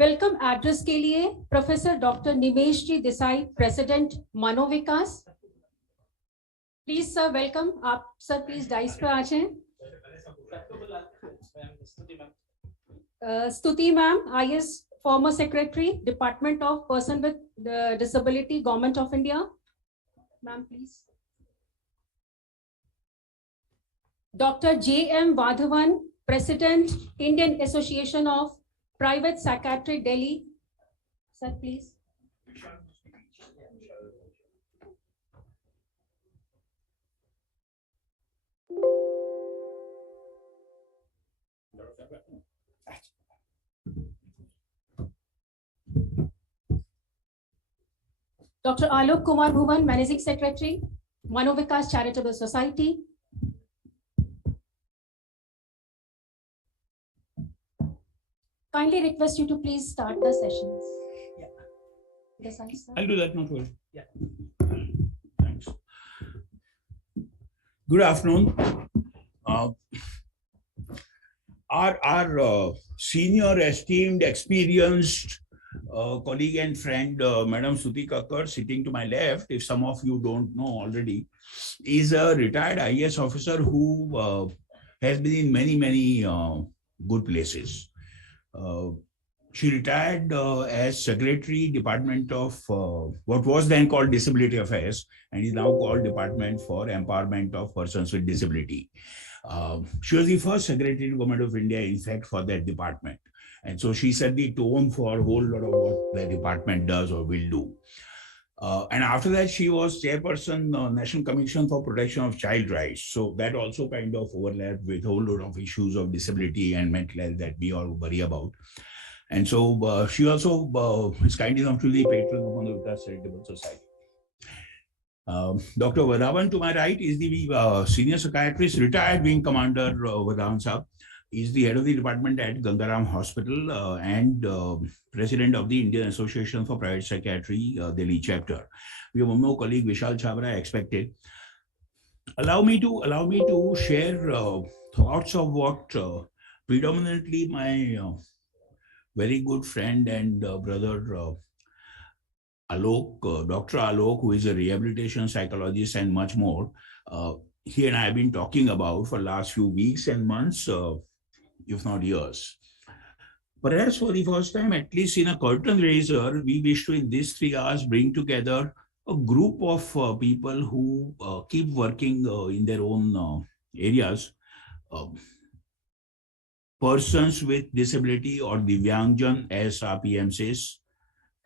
Welcome address के लिए professor doctor Nimesh ji Desai, president Manovikas. Please sir welcome. आप सर प्लीज डाइस पर आ जाएं। Stuti ma'am, IS former secretary, Department of Person with Disability, Government of India. Ma'am, please. Dr. J.M. Vadhavan, President, Indian Association of Private Psychiatry, Delhi. Sir, please. Dr. Alok Kumar Bhuvan, Managing Secretary, Manovikas Charitable Society. Kindly request you to please start the sessions. Yeah. Yes, I'll do that, not worry. Yeah. Thanks. Good afternoon. Our senior, esteemed, experienced colleague and friend, Madam Suti Kakkar, sitting to my left, if some of you don't know already, is a retired IAS officer who has been in many good places. She retired as Secretary, Department of what was then called Disability Affairs and is now called Department for Empowerment of Persons with Disability. She was the first Secretary to Government of India, in fact, for that department. And so she set the tone for a whole lot of what the department does or will do. And after that, she was chairperson, National Commission for Protection of Child Rights. So that also kind of overlapped with a whole lot of issues of disability and mental health that we all worry about. And so she also is kind enough to be the patron of Manovikas Charitable Society. Dr. Vadhavan to my right is the senior psychiatrist, retired wing commander Vadhavan Saab. Is the head of the department at Gangaram Hospital and president of the Indian Association for Private Psychiatry, Delhi chapter. We have one more colleague, Vishal Chabra, expected. Allow me to share thoughts of what predominantly my very good friend and brother Alok, Dr. Alok, who is a rehabilitation psychologist and much more, he and I have been talking about for the last few weeks and months, if not years. Perhaps for the first time, at least in a curtain raiser, we wish to, in these 3 hours, bring together a group of people who keep working in their own areas. Persons with disability or Divyangjan, as RPM says.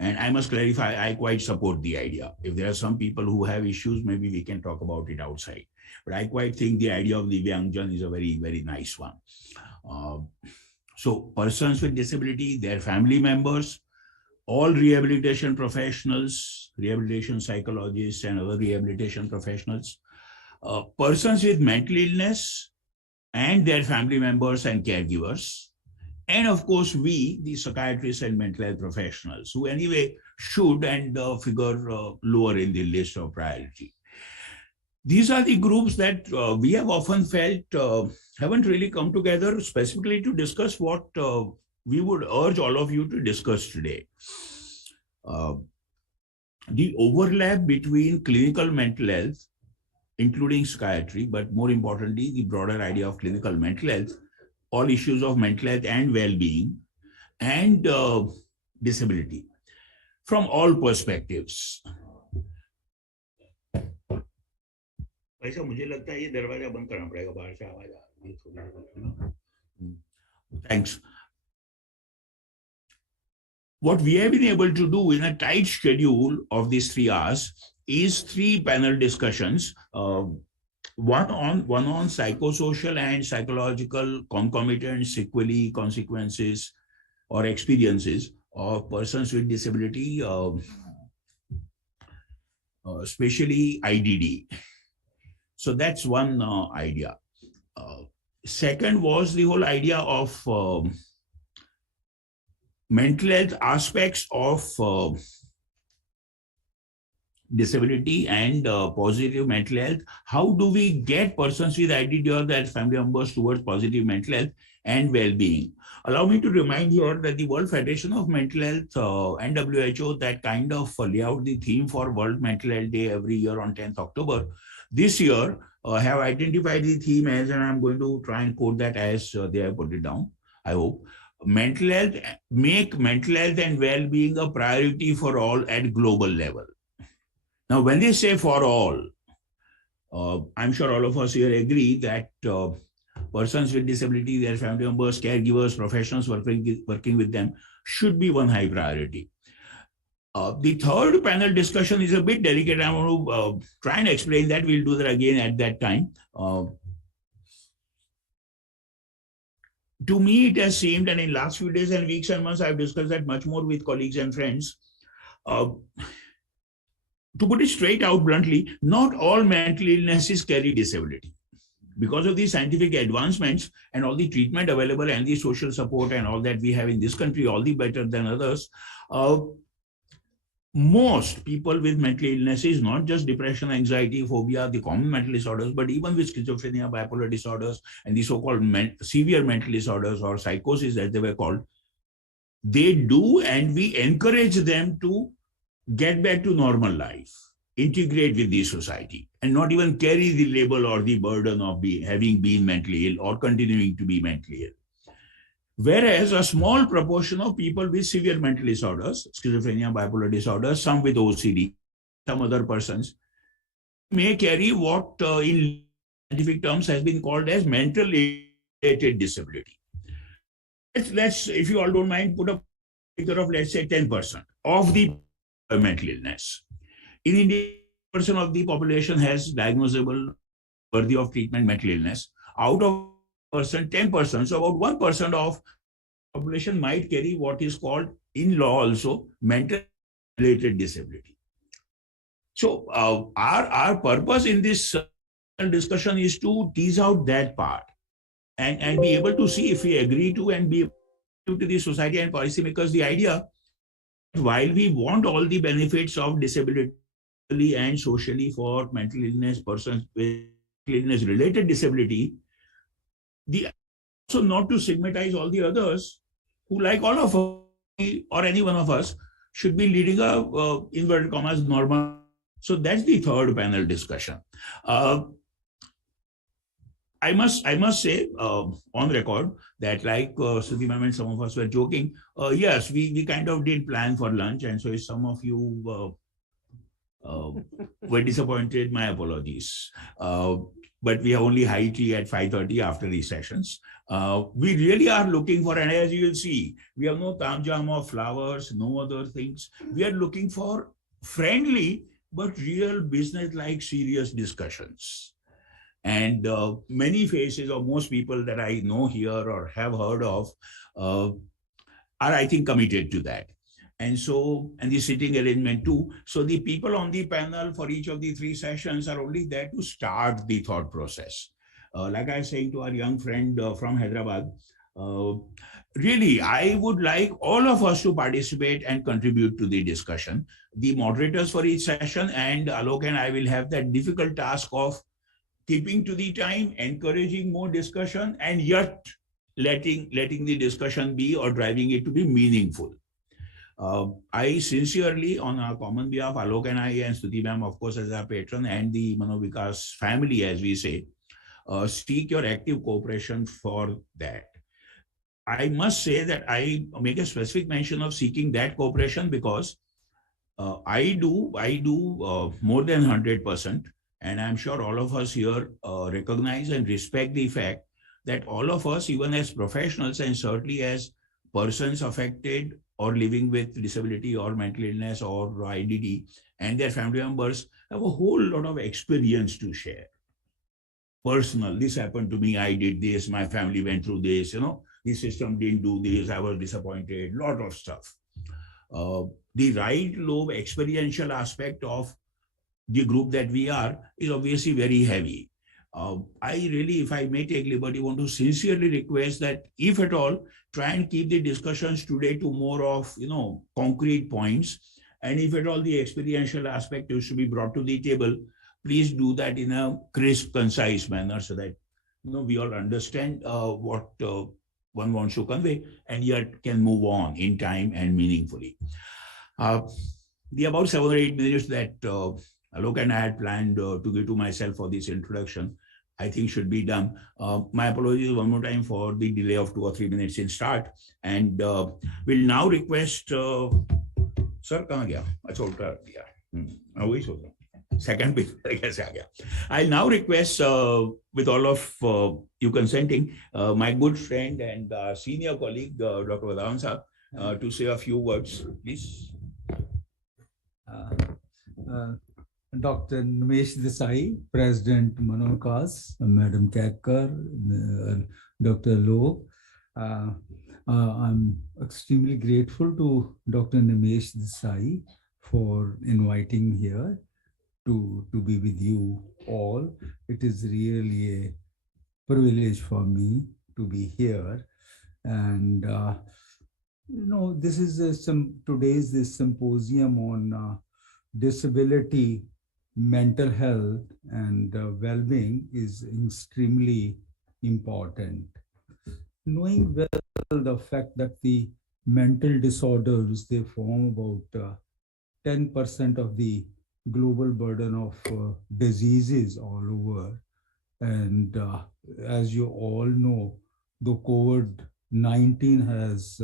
And I must clarify, I quite support the idea. If there are some people who have issues, maybe we can talk about it outside. But I quite think the idea of Divyangjan is a very nice one. So persons with disability, their family members, all rehabilitation professionals, rehabilitation psychologists and other rehabilitation professionals, persons with mental illness and their family members and caregivers, and of course we, the psychiatrists and mental health professionals, who anyway should and figure lower in the list of priority. These are the groups that we have often felt haven't really come together specifically to discuss what we would urge all of you to discuss today. The overlap between clinical mental health, including psychiatry, but more importantly, the broader idea of clinical mental health, all issues of mental health and well-being, and disability from all perspectives. ऐसा मुझे लगता है ये दरवाजा बंद करना पड़ेगा, बाहर से आवाज आ रही है थोड़ी। Thanks. What we have been able to do in a tight schedule of these 3 hours is 3 panel discussions. One on psychosocial and psychological concomitant sequelae, consequences, or experiences of persons with disability, especially IDD. So that's one idea. Second was the whole idea of mental health aspects of disability and positive mental health. How do we get persons with IDD or their family members towards positive mental health and well-being? Allow me to remind you all that the World Federation of Mental Health and WHO that kind of lay out the theme for World Mental Health Day every year on 10th October. This year have identified the theme as, and I'm going to try and quote that as they have put it down, I hope. Mental health, make mental health and well-being a priority for all at global level. Now, when they say for all, I'm sure all of us here agree that persons with disability, their family members, caregivers, professionals working with them should be one high priority. The third panel discussion is a bit delicate. I want to try and explain that. We'll do that again at that time. To me, it has seemed, and in last few days and weeks and months, I've discussed that much more with colleagues and friends. To put it straight out bluntly, not all mental illnesses carry disability. Because of the scientific advancements and all the treatment available and the social support and all that we have in this country, all the better than others, most people with mental illnesses, not just depression, anxiety, phobia, the common mental disorders, but even with schizophrenia, bipolar disorders, and the so-called severe mental disorders or psychosis as they were called, they do, and we encourage them to get back to normal life, integrate with the society, and not even carry the label or the burden of having been mentally ill or continuing to be mentally ill. Whereas a small proportion of people with severe mental disorders, schizophrenia, bipolar disorders, some with OCD, some other persons, may carry what in scientific terms has been called as mental-related disability. Let's, if you all don't mind, put a figure of, let's say, 10% of the mental illness. In India, 10% of the population has diagnosable worthy of treatment mental illness. Out of 10%, so about 1% of population might carry what is called in law also mental-related disability. So our purpose in this discussion is to tease out that part and be able to see if we agree to and be able to the society and policymakers the idea, while we want all the benefits of disability and socially for mental illness persons with illness related disability, the also not to stigmatize all the others who, like all of us or any one of us, should be leading a inverted commas normal. So that's the third panel discussion. I must say on record that, like Sudhi ma'am and some of us were joking, yes, we kind of did plan for lunch, and so if some of you were disappointed, my apologies. But we have only high tea at 5:30 after these sessions. We really are looking for, and as you will see, we have no tamjam of flowers, no other things. We are looking for friendly but real business-like serious discussions. And many faces of most people that I know here or have heard of are, I think, committed to that. And so, and the sitting arrangement too. So the people on the panel for each of the three sessions are only there to start the thought process. Like I was saying to our young friend from Hyderabad, really, I would like all of us to participate and contribute to the discussion. The moderators for each session and Alok and I will have that difficult task of keeping to the time, encouraging more discussion, and yet letting the discussion be or driving it to be meaningful. I sincerely, on our common behalf, Alok and I and Stuti ma'am, of course, as our patron, and the Manovikas family, as we say, seek your active cooperation for that. I must say that I make a specific mention of seeking that cooperation because I do more than 100%. And I'm sure all of us here recognize and respect the fact that all of us, even as professionals and certainly as persons affected or living with disability or mental illness or IDD and their family members, have a whole lot of experience to share. Personal, this happened to me, I did this, my family went through this, the system didn't do this, I was disappointed, lot of stuff. The right lobe experiential aspect of the group that we are is obviously very heavy. I really, if I may take liberty, want to sincerely request that if at all, try and keep the discussions today to more of, concrete points. And if at all the experiential aspect is to be brought to the table, please do that in a crisp, concise manner so that, we all understand what one wants to convey, and yet can move on in time and meaningfully. The about 7 or 8 minutes that Alok and I had planned to give to myself for this introduction, I think should be done. My apologies one more time for the delay of 2 or 3 minutes in start. And we'll now request, sir, कहाँ गया? अच्छा उल्टा दिया. वही सोच रहा. Second page, कैसे आ गया? I'll now request, with all of you consenting, my good friend and senior colleague, Dr. Vadhavan sir, to say a few words, please. Dr. Nimesh Desai, President Manovikas, Madam Kakkar, Dr. Lok. I'm extremely grateful to Dr. Nimesh Desai for inviting me here to be with you all. It is really a privilege for me to be here. And, this is today's this symposium on disability, mental health, and well-being is extremely important. Knowing well the fact that the mental disorders, they form about 10% of the global burden of diseases all over. And as you all know, the COVID-19 has,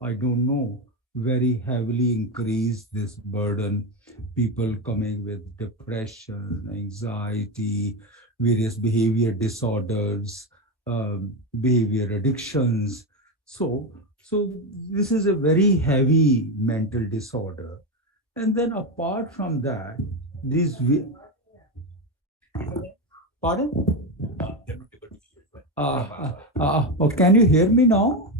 I don't know, very heavily increased this burden. People coming with depression, anxiety, various behavior disorders, behavior addictions. So this is a very heavy mental disorder. And then apart from that, these... Pardon? Can you hear me now?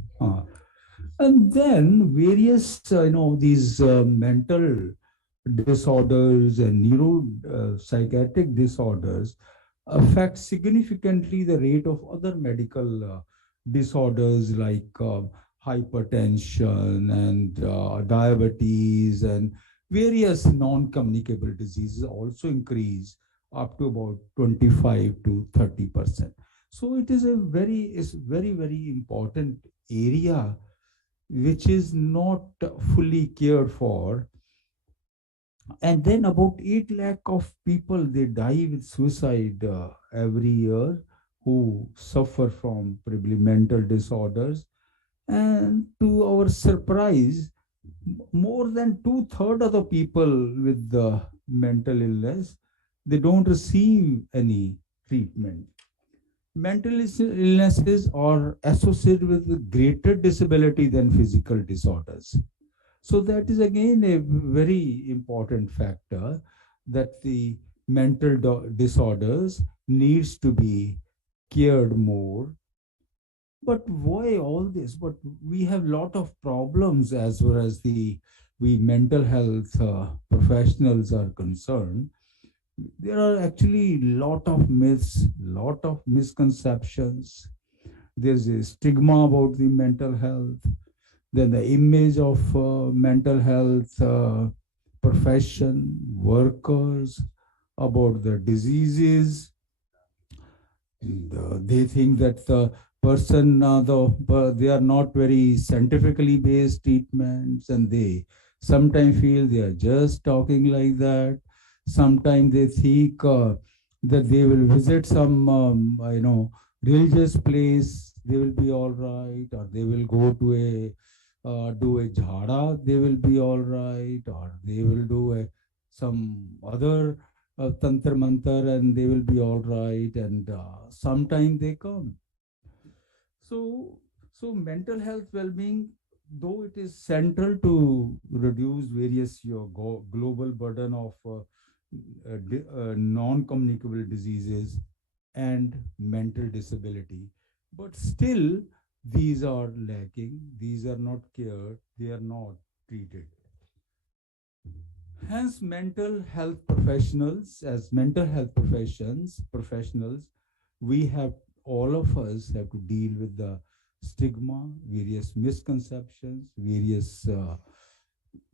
And then various, these mental disorders and neuropsychiatric disorders affect significantly the rate of other medical disorders like hypertension and diabetes, and various non-communicable diseases also increase up to about 25 to 30%. So it is a very, very important area which is not fully cared for. And then about 8 lakh of people, they die with suicide every year, who suffer from probably mental disorders. And to our surprise, more than 2/3 of the people with the mental illness, they don't receive any treatment. Mental illnesses are associated with greater disability than physical disorders. So that is again a very important factor, that the mental disorders needs to be cared more. But why all this? But we have a lot of problems as far as we mental health professionals are concerned. There are actually a lot of myths, lot of misconceptions. There's a stigma about the mental health. Then the image of mental health profession, workers, about the diseases. They think that the person, they are not very scientifically based treatments, and they sometimes feel they are just talking like that. Sometimes they think that they will visit some, religious place, they will be all right, or they will go to do a jhada, they will be all right, or they will do some other tantra mantra and they will be all right, and sometime they come. So mental health well-being, though it is central to reduce various global burden of non-communicable diseases and mental disability, but still these are lacking, these are not cared, they are not treated. Hence, mental health professionals, as mental health professionals, we have, all of us have to deal with the stigma, various misconceptions, various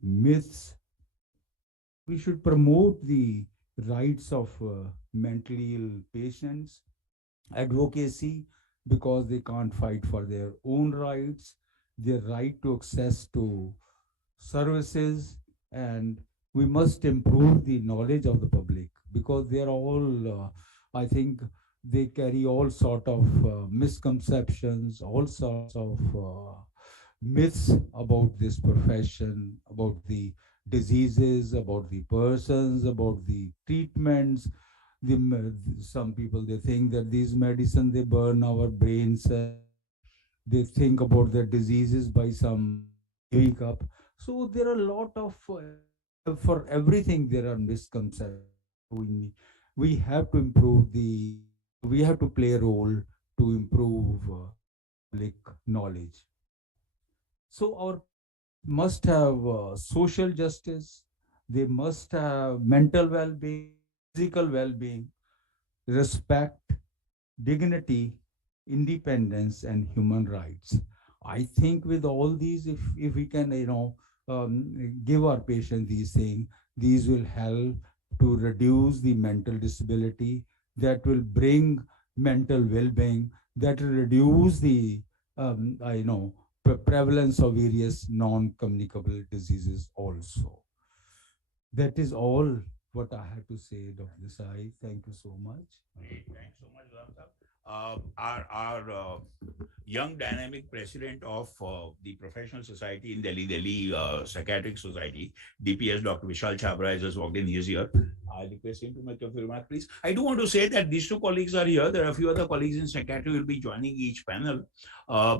myths. We should promote the rights of mentally ill patients, advocacy, because they can't fight for their own rights, their right to access to services, and we must improve the knowledge of the public because they are all, I think, they carry all sort of misconceptions, all sorts of myths about this profession, about the diseases, about the persons, about the treatments. Some people, they think that these medicine, they burn our brain cells. They think about the diseases by some week up. So there are a lot of for everything there are misconceptions. So we have to improve the, we have to play a role to improve public knowledge. So our patients must have social justice. They must have mental well-being, physical well-being, respect, dignity, independence, and human rights. I think with all these, if we can, give our patient these things, these will help to reduce the mental disability, that will bring mental well-being, that will reduce the, prevalence of various non-communicable diseases also. That is all what I had to say, Dr. Desai. Thank you so much. Great. Thanks so much, Gautam. Our young dynamic president of the Professional Society in Delhi Psychiatric Society, DPS, Dr. Vishal Chabra, has just walked in. He is here. I request him to make a few remarks, please. I do want to say that these two colleagues are here. There are a few other colleagues in psychiatry who will be joining each panel.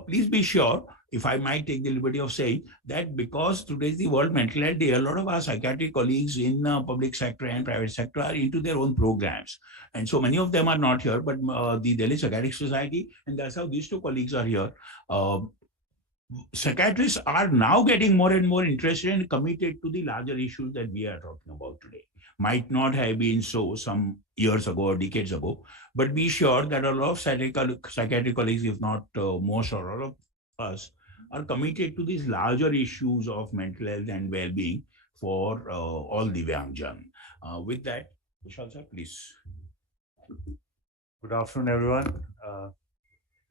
Please be sure, if I might take the liberty of saying that because today is the World Mental Health Day, a lot of our psychiatric colleagues in public sector and private sector are into their own programs. And so many of them are not here, but the Delhi Psychiatric Society, and that's how these two colleagues are here. Psychiatrists are now getting more and more interested and committed to the larger issues that we are talking about today. Might not have been so some years ago or decades ago, but be sure that a lot of psychiatric colleagues, if not most or all of us, are committed to these larger issues of mental health and well-being for all the Divyangjan. With that, Vishal sir, please. Good afternoon, everyone.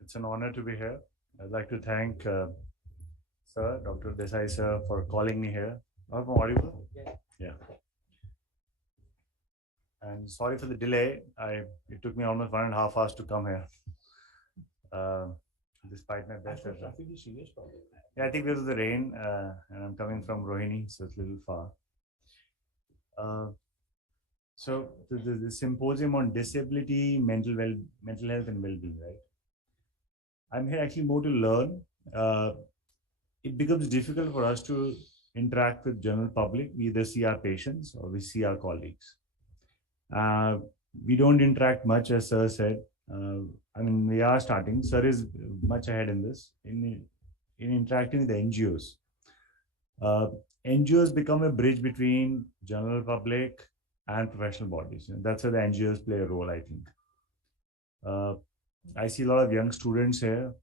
It's an honor to be here. I'd like to thank Sir, Dr. Desai sir, for calling me here. Am I audible? Yeah. And sorry for the delay. It took me almost 1.5 hours to come here, despite my best effort. Yeah, I think because of the rain, and I'm coming from Rohini, so it's a little far. So the symposium on disability, mental health and well-being, right? I'm here actually more to learn. It becomes difficult for us to interact with general public. We either see our patients or we see our colleagues. We don't interact much, as Sir said. I mean, we are starting. Sir is much ahead in this, in interacting with the NGOs. NGOs become a bridge between general public and professional bodies. That's where the NGOs play a role, I think. I see a lot of young students here.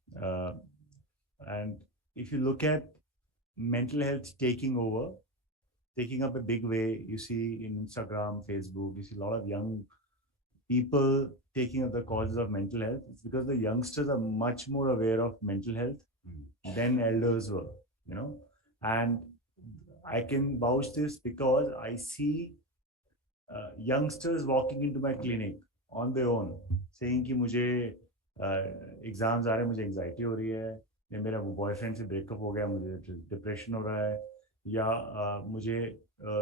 And if you look at mental health taking up a big way, you see in Instagram, Facebook, you see a lot of young people taking up the causes of mental health. It's because the youngsters are much more aware of mental health than elders were, And I can vouch this because I see youngsters walking into my clinic on their own, saying कि मुझे exams आ रहे हैं, मुझे anxiety हो रही है, या मेरा बॉयफ्रेंड से ब्रेकअप हो गया, मुझे डिप्रेशन हो रहा है, या मुझे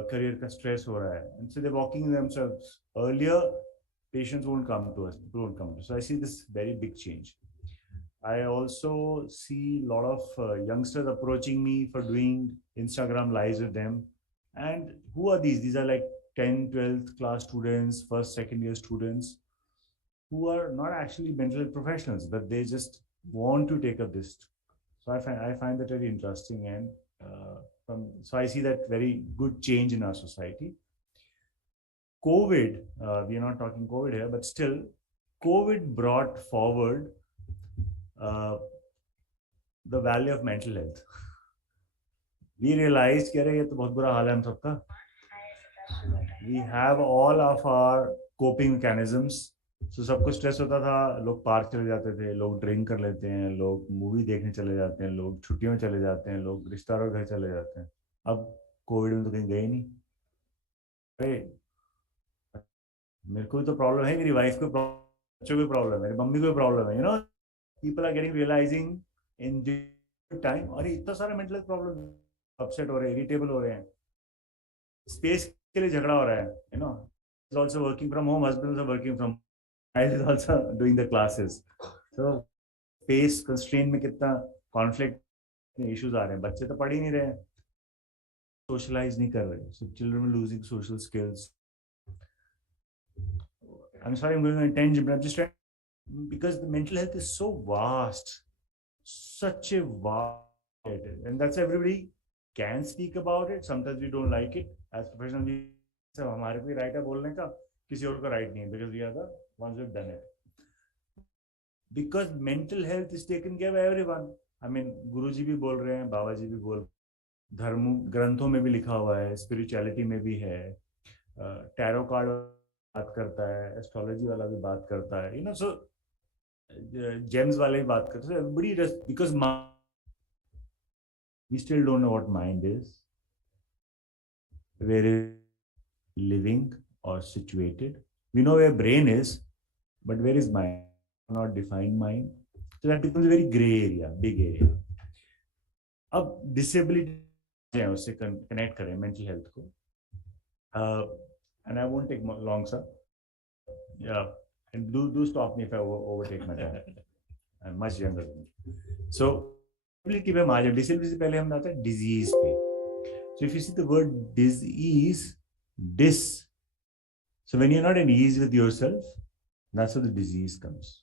करियर का स्ट्रेस हो रहा है. And so they're walking themselves. Earlier, patients won't come to us, people won't come to us. So I see this very big change. I also see a lot of youngsters approaching me for doing Instagram lives with them. And who are these? These are like 10th, 12th class students, first, second year students who are not actually mental health professionals, but they just want to take up this. So I find that very interesting. And so I see that very good change in our society. COVID, we are not talking COVID here, but still, COVID brought forward the value of mental health. We realized we have all of our coping mechanisms So सबको stress होता था, लोग park चले जाते थे, लोग drink कर लेते हैं, लोग मूवी देखने चले जाते हैं, लोग छुट्टियों में चले जाते हैं, लोग रिश्तेदारों के घर चले जाते हैं. अब कोविड में तो कहीं गए ही नहीं. अरे मेरे को भी तो प्रॉब्लम है, मेरी वाइफ को बच्चों को प्रॉब्लम है, मेरी मम्मी को प्रॉब्लम है, people are getting realising in time. और इतना सारा मेंटल प्रॉब्लम, अपसेट हो रहे हैं, इरिटेबल हो रहे हैं, स्पेस के लिए झगड़ा हो रहा है, is also working from home, husbands are working from home, is also doing the classes. So space constraint में कितना conflict issues आ रहे हैं, बच्चे तो पढ़ ही नहीं रहे हैं, socialize नहीं कर रहे, so children are losing social skills. I'm sorry, I'm going on a tangent, but I'm just trying, because the mental health is so vast, such a vast, and that's everybody can speak about it. Sometimes we don't like it as professionals. So हमारे को right है बोलने का, किसी और को right नहीं है, because we are the ones who've done it. Because mental health is taken care of everyone. I mean, गुरुजी भी बोल रहे हैं, बाबा जी भी बोल, धर्म ग्रंथों में भी लिखा हुआ है, स्पिरिचुअलिटी में भी है, टैरो कार्ड बात करता है, एस्ट्रोलॉजी वाला भी बात करता है, so जेम्स वाले भी बात करते हैं. Everybody does, because we still don't know what mind is, where is living or situated. We know where brain is, but where is mind? Not defined mind. So that becomes a very gray area, big area. अब disability है, उससे connect करें mental health को. And I won't take long, sir. Yeah, and do stop me if I overtake my time. I'm much younger than you. So disability पे मार, disability से पहले हम आते हैं disease पे. So if you see the word disease, so when you're not at ease with yourself, that's where the disease comes,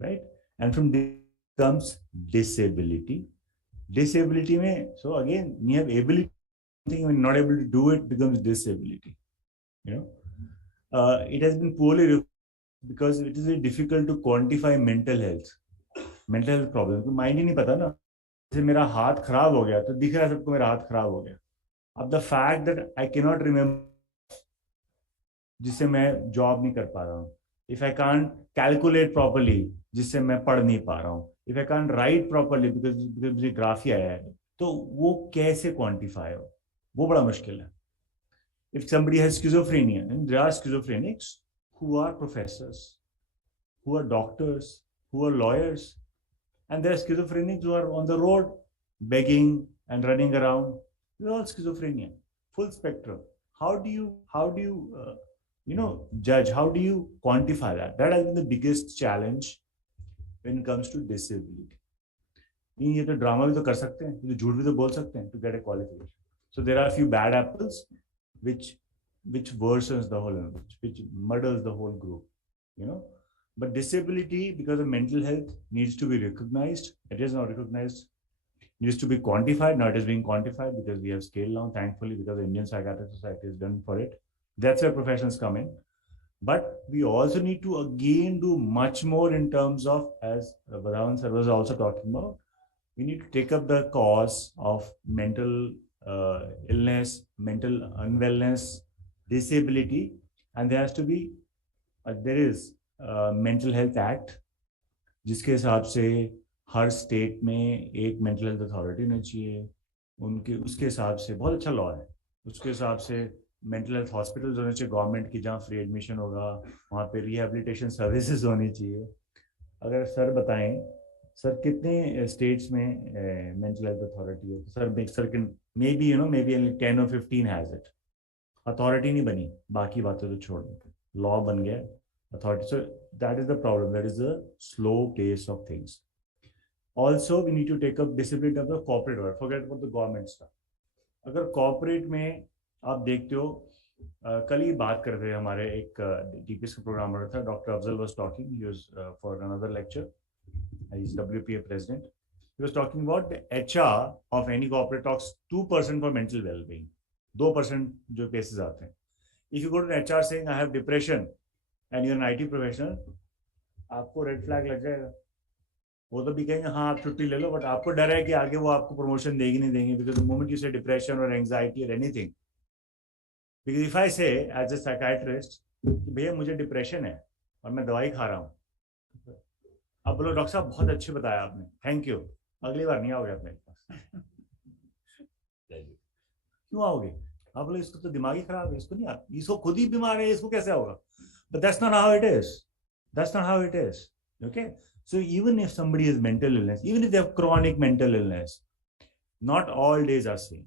right? And from this comes disability. Disability mein, so again, we have ability, when not able to do it becomes disability. It has been poorly, because it is very difficult to quantify mental health problem. तो mind ही नहीं पता ना, जैसे मेरा हाथ खराब हो गया तो दिख रहा है सबको मेरा हाथ खराब हो गया. अब the fact that I cannot remember, जिससे मैं जॉब नहीं कर पा रहा हूँ, if I can't calculate properly, जिससे मैं पढ़ नहीं पा रहा हूँ, if I can't write properly because मुझे ग्राफी आया है, तो वो कैसे quantify हो, वो बड़ा मुश्किल है. If somebody has schizophrenia, and there are schizophrenics who are professors, who are doctors, who are lawyers, and there are schizophrenics who are on the road begging and running around. They're all schizophrenia, full spectrum. How do you judge? How do you quantify that? That has been the biggest challenge when it comes to disability. ये तो drama भी तो कर सकते हैं, ये तो झूठ भी तो बोल सकते हैं to get a qualification. So there are a few bad apples, which worsens the whole image, which muddles the whole group, But disability, because of mental health, needs to be recognized. It is not recognized. Needs to be quantified. Now it is being quantified because we have scale now, thankfully, because the Indian Psychiatric Society has done for it. That's where professions come in. But we also need to again do much more in terms of, as Vadhavan sir was also talking about, we need to take up the cause of mental illness, mental unwellness, disability, and there has to be, there is Mental Health Act, जिसके हिसाब से हर state में एक mental health authority होनी चाहिए, उसके हिसाब से बहुत अच्छा लॉ है. उसके हिसाब से मेंटल हेल्थ हॉस्पिटल्स होने चाहिए गवर्नमेंट की, जहाँ फ्री एडमिशन होगा, वहाँ पे रिहेबिलिटेशन सर्विसेज होनी चाहिए. अगर सर बताएं, सर कितने स्टेट्स में मेंटल हेल्थ अथॉरिटी है? Sir can may be 10 or 15 has it. Authority नहीं बनी, बाकी बातें तो छोड़ दो, लॉ बन गया, authority. So that is the problem. There is a slow pace of things. Also, we need to take up discipline of the corporate world. Forget about the government stuff. अगर corporate में आप देखते हो, कल ही बात कर रहे थे, हमारे एक DPS का प्रोग्राम हो रहा था, doctor Afzal was talking. He was for another lecture. He's WPA president. He was talking about the HR of any corporate talks 2% for mental well-being. 2% जो cases आते हैं. If you go to HR saying I have depression, and you're an IT professional, आपको red flag लग जाएगा. वो तो भी कहेंगे हाँ आप छुट्टी ले लो, बट आपको डर है कि आगे वो आपको प्रमोशन देगी नहीं देंगे, because the moment you say depression or anxiety or anything, because if I say as a psychiatrist कि भैया मुझे डिप्रेशन है, और मैं दवाई खा रहा हूँ, अब बोलो डॉक्टर साहब बहुत अच्छे बताया आपने, थैंक यू, अगली बार नहीं आओगे आप मेरे पास। क्यों आओगे? आप बोले इसको तो दिमाग ही खराब है, इसको नहीं आता, इसको खुद ही बीमार है, इसको कैसे होगा? But that's not how it is. That's not how it is. Okay. So even if somebody has mental illness, even if they have chronic mental illness, not all days are same.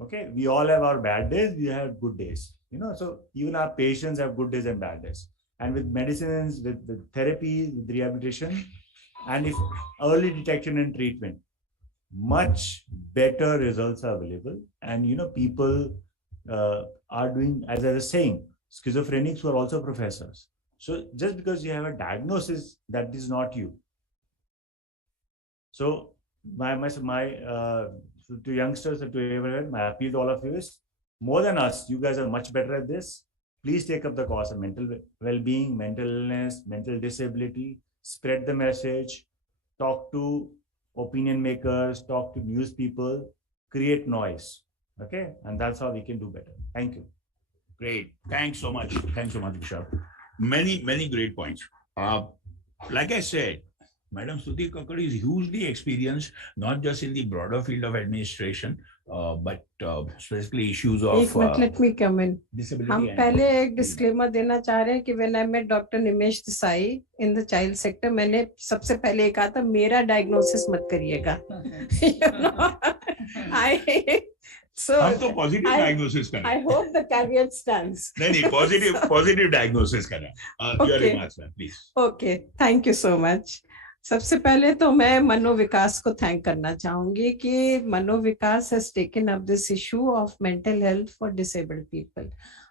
Okay. We all have our bad days. We have good days. You know, so even our patients have good days and bad days. And with medicines, with therapy, with rehabilitation, and if early detection and treatment, much better results are available. And, you know, people are doing, as I was saying, schizophrenics who are also professors. So just because you have a diagnosis, that is not you. So to youngsters and to everyone, my appeal to all of you is, more than us, you guys are much better at this. Please take up the cause of mental well-being, mental illness, mental disability, spread the message, talk to opinion makers, talk to news people, create noise. Okay. And that's how we can do better. Thank you. Great. Thanks so much. Thanks so much, Vishal. Many, many great points. Like I said, Madam Stuti Kakkar is hugely experienced, not just in the broader field of administration, but specifically issues of एक minute, let me come in. disability. हम पहले एक disclaimer देना चाह रहे हैं कि when I met Dr. Nimesh Desai in the child sector, मैंने सबसे पहले ये कहा था मेरा डायग्नोसिस मत करिएगा. So हम तो पॉजिटिव डायग्नोसिस करें. I hope the caveat stands. नहीं पॉजिटिव डायग्नोसिस करें. Your remarks, ma'am, please. Okay, thank you so much. सबसे पहले तो मैं मनोविकास को थैंक करना चाहूंगी कि मनोविकास has taken up this issue of mental health for disabled people.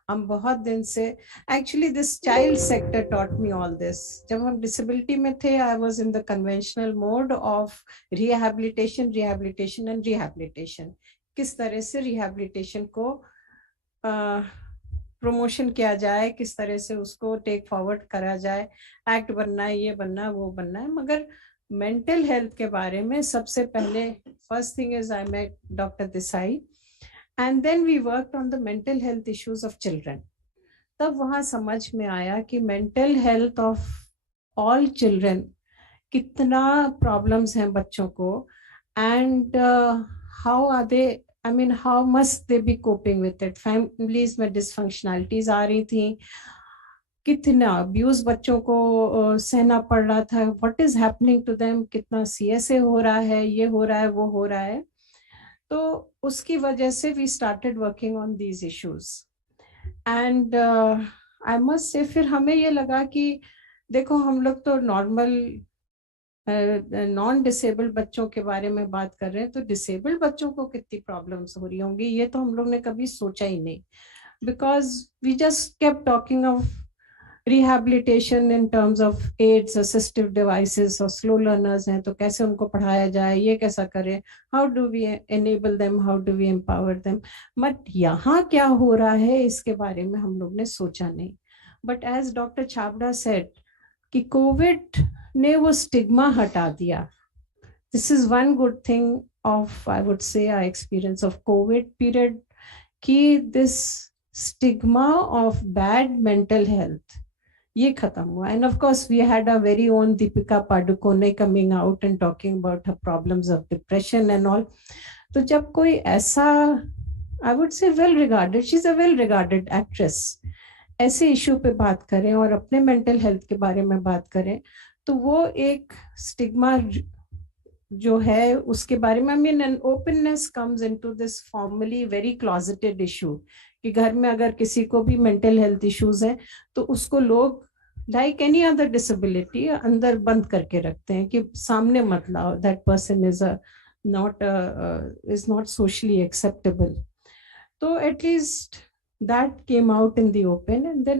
हम बहुत दिन से, actually this child sector taught me all this. जब हम disability में थे, I was in the conventional mode of rehabilitation and rehabilitation. किस तरह से rehabilitation को प्रमोशन किया जाए, किस तरह से उसको टेक फॉरवर्ड करा जाए, एक्ट बनना है, ये बनना है, वो बनना है. मगर मेंटल हेल्थ के बारे में सबसे पहले first thing is I met doctor Desai and then we worked on the mental health issues of children. तब वहाँ समझ में आया कि mental health of all children कितना प्रॉब्लम्स हैं बच्चों को and how are they, I mean, how must they be coping with it? Families में dysfunctionalities आ रही थी, कितना abuse बच्चों को सहना पड़ रहा था, what is happening to them, कितना CSA हो रहा है, ये हो रहा है, वो हो रहा है. तो उसकी वजह से we started working on these issues. And I must say फिर हमें ये लगा कि देखो हम लोग तो नॉर्मल नॉन डिसेबल्ड बच्चों के बारे में बात कर रहे हैं, तो डिसेबल्ड बच्चों को कितनी प्रॉब्लम्स हो रही होंगी ये तो हम लोग ने कभी सोचा ही नहीं. Because we just kept talking of rehabilitation in terms of aids, assistive devices और स्लो लर्नर्स हैं तो कैसे उनको पढ़ाया जाए, ये कैसा करें, how do we enable them, how do we empower them. But यहाँ क्या हो रहा है इसके बारे में हम लोग ने सोचा नहीं. But as doctor Chhabra said कि कोविड ने वो स्टिग्मा हटा दिया. This is one good thing of I would say our experience of Covid period कि this stigma of bad mental health ये खत्म हुआ. And of course we had a very own Deepika Padukone coming out and talking about her problems of depression and all. तो जब कोई ऐसा I would say well regarded, she is a well regarded actress, ऐसे issue पे बात करें और अपने मेंटल हेल्थ के बारे में बात करें तो वो एक स्टिग्मा जो है उसके बारे में, I mean an openness comes into this formerly very closeted issue कि घर में अगर किसी को भी मेंटल हेल्थ इश्यूज है तो उसको लोग लाइक एनी अदर डिसेबिलिटी अंदर बंद करके रखते हैं कि सामने मत लाओ, that person is not socially acceptable. तो at least that came out in the open and then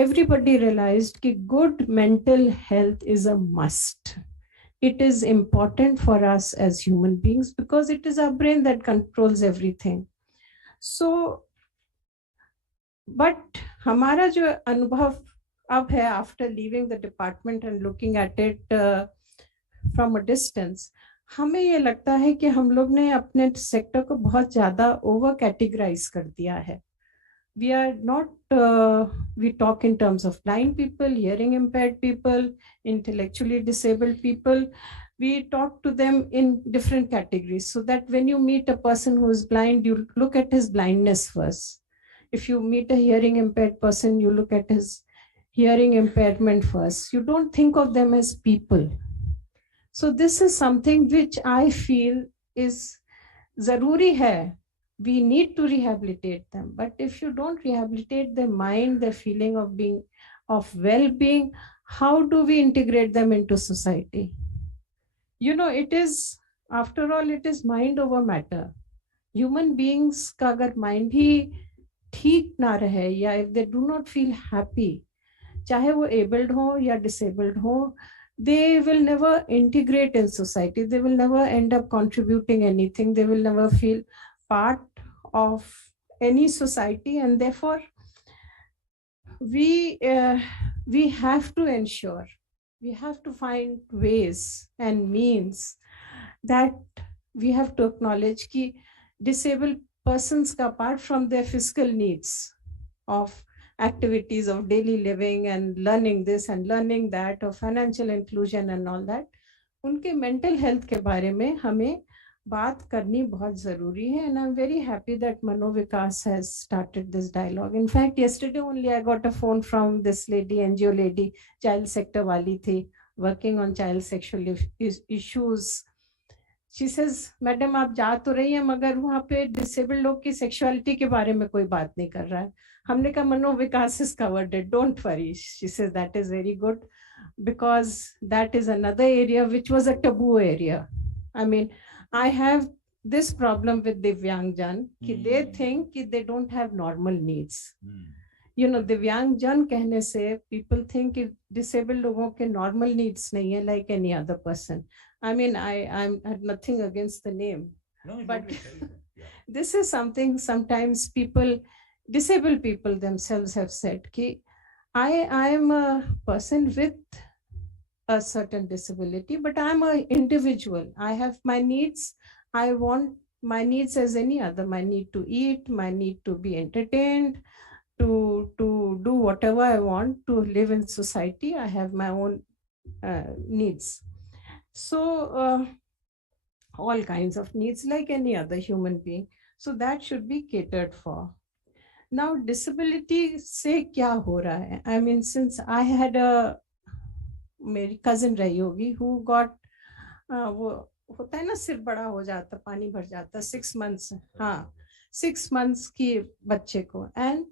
everybody realized कि good mental health is a must. It is important for us as human beings because it is our brain that controls everything. So but हमारा जो अनुभव अब है after leaving the department and looking at it from a distance, हमें ये लगता है कि हम लोग ने अपने सेक्टर को बहुत ज्यादा ओवर कैटेगराइज कर दिया है. we are not, we talk in terms of blind people, hearing impaired people, intellectually disabled people. We talk to them in different categories, so that when you meet a person who is blind, you look at his blindness first. If you meet a hearing impaired person, you look at his hearing impairment first. You don't think of them as people. So this is something which I feel is zaruri hai. We need to rehabilitate them. But if you don't rehabilitate their mind, their feeling of being, of well-being, how do we integrate them into society? You know, it is, after all, it is mind over matter. Human beings का अगर mind ही ठीक ना रहे, या if they do not feel happy, चाहे वो abled हो या disabled हो, they will never integrate in society. They will never end up contributing anything. They will never feel part of any society, and therefore we have to ensure, we have to find ways and means that we have to acknowledge कि disabled persons, apart from their physical needs of activities of daily living and learning this and learning that, of financial inclusion and all that, उनके mental health के बारे में हमें बात करनी बहुत ज़रूरी है. And I'm very happy that Manovikas has started this dialogue. In fact, yesterday only I got a phone from this lady, NGO lady, child sector वाली थी, working on child sexual issues. She says, madam आप जा तो रही हैं, मगर वहाँ पे disabled लोग की sexuality के बारे में कोई बात नहीं कर रहा है. हमने कहा मनोविकास has covered it, don't worry. She says that is very good, because that is another area which was a taboo area. I mean, I have this problem with Divyangjan, कि they think कि they don't have normal needs. You know, Divyangjan कहने से people think कि disabled लोगों के normal needs नहीं है like any other person. I mean, I had nothing against the name, No, but yeah. this is something sometimes people, disabled people themselves have said कि I am a person with a certain disability, but I'm an individual. I have my needs. I want my needs as any other. My need to eat, my need to be entertained, to do whatever I want, to live in society. I have my own needs. So all kinds of needs like any other human being. So that should be catered for. Now, disability से क्या हो रहा है? I mean, since I had a मेरी cousin रही होगी who got वो होता है ना, सिर बड़ा हो जाता, पानी भर जाता, 6 months, हाँ 6 months की बच्चे को, and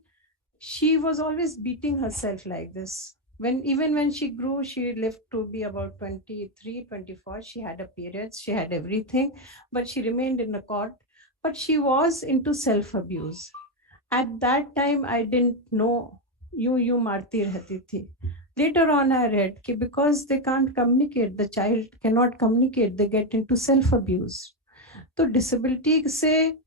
she was always beating herself like this. Even when she grew, she lived to be about 23, 24. She had a period, she had everything, but she remained in a cot. But she was into self-abuse. At that time, I didn't know. You मारती रहती थी. Later on, I read that because they can't communicate, the child cannot communicate, they get into self-abuse. तो disability से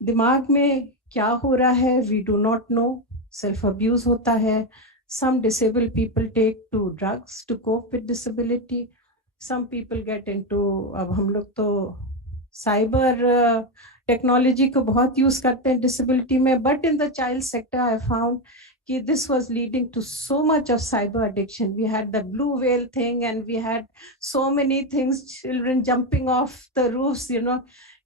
दिमाग में क्या हो रहा है, we do not know. Self-abuse होता है. Some disabled people take to drugs to cope with disability. Some people get into, अब हम लोग तो cyber technology को बहुत use करते हैं disability में, but in the child sector I found that this was leading to so much of cyber addiction. We had the blue whale thing, and we had so many things, children jumping off the roofs, you know,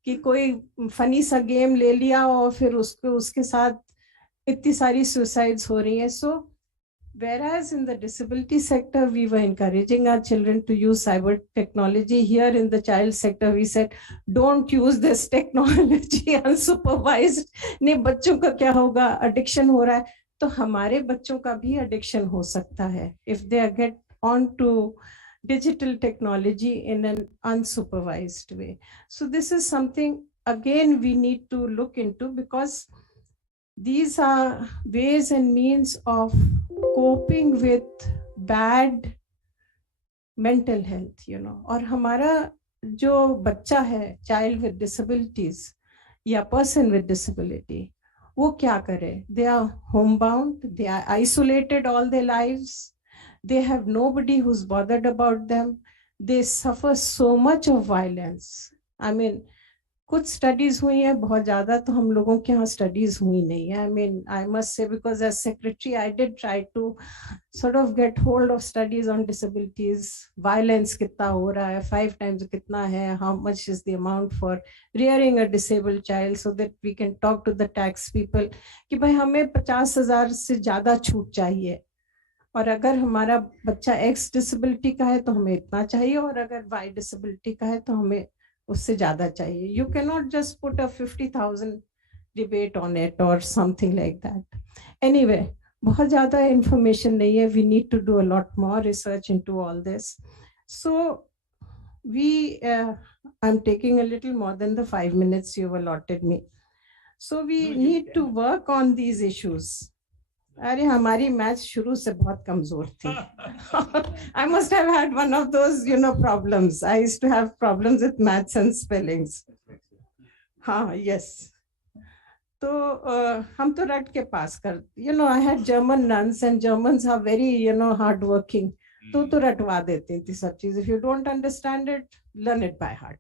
कि कोई funny सा game ले लिया और फिर उसके साथ इतनी सारी suicides हो रही हैं. So whereas in the disability sector, we were encouraging our children to use cyber technology, here in the child sector, we said, don't use this technology unsupervised. नहीं, बच्चों का क्या होगा, addiction हो रहा है, तो हमारे बच्चों का भी addiction हो सकता है if they get onto digital technology in an unsupervised way. So this is something, again, we need to look into, because these are ways and means of coping with bad mental health, you know. और हमारा जो बच्चा है, child with disabilities या person with disability, वो क्या करे? They are homebound, they are isolated all their lives, they have nobody who's bothered about them, they suffer so much of violence. I mean, कुछ स्टडीज हुई हैं, बहुत ज्यादा तो हम लोगों के यहाँ स्टडीज हुई नहीं है. I mean, I must say, because as secretary I did try to sort of get hold of studies on disabilities. Violence कितना हो रहा है, 5 times कितना है, how much is the amount for rearing a disabled child, so that we can talk to the tax people कि भाई हमें 50,000 से ज्यादा छूट चाहिए, और अगर हमारा बच्चा X डिसेबिलिटी का है तो हमें इतना चाहिए, और अगर Y डिसेबिलिटी का है तो हमें उससे ज्यादा चाहिए. You cannot just put a 50,000 debate on it or something like that. Anyway, बहुत ज्यादा information नहीं है. We need to do a lot more research into all this. So I'm taking a little more than the 5 minutes you've allotted me. So we need to work on these issues. अरे हमारी math शुरू से बहुत कमजोर थी. I must have had one of those, problems. I used to have problems with maths and spellings. हाँ, yes. तो हम तो रट के पास कर, I had German nuns, and Germans are very, hard working. तो रटवा देती थी सब चीज. If you don't understand it, learn it by heart.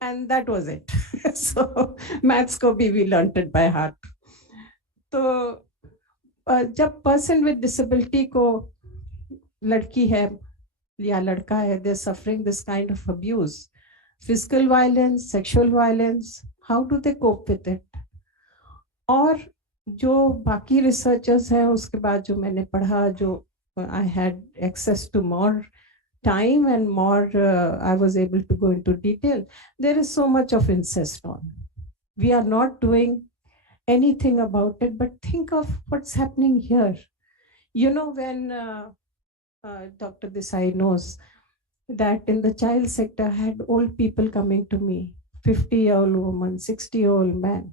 And that was it. So maths को भी we learned it by heart. तो जब पर्सन विद डिसेबिलिटी को, लड़की है या लड़का है, they suffering this kind of abuse, physical violence, sexual violence, how do they cope with it? और जो बाकी रिसर्चर्स हैं, उसके बाद जो मैंने पढ़ा, जो I had access to more time and more, I was able to go into detail. There is so much of incest on. We are not doing anything about it, but think of what's happening here. When Dr. Desai knows that in the child sector, I had old people coming to me, 50-year-old woman, 60-year-old man,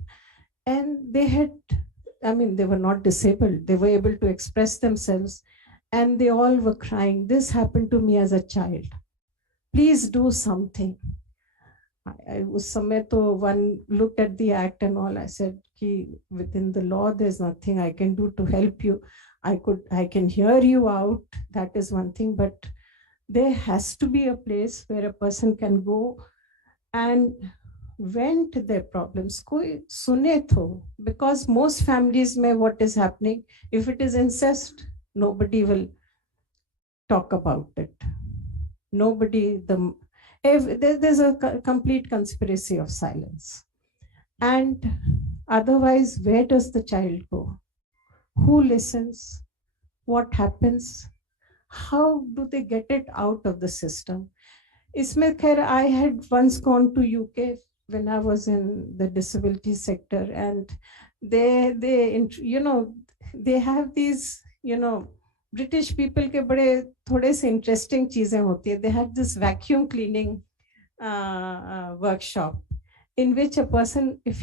and they were not disabled. They were able to express themselves, and they all were crying, this happened to me as a child. Please do something. उस समय तो one looked at the act and all. I said, within the law, there's nothing I can do to help you. I can hear you out. That is one thing, but there has to be a place where a person can go and vent their problems. कोई सुने तो, because most families में what is happening, if it is incest, nobody will talk about it. There's a complete conspiracy of silence. And otherwise, where does the child go? Who listens? What happens? How do they get it out of the system? Isme khair, I had once gone to UK when I was in the disability sector, and they have these, British people के बड़े थोड़े से interesting चीजें होती है. They had this vacuum cleaning workshop in which a person, if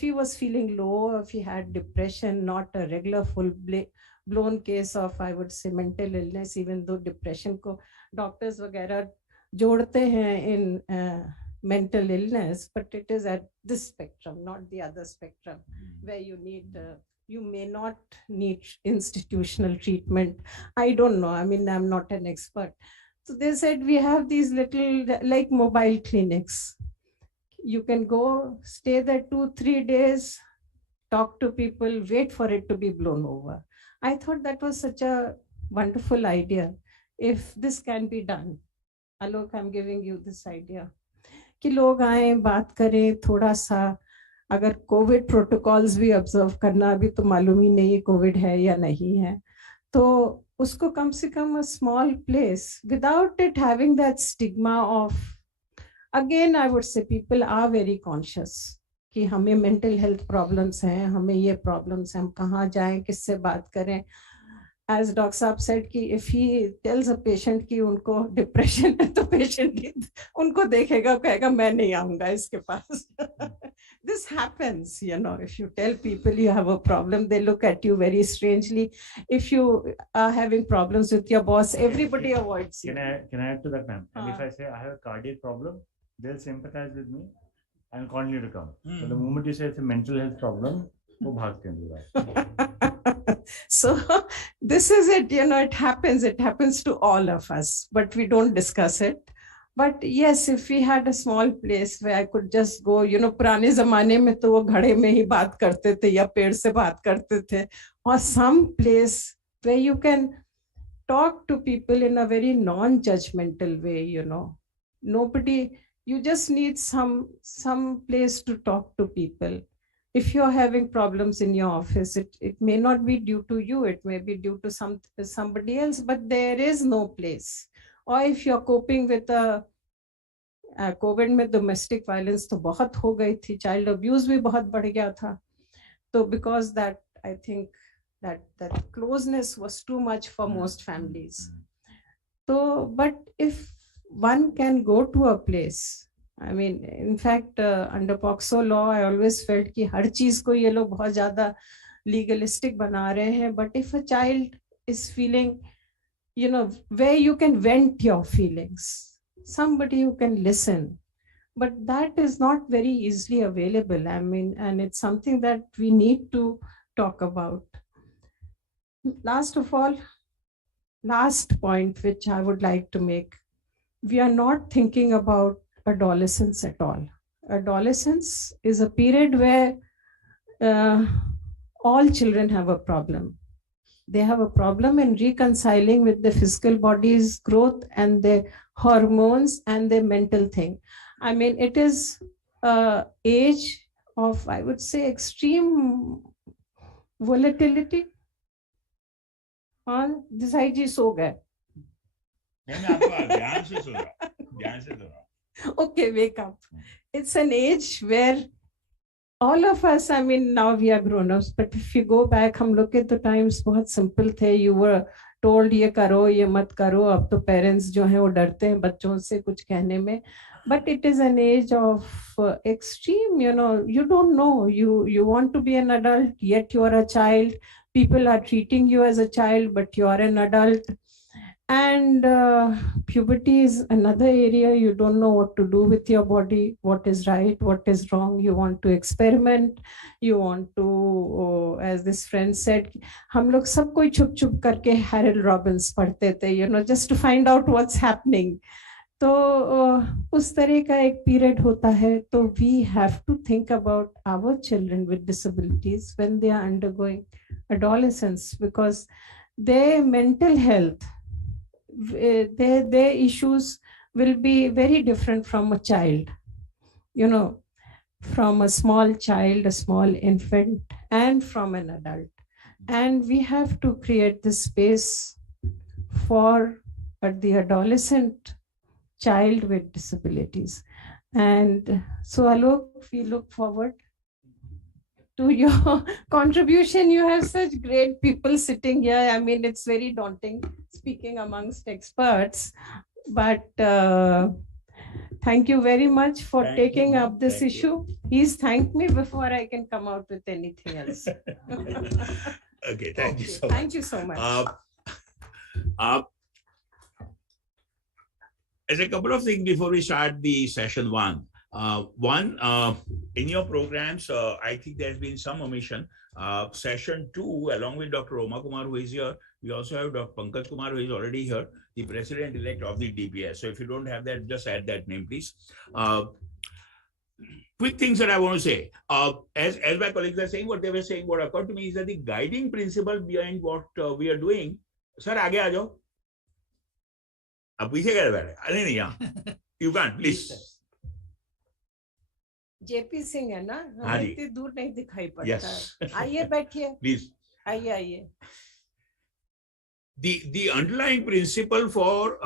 he was feeling low, if he had depression, not a regular full-blown case of, I would say, mental illness, even though depression को doctors वगैरह जोड़ते हैं in mental illness, but it is at this spectrum, not the other spectrum, where you may not need institutional treatment. I don't know. I'm not an expert. So they said, we have these little like mobile clinics. You can go, stay there 2-3 days, talk to people, wait for it to be blown over. I thought that was such a wonderful idea. If this can be done, Alok, I'm giving you this idea. कि लोग आए, बात करें थोड़ा सा. अगर Covid protocols भी observe करना, अभी तो मालूम ही नहीं कोविड है या नहीं है, तो उसको कम से कम a small place without it having that stigma of, again I would say people are very conscious कि हमें mental health problems हैं, हमें ये problems हैं, हम कहाँ जाएं, किससे बात करें. As Dr. Saab said कि if he tells a patient कि उनको depression है, तो patient उनको देखेगा, कहेगा मैं नहीं आऊँगा इसके पास. This happens, if you tell people you have a problem, they look at you very strangely. If you are having problems with your boss, everybody avoids you. Can I add to that, ma'am? And if I say I have a cardiac problem, they'll sympathize with me and continue to come. But the moment you say it's a mental health problem, वो भागते हैं दूर. So this is it, it happens to all of us, but we don't discuss it. But yes, if we had a small place where I could just go, पुराने जमाने में तो वो घड़े में ही बात करते थे या पेड़ से बात करते थे, or some place where you can talk to people in a very non-judgmental way, Nobody, you just need some place to talk to people. If you're having problems in your office, it may not be due to you, it may be due to somebody else, but there is no place. Or if you're coping with a Covid में domestic violence तो बहुत हो गई थी, child abuse भी बहुत बढ़ गया था, तो because that I think that closeness was too much for most families. So but if one can go to a place, I mean, in fact, under POCSO law, I always felt कि हर चीज को ये लोग बहुत ज्यादा legalistic बना रहे हैं. But if a child is feeling, where you can vent your feelings, somebody who can listen, but that is not very easily available. I mean, and it's something that we need to talk about. Last of all, last point which I would like to make, we are not thinking about adolescence at all. Adolescence is a period where all children have a problem. They have a problem in reconciling with the physical body's growth and their hormones and their mental thing. I mean, it is an age of, I would say, extreme volatility. हाँ, दिसाई जी सो गए. Okay, wake up. It's an age where all of us, I mean, now we are grown-ups, but if you go back, हम लोग के तो times बहुत simple थे. You were told ये करो, ये मत करो. अब तो parents जो हैं वो डरते हैं बच्चों से कुछ कहने में. But it is an age of extreme, you don't know. You want to be an adult, yet you are a child. People are treating you as a child, but you are an adult. And puberty is another area. You don't know what to do with your body, what is right, what is wrong. You want to experiment. You want to, as this friend said, हम लोग सब कोई छुप छुप करके Harold Robbins पढ़ते थे, just to find out what's happening. तो उस तरह का एक period होता है. तो we have to think about our children with disabilities when they are undergoing adolescence, because their mental health, their issues will be very different from a child, from a small child, a small infant, and from an adult. And we have to create this space for the adolescent child with disabilities. And so Alok, we look forward to your contribution. You have such great people sitting here. I mean, it's very daunting speaking amongst experts, but thank you very much for taking up this issue. Please thank me before I can come out with anything else. Okay, thank you so much. Thank you so much. As a couple of things before we start the session one. In your programs, I think there's been some omission. Session 2, along with Dr. Roma Kumar, who is here, we also have Dr. Pankaj Kumar, who is already here, the president-elect of the DPS. So if you don't have that, just add that name, please. Quick things that I want to say. As my colleagues are saying, what they were saying, what occurred to me is that the guiding principle behind what we are doing. Sir, आगे आ जाओ. अब पीछे कैसे बैठे? अरे नहीं यहाँ. You can't, please. JP Singh है ना, हमें इतनी दूर नहीं दिखाई पड़ता Yes. है. आइए बैठिए. Please. आइए. The underlying principle for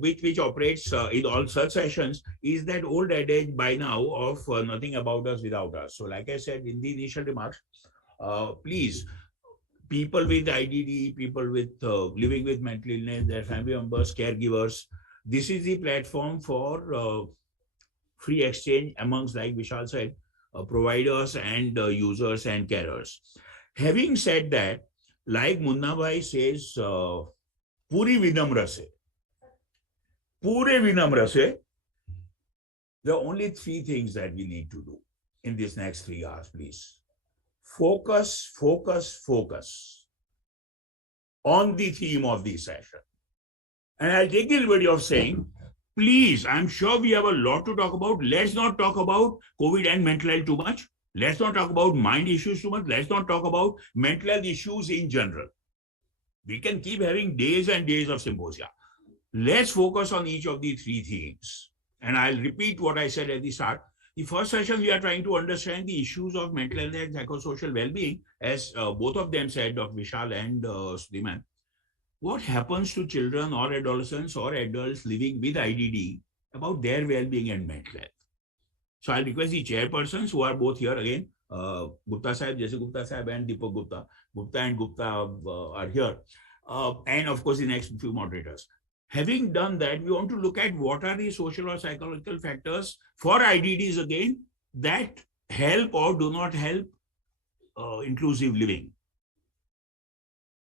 which operates in all such sessions is that old adage by now of nothing about us without us. So like I said in the initial remarks, please, people with IDD, people with living with mental illness, their family members, caregivers, this is the platform for free exchange amongst, like Vishal said, providers and users and carers. Having said that, like Munna Bhai says, Puri Vinamra se, there are only 3 things that we need to do in this next 3 hours, please. Focus, focus, focus on the theme of the session. And I'll take the liberty of saying, please, I'm sure we have a lot to talk about. Let's not talk about COVID and mental health too much. Let's not talk about mind issues too much. Let's not talk about mental health issues in general. We can keep having days and days of symposia. Let's focus on each of the three themes. And I'll repeat what I said at the start. The first session, we are trying to understand the issues of mental health and psychosocial well-being, as both of them said, Dr. Vishal and Suleiman. What happens to children or adolescents or adults living with IDD about their well-being and mental health? So I'll request the chairpersons who are both here again, Gupta Sahib, Jesse Gupta Sahib and Deepak Gupta. Gupta and Gupta are here. And of course, the next few moderators. Having done that, we want to look at what are the social or psychological factors for IDDs again that help or do not help inclusive living.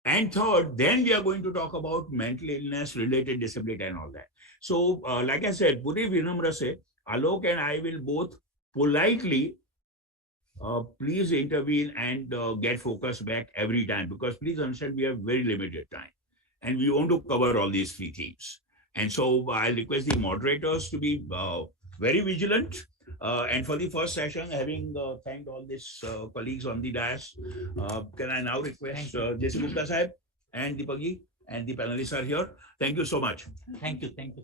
And third, then we are going to talk about mental illness, related disability and all that. So like I said, Puri Vinamra se, Alok and I will both politely please intervene and get focus back every time, because please understand we have very limited time and we want to cover all these three themes. And so I'll request the moderators to be very vigilant. And for the first session, having thanked all these colleagues on the dais, can I now request Jesse Gupta Sahib and Deepak ji and the panelists are here. Thank you so much. Thank you. Thank you.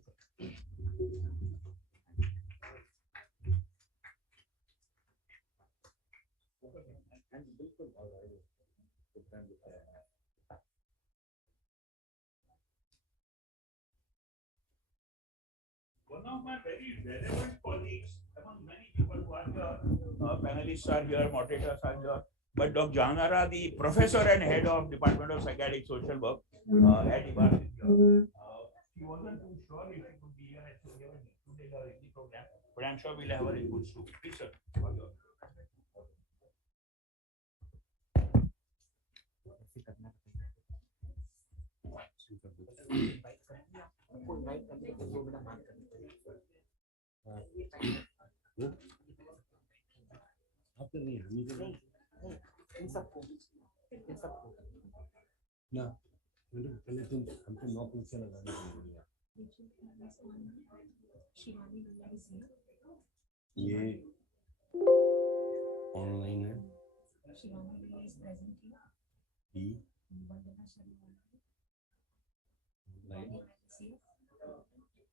One of my very relevant colleagues, among many people who are here, panelists are here, moderators are here, but Dr. Janara, the professor and head of Department of Psychiatric Social Work at IBAR is here. She wasn't too sure if she could be here and she never included her in the program, but I'm sure we'll have her inputs too. Please, sir. ना पहले तुम हमको 9 पूछे लगाना ये online है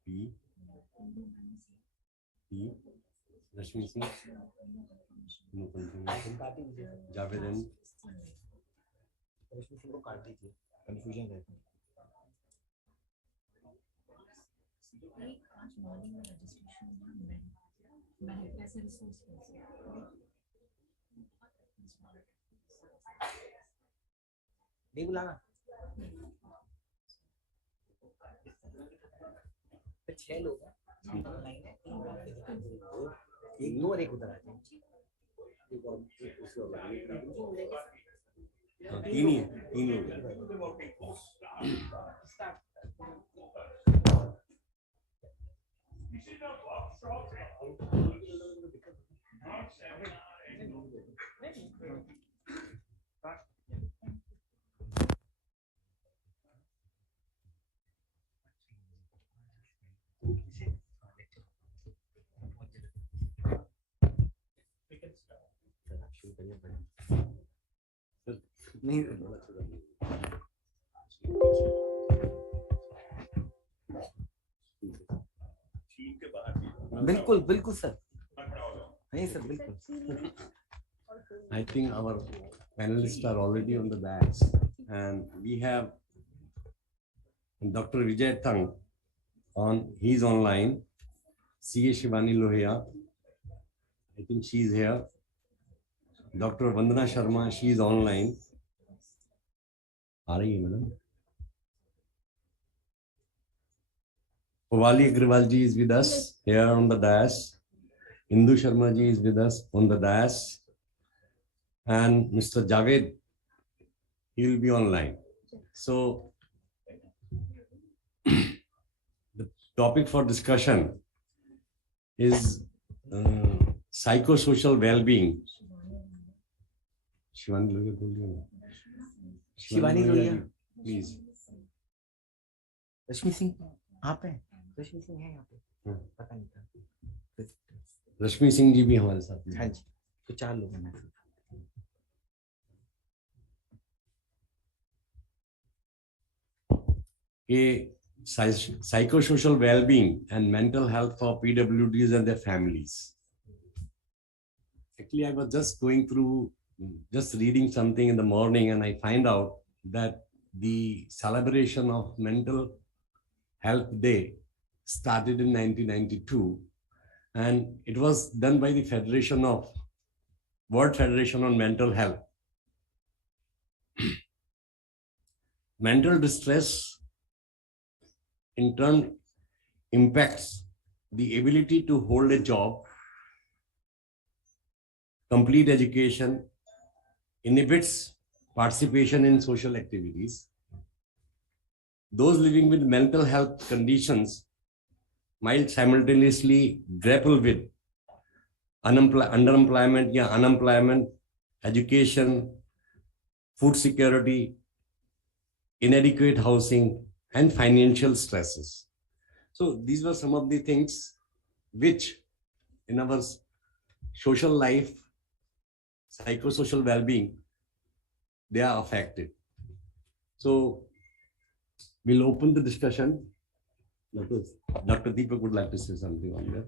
B B Rashmi Singh Javed Rashmi Singh को काट दीजिए, कंफ्यूजन रहता है। आज मॉर्निंग में रजिस्ट्रेशन मैं ऐसे रिसोर्स नहीं बुलाना 6 लोग ऑनलाइन है, 1 2 और 1 उधर आ जाए। तीन ही नहीं बिल्कुल बिल्कुल सर, नहीं सर बिल्कुल। I think our panelists are already on the dais and we have Dr. Vijay Thang he's online. CA Shivani Lohia, I think she's here. Dr. Vandana Sharma, she is online. Are you, madam? Pavali Agrawal ji is with us here on the dais. Indu Sharma ji is with us on the dais. And Mr. Javed, he will be online. So, the topic for discussion is psychosocial well-being. Shivani Lohia, Shivani Lohia, please. Rashmi Singh आप हैं? रश्मि सिंह है यहाँ पे, पता नहीं था। रश्मि सिंह जी भी हमारे साथ में। हाँ जी, तो 4 लोग हैं। कि psychosocial well-being and mental health for PWDs and their families. Actually, I was just going through, just reading something in the morning, and I find out that the celebration of Mental Health Day started in 1992, and it was done by the World Federation on Mental Health. Mental distress in turn impacts the ability to hold a job, complete education, inhibits participation in social activities. Those living with mental health conditions might simultaneously grapple with underemployment, unemployment, education, food security, inadequate housing, and financial stresses. So these were some of the things which in our social life, psychosocial well-being, they are affected. So we'll open the discussion. Dr. Deepak would like to say something on that.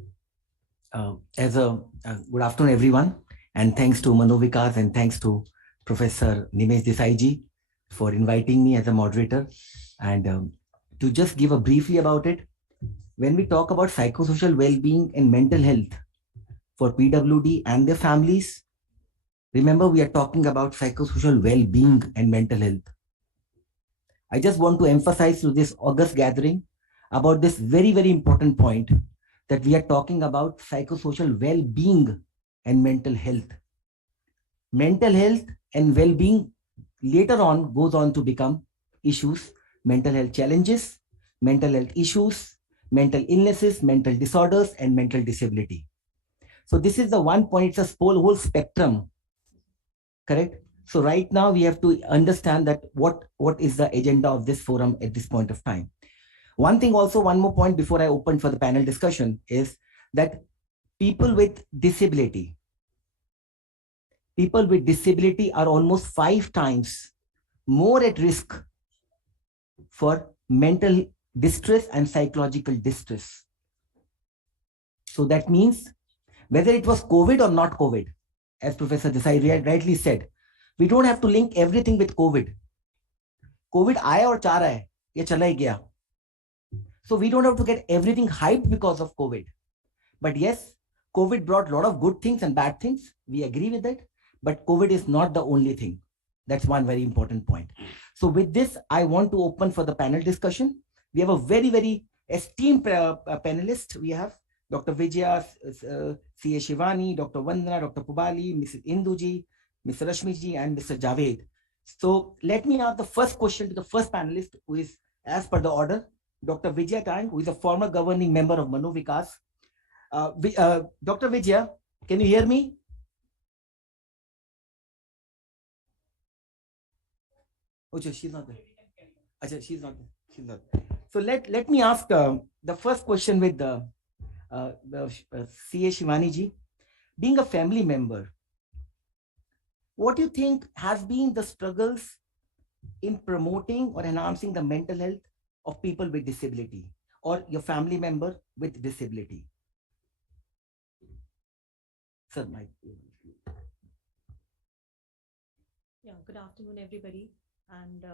Good afternoon, everyone, and thanks to Manovikas and thanks to Professor Nimesh Desai ji for inviting me as a moderator. And to just give a briefly about it, when we talk about psychosocial well-being and mental health for PWD and their families, remember we are talking about psychosocial well-being and mental health. I just want to emphasize to this August gathering about this very, very important point that we are talking about psychosocial well-being and mental health. Mental health and well-being later on goes on to become issues, mental health challenges, mental health issues, mental illnesses, mental disorders, and mental disability. So this is the one point, it's a whole spectrum, correct? So right now we have to understand that what is the agenda of this forum at this point of time. One thing also, one more point before I open for the panel discussion is that people with disability are almost 5 times more at risk for mental distress and psychological distress. So that means whether it was COVID or not COVID, as Professor Desai rightly said, we don't have to link everything with COVID. COVID aaya aur cha raha hai, ye chala hi gaya. So we don't have to get everything hyped because of COVID. But yes, COVID brought a lot of good things and bad things. We agree with that. But COVID is not the only thing. That's one very important point. So with this, I want to open for the panel discussion. We have a very, very esteemed panelist. We have Dr. Vijaya, C.A. Shivani, Dr. Vandana, Dr. Pubali, Mrs. Induji, Mr. Rashmiji, and Mr. Javed. So let me ask the first question to the first panelist, who is, as per the order, Dr. Vijaya Tang, who is a former governing member of Manovikas. Dr. Vijaya, can you hear me? Oh, she's not there. Achha, she's not there. She's not there. So let me ask the first question with the C.A. Shivani ji. Being a family member, what do you think has been the struggles in promoting or enhancing the mental health of people with disability or your family member with disability? Sir, Mike. Yeah, good afternoon, everybody. And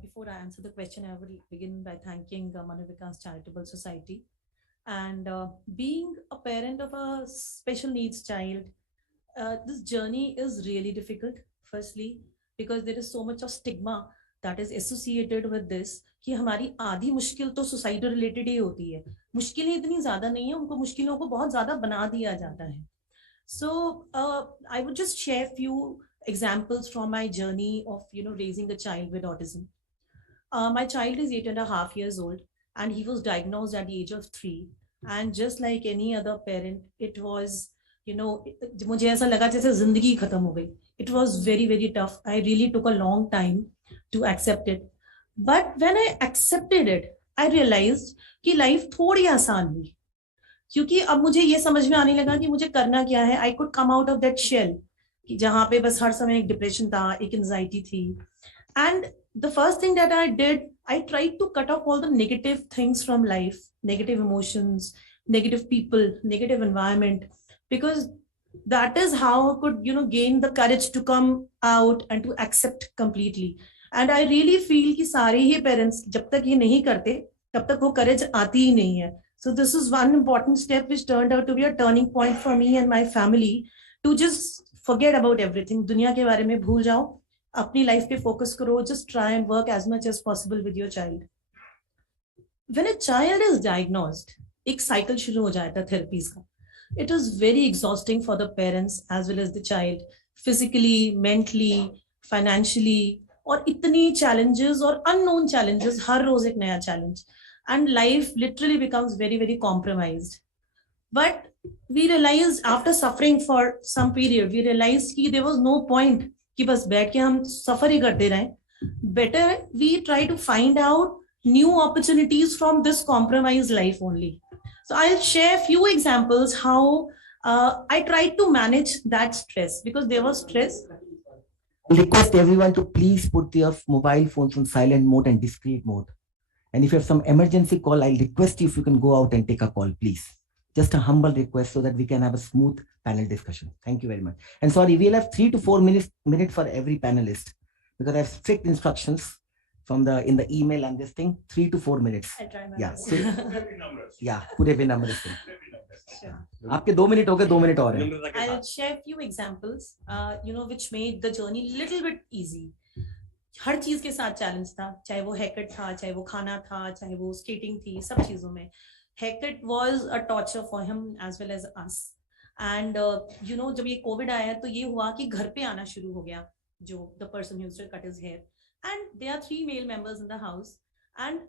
before I answer the question, I will begin by thanking Manovikas Charitable Society. And being a parent of a special needs child, this journey is really difficult, firstly, because there is so much of stigma that is associated with this, कि हमारी आधी मुश्किल तो suicide related ही होती है. मुश्किलें इतनी ज्यादा नहीं है, उनको मुश्किलों को बहुत ज्यादा बना दिया जाता है. So I would just share few examples from my journey of raising a child with autism. My child is 8.5 years old, and he was diagnosed at the age of 3. And just like any other parent, it was मुझे ऐसा लगा जैसे जिंदगी खत्म हो गई. It was very, very tough. I really took a long time to accept it. But when I accepted it, I realized कि life थोड़ी आसान हुई, क्योंकि अब मुझे ये समझ में आने लगा कि मुझे करना क्या है. I could come out of that shell कि जहाँ पे बस हर समय एक डिप्रेशन था, एक एंजाइटी थी. And the first thing that I did, I tried to cut off all the negative things from life, negative emotions, negative people, negative environment, because that is how I could, gain the courage to come out and to accept completely. And I really feel कि सारे ही parents जब तक ये नहीं करते तब तक वो courage आती ही नहीं है. So this is one important step which turned out to be a turning point for me and my family to just forget about everything. दुनिया के बारे में भूल जाओ, अपनी life पे focus करो, just try and work as much as possible with your child. When a child is diagnosed, एक cycle शुरू हो जाता है therapies का. It is very exhausting for the parents as well as the child, physically, mentally, financially, और इतनी challenges और unknown challenges, हर रोज एक नया challenge, and life literally becomes very, very compromised. But we realized after suffering for some period, we realized कि there was no point कि बस बैठ के हम suffer ही करते रहें. Better we try to find out new opportunities from this compromised life only. So I'll share a few examples how I tried to manage that stress, because there was stress. Request everyone to please put your mobile phones on silent mode and discreet mode. And if you have some emergency call, I'll request you if you can go out and take a call, please. Just a humble request so that we can have a smooth panel discussion. Thank you very much. And sorry, we'll have 3 to 4 minutes for every panelist, because I have strict instructions from in the email and this thing, 3 to 4 minutes. I'll try my best. best. Yeah, पूरे विनम्र से. आपके 2 minute हो गए, 2 minute और हैं. I'll share a few examples, which made the journey little bit easy. हर चीज के साथ चैलेंज था, चाहे वो haircut था, चाहे वो खाना था, चाहे वो skating थी, सब चीजों में. Haircut was a torture for him as well as us. And जब ये COVID आया तो ये हुआ कि घर पे आना शुरू हो गया, जो the person who used to cut his hair. And there are 3 male members in the house. And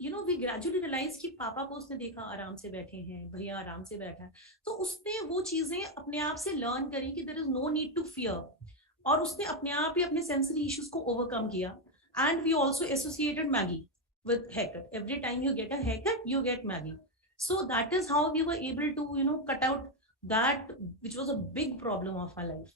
we gradually realized कि पापा को उसने देखा आराम से बैठे हैं, भैया आराम से बैठा है, तो उसने वो चीजें अपने आप से लर्न करी कि there is no need to fear, और उसने अपने आप ही अपने sensory issues को overcome किया. And we also associated Maggie with haircut. Every time you get a haircut, you get Maggie. So that is how we were able to cut out that which was a big problem of our life.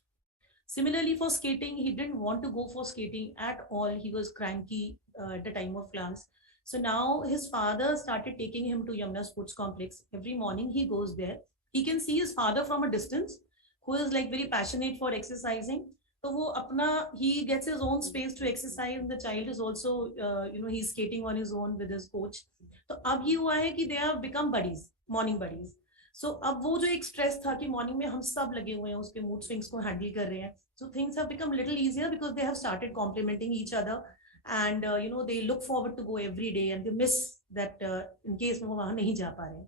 Similarly, for skating, he didn't want to go for skating at all. He was cranky at the time of class. So now his father started taking him to Yamuna Sports Complex. Every morning he goes there. He can see his father from a distance, who is like very passionate for exercising. So he gets his own space to exercise. The child is also, he's skating on his own with his coach. So अब ये हुआ है कि they have become buddies, morning buddies. So अब वो जो एक stress था कि morning में हम सब लगे हुए हैं उसके mood swings को handle कर रहे हैं. So things have become little easier because they have started complimenting each other, and they look forward to go every day, and they miss that in case वो वहाँ नहीं जा पा रहे.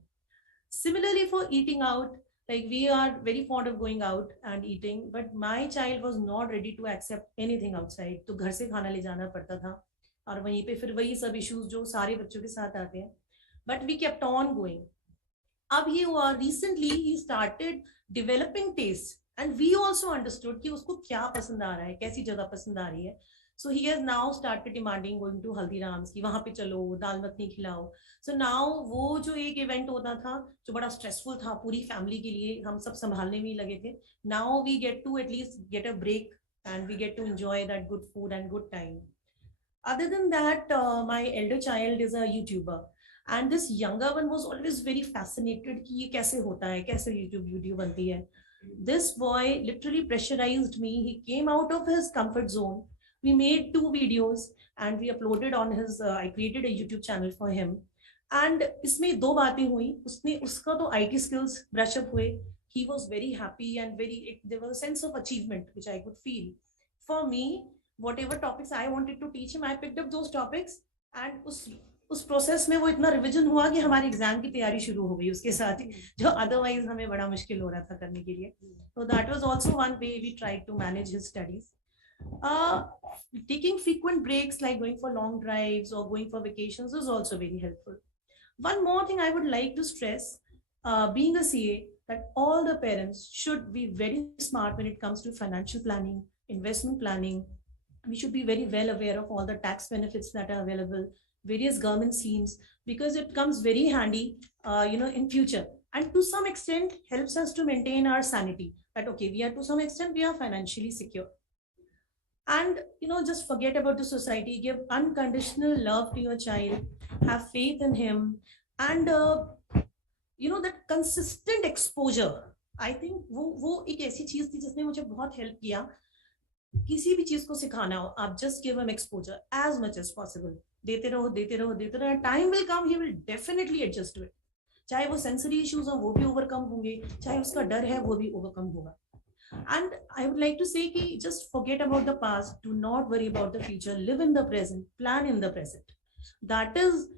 Similarly, for eating out, like we are very fond of going out and eating, but my child was not ready to accept anything outside. तो घर से खाना ले जाना पड़ता था, और वहीं पे फिर वही सब issues जो सारे बच्चों के साथ आते हैं. But we kept on going. अब ये हुआ, recently he started developing taste, and we also understood कि उसको क्या पसंद आ रहा है, कैसी जगह पसंद आ रही है. So he has now started demanding going to Haldiram's कि वहाँ पे चलो, दाल मखनी खिलाओ. So now वो जो एक event होता था जो बड़ा stressful था पूरी family के लिए, हम सब संभालने में ही लगे थे. Now we get to at least get a break, and we get to enjoy that good food and good time. Other than that, my elder child is a YouTuber, and this younger one was always very fascinated कि ये कैसे होता है, कैसे YouTube video बनती है. This boy literally pressurized me. He came out of his comfort zone. We made 2 videos and we uploaded on his, I created a YouTube channel for him. And इसमें 2 बातें हुई. उसका तो IT skills brush up हुए. He was very happy and there was a sense of achievement which I could feel. For me, whatever topics I wanted to teach him, I picked up those topics, and उस process में वो इतना revision हुआ कि हमारे exam की तैयारी शुरू हो गई उसके साथ ही, जो otherwise हमें बड़ा मुश्किल हो रहा था करने के लिए. So that was also one way we tried to manage his studies. Taking frequent breaks like going for long drives or going for vacations is also very helpful. One more thing I would like to stress, being a CA, that all the parents should be very smart when it comes to financial planning, investment planning. We should be very well aware of all the tax benefits that are available. various government schemes, because it comes very handy, in future, and to some extent helps us to maintain our sanity. That okay, we are to some extent we are financially secure, and just forget about the society. Give unconditional love to your child, have faith in him, and that consistent exposure. I think वो एक ऐसी चीज थी जिसने मुझे बहुत help किया. किसी भी चीज को सिखाना हो, आप just give him exposure as much as possible. देते रहो देते रहो देते रहो. Time will come, he will definitely adjust to it. चाहे वो सेंसरी इश्यूज हो वो भी ओवरकम होंगे, चाहे उसका डर है वो भी ओवरकम होगा. And I would like to say ki just forget about the past, do not worry about the future, live in the present, plan in the present. That is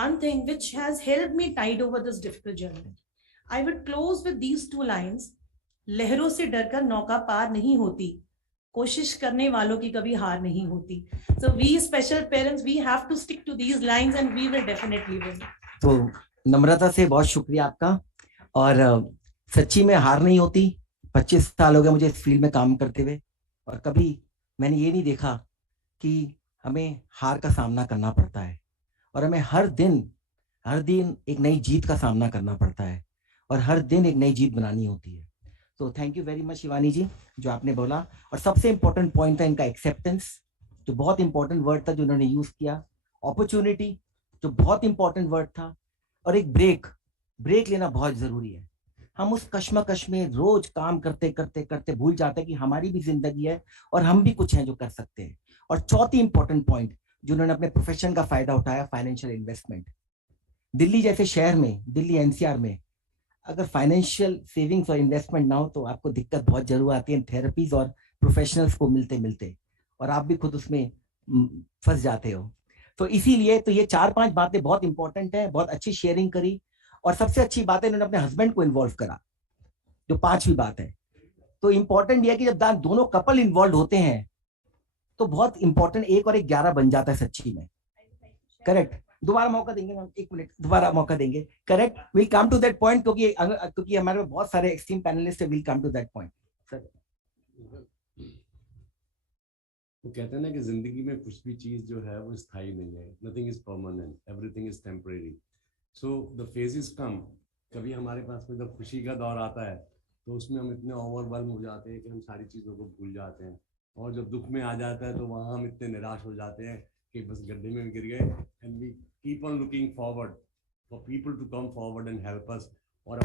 one thing which has helped me tide over this difficult journey. I would close with these two lines. लहरों से डरकर नौका पार नहीं होती, कोशिश करने वालों की कभी हार नहीं होती. So we special parents, we have to stick to these lines and we will definitely win. तो नम्रता से बहुत शुक्रिया आपका. और सच्ची में हार नहीं होती. 25 साल हो गए मुझे इस फील्ड में काम करते हुए, और कभी मैंने ये नहीं देखा कि हमें हार का सामना करना पड़ता है, और हमें हर दिन एक नई जीत का सामना करना पड़ता है, और हर दिन एक नई जीत बनानी होती है. तो thank you very much Shivani ji जो आपने बोला. और सबसे इंपॉर्टेंट पॉइंट था इनका एक्सेप्टेंस, जो बहुत इंपॉर्टेंट वर्ड था जो उन्होंने यूज किया. अपॉर्चुनिटी जो बहुत इंपॉर्टेंट वर्ड था. और एक ब्रेक लेना बहुत जरूरी है. हम उस कश्मकश में रोज काम करते करते करते भूल जाते हैं कि हमारी भी जिंदगी है और हम भी कुछ हैं जो कर सकते हैं. और चौथी इंपॉर्टेंट पॉइंट जो उन्होंने अपने प्रोफेशन का फायदा उठाया, फाइनेंशियल इन्वेस्टमेंट. दिल्ली जैसे शहर में, दिल्ली एनसीआर में अगर फाइनेंशियल सेविंग्स और इन्वेस्टमेंट ना हो तो आपको दिक्कत बहुत जरूर आती है थेरेपीज और प्रोफेशनल्स को मिलते मिलते, और आप भी खुद उसमें फंस जाते हो. तो इसीलिए तो ये 4-5 बातें बहुत इंपॉर्टेंट है. बहुत अच्छी शेयरिंग करी, और सबसे अच्छी बात है इन्होंने अपने हस्बैंड को इन्वॉल्व करा, जो 5वीं बात है. तो इंपॉर्टेंट ये है कि जब दोनों कपल इन्वॉल्व होते हैं तो बहुत इंपॉर्टेंट 1 और 1 11 बन जाता है सच्ची में. करेक्ट. दोबारा मौका देंगे मैम, 1 मिनट दोबारा मौका देंगे. Correct. Will come to that point, क्योंकि हमारे में बहुत सारे एक्सट्रीम पैनलिस्ट है. Will come to that point. Sir वो कहते हैं ना कि जिंदगी में कुछ भी चीज जो है वो स्थायी नहीं है. Nothing is permanent, everything is temporary. So the phases come. कभी हमारे पास में जब खुशी का दौर आता है तो उसमें हम इतने ओवरवेल्म हो जाते हैं कि हम सारी चीज़ों को भूल जाते हैं, और जब दुख में आ जाता है तो वहाँ हम इतने निराश हो जाते हैं कि बस गड्ढे में गिर गए. And we keep on looking forward for people to come forward and help us. और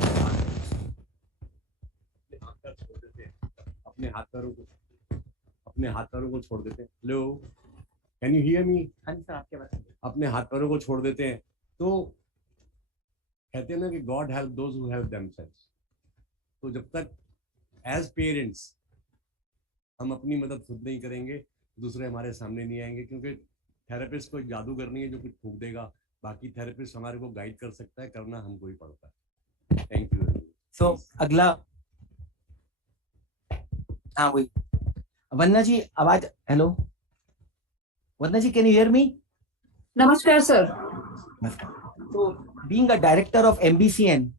अपने हाथ पैरों को छोड़ देते हैं. Hello, can you hear me? हाँ सर, आपके बात. अपने हाथ पैरों को छोड़ देते हैं. तो कहते हैं ना कि God help those who help themselves. तो जब तक एज पेरेंट्स हम अपनी मदद खुद नहीं करेंगे, दूसरे हमारे सामने नहीं आएंगे, क्योंकि थेरेपिस्ट कोई जादूगर नहीं है जो कुछ फूंक देगा. बाकी थेरेपिस्ट हमारे को गाइड कर सकता है, करना हमको ही पड़ता है. Thank you. सो अगला, हाँ वही वंदना जी आवाज. Hello Vandana ji, can you hear me? नमस्कार सर. तो being a director of MBCN,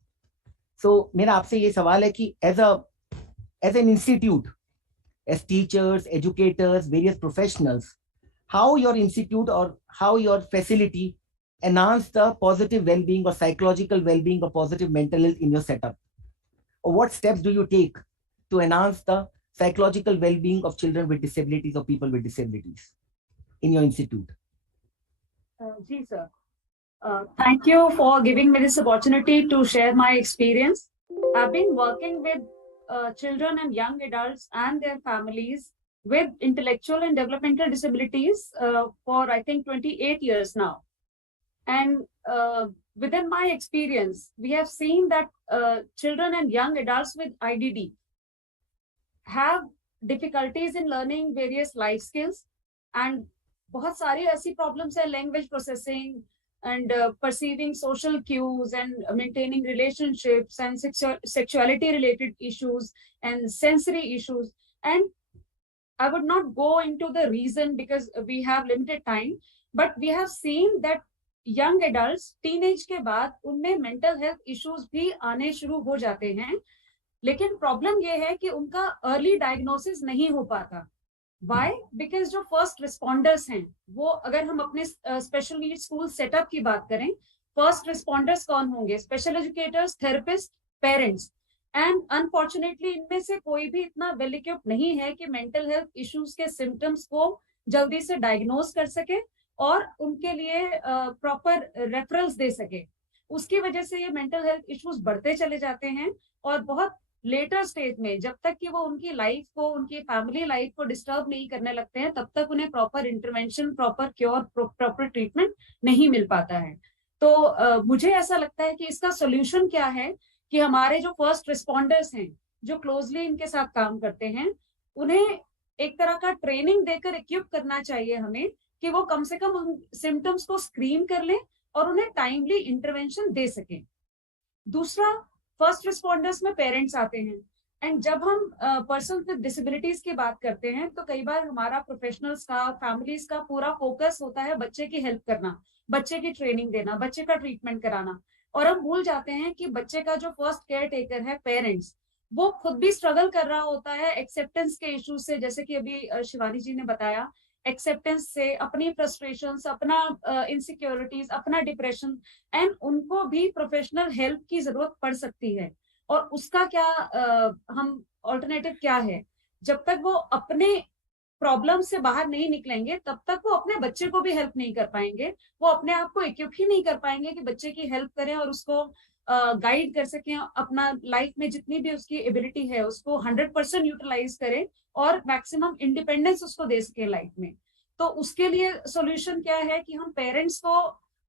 so मेरा आपसे ये सवाल है कि as an institute, as teachers, educators, various professionals, how your institute or how your facility enhance the positive well-being or psychological well-being or positive mental health in your setup? Or what steps do you take to enhance the psychological well-being of children with disabilities or people with disabilities in your institute? Ji sir. Thank you for giving me this opportunity to share my experience. I've been working with children and young adults and their families with intellectual and developmental disabilities for I think 28 years now. And within my experience, we have seen that children and young adults with IDD have difficulties in learning various life skills, and बहुत सारी ऐसी problems है, language processing and perceiving social cues and maintaining relationships and sexuality related issues and sensory issues. And I would not go into the reason because we have limited time, but we have seen that young adults teenage के बाद उनमें mental health issues भी आने शुरू हो जाते हैं, लेकिन प्रॉब्लम ये है कि उनका अर्ली डायग्नोसिस नहीं हो पाता. वाई? बिकॉज जो फर्स्ट रिस्पॉन्डर्स हैं वो, अगर हम अपने स्पेशल नीड स्कूल सेटअप की बात करें, फर्स्ट रिस्पॉन्डर्स कौन होंगे? Special educators, therapist, parents. And unfortunately इनमें से कोई भी इतना वेल इक्विप्ड नहीं है कि मेंटल हेल्थ इश्यूज के सिम्टम्स को जल्दी से डायग्नोज कर सके और उनके लिए प्रॉपर रेफरल्स दे सके। उसकी वजह से ये मेंटल हेल्थ इश्यूज बढ़ते चले जाते हैं और बहुत लेटर स्टेज में, जब तक कि वो उनकी लाइफ को, उनकी फैमिली लाइफ को डिस्टर्ब नहीं करने लगते हैं, तब तक उन्हें proper intervention, proper cure, proper treatment नहीं मिल पाता है। तो मुझे ऐसा लगता है कि इसका सोल्यूशन क्या है कि हमारे जो फर्स्ट रिस्पॉन्डर्स हैं, जो क्लोजली इनके साथ काम करते हैं, उन्हें एक तरह का ट्रेनिंग देकर इक्विप करना चाहिए हमें कि वो कम से कम उन सिम्टम्स को स्क्रीन कर लें और उन्हें टाइमली इंटरवेंशन दे सकें। दूसरा, फर्स्ट रिस्पॉन्डर्स में पेरेंट्स आते हैं। एंड जब हम पर्सन विद डिसेबिलिटीज की बात करते हैं तो कई बार हमारा प्रोफेशनल्स का, फैमिलीज का पूरा फोकस होता है बच्चे की हेल्प करना, बच्चे की ट्रेनिंग देना, बच्चे का ट्रीटमेंट कराना, और हम भूल जाते हैं कि बच्चे का जो फर्स्ट केयर टेकर है, पेरेंट्स, वो खुद भी स्ट्रगल कर रहा होता है एक्सेप्टेंस के इश्यू से, जैसे कि अभी शिवानी जी ने बताया, एक्सेप्टेंस से, अपनी फ्रस्ट्रेशंस, अपना इनसिक्योरिटीज, अपना डिप्रेशन, एंड उनको भी प्रोफेशनल हेल्प की जरूरत पड़ सकती है। और उसका क्या हम ऑल्टरनेटिव क्या है? जब तक वो अपने प्रॉब्लम से बाहर नहीं निकलेंगे तब तक वो अपने बच्चे को भी हेल्प नहीं कर पाएंगे, वो अपने आप को इक्विप ही नहीं कर पाएंगे कि बच्चे की हेल्प करें और उसको गाइड कर सकें, अपना लाइफ में जितनी भी उसकी एबिलिटी है उसको 100% यूटिलाइज करें और मैक्सिमम इंडिपेंडेंस उसको दे सके लाइफ में। तो उसके लिए सॉल्यूशन क्या है कि हम पेरेंट्स को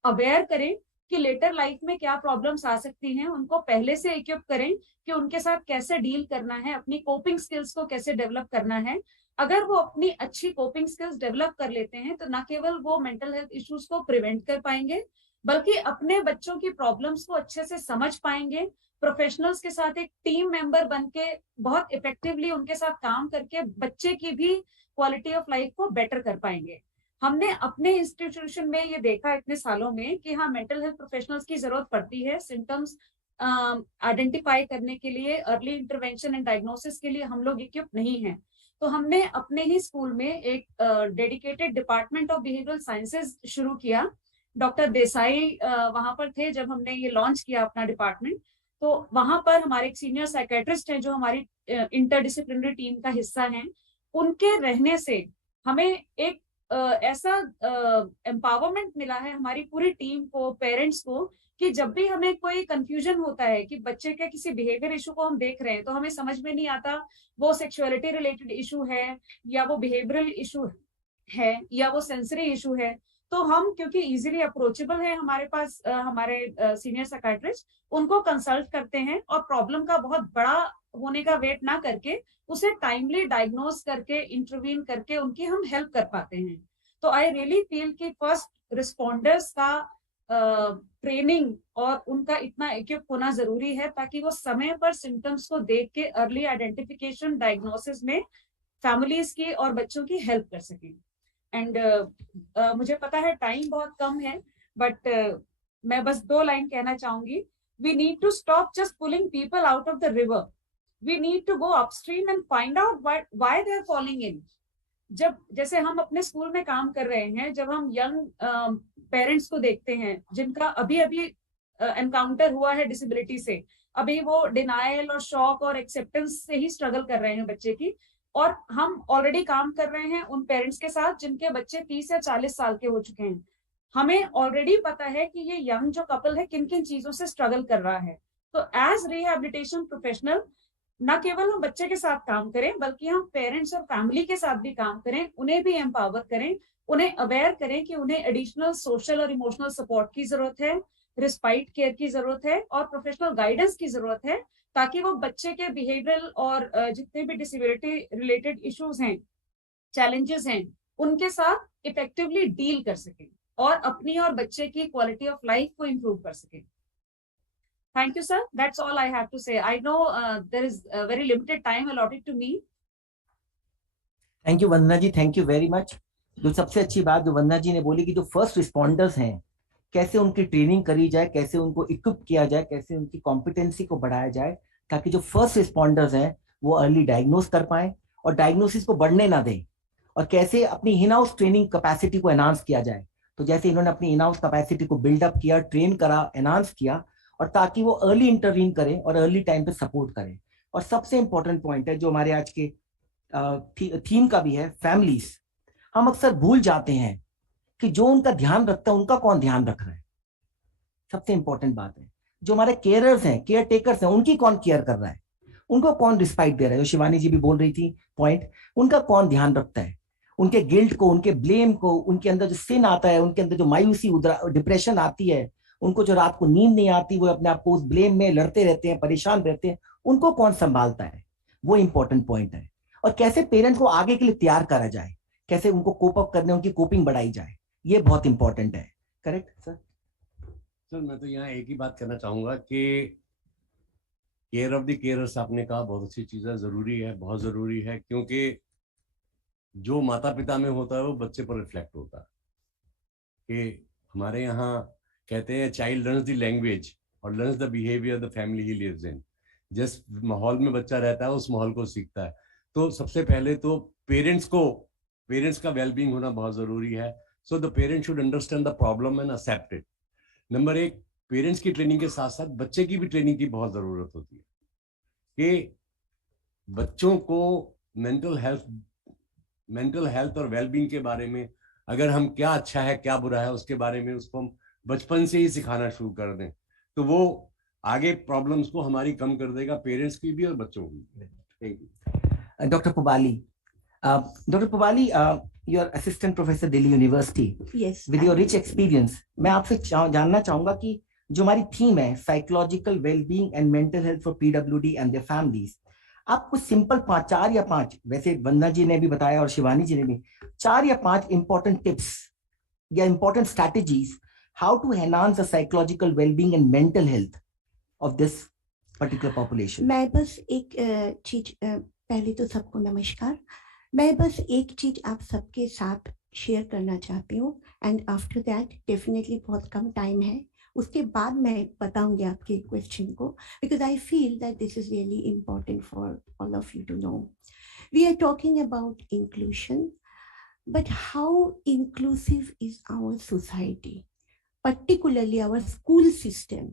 अवेयर करें कि लेटर लाइफ में क्या प्रॉब्लम्स आ सकती हैं, उनको पहले से इक्विप करें कि उनके साथ कैसे डील करना है, अपनी कोपिंग स्किल्स को कैसे डेवलप करना है। अगर वो अपनी अच्छी कोपिंग स्किल्स डेवलप कर लेते हैं तो न केवल वो मेंटल हेल्थ इश्यूज को प्रिवेंट कर पाएंगे, बल्कि अपने बच्चों की प्रॉब्लम्स को अच्छे से समझ पाएंगे, प्रोफेशनल्स के साथ एक टीम मेंबर बन के बहुत इफेक्टिवली उनके साथ काम करके बच्चे की भी क्वालिटी ऑफ लाइफ को बेटर कर पाएंगे। हमने अपने इंस्टीट्यूशन में ये देखा इतने सालों में कि हाँ, मेंटल हेल्थ प्रोफेशनल्स की जरूरत पड़ती है सिम्टम्स आइडेंटिफाई करने के लिए, अर्ली इंटरवेंशन एंड डायग्नोसिस के लिए हम लोग इक्विप नहीं हैं। तो हमने अपने ही स्कूल में एक dedicated department of behavioural sciences शुरू किया। डॉक्टर देसाई वहां पर थे जब हमने ये लॉन्च किया अपना डिपार्टमेंट। तो वहां पर हमारे एक सीनियर साइकेट्रिस्ट हैं जो हमारी इंटरडिसिप्लिनरी टीम का हिस्सा हैं। उनके रहने से हमें एक ऐसा एम्पावरमेंट मिला है हमारी पूरी टीम को, पेरेंट्स को, कि जब भी हमें कोई कंफ्यूजन होता है कि बच्चे के किसी बिहेवियर इशू को हम देख रहे हैं तो हमें समझ में नहीं आता वो सेक्सुअलिटी रिलेटेड इशू है या वो बिहेवियरल इशू है या वो सेंसरी इशू है, तो हम, क्योंकि इजीली अप्रोचेबल है हमारे पास हमारे सीनियर साइकियाट्रिस्ट, उनको कंसल्ट करते हैं और प्रॉब्लम का बहुत बड़ा होने का वेट ना करके उसे टाइमली डायग्नोज करके, इंटरवीन करके उनकी हम हेल्प कर पाते हैं। तो आई रियली फील कि फर्स्ट रिस्पॉन्डर्स का ट्रेनिंग और उनका इतना इक्विप होना जरूरी है ताकि वो समय पर सिम्टम्स को देख के अर्ली आइडेंटिफिकेशन, डायग्नोसिस में फैमिलीज की और बच्चों की हेल्प कर सकें। एंड मुझे पता है टाइम बहुत कम है, बट मैं बस 2 लाइन कहना चाहूंगी। We need to stop just pulling people out of the river, we need to go upstream and find out why they are falling in. जब जैसे हम अपने स्कूल में काम कर रहे हैं, जब हम यंग पेरेंट्स को देखते हैं जिनका अभी अभी एनकाउंटर हुआ है डिसेबिलिटी से, अभी वो डिनायल और शॉक और एक्सेप्टेंस से ही स्ट्रगल कर रहे हैं बच्चे की, और हम ऑलरेडी काम कर रहे हैं उन पेरेंट्स के साथ जिनके बच्चे 30 या 40 साल के हो चुके हैं। हमें ऑलरेडी पता है कि ये यंग जो कपल है किन किन चीजों से स्ट्रगल कर रहा है। तो एज रिहैबिलिटेशन प्रोफेशनल न केवल हम बच्चे के साथ काम करें बल्कि हम पेरेंट्स और फैमिली के साथ भी काम करें, उन्हें भी एम्पावर करें, उन्हें अवेयर करें कि उन्हें एडिशनल सोशल और इमोशनल सपोर्ट की जरूरत है, रिस्पाइट केयर की जरूरत है और प्रोफेशनल गाइडेंस की जरूरत है, ताकि वो बच्चे के बिहेवियरल और जितने भी डिसेबिलिटी रिलेटेड इश्यूज हैं, चैलेंजेस हैं, उनके साथ इफेक्टिवली डील कर सकें और अपनी और बच्चे की क्वालिटी ऑफ लाइफ को इम्प्रूव कर सकें। Thank you, sir. That's all I have to say. I know there is a very limited time allotted to me. Thank you, Vandana ji. Thank you very much. जो सबसे अच्छी बात जो वंदना जी ने बोली कि जो फर्स्ट रिस्पॉन्डर्स हैं, कैसे उनकी ट्रेनिंग करी जाए, कैसे उनको इक्विप किया जाए, कैसे उनकी कॉम्पिटेंसी को बढ़ाया जाए, ताकि जो फर्स्ट रिस्पॉन्डर्स हैं वो अर्ली डायग्नोस कर पाए और डायग्नोसिस को बढ़ने ना दें। और कैसे अपनी इन हाउस ट्रेनिंग कैपेसिटी को एनहांस किया जाए। तो जैसे इन्होंने अपनी इन हाउस कैपेसिटी को बिल्डअप किया, ट्रेन करा, एनहांस किया, और ताकि वो अर्ली इंटरवीन करें और अर्ली टाइम पे सपोर्ट करें। और सबसे इंपॉर्टेंट पॉइंट है जो हमारे आज के थीम का भी है, फैमिलीज। हम अक्सर भूल जाते हैं कि जो उनका ध्यान रखता है उनका कौन ध्यान रख रहा है। सबसे इंपॉर्टेंट बात है, जो हमारे केयरर्स हैं, केयर टेकर्स हैं, उनकी कौन केयर कर रहा है, उनको कौन रिस्पाइट दे रहा है। जो शिवानी जी भी बोल रही थी पॉइंट, उनका कौन ध्यान रखता है, उनके गिल्ट को, उनके ब्लेम को, उनके अंदर जो सिन आता है, उनके अंदर जो मायूसी, डिप्रेशन आती है, उनको जो रात को नींद नहीं आती, वो अपने आप को उस ब्लेम में लड़ते रहते हैं, परेशान रहते हैं, उनको कौन संभालता है, वो इंपॉर्टेंट पॉइंट है। और कैसे पेरेंट्स को आगे के लिए तैयार करा जाए, कैसे उनको कोप अप करने, उनकी कोपिंग बढ़ाई जाए, ये बहुत इंपॉर्टेंट है। Correct sir? सर मैं तो यहाँ एक ही बात कहना चाहूंगा कि केयर ऑफ द केयरर्स आपने कहा, बहुत अच्छी चीज़ है, जरूरी है, बहुत जरूरी है, क्योंकि जो माता पिता में होता है वो बच्चे पर रिफ्लेक्ट होता है। कि हमारे यहाँ कहते हैं चाइल्ड लर्न्स द लैंग्वेज और learns the behaviour the family he lives in. जिस माहौल में बच्चा रहता है उस माहौल को सीखता है। तो सबसे पहले तो पेरेंट्स का वेलबींग होना बहुत जरूरी है। So the parents should understand the problem and accept it. Number एक, पेरेंट्स की ट्रेनिंग के साथ साथ बच्चे की भी ट्रेनिंग की बहुत जरूरत होती है कि बच्चों को मेंटल हेल्थ और वेलबींग के बारे में, अगर हम क्या अच्छा है क्या बुरा है उसके बारे में उसको हम बचपन से ही सिखाना शुरू कर दें, तो वो आगे प्रॉब्लम्स को हमारी कम कर देगा, पेरेंट्स की भी और बच्चों की भी। Thank you. Doctor Pubali, you are assistant professor Delhi University. Yes. With your rich experience, मैं आपसे जानना चाहूंगा कि जो हमारी थीम है psychological wellbeing and mental health for PWD and their families, आप कुछ सिंपल 4 या 5, वैसे वंदना जी ने भी बताया और शिवानी जी ने भी, 4 या 5 इंपॉर्टेंट टिप्स या important strategies how to enhance the psychological wellbeing and mental health of this particular population. मैं बस एक चीज, पहले तो सबको नमस्कार। मैं बस एक चीज आप सबके साथ शेयर करना चाहती हूँ, एंड आफ्टर दैट डेफिनेटली बहुत कम टाइम है, उसके बाद मैं बताऊंगी आपके क्वेश्चन को, because I feel that this is really important for all of you to know. We are talking about inclusion, but how inclusive is our society, particularly our school system.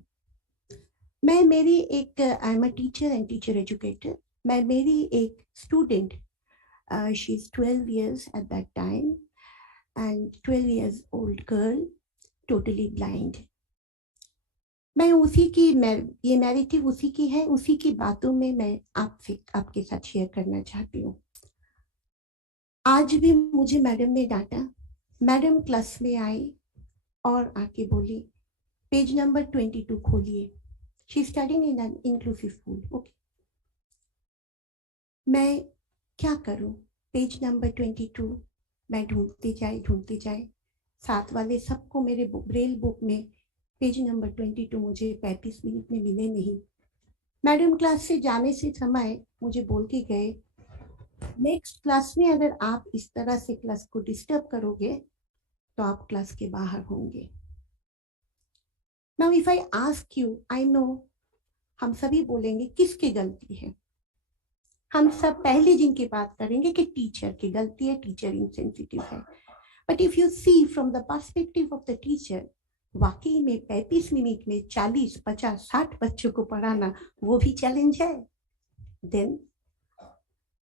मैं मेरी एक, I am a teacher and teacher educator, मैं मेरी एक student, she is 12 years at that time and 12 years old girl, totally blind. मैं उसी की, मैं ये नैरेटिव उसी की है, उसी की बातों में मैं आपके साथ शेयर करना चाहती हूँ। आज भी मुझे मैडम ने डांटा, मैडम क्लास में आई और आके बोली पेज नंबर 22 खोलिए। She studying in an inclusive school. Okay, मैं क्या करूं, पेज नंबर 22 मैं ढूंढते जाए, साथ वाले सबको मेरे ब्रेल बुक में पेज नंबर 22 मुझे 35 मिनट में मिले नहीं। मैडम क्लास से जाने से समय मुझे बोल के गए, नेक्स्ट क्लास में अगर आप इस तरह से क्लास को डिस्टर्ब करोगे तो आप क्लास के बाहर होंगे। Now if I ask you, I know हम सभी बोलेंगे किसकी गलती है, हम सब पहले जिनकी बात करेंगे कि टीचर की गलती है, टीचर इनसेंसिटिव है। But if you see from the perspective of the teacher, वाकई में 35 मिनट में 40, 50, 60 बच्चों को पढ़ाना वो भी चैलेंज है। देन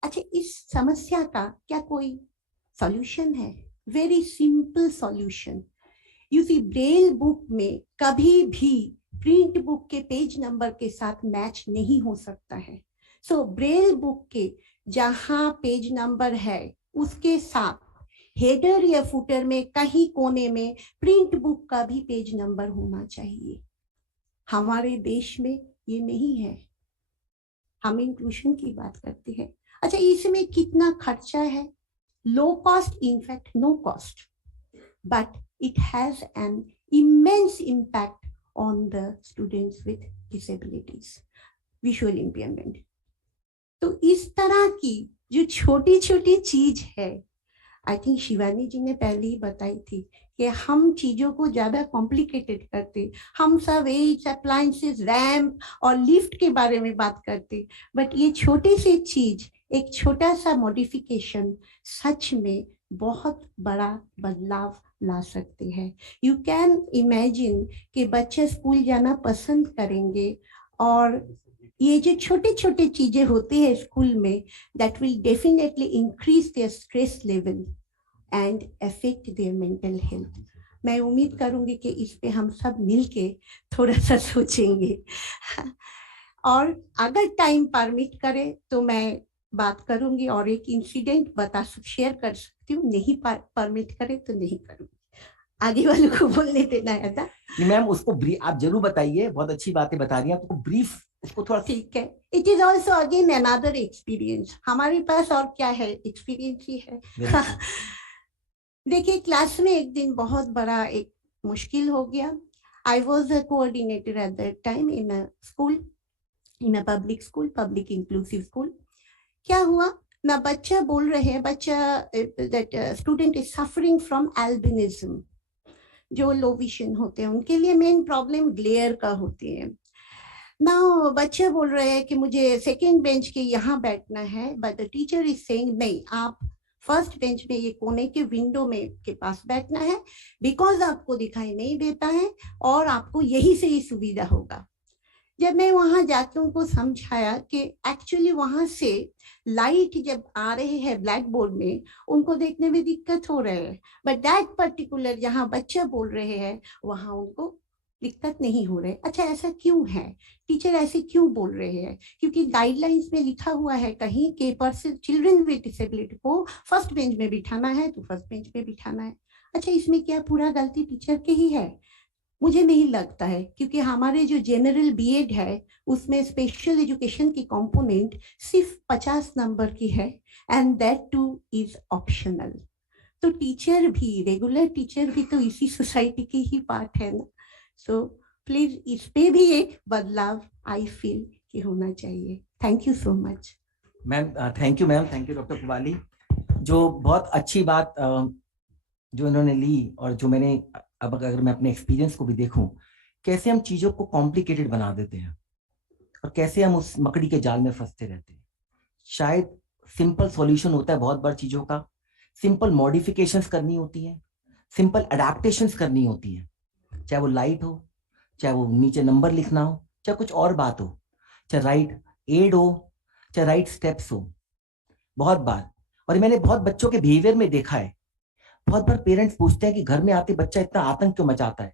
अच्छा, इस समस्या का क्या कोई सॉल्यूशन है? Very simple solution. You see, braille book में कभी भी प्रिंट बुक के पेज नंबर के साथ मैच नहीं हो सकता है। सो ब्रेल बुक के जहां पेज नंबर है उसके साथ हेडर या फुटर में कहीं कोने में प्रिंट बुक का भी पेज नंबर होना चाहिए। हमारे देश में ये नहीं है। हम इंक्लूशन की बात करते हैं। अच्छा, इसमें कितना खर्चा है? Low cost, in fact no cost, but it has an immense impact on the students with disabilities, visual impairment. तो इस तरह की जो छोटी छोटी चीज है, आई थिंक शिवानी जी ने पहले ही बताई थी कि हम चीजों को ज्यादा कॉम्प्लिकेटेड करते, हम सब एज, अप्लायंसेस, रैम्प और लिफ्ट के बारे में बात करते, बट ये छोटी सी चीज एक छोटा सा मॉडिफिकेशन सच में बहुत बड़ा बदलाव ला सकते हैं। यू कैन इमेजिन कि बच्चे स्कूल जाना पसंद करेंगे और ये जो छोटे छोटे चीजें होती है स्कूल में, that will definitely increase their stress level and affect their mental health. मैं उम्मीद करूंगी कि इस पे हम सब मिलके थोड़ा सा सोचेंगे और अगर टाइम परमिट करे तो मैं बात करूंगी और एक इंसिडेंट शेयर कर सकती हूँ, नहीं परमिट करे तो नहीं करूंगी, आगे वालों को बोलने देना है था। मैम उसको आप जरूर बताइए, बहुत अच्छी बातें बता रही हैं, आपको ब्रीफ उसको थोड़ा। ठीक है, it is also again another experience, हमारे पास और क्या है, एक्सपीरियंस ही है। देखिए क्लास में एक दिन बहुत बड़ा एक मुश्किल हो गया। I was a coordinator at that time in a school, in a public school, public inclusive school. क्या हुआ ना, बच्चा बोल रहे हैं, बच्चा that student is suffering from albinism. जो लो विजन होते हैं उनके लिए मेन प्रॉब्लम ग्लेयर का होती है ना। बच्चे बोल रहे हैं कि मुझे सेकेंड बेंच के यहाँ बैठना है, but the teacher is saying नहीं, आप फर्स्ट बेंच में ये कोने के विंडो में के पास बैठना है, बिकॉज आपको दिखाई नहीं देता है और आपको यही से ही सुविधा होगा। जब मैं वहां जाके उनको समझाया कि एक्चुअली वहां से लाइट जब आ रहे हैं ब्लैक बोर्ड में, उनको देखने में दिक्कत हो रहे है, बट दैट पर्टिकुलर जहाँ बच्चे बोल रहे हैं वहां उनको दिक्कत नहीं हो रहे। अच्छा ऐसा क्यों है, टीचर ऐसे क्यों बोल रहे हैं? क्योंकि गाइडलाइंस में लिखा हुआ है कहीं कि पर्सन चिल्ड्रन विद डिसेबिलिटी को फर्स्ट बेंच में बिठाना है तो फर्स्ट बेंच में बिठाना है। अच्छा इसमें क्या पूरा गलती टीचर की ही है? मुझे नहीं लगता है, क्योंकि हमारे जो जनरल बीएड है उसमें स्पेशल एजुकेशन की कंपोनेंट सिर्फ 50 नंबर की है and that two is optional. तो टीचर भी, रेगुलर टीचर भी तो इसी सोसाइटी की ही पार्ट है ना। सो प्लीज इस पे भी एक बदलाव आई फील कि होना चाहिए। Thank you so much ma'am. Thank you ma'am, thank you doctor Kubali, जो बहुत अच्छी बात जो इन्होंने ली। और जो मैंने अब अगर मैं अपने एक्सपीरियंस को भी देखूं, कैसे हम चीजों को कॉम्प्लिकेटेड बना देते हैं और कैसे हम उस मकड़ी के जाल में फंसते रहते हैं। शायद सिंपल सॉल्यूशन होता है बहुत बार चीजों का, सिंपल मॉडिफिकेशंस करनी होती है, सिंपल अडेप्टेशंस करनी होती है, चाहे वो लाइट हो, चाहे वो नीचे नंबर लिखना हो, चाहे कुछ और बात हो, चाहे राइट एड हो, चाहे राइट स्टेप्स हो। बहुत बार, और मैंने बहुत बच्चों के बिहेवियर में देखा है, बहुत बार पेरेंट्स पूछते हैं कि घर में आते बच्चा इतना आतंक क्यों मचाता है।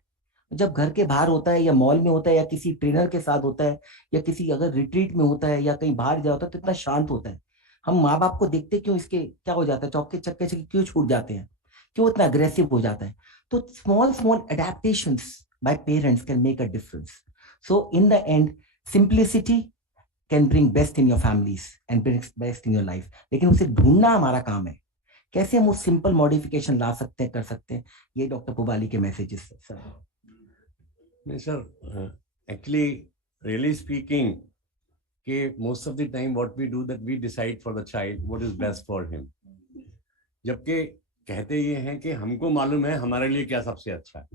जब घर के बाहर होता है या मॉल में होता है या किसी ट्रेनर के साथ होता है या किसी अगर रिट्रीट में होता है या कहीं बाहर जा होता है तो इतना शांत होता है। हम माँ बाप को देखते क्यों, इसके क्या हो जाता है, चौके चक्के से क्यों छूट जाते हैं, क्यों इतना अग्रेसिव हो जाता है। तो small small adaptations bye parents can make a difference. So in the end simplicity can bring best in your families and bring best in your life. लेकिन उसे ढूंढना हमारा काम है, कैसे हम उस सिंपल मॉडिफिकेशन ला सकते हैं, कर सकते हैं। ये डॉक्टर पुबाली के मैसेजेस सर। नहीं सर, एक्चुअली रियली स्पीकिंग कि most of the time what we do that we decide for the child what is best for him, जबकि कहते ये हैं कि हमको मालूम है हमारे लिए क्या सबसे अच्छा है,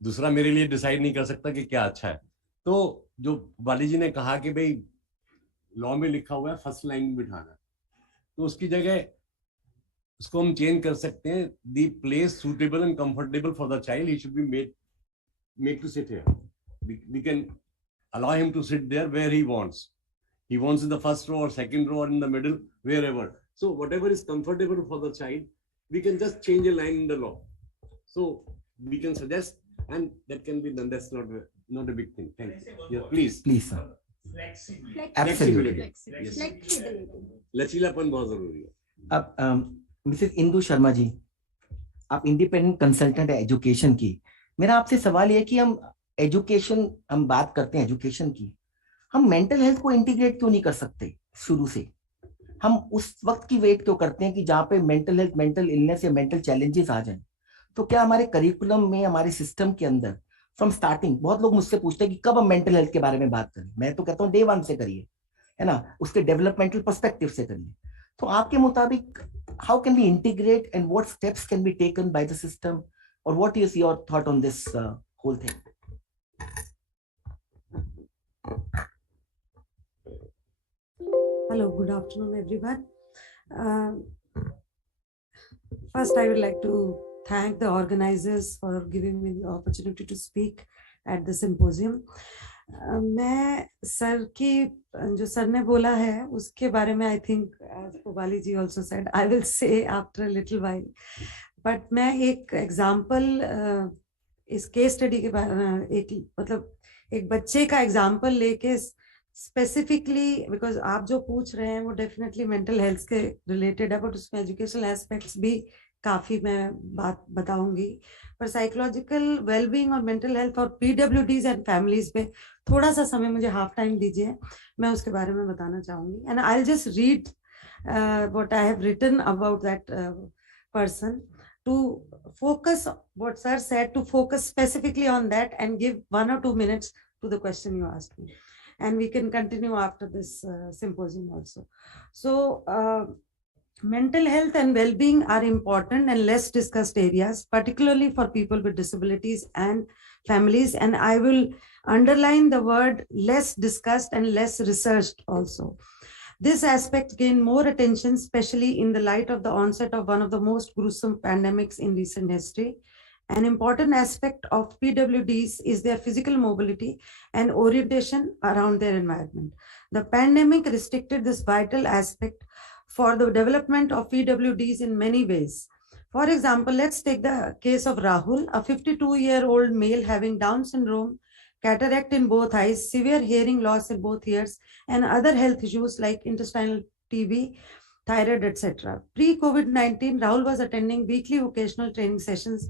दूसरा मेरे लिए डिसाइड नहीं कर सकता कि क्या अच्छा है। तो जो वाली जी ने कहा कि भाई लॉ में लिखा हुआ है फर्स्ट लाइन में बिठाना, तो उसकी जगह उसको हम चेंज कर सकते हैं, the place suitable and comfortable for the child, he should be made to sit here. We can allow him to sit there where he wants. He wants in the first row or second row or in the middle, wherever. So whatever is comfortable for the child, we can just change a line in the law. So we can suggest, and that can be done. That's not a big thing. Thank you. Yeah, please. Please sir. Flexibility. Yes. लचीलापन बहुत जरूरी है। अब Mrs Indu Sharma ji, आप independent consultant है education की। मेरा आपसे सवाल ये कि हम बात करते हैं एजुकेशन की, हम मेंटल हेल्थ को इंटीग्रेट क्यों नहीं कर सकते शुरू से? हम उस वक्त की वेट क्यों करते हैं कि जहाँ पे मेंटल हेल्थ, मेंटल इलनेस या मेंटल चैलेंजेस आ जाएं? तो क्या हमारे करिकुलम में, हमारे सिस्टम के अंदर फ्रॉम स्टार्टिंग, बहुत लोग मुझसे पूछते हैं कि कब हम मेंटल हेल्थ के बारे में बात करें। मैं तो कहता हूँ डे 1 से करिए, है ना, उसके डेवलपमेंटल पर्सपेक्टिव से करिए। तो आपके मुताबिक how can we integrate and what steps can be taken by the system, और what is your thought on this whole thing? Hello, good afternoon, everyone. First, I would like to thank the organizers for giving me the opportunity to speak at the symposium. मैं sir की जो sir ने बोला है उसके बारे में I think as Pubali ji also said, I will say after a little while. But मैं एक example इस केस स्टडी के बारे में एक बच्चे का एग्जाम्पल लेके स्पेसिफिकली, बिकॉज आप जो पूछ रहे हैं वो डेफिनेटली मेंटल हेल्थ के रिलेटेड है, बट उसमें एजुकेशनल एस्पेक्ट्स भी काफी मैं बात बताऊंगी, पर साइकोलॉजिकल वेलबींग और मेंटल हेल्थ और पीडब्ल्यूडीज एंड फैमिलीज पे थोड़ा सा समय मुझे हाफ टाइम दीजिए, मैं उसके बारे में बताना चाहूंगी. And I will just read what I have written about that person to focus what sir said, to focus specifically on that and give 1 or 2 minutes to the question you asked me, and we can continue after this symposium also. So mental health and well-being are important and less discussed areas, particularly for people with disabilities and families, and I will underline the word less discussed and less researched also. This aspect gained more attention, especially in the light of the onset of one of the most gruesome pandemics in recent history. An important aspect of PWDs is their physical mobility and orientation around their environment. The pandemic restricted this vital aspect for the development of PWDs in many ways. For example, let's take the case of Rahul, a 52-year-old male having Down syndrome, cataract in both eyes, severe hearing loss in both ears, and other health issues like intestinal TB, thyroid, etc. Pre-COVID-19, Rahul was attending weekly vocational training sessions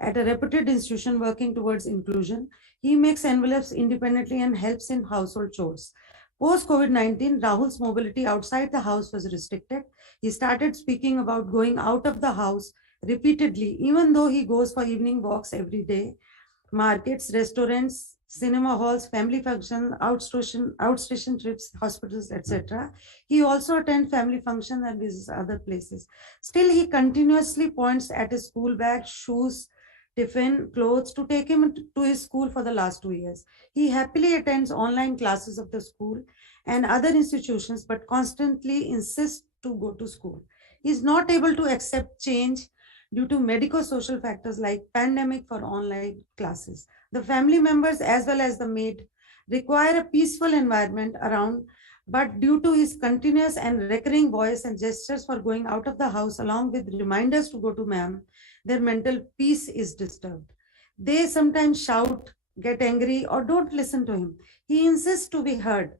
at a reputed institution working towards inclusion. He makes envelopes independently and helps in household chores. Post-COVID-19, Rahul's mobility outside the house was restricted. He started speaking about going out of the house repeatedly, even though he goes for evening walks every day. Markets, restaurants, cinema halls, family functions, outstation trips, hospitals, etc. He also attends family functions and visits other places. Still, he continuously points at his school bag, shoes, tiffin, clothes to take him to his school for the last 2 years. He happily attends online classes of the school and other institutions, but constantly insists to go to school. He is not able to accept change due to medico-social factors like pandemic for online classes. The family members as well as the maid require a peaceful environment around, but due to his continuous and recurring voice and gestures for going out of the house along with reminders to go to ma'am, their mental peace is disturbed. They sometimes shout, get angry, or don't listen to him. He insists to be heard,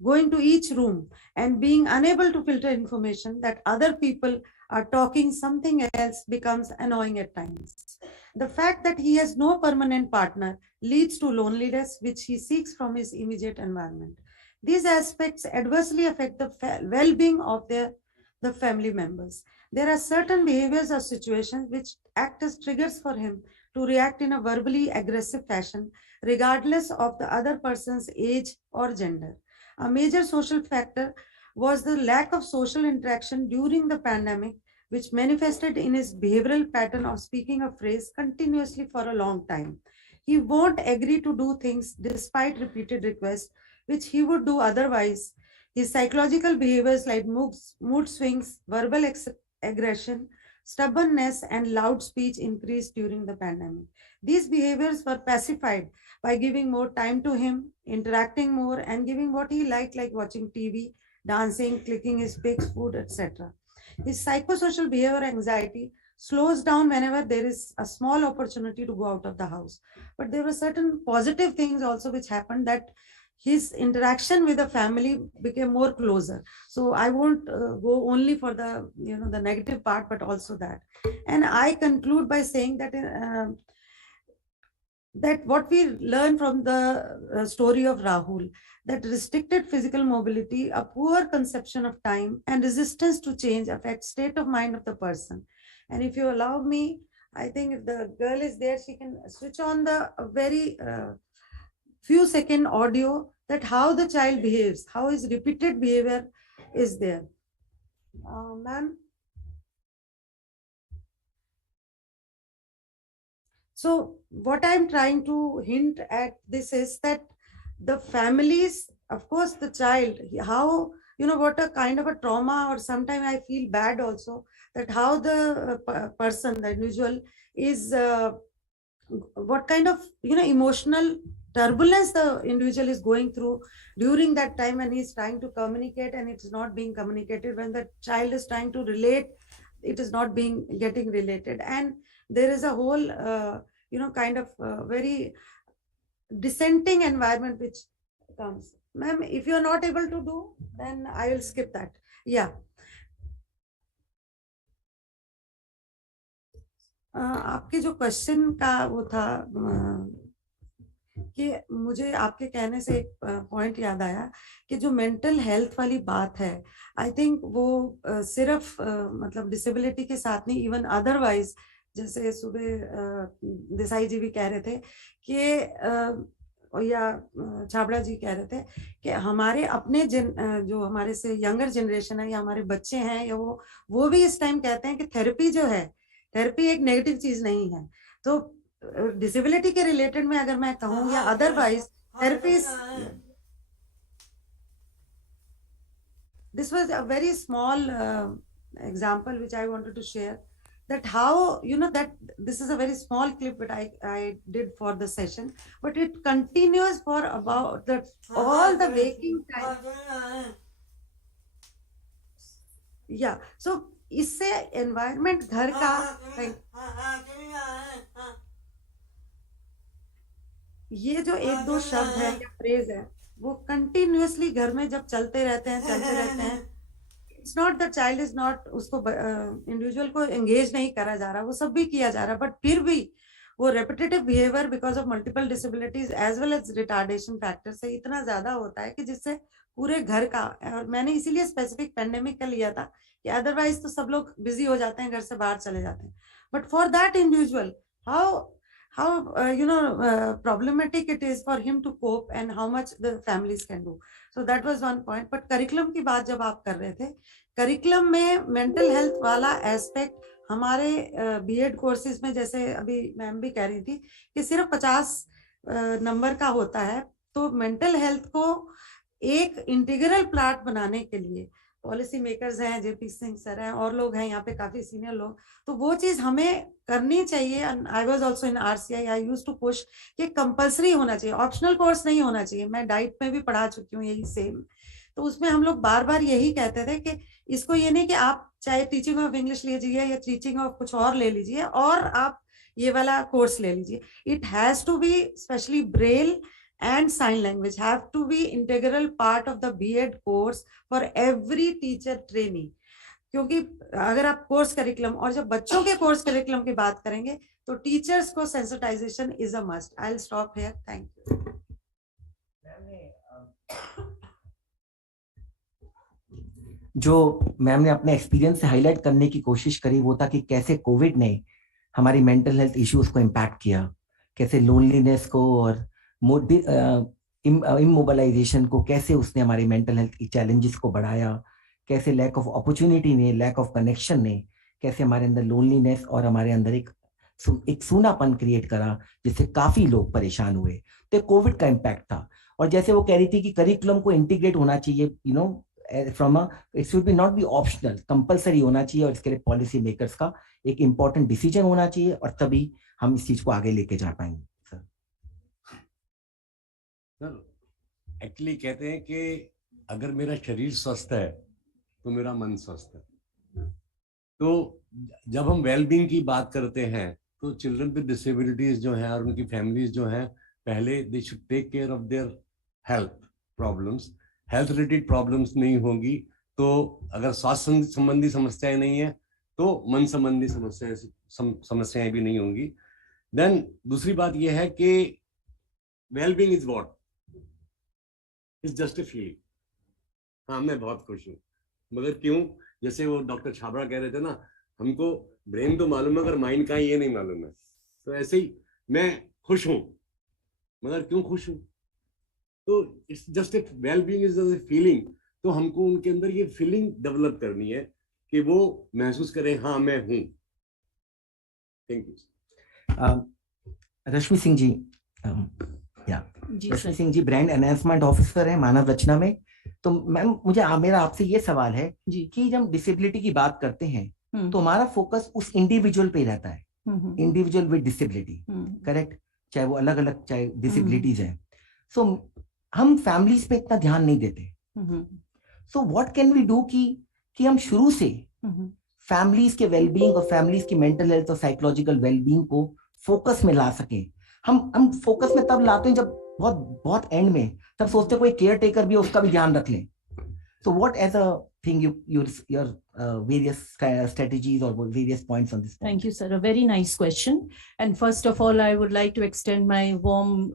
going to each room and being unable to filter information that other people are talking something else becomes annoying at times. The fact that he has no permanent partner leads to loneliness, which he seeks from his immediate environment. These aspects adversely affect the well-being of the family members. There are certain behaviors or situations which act as triggers for him to react in a verbally aggressive fashion, regardless of the other person's age or gender. A major social factor was the lack of social interaction during the pandemic, which manifested in his behavioral pattern of speaking a phrase continuously for a long time. He won't agree to do things despite repeated requests, which he would do otherwise. His psychological behaviors like mood swings, verbal aggression, stubbornness, and loud speech increased during the pandemic. These behaviors were pacified by giving more time to him, interacting more, and giving what he liked, like watching TV, dancing, clicking his pics, food, etc. His psychosocial behavior anxiety slows down whenever there is a small opportunity to go out of the house. But there were certain positive things also which happened, that his interaction with the family became more closer. So I won't go only for the the negative part, but also that. And I conclude by saying that that what we learn from the story of Rahul, that restricted physical mobility, a poor conception of time, and resistance to change affect state of mind of the person. And if you allow me, I think if the girl is there, she can switch on the very few second audio, that how the child behaves, how his repeated behavior is there. Ma'am. So what I'm trying to hint at this is that the families, of course, the child, how what a kind of a trauma, or sometimes I feel bad also that how the person, the individual is, what kind of, emotional turbulence the individual is going through during that time when he's trying to communicate and it's not being communicated. When the child is trying to relate, it is not getting related. And there is a whole, kind of very dissenting environment which comes. Ma'am, if you are not able to do, then I will skip that. Yeah. आपके जो question का वो था कि मुझे आपके कहने से एक पॉइंट याद आया कि जो मेंटल हेल्थ वाली बात है, आई थिंक वो सिर्फ मतलब डिसेबिलिटी के साथ नहीं, इवन अदरवाइज, जैसे सुबह देसाई जी भी कह रहे थे कि या छाबड़ा जी कह रहे थे कि हमारे अपने जो हमारे से यंगर जनरेशन है या हमारे बच्चे हैं, या वो भी इस टाइम कहते हैं कि थेरेपी जो है, थेरेपी एक नेगेटिव चीज नहीं है. तो डिसेबिलिटी के रिलेटेड में अगर मैं कहूँ या otherwise, therapy, this was a very small example which I wanted to share, that how, that this is a very small clip that I did for the session, but it continues for about all the waking time. Yeah, so इससे environment घर का, ये जो एक दो शब्द है या फ्रेज है, वो कंटिन्यूअसली घर में जब चलते रहते हैं, it's not the child is not, उसको इंडिविजुअल को एंगेज नहीं करा जा रहा, वो सब भी किया जा रहा, बट फिर भी वो repetitive behaviour because of multiple disabilities as well as retardation factor से इतना ज्यादा होता है कि जिससे पूरे घर का, और मैंने इसीलिए स्पेसिफिक पेंडेमिक का लिया था कि अदरवाइज तो सब लोग बिजी हो जाते हैं, घर से बाहर चले जाते हैं, but for that individual how problematic it is for him to cope and how much the families can do. So that was one point. But curriculum की बात जब आप कर रहे थे, curriculum में mental health वाला aspect हमारे B.Ed courses में, जैसे अभी मैम भी कह रही थी कि सिर्फ 50 नंबर का होता है, तो mental health को एक इंटीग्रल पार्ट बनाने के लिए पॉलिसी मेकर्स हैं, जेपी सिंह सर हैं, और लोग हैं यहाँ पे काफी सीनियर लोग, तो वो चीज हमें करनी चाहिए. I was also in RCI, I used to push कि कंपलसरी होना चाहिए, ऑप्शनल कोर्स नहीं होना चाहिए. मैं डाइट में भी पढ़ा चुकी हूँ यही सेम, तो उसमें हम लोग बार बार यही कहते थे कि इसको ये नहीं कि आप चाहे टीचिंग ऑफ इंग्लिश लीजिए या टीचिंग ऑफ कुछ और ले लीजिए और आप ये वाला कोर्स ले लीजिए. It has to be specially braille and sign language have to be integral part of the B.Ed course for every teacher trainee. क्योंकि अगर आप कोर्स करिकुलम और जब बच्चों के कोर्स करिकुलम की बात करेंगे तो टीचर्स को sensitisation is a must. I will stop here. Thank you. जो मैम ने अपने एक्सपीरियंस से हाईलाइट करने की कोशिश करी वो था कि कैसे कोविड ने हमारी मेंटल हेल्थ इश्यूज को इम्पैक्ट किया, कैसे लोनलीनेस को और इमोबिलाइजेशन को, कैसे उसने हमारी मेंटल हेल्थ की चैलेंजेस को बढ़ाया, कैसे लैक ऑफ अपॉर्चुनिटी ने, लैक ऑफ कनेक्शन ने, कैसे हमारे अंदर लोनलीनेस और हमारे अंदर एक सूनापन क्रिएट करा जिससे काफी लोग परेशान हुए. तो कोविड का इम्पैक्ट था. और जैसे वो कह रही थी कि करिकुलम को इंटीग्रेट होना चाहिए, from it should B not be optional, compulsory होना चाहिए, और इसके लिए पॉलिसी मेकर्स का एक इंपॉर्टेंट डिसीजन होना चाहिए, और तभी हम इस चीज को आगे लेके जा पाएंगे. सर एक्चुअली कहते हैं कि अगर मेरा शरीर स्वस्थ है तो मेरा मन स्वस्थ है. तो जब हम वेलबींग की बात करते हैं तो चिल्ड्रन विद डिसेबिलिटीज जो हैं और उनकी फैमिलीज जो हैं, पहले they should take care of their health problems. Health related problems नहीं होगी तो अगर स्वास्थ्य संबंधी समस्याएं नहीं है तो मन संबंधी समस्याएं भी नहीं होंगी. देन दूसरी बात यह है कि wellbeing is what is just a feeling. हाँ, मैं बहुत खुश हूँ, मगर क्यों, जैसे वो डॉक्टर छाबड़ा कह रहे थे ना, हमको ब्रेन तो मालूम है अगर माइंड का ये नहीं मालूम है. तो ऐसे ही मैं खुश हूँ, मगर क्यों खुश हूँ, तो it's just a wellbeing is just a feeling. तो हमको उनके अंदर ये फीलिंग डेवलप करनी है कि वो महसूस करें हाँ मैं हूँ. Thank you. Rashmi Singh ji, Rashmi Singh ji brand enhancement officer है मानव रचना में, तो मैम मुझे मेरा आपसे ये सवाल है जी कि जब डिसेबिलिटी की बात करते हैं तो हमारा फोकस उस इंडिविजुअल पे ही रहता है, इंडिविजुअल विद डिसेबिलिटी, करेक्ट, चाहे वो अलग अलग चाहे डिसेबिलिटीज है। सो हम फैमिलीज पे इतना ध्यान नहीं देते। So what can we do कि हम शुरू से फैमिलीज के वेलबींग और फैमिलीज की मेंटल हेल्थ और साइकोलॉजिकल वेलबींग को फोकस में ला सके। हम फोकस में तब लाते हैं जब बहुत बहुत एंड में, तब सोचते हैं कोई केयर टेकर भी है, उसका भी ध्यान रख लें। So what as a thing your various strategies or various points on this point? Thank you, sir. A very nice question. And first of all, I would like to extend my warm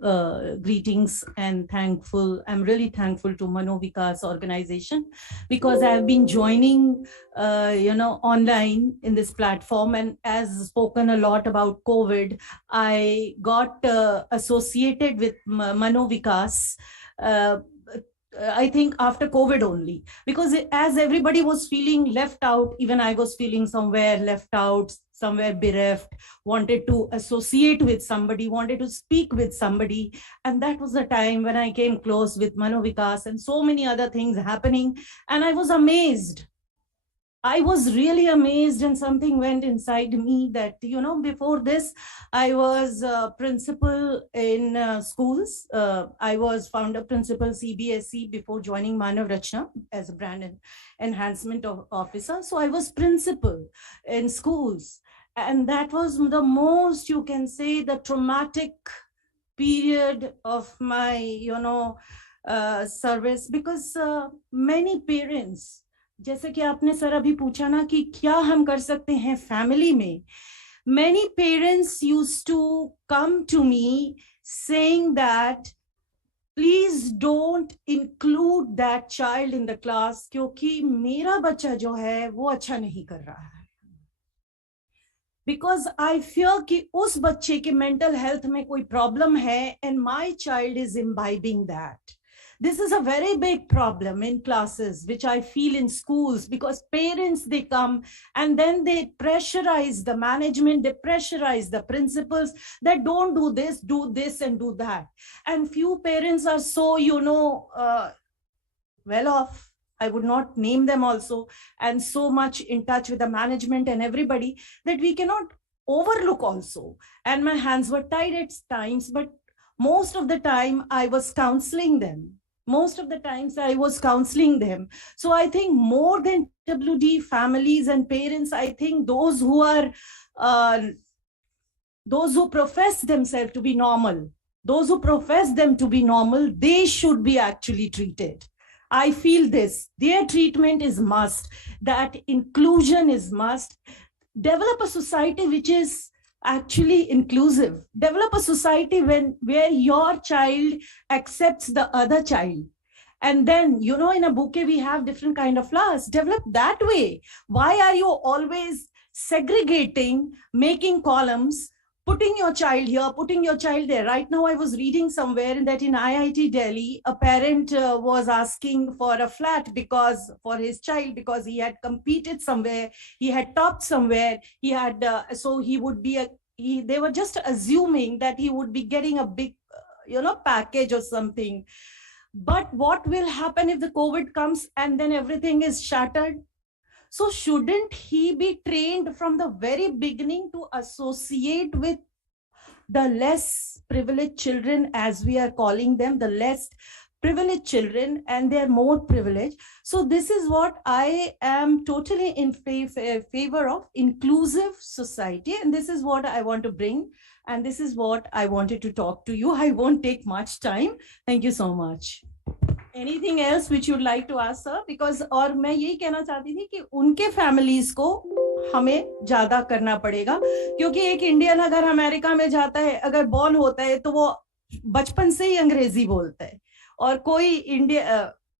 greetings and I'm really thankful to Manovikas organization, because I have been joining, online in this platform, and as spoken a lot about COVID, I got associated with Manovikas. I think after COVID only, because as everybody was feeling left out, even I was feeling somewhere left out, somewhere bereft, wanted to associate with somebody, wanted to speak with somebody. And that was the time when I came close with Manovikas and so many other things happening. And I was amazed. I was really amazed, and something went inside me that, before this, I was principal in schools. I was founder principal CBSE before joining Manav Rachna as a brand enhancement officer. So I was principal in schools. And that was the most, you can say, the traumatic period of my, service, because many parents, जैसे कि आपने sir अभी पूछा ना कि क्या हम कर सकते हैं फैमिली में, many parents used to come to me saying that please don't include that child in the class, क्योंकि मेरा बच्चा जो है वो अच्छा नहीं कर रहा है, because I fear कि उस बच्चे के mental health में कोई problem है and my child is imbibing that. This is a very big problem in classes, which I feel in schools, because parents, they come and then they pressurize the management, they pressurize the principals that don't do this and do that. And few parents are so, well off, I would not name them also, and so much in touch with the management and everybody that we cannot overlook also. And my hands were tied at times, but most of the time I was counseling them. So I think more than WD families and parents, I think those who are, those who profess themselves to be normal, they should be actually treated. I feel this, their treatment is must, that inclusion is must. Develop a society which is actually inclusive. Develop a society where your child accepts the other child. And then, in a bouquet, we have different kind of flowers. Develop that way. Why are you always segregating, making columns, putting your child here, putting your child there? Right now, I was reading somewhere that in IIT Delhi, a parent was asking for a flat for his child, because he had competed somewhere, he had topped somewhere, he had, so he would be they were just assuming that he would be getting a big, package or something. But what will happen if the COVID comes and then everything is shattered? So shouldn't he be trained from the very beginning to associate with the less privileged children, as we are calling them, the less privileged children, and they're more privileged? So this is what I am totally in favor of, inclusive society. And this is what I want to bring. And this is what I wanted to talk to you. I won't take much time. Thank you so much. Anything else which you'd like to ask, sir? Because और मैं यही कहना चाहती थी कि उनके families को हमें ज्यादा करना पड़ेगा, क्योंकि एक इंडियन अगर अमेरिका में जाता है, अगर बॉर्न होता है, तो वो बचपन से ही अंग्रेजी बोलता है, और कोई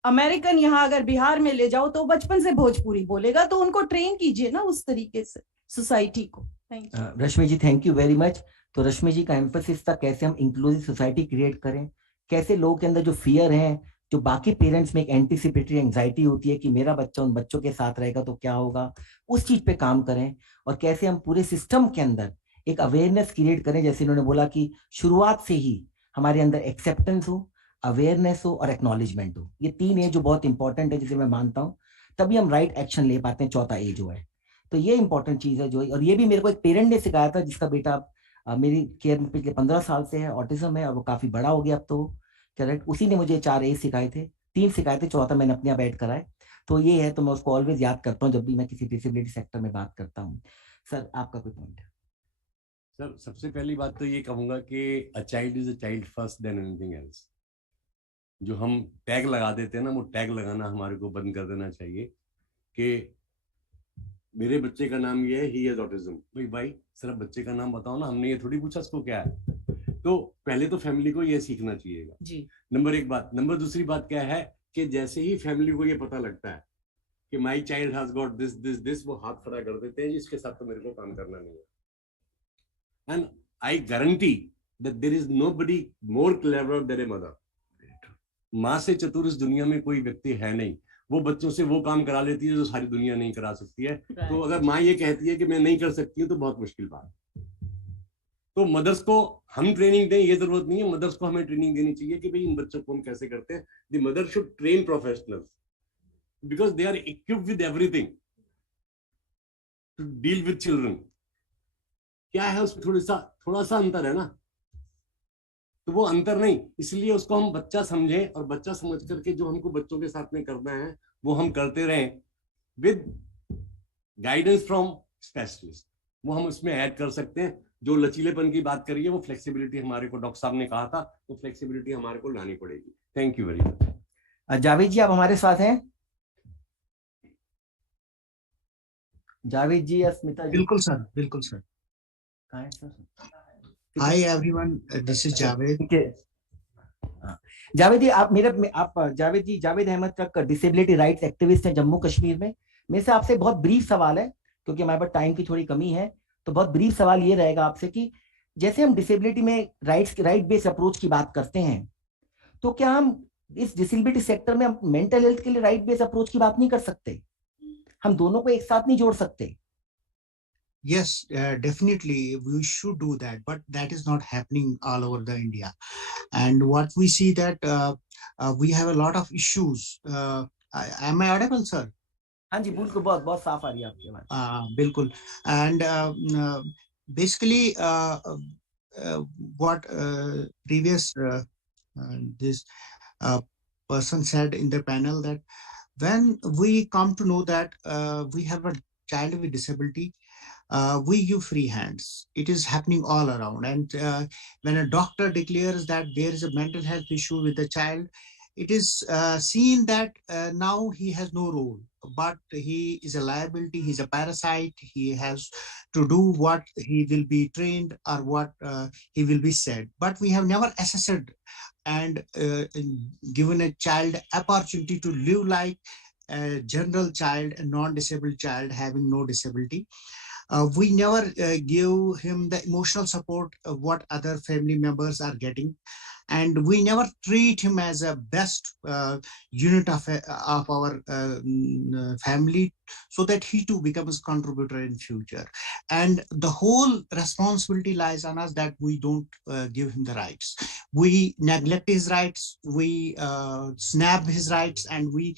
अमेरिकन यहाँ अगर बिहार में ले जाओ तो बचपन से भोजपुरी बोलेगा, तो उनको ट्रेन कीजिए ना उस तरीके से सोसाइटी को. Thank you. Rashmi ji, thank you very much. तो रश्मि जी का एम्फेसिस था कैसे हम इंक्लूसिव सोसाइटी क्रिएट करें, कैसे लोगों के अंदर जो फियर है, जो बाकी पेरेंट्स में एक एंटीसिपेटरी एंजाइटी होती है कि मेरा बच्चा उन बच्चों के साथ रहेगा तो क्या होगा, उस चीज पे काम करें, और कैसे हम पूरे सिस्टम के अंदर एक अवेयरनेस क्रिएट करें. जैसे इन्होंने बोला कि शुरुआत से ही हमारे अंदर एक्सेप्टेंस हो, अवेयरनेस हो और एक्नॉलेजमेंट हो। ये 3 ए जो बहुत इंपॉर्टेंट है, जिसे मैं मानता हूँ, तभी हम राइट एक्शन ले पाते हैं। चौथा ए जो है, तो ये इंपॉर्टेंट चीज है जो, और ये भी मेरे को एक पेरेंट ने सिखाया था जिसका बेटा मेरी केयर में पिछले 15 साल से है, ऑटिज्म है, और वो काफी बड़ा हो गया अब तो, करेक्ट। उसी ने मुझे 4 ए सिखाए थे, 3 सिखाए थे, चौथा मैंने अपने आप ऐड कराए। तो ये है, तो मैं उसको ऑलवेज याद करता हूँ जब भी मैं किसी डिसेबिलिटी सेक्टर में बात करता हूँ। सर, आपका कोई पॉइंट? सर, सबसे पहली बात तो ये कहूंगा कि a child is a child first than anything else. जो हम टैग लगा देते हैं ना, वो टैग लगाना हमारे को बंद कर देना चाहिए कि मेरे बच्चे का नाम ये है, ही हैज ऑटिज्म। भाई सिर्फ बच्चे का नाम बताओ ना, हमने ये थोड़ी पूछा उसको क्या है। तो पहले तो फैमिली को ये सीखना चाहिएगा जी। नंबर 1 बात। नंबर दूसरी बात क्या है कि जैसे ही फैमिली को ये पता लगता है कि my child has got this this this, वो हाथ खड़ा कर देते हैं, इसके साथ तो मेरे को काम करना नहीं है। And I guarantee that there is nobody more clever than a mother. माँ से चतुर इस दुनिया में कोई व्यक्ति है नहीं। वो बच्चों से वो काम करा लेती है जो सारी दुनिया नहीं करा सकती है। तो अगर माँ ये कहती है कि मैं नहीं कर सकती हूँ, तो बहुत मुश्किल बात है। तो मदर्स को हम ट्रेनिंग दें, ये जरूरत नहीं है। मदर्स को हमें ट्रेनिंग देनी चाहिए कि भाई इन बच्चों को हम कैसे करते हैं। The mother should train professionals because they are equipped with everything to deal with children. क्या है उसमें थोड़ा सा अंतर है ना, तो वो अंतर नहीं, इसलिए उसको हम बच्चा समझें और बच्चा समझ करके जो हमको बच्चों के साथ में करना है वो हम करते रहें विद गाइडेंस फ्रॉम स्पेशलिस्ट। वो हम उसमें ऐड कर सकते हैं। जो लचीलेपन की बात करिए, वो फ्लेक्सिबिलिटी हमारे को डॉक्टर साहब ने कहा था, तो फ्लेक्सिबिलिटी हमारे को लानी पड़ेगी। Thank you very much. Javed ji, आप हमारे साथ हैं? जावेद जी या स्मिता जी? बिल्कुल सर, बिल्कुल सर। कहाँ है sir? Hi everyone, this is Javed. Javed ji, Javed ji, Javed Ahmed का डिसेबिलिटी राइट्स एक्टिविस्ट हैं जम्मू कश्मीर में। मेरे से आपसे बहुत ब्रीफ सवाल है, क्योंकि हमारे पास टाइम की थोड़ी कमी है, तो बहुत ब्रीफ सवाल ये रहेगा आपसे कि जैसे हम डिसेबिलिटी में राइट बेस्ड अप्रोच की बात करते हैं, तो क्या हम इस डिसेबिलिटी सेक्टर में हम मेंटल हेल्थ के लिए राइट बेस्ड अप्रोच की बात नहीं कर सकते? हम दोनों को एक साथ नहीं जोड़ सकते? Yes, definitely we should do that, but that is not happening all over the India. And what we see that we have a lot of issues. Am I audible, sir? हाँ जी, बिल्कुल, बहुत बहुत साफ आ रही है आपकी आवाज। बिल्कुल। And basically what previous this person said in the panel, that when we come to know that we have a child with disability, we give free hands. It is happening all around. And when a doctor declares that there is a mental health issue with the child, it is seen that now he has no role, but he is a liability, he's a parasite, he has to do what he will be trained or what he will be said. But we have never assessed and given a child opportunity to live like a general child, a non-disabled child having no disability. We never give him the emotional support of what other family members are getting, and we never treat him as a best unit of our family, so that he too becomes contributor in future. And the whole responsibility lies on us, that we don't give him the rights. We neglect his rights, we snap his rights, and we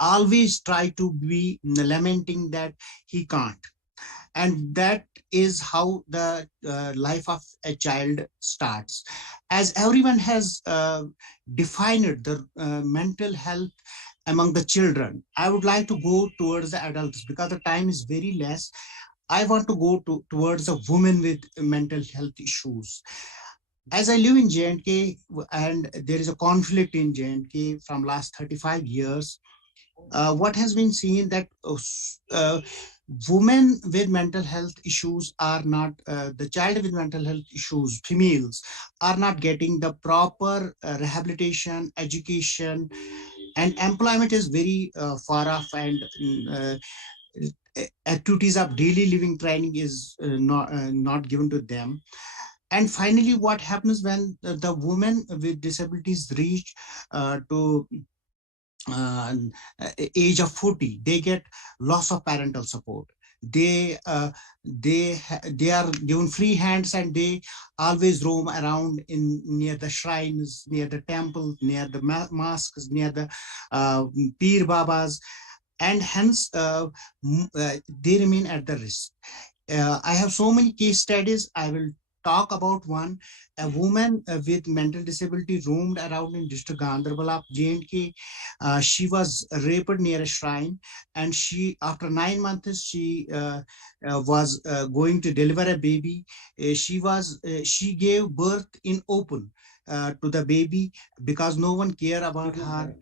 always try to be lamenting that he can't. And that is how the life of a child starts. As everyone has defined the mental health among the children, I would like to go towards the adults, because the time is very less. I want to go towards a woman with mental health issues. As I live in J&K, and there is a conflict in J&K from last 35 years, what has been seen that women with mental health issues are not, the child with mental health issues, females, are not getting the proper rehabilitation, education, and employment is very far off, and activities of daily living training is not given to them. And finally, what happens when the women with disabilities reach to age of 40, they get loss of parental support. they are given free hands, and they always roam around in near the shrines, near the temple, near the mosques, near the Peer Babas, and hence they remain at the risk. I have so many case studies. I will talk about one. A woman with mental disability roamed around in district Gandarbal, J&K. She was raped near a shrine, and she, after 9 months, she was going to deliver a baby. She gave birth in open to the baby because no one cared about her.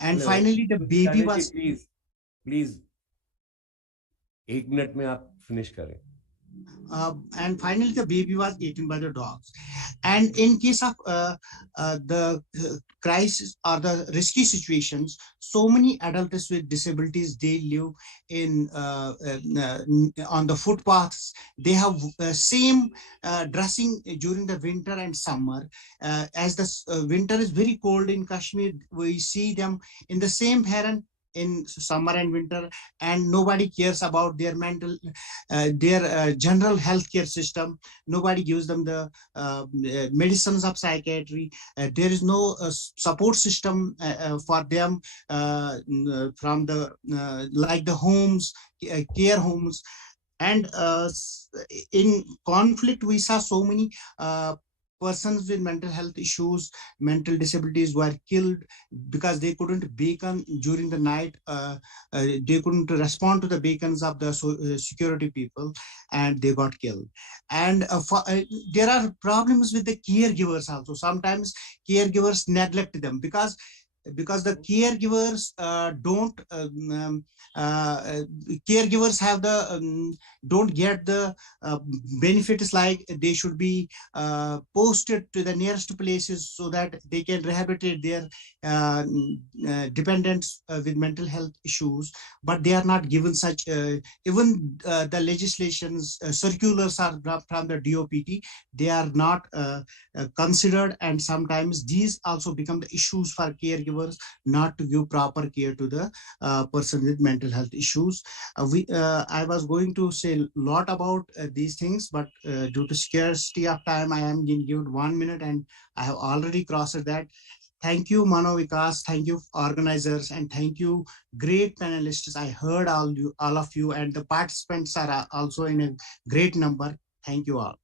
And finally, the baby was. Please, 1 minute में आप finish करें. And finally, the baby was eaten by the dogs. And in case of the crisis or the risky situations, so many adults with disabilities, they live in on the footpaths. They have same dressing during the winter and summer. As the winter is very cold in Kashmir, we see them in the same parent in summer and winter, and nobody cares about their mental, their general healthcare system. Nobody gives them the medicines of psychiatry. There is no support system for them from the like the homes, care homes. And in conflict, we saw so many persons with mental health issues, mental disabilities were killed because they couldn't beacon during the night. They couldn't respond to the beacons of the security people, and they got killed. And there are problems with the caregivers also. Sometimes caregivers neglect them because the caregivers caregivers have the don't get the benefits, like they should be posted to the nearest places so that they can rehabilitate their dependents with mental health issues, but they are not given such even the legislations circulars are from the DOPT, they are not considered, and sometimes these also become the issues for caregivers not to give proper care to the person with mental health issues. I was going to say a lot about these things, but due to scarcity of time, I am given 1 minute, and I have already crossed that. Thank you, Mano Vikas. Thank you, organizers, and thank you, great panelists. I heard all of you, and the participants are also in a great number. Thank you all.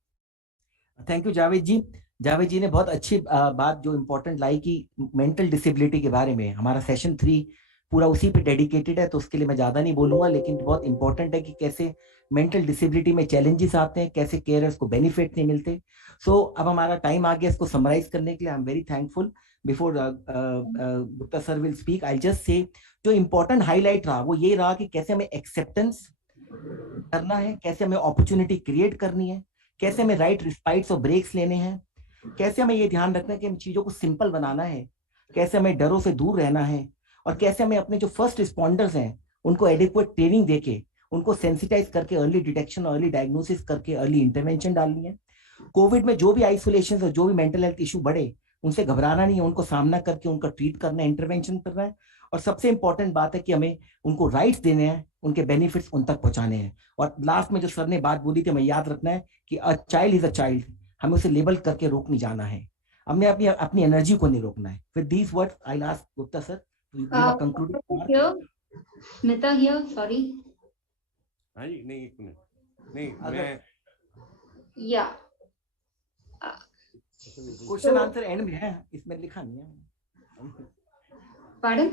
Thank you Javed ji. Javed ji ने बहुत अच्छी बात जो important लाई कि mental disability के बारे में. हमारा सेशन 3 पूरा उसी पे डेडिकेटेड है, तो उसके लिए मैं ज्यादा नहीं बोलूंगा, लेकिन बहुत इंपॉर्टेंट है कि कैसे मेंटल डिसेबिलिटी में चैलेंजेस आते हैं, कैसे केयरर्स को बेनिफिट नहीं मिलते. सो अब हमारा टाइम आ गया इसको समराइज करने के लिए. आई am very thankful. Before Gupta sir will speak, I just say जो इम्पोर्टेंट हाईलाइट रहा वो ये रहा कि कैसे हमें एक्सेप्टेंस करना है, कैसे हमें अपॉर्चुनिटी क्रिएट करनी है, कैसे हमें राइट रिस्पाइट्स और ब्रेक्स लेने हैं, कैसे हमें ये ध्यान रखना है कि इन चीजों को सिंपल बनाना है, कैसे हमें डरों से दूर रहना है, और कैसे हमें अपने जो फर्स्ट रिस्पॉन्डर्स हैं उनको एडिक्वेट ट्रेनिंग देके उनको सेंसिटाइज करके अर्ली डिटेक्शन, अर्ली डायग्नोसिस करके अर्ली इंटरवेंशन डालनी है. कोविड में जो भी आइसोलेशन और जो भी मेंटल हेल्थ इशू बढ़े, उनसे घबराना नहीं है, उनको सामना करके उनका ट्रीट करना है, इंटरवेंशन करना है. और सबसे इंपॉर्टेंट बात है कि हमें उनको राइट्स देने हैं, उनके बेनिफिट्स उन तक पहुंचाने हैं. और लास्ट में जो सर ने बात बोली थी, हमें याद रखना है कि a child is a child. हमें उसे लेबल करके रोक नहीं जाना है, हमने अपनी एनर्जी को नहीं रोकना है. With these words I will ask Gupta sir to give a concluding remark. Mita here, sorry. नहीं मैं Yeah. क्वेश्चन आंसर एंड में है, इसमें लिखा नहीं है. Pardon?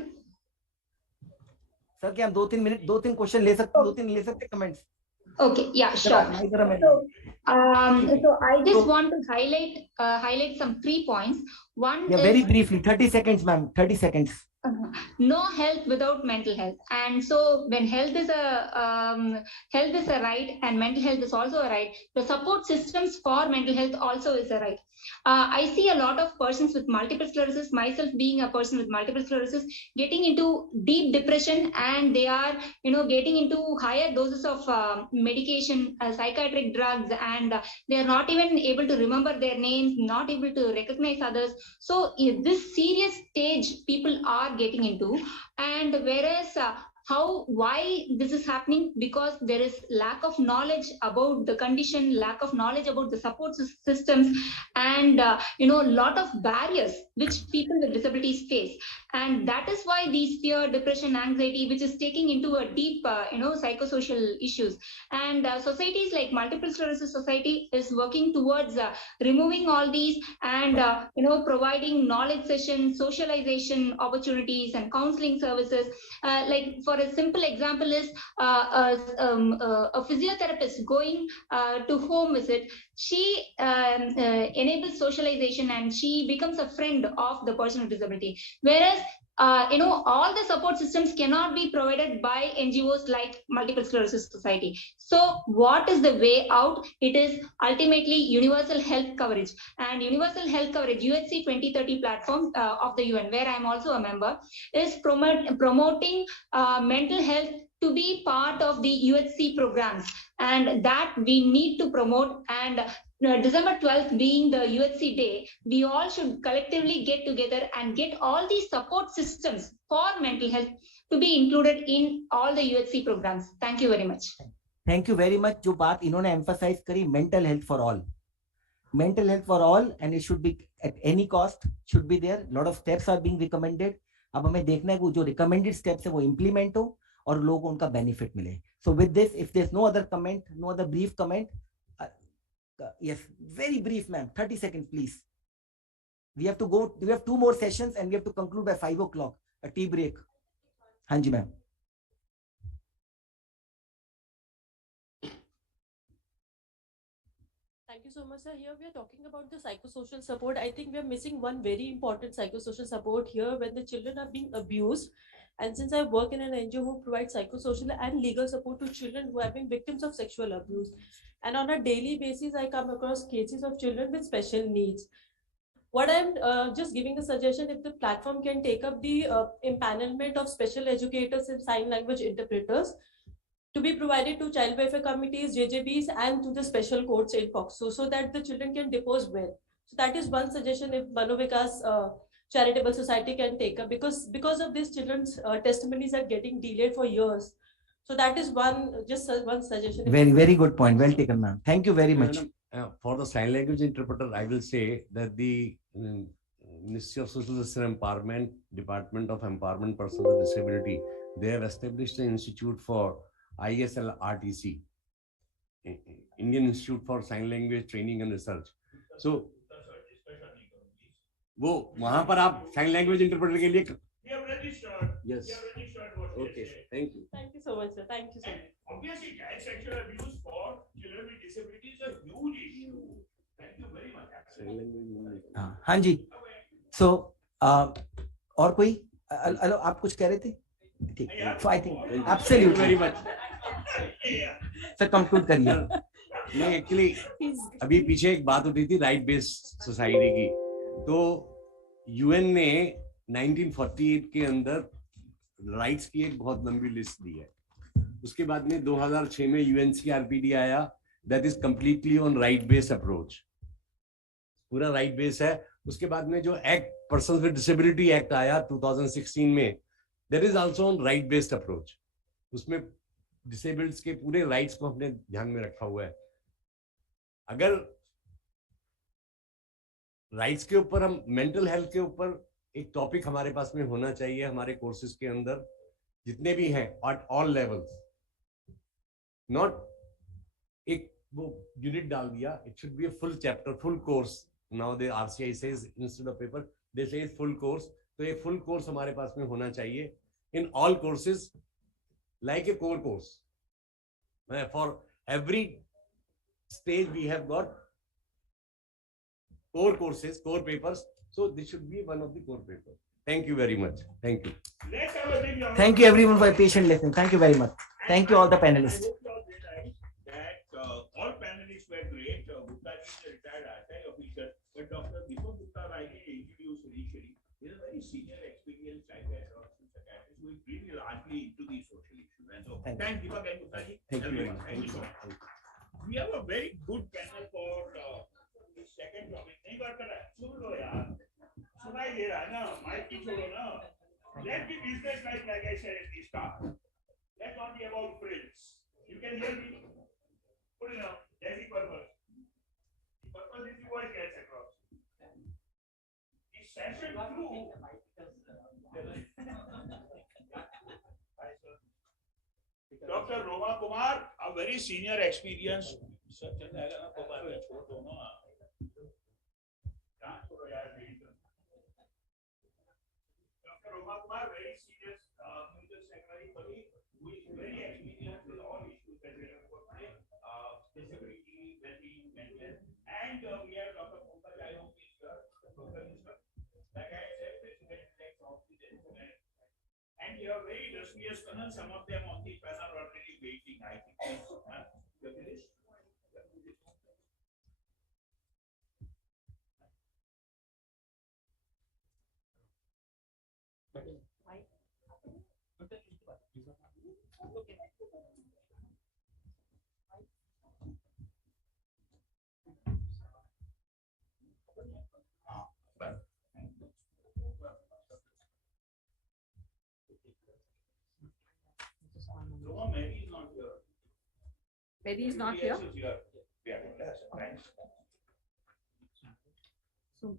सर क्या हम 2-3 क्वेश्चन ले सकते, 2-3 ले सकते comments? Okay, yeah, sure. So I just want to highlight some 3 points. One is very briefly, 30 seconds, ma'am. 30 seconds. No health without mental health. And so when health is a right and mental health is also a right, the support systems for mental health also is a right. I see a lot of persons with multiple sclerosis, myself being a person with multiple sclerosis, getting into deep depression, and they are getting into higher doses of medication, psychiatric drugs, and they are not even able to remember their names, not able to recognize others. So this serious stage people are getting into, and whereas why this is happening? Because there is lack of knowledge about the condition, lack of knowledge about the support systems, and lot of barriers which people with disabilities face. And that is why these fear, depression, anxiety, which is taking into a deep psychosocial issues. And societies like Multiple Sclerosis Society is working towards removing all these, and providing knowledge sessions, socialization opportunities, and counseling services. Like for a simple example is a physiotherapist going to home visit. She enables socialization, and she becomes a friend of the person with disability. Whereas all the support systems cannot be provided by NGOs like Multiple Sclerosis Society. So what is the way out? It is ultimately universal health coverage. And universal health coverage, UHC 2030 platform of the UN, where I am also a member, is promoting mental health to be part of the UHC programs, and that we need to promote. And December 12th being the UHC day, we all should collectively get together and get all these support systems for mental health to be included in all the UHC programs. Thank you very much. Thank you very much. जो बात इन्होंने emphasize करी, mental health for all. Mental health for all, and it should be at any cost, should be there. A lot of steps are being recommended. अब हमें देखना है वो जो recommended steps है वो implement हो और लोगों को उनका benefit मिले. So with this, if there's no other comment, no other brief comment, yes, very brief, ma'am. 30 seconds, please. We have to go. We have 2 more sessions, and we have to conclude by 5 o'clock. A tea break. Hanji, ma'am. Thank you so much, sir. Here we are talking about the psychosocial support. I think we are missing one very important psychosocial support here when the children are being abused. And since I work in an NGO who provides psychosocial and legal support to children who have been victims of sexual abuse, and on a daily basis, I come across cases of children with special needs. What I'm just giving a suggestion, if the platform can take up the empanelment of special educators and sign language interpreters to be provided to child welfare committees, JJBs, and to the special courts in POCSO, so that the children can depose well. So that is one suggestion if Manovikas Charitable Society can take up, because of this, children's testimonies are getting delayed for years. So that is just one suggestion. Very good point. Well taken, ma'am. Thank you very much. For the sign language interpreter, I will say that the Ministry of Social Justice and Empowerment, Department of Empowerment Persons with Disability, they have established an institute for ISL RTC, Indian Institute for Sign Language Training and Research. So वो वहां पर आप sign language interpreter के लिए yes okay thank you so much sir, thank you so much. Obviously child sexual abuse for children with disabilities is a huge issue. Thank you very much. हाँ जी. So और कोई आप कुछ कह रहे थे? ठीक. So I think absolutely very much. Sir conclude करिए. नहीं एक्चुअली अभी पीछे एक बात उठी थी राइट बेस्ड सोसाइटी की. तो यूएन ने 1948 के अंदर राइट्स की एक बहुत लंबी लिस्ट दी है. उसके बाद में 2006 में यूएनसीआरपीडी आया, that is completely on right based approach, पूरा राइट बेस है. उसके बाद में जो act persons with disability act आया 2016 में, that is also on right based approach. उसमें डिसेबल्ड के पूरे राइट्स को अपने ध्यान में रखा हुआ है. अगर राइट्स के ऊपर हम मेंटल हेल्थ के ऊपर एक टॉपिक हमारे पास में होना चाहिए हमारे कोर्सेज के अंदर जितने भी हैं एट ऑल लेवल्स. नॉट एक वो यूनिट डाल दिया, it should be a full chapter, full course. Now they RCI says instead of paper they say full course. तो ये फुल कोर्स हमारे पास में होना चाहिए in all courses like a core course. For every stage we have got core courses, core papers. So this should be one of the core papers. Thank you very much. Thank you. Thank you everyone for your patient listening. Thank you very much. Thank you all the panelists. That all panelists were great. Gupta is a retired RTI officer, but Dr. Deepak Gupta I introduced initially. He is a very senior, experienced psychiatrist who is really largely into these social issues. And so, thanks Deepak and Gupta ji. Thank you very much. Thank you so much. We have a very good panel for second topic. नहीं बात कर रहा है, सुन लो यार, सुनाई दे रहा है ना, माइक की छोड़ो ना. Let be business like I said at the start. not about friends. You can hear me? Put it up. That's the purpose. The purpose is the voice gets across. The session 2. Dr. Roma Kumar, a very senior experienced. Dr. Roma Kumar, very serious medical secretary colleague, who is very experienced with all issues that we have got today, disability, well-being, mental health. And we have Dr. Pankaj Ayom is here, like I said, president of the Senate. And you are very illustrious panel. Some of them on the panel are already waiting. I think. You finished? No, Mary is not here. Mary is not here. Yeah, thanks. So,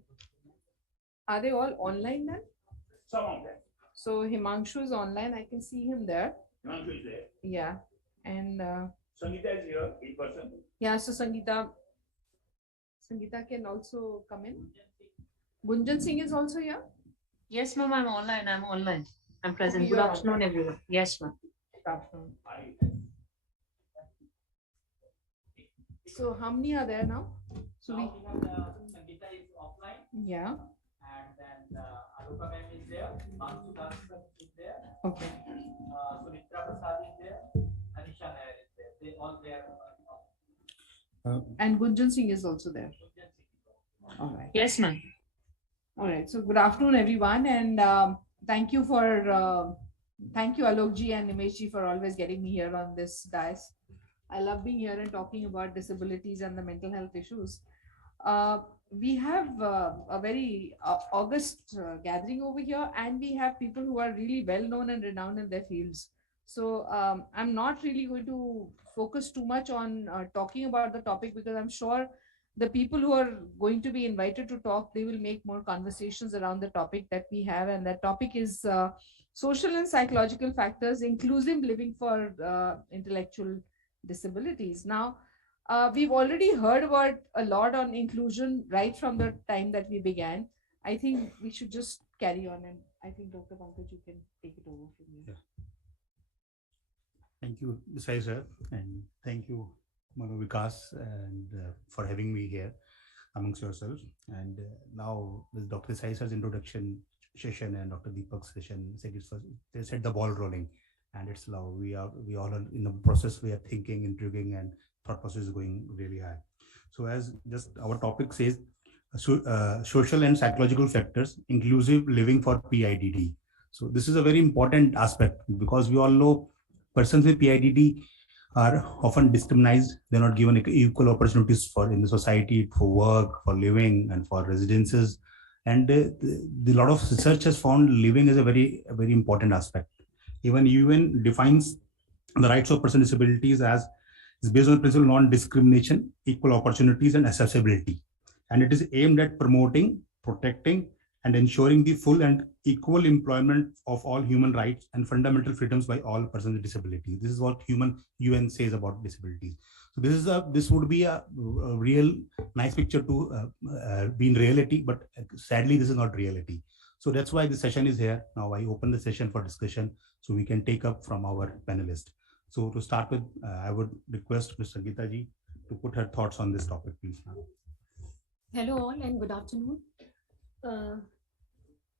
are they all online then? Some of them. So Himanshu is online. I can see him there. Himanshu is there. Yeah, and Sangeeta is here in person. yeah. So Sangeeta can also come in. Gunjan Singh is also here. Yes, ma'am. I'm online. I'm present. Okay, Good you're afternoon, everyone. Yes, ma'am. Good afternoon. So how many are there now? So we. Sangeeta is offline. Yeah. And then Aruka ma'am is there. Mansu Dasar is there. Okay. Sumitra Prasad is there. Anisha Nair is there. They all there. And Gunjan Singh is also there. All right. Yes, ma'am. All right. So good afternoon, everyone, and thank you Alok ji and Nimesh ji for always getting me here on this dais. I love being here and talking about disabilities and the mental health issues. We have a very august gathering over here, and we have people who are really well known and renowned in their fields. So I'm not really going to focus too much on talking about the topic, because I'm sure the people who are going to be invited to talk, they will make more conversations around the topic that we have. And that topic is social and psychological factors, inclusive living for intellectual disabilities. Now, we've already heard about a lot on inclusion right from the time that we began. I think we should just carry on, and I think Dr. Pankaj, you can take it over from here. Yeah. Thank you, Desai sir, and thank you, Mano Vikas, and for having me here amongst yourselves. And now with Dr. Desai sir's introduction session and Dr. Deepak's session, they set the ball rolling, and it's now we all are in the process. We are thinking, intriguing, and thought process is going really high. So as just our topic says, social and psychological factors, inclusive living for PIDD. So this is a very important aspect, because we all know persons with PIDD are often discriminated. They're not given equal opportunities in the society, for work, for living, and for residences. And the lot of research has found living is a very important aspect. Even UN defines the rights of persons with disabilities as is based on the principle of non-discrimination, equal opportunities, and accessibility. And it is aimed at promoting, protecting, and ensuring the full and equal employment of all human rights and fundamental freedoms by all persons with disabilities. This is what UN says about disabilities. So this would be a real nice picture to be in reality, but sadly this is not reality. So that's why the session is here. Now I open the session for discussion, so we can take up from our panelists. So to start with, I would request Ms. Sangeeta ji to put her thoughts on this topic, please. Hello all and good afternoon.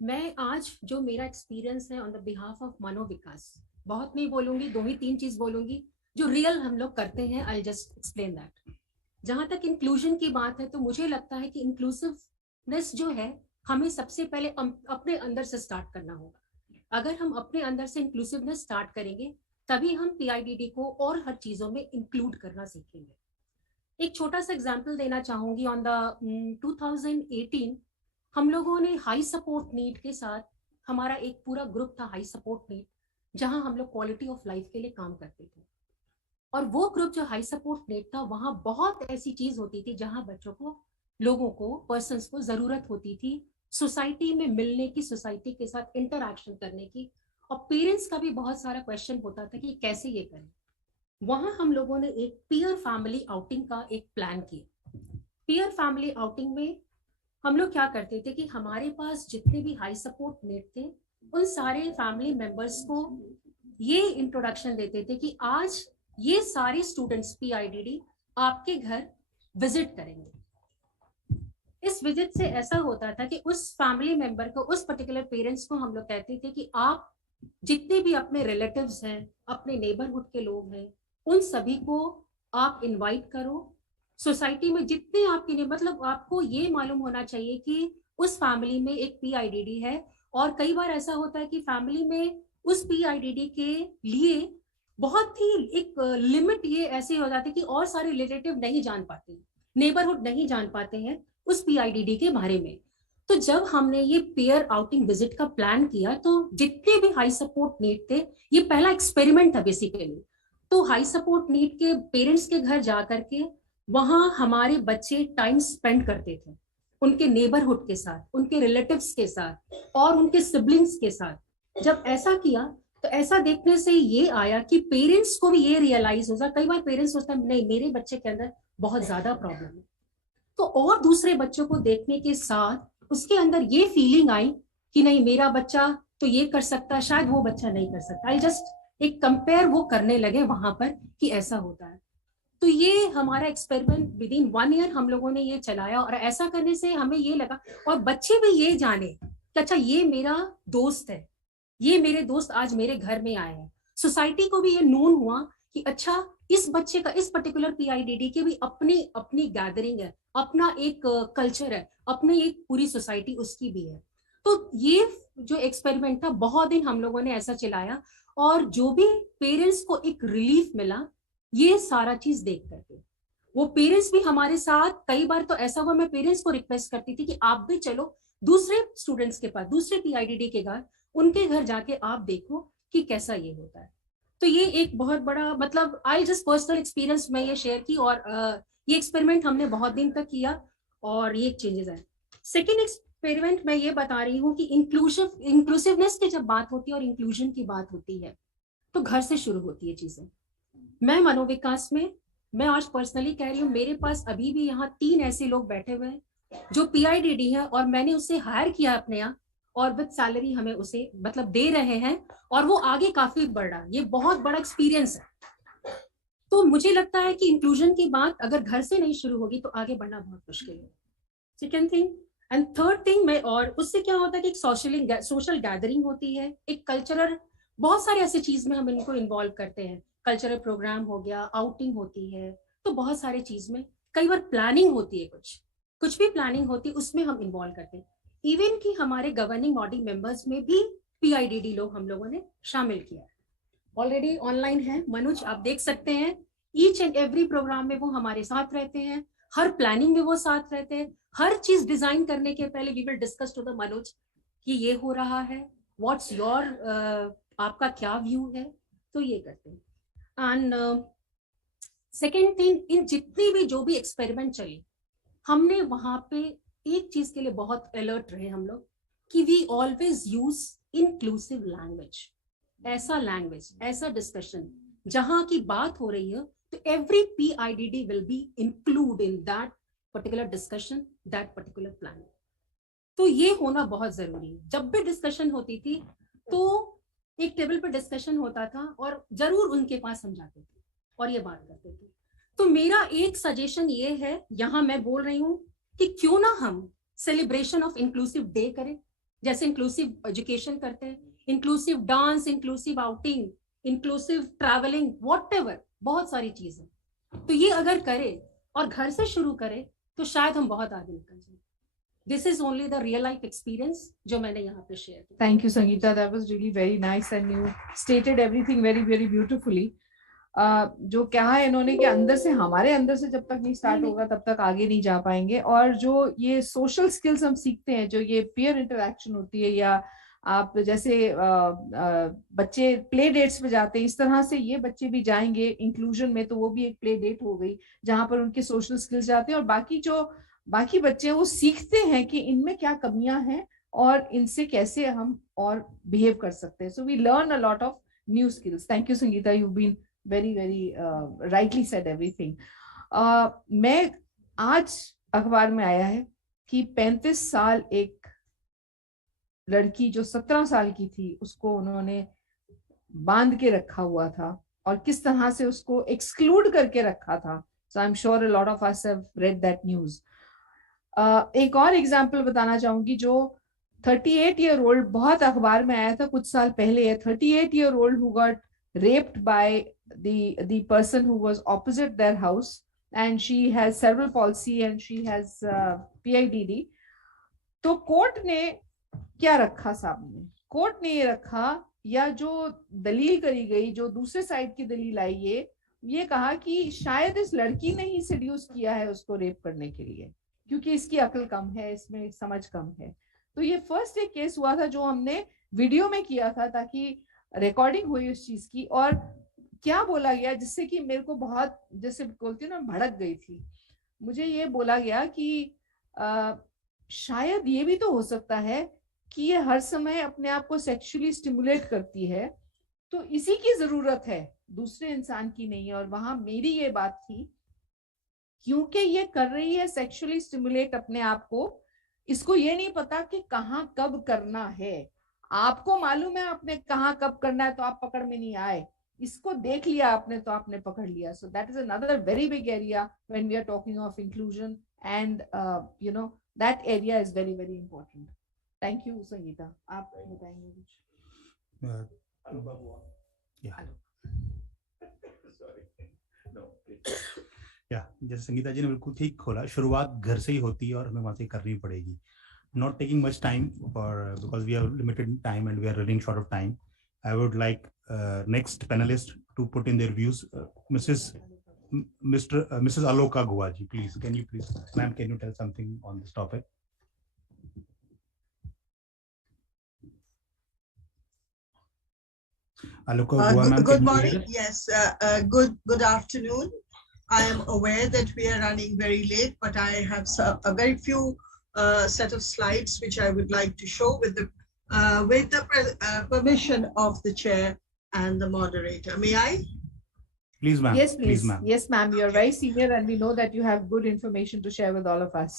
मैं आज जो मेरा experience है on the behalf of मनोविकास, बहुत नहीं बोलूंगी, 2-3 चीज बोलूंगी जो रियल हम लोग करते हैं. I just explain that. जहां तक इंक्लूजन की बात है, तो मुझे लगता है कि इंक्लूसिवनेस जो है, हमें सबसे पहले अपने अंदर से स्टार्ट करना होगा. अगर हम अपने अंदर से इंक्लूसिवनेस स्टार्ट करेंगे, तभी हम PIDD को और हर चीजों में इंक्लूड करना सीखेंगे. एक छोटा सा एग्जांपल देना चाहूंगी. ऑन द 2018 हम लोगों ने हाई सपोर्ट नीड के साथ, हमारा एक पूरा ग्रुप था हाई सपोर्ट नीड, जहां हम लोग क्वालिटी ऑफ लाइफ के लिए काम करते थे। और वो ग्रुप जो हाई सपोर्ट नेट था, वहां बहुत ऐसी चीज होती थी जहां बच्चों को, लोगों को, पर्सन्स को जरूरत होती थी सोसाइटी में मिलने की, सोसाइटी के साथ इंटरैक्शन करने की, और पेरेंट्स का भी बहुत सारा क्वेश्चन होता था कि कैसे ये करें। वहां हम लोगों ने एक पीयर फैमिली आउटिंग का एक प्लान किया। पीयर फैमिली आउटिंग में हम लोग क्या करते थे कि हमारे पास जितने भी हाई सपोर्ट नेट थे, उन सारे फैमिली मेंबर्स को ये इंट्रोडक्शन देते थे कि आज ये सारे स्टूडेंट्स PIDD आपके घर विजिट करेंगे। इस विजिट से ऐसा होता था कि उस फैमिली मेंबर को, उस पर्टिकुलर पेरेंट्स को हम लोग कहते थे कि आप जितने भी अपने रिलेटिव्स हैं, अपने नेबरहुड के लोग हैं, उन सभी को आप इनवाइट करो। सोसाइटी में जितने आपके, मतलब आपको ये मालूम होना चाहिए कि उस फैमिली में एक PIDD है। और कई बार ऐसा होता है कि फैमिली में उस PIDD के लिए बहुत ही एक लिमिट ये ऐसी हो जाती है कि और सारे रिलेटिव नहीं जान पाते, नेबरहुड नहीं जान पाते हैं उस PIDD के बारे में। तो जब हमने ये पेयर आउटिंग विजिट का प्लान किया, तो जितने भी हाई सपोर्ट नीड थे, ये पहला एक्सपेरिमेंट था बेसिकली। तो हाई सपोर्ट नीड के पेरेंट्स के घर जा करके वहां हमारे बच्चे टाइम स्पेंड करते थे उनके नेबरहुड के साथ, उनके रिलेटिव्स के साथ और उनके सिबलिंग्स के साथ। जब ऐसा किया तो ऐसा देखने से ये आया कि पेरेंट्स को भी ये रियलाइज होगा, कई बार पेरेंट्स सोचते हैं नहीं मेरे बच्चे के अंदर बहुत ज्यादा प्रॉब्लम है, तो और दूसरे बच्चों को देखने के साथ उसके अंदर ये फीलिंग आई कि नहीं मेरा बच्चा तो ये कर सकता है, शायद वो बच्चा नहीं कर सकता। आई जस्ट एक कंपेयर वो करने लगे वहां पर कि ऐसा होता है। तो ये हमारा एक्सपेरिमेंट विदिन 1 ईयर हम लोगों ने ये चलाया, और ऐसा करने से हमें ये लगा और बच्चे भी ये जाने कि अच्छा ये मेरा दोस्त है, ये मेरे दोस्त आज मेरे घर में आए हैं। सोसाइटी को भी ये नोन हुआ कि अच्छा इस बच्चे का, इस पर्टिकुलर PIDD की भी अपनी अपनी गैदरिंग है, अपना एक कल्चर है, अपनी एक पूरी सोसाइटी उसकी भी है। तो ये जो एक्सपेरिमेंट था बहुत दिन हम लोगों ने ऐसा चलाया, और जो भी पेरेंट्स को एक रिलीफ मिला ये सारा चीज देख करके। वो पेरेंट्स भी हमारे साथ, कई बार तो ऐसा हुआ मैं पेरेंट्स को रिक्वेस्ट करती थी कि आप भी चलो दूसरे स्टूडेंट्स के पास, दूसरे PIDD के घर, उनके घर जाके आप देखो कि कैसा ये होता है। तो ये एक बहुत बड़ा, मतलब आई जस्ट पर्सनल एक्सपीरियंस मैं ये शेयर की, और ये एक्सपेरिमेंट हमने बहुत दिन तक किया और ये चेंजेस आए। सेकेंड एक्सपेरिमेंट मैं ये बता रही हूँ कि इंक्लूसिवनेस की जब बात होती है और इंक्लूजन की बात होती है तो घर से शुरू होती है चीजें। मैं मनोविकास में, मैं आज पर्सनली कह रही हूँ, मेरे पास अभी भी यहाँ 3 ऐसे लोग बैठे हुए हैं जो PIDD है, और मैंने उसे हायर किया अपने यहाँ, और विद सैलरी हमें उसे मतलब दे रहे हैं, और वो आगे काफी बढ़ रहा है। ये बहुत बड़ा एक्सपीरियंस है। तो मुझे लगता है कि इंक्लूजन की बात अगर घर से नहीं शुरू होगी तो आगे बढ़ना बहुत मुश्किल है। Second thing and third thing में, और उससे क्या होता है कि एक सोशल गैदरिंग होती है, एक कल्चरल, बहुत सारे ऐसे चीज में हम इनको इन्वॉल्व करते हैं। कल्चरल प्रोग्राम हो गया, आउटिंग होती है, तो बहुत सारे चीज में कई बार प्लानिंग होती है, कुछ भी प्लानिंग होती है उसमें हम इन्वॉल्व करते हैं। इवन कि हमारे गवर्निंग बॉडी मेंबर्स में भी PIDD लोग हम लोगों ने शामिल किया है। ऑलरेडी ऑनलाइन है, मनोज आप देख सकते हैं, ईच एंड एवरी प्रोग्राम में वो हमारे साथ रहते हैं, हर प्लानिंग में वो साथ रहते हैं, हर चीज डिजाइन करने के पहले we will discuss to the Manoj कि ये हो रहा है, व्हाट्स योर आपका क्या व्यू है, तो ये करते हैं। एंड सेकेंड थिंग, इन जितनी भी जो भी एक्सपेरिमेंट चले, हमने वहां पे एक चीज के लिए बहुत अलर्ट रहे हम लोग कि we always use inclusive language, ऐसा डिस्कशन जहां की बात हो रही है तो every PIDD will be include in that particular discussion, that particular plan. तो ये होना बहुत जरूरी है। जब भी डिस्कशन होती थी तो एक टेबल पर डिस्कशन होता था और जरूर उनके पास हम जाते थे और ये बात करते थे। तो मेरा एक सजेशन ये है, यहाँ मैं बोल रही हूँ कि क्यों ना हम सेलिब्रेशन ऑफ इंक्लूसिव डे करें, जैसे इंक्लूसिव एजुकेशन करते हैं, inclusive dance, inclusive outing, inclusive travelling, whatever, बहुत सारी चीजें। तो ये अगर करे और घर से शुरू करे तो शायद हम बहुत आगे निकल जाए। This is only the real life experience जो मैंने यहाँ पे share किया। Thank you, Sangeeta. That was really very nice and you stated everything very, very beautifully. जो क्या है इन्होंने कि अंदर से, हमारे अंदर से जब तक नहीं स्टार्ट होगा तब तक आगे नहीं जा पाएंगे। और जो ये सोशल स्किल्स हम सीखते हैं, जो ये पीयर इंटरेक्शन होती है या आप जैसे बच्चे प्ले डेट्स पे जाते हैं, इस तरह से ये बच्चे भी जाएंगे इंक्लूजन में, तो वो भी एक प्ले डेट हो गई जहां पर उनके सोशल स्किल्स जाते हैं, और बाकी बच्चे वो सीखते हैं कि इनमें क्या कमियां हैं और इनसे कैसे हम और बिहेव कर सकते हैं. So we learn a lot of new skills. Thank you Sangeeta, you been very very rightly said everything. मैं आज अखबार में आया है कि 35 साल एक लड़की जो 17 साल की थी उसको उन्होंने बांध के रखा हुआ था और किस तरह से उसको एक्सक्लूड करके रखा था. So I am sure a lot of us have read that news. एक और एग्जांपल बताना चाहूंगी जो 38 ईयर ओल्ड, बहुत अखबार में आया था कुछ साल पहले है, 38 year old who got raped by the person who was opposite their house, and she has cerebral palsy and she has PIDD. तो कोर्ट ने क्या रखा सामने? कोर्ट ने ये रखा, या जो दलील करी गई, जो दूसरे साइड की दलील आई, ये कहा कि शायद इस लड़की ने ही सेड्यूस किया है उसको रेप करने के लिए, क्योंकि इसकी अकल कम है, इसमें समझ कम है. तो ये फर्स्ट एक केस हुआ था जो हमने वीडियो में किया था ताकि रिकॉर्डिंग हुई उस चीज की, और क्या बोला गया जिससे कि मेरे को बहुत, जैसे बोलती हूँ ना, भड़क गई थी. मुझे ये बोला गया कि शायद ये भी तो हो सकता है कि ये हर समय अपने आप को सेक्सुअली स्टिमुलेट करती है, तो इसी की जरूरत है, दूसरे इंसान की नहीं है. और वहां मेरी ये बात थी, क्योंकि ये कर रही है सेक्सुअली स्टिमुलेट अपने आप को, इसको ये नहीं पता कि कहाँ कब करना है. आपको मालूम है आपने कहाँ कब करना है, तो आप पकड़ में नहीं आए. इसको देख लिया आपने तो आपने पकड़ लिया. So that is another very big area when we are talking of inclusion, and you know that area is very very important. Thank you Sangeeta, आप बताएंगे कुछ? जैसे संगीता जी ने बिल्कुल ठीक खोला, शुरुआत घर से ही होती है और हमें वहां से करनी पड़ेगी. Not taking much time because we are limited in time and we are running short of time. I would like next panelist to put in their views. Mrs. Aloka Guwaji, please. Can you please, ma'am, can you tell something on this topic? Aloka Guwa, ma'am. Good morning. Yes. Good afternoon. I am aware that we are running very late, but I have a very few set of slides which I would like to show with the permission of the chair and the moderator. May I? Please, ma'am. Yes, please. Please, ma'am. Yes, ma'am. You're very senior and we know that you have good information to share with all of us.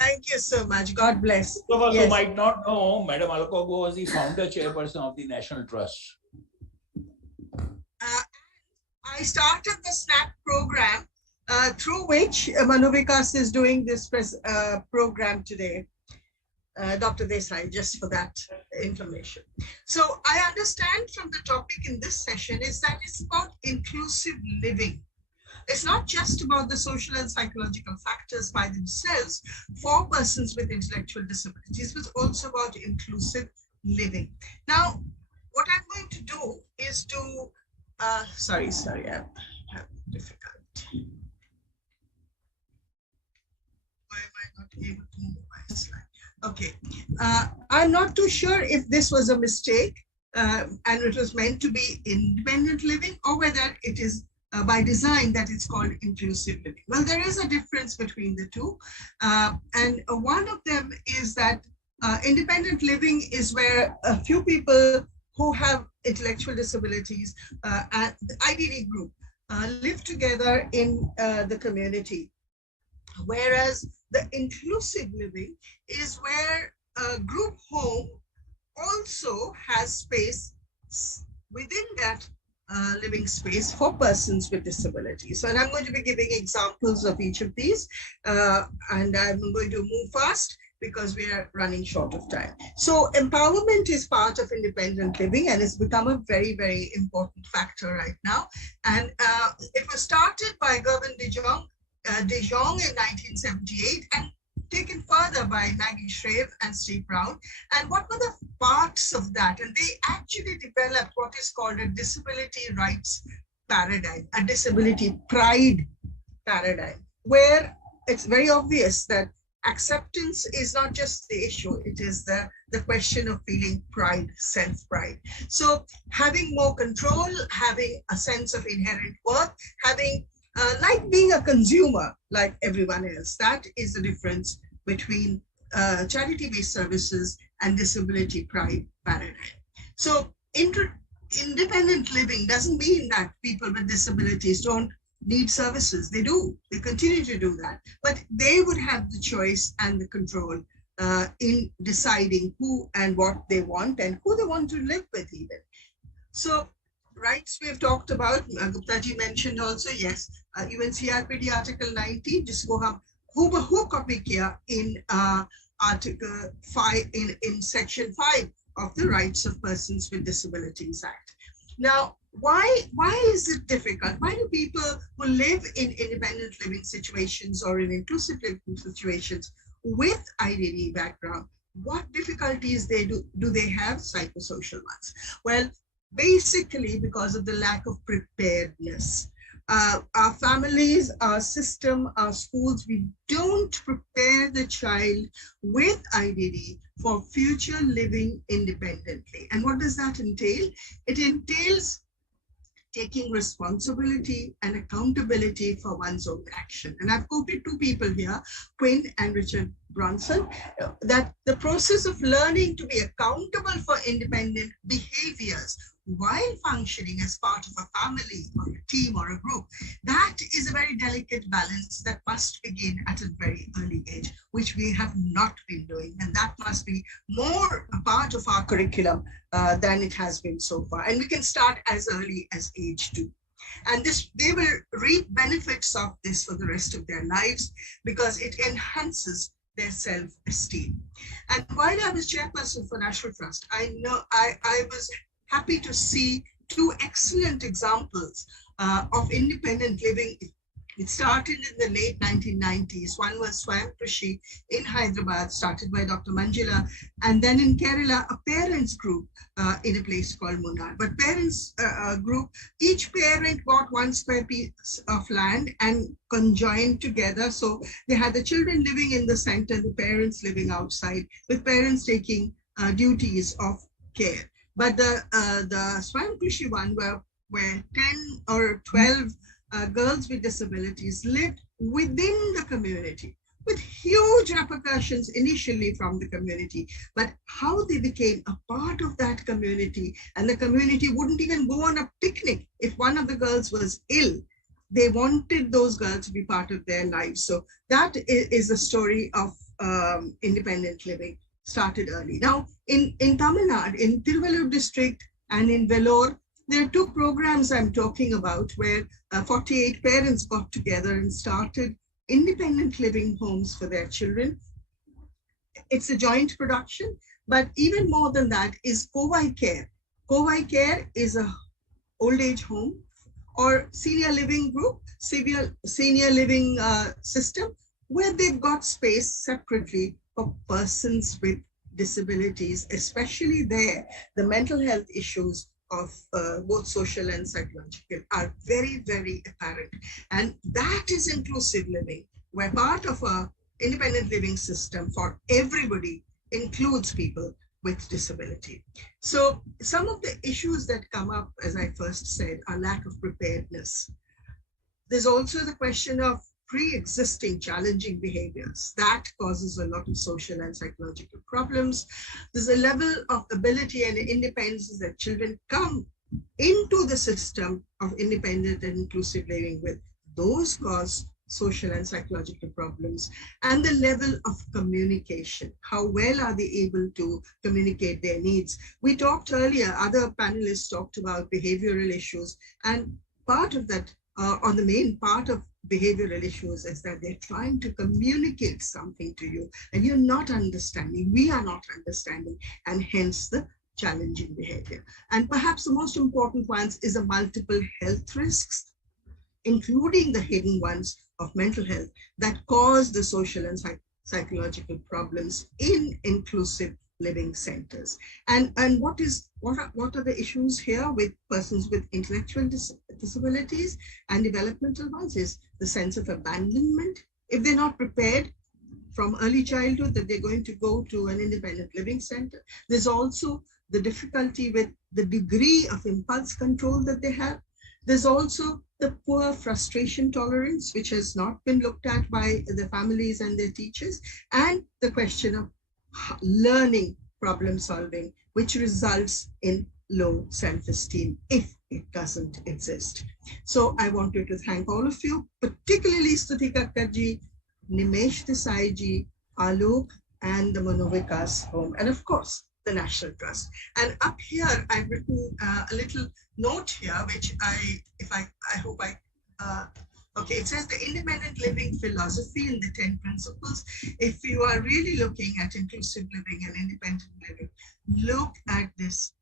Thank you so much. God bless. Those of us Yes. who might not know, Madam Aloka Guwa was the founder chairperson of the National Trust. I started the SNAP program through which Manovikas is doing this program today. Dr. Desai, just for that information. So I understand from the topic in this session is that it's about inclusive living. It's not just about the social and psychological factors by themselves for persons with intellectual disabilities, but also about inclusive living. Now, what I'm going to do is to, sorry, I'm difficult. Why am I not able to move my slide? Okay, I'm not too sure if this was a mistake and it was meant to be independent living, or whether it is by design that it's called inclusive living. Well, there is a difference between the two. And one of them is that independent living is where a few people who have intellectual disabilities and the IDD group live together in the community. Whereas the inclusive living is where a group home also has space within that living space for persons with disabilities. So, and I'm going to be giving examples of each of these, and I'm going to move fast because we are running short of time. So empowerment is part of independent living and it's become a very, very important factor right now. And it was started by Govt de Jong in 1978 and taken further by Maggie Shreve and Steve Brown. And what were the parts of that? And they actually developed what is called a disability rights paradigm, a disability pride paradigm, where it's very obvious that acceptance is not just the issue, it is the question of feeling pride, self-pride. So having more control, having a sense of inherent worth, having like being a consumer like everyone else, that is the difference between charity-based services and disability pride paradigm. So independent living doesn't mean that people with disabilities don't need services. They do. They continue to do that. But they would have the choice and the control in deciding who and what they want and who they want to live with even. So rights we've talked about, Gupta ji mentioned also, yes, UNCRPD Article 19, जिसको हम हूबहू copy किया in Article 5, in Section 5 of the Rights of Persons with Disabilities Act. Now, why is it difficult? Why do people who live in independent living situations or in inclusive living situations with IDD background, what difficulties do they have? Psychosocial ones. Well, basically because of the lack of preparedness. Our families, our system, our schools, we don't prepare the child with IDD for future living independently. And what does that entail? It entails taking responsibility and accountability for one's own action. And I've quoted two people here, Quinn and Richard Bronson, that the process of learning to be accountable for independent behaviors while functioning as part of a family or a team or a group, that is a very delicate balance that must begin at a very early age, which we have not been doing. And that must be more a part of our curriculum than it has been so far. And we can start as early as age 2. And they will reap benefits of this for the rest of their lives because it enhances their self-esteem. And while I was chairperson for National Trust, I was happy to see two excellent examples of independent living. It started in the late 1990s. One was Swayam Krishi in Hyderabad, started by Dr. Manjula, and then in Kerala, a parents group in a place called Munnar. But parents group, each parent bought 1 square piece of land and conjoined together. So they had the children living in the center, the parents living outside, with parents taking duties of care. But the Swayam Krishi one, where 10 or 12 girls with disabilities lived within the community, with huge repercussions initially from the community, but how they became a part of that community, and the community wouldn't even go on a picnic if one of the girls was ill. They wanted those girls to be part of their lives. So that is a story of independent living, started early. Now, in Tamil Nadu, in Tiruvallur district and in Vellore, there are two programs I'm talking about where 48 parents got together and started independent living homes for their children. It's a joint production, but even more than that is Kovai Care. Kovai Care is a old age home or senior living group, senior living system, where they've got space separately for persons with disabilities, especially there, the mental health issues of both social and psychological are very, very apparent. And that is inclusive living, where part of a independent living system for everybody includes people with disability. So some of the issues that come up, as I first said, are lack of preparedness. There's also the question of pre-existing challenging behaviors that causes a lot of social and psychological problems. There's a level of ability and independence that children come into the system of independent and inclusive living with. Those cause social and psychological problems. And the level of communication. How well are they able to communicate their needs? We talked earlier, other panelists talked about behavioral issues, and part of that, or the main part of behavioral issues is that they're trying to communicate something to you and you're not understanding, we are not understanding, and hence the challenging behavior. And perhaps the most important ones is the multiple health risks, including the hidden ones of mental health that cause the social and psychological problems in inclusive living centers. And what are the issues here with persons with intellectual disabilities and developmental ones is the sense of abandonment. If they're not prepared from early childhood that they're going to go to an independent living center. There's also the difficulty with the degree of impulse control that they have. There's also the poor frustration tolerance, which has not been looked at by the families and their teachers, and the question of learning problem solving, which results in low self-esteem if it doesn't exist. So I wanted to thank all of you, particularly Stuti Kakkarji, Nimesh Desai ji, Alok, and the Manovikas Home, and of course, the National Trust. And up here, I've written a little note here, which okay, it says the independent living philosophy in the 10 principles. If you are really looking at inclusive living and independent living, look at this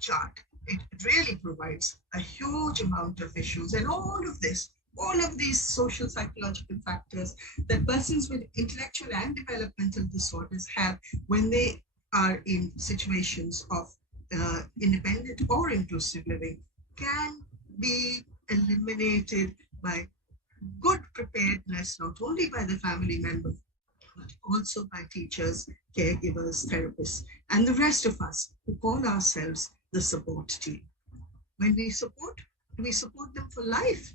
chart. It really provides a huge amount of issues, and all of these social psychological factors that persons with intellectual and developmental disorders have when they are in situations of independent or inclusive living can be eliminated by good preparedness, not only by the family member, but also by teachers, caregivers, therapists, and the rest of us who call ourselves the support team. When we support, do we support them for life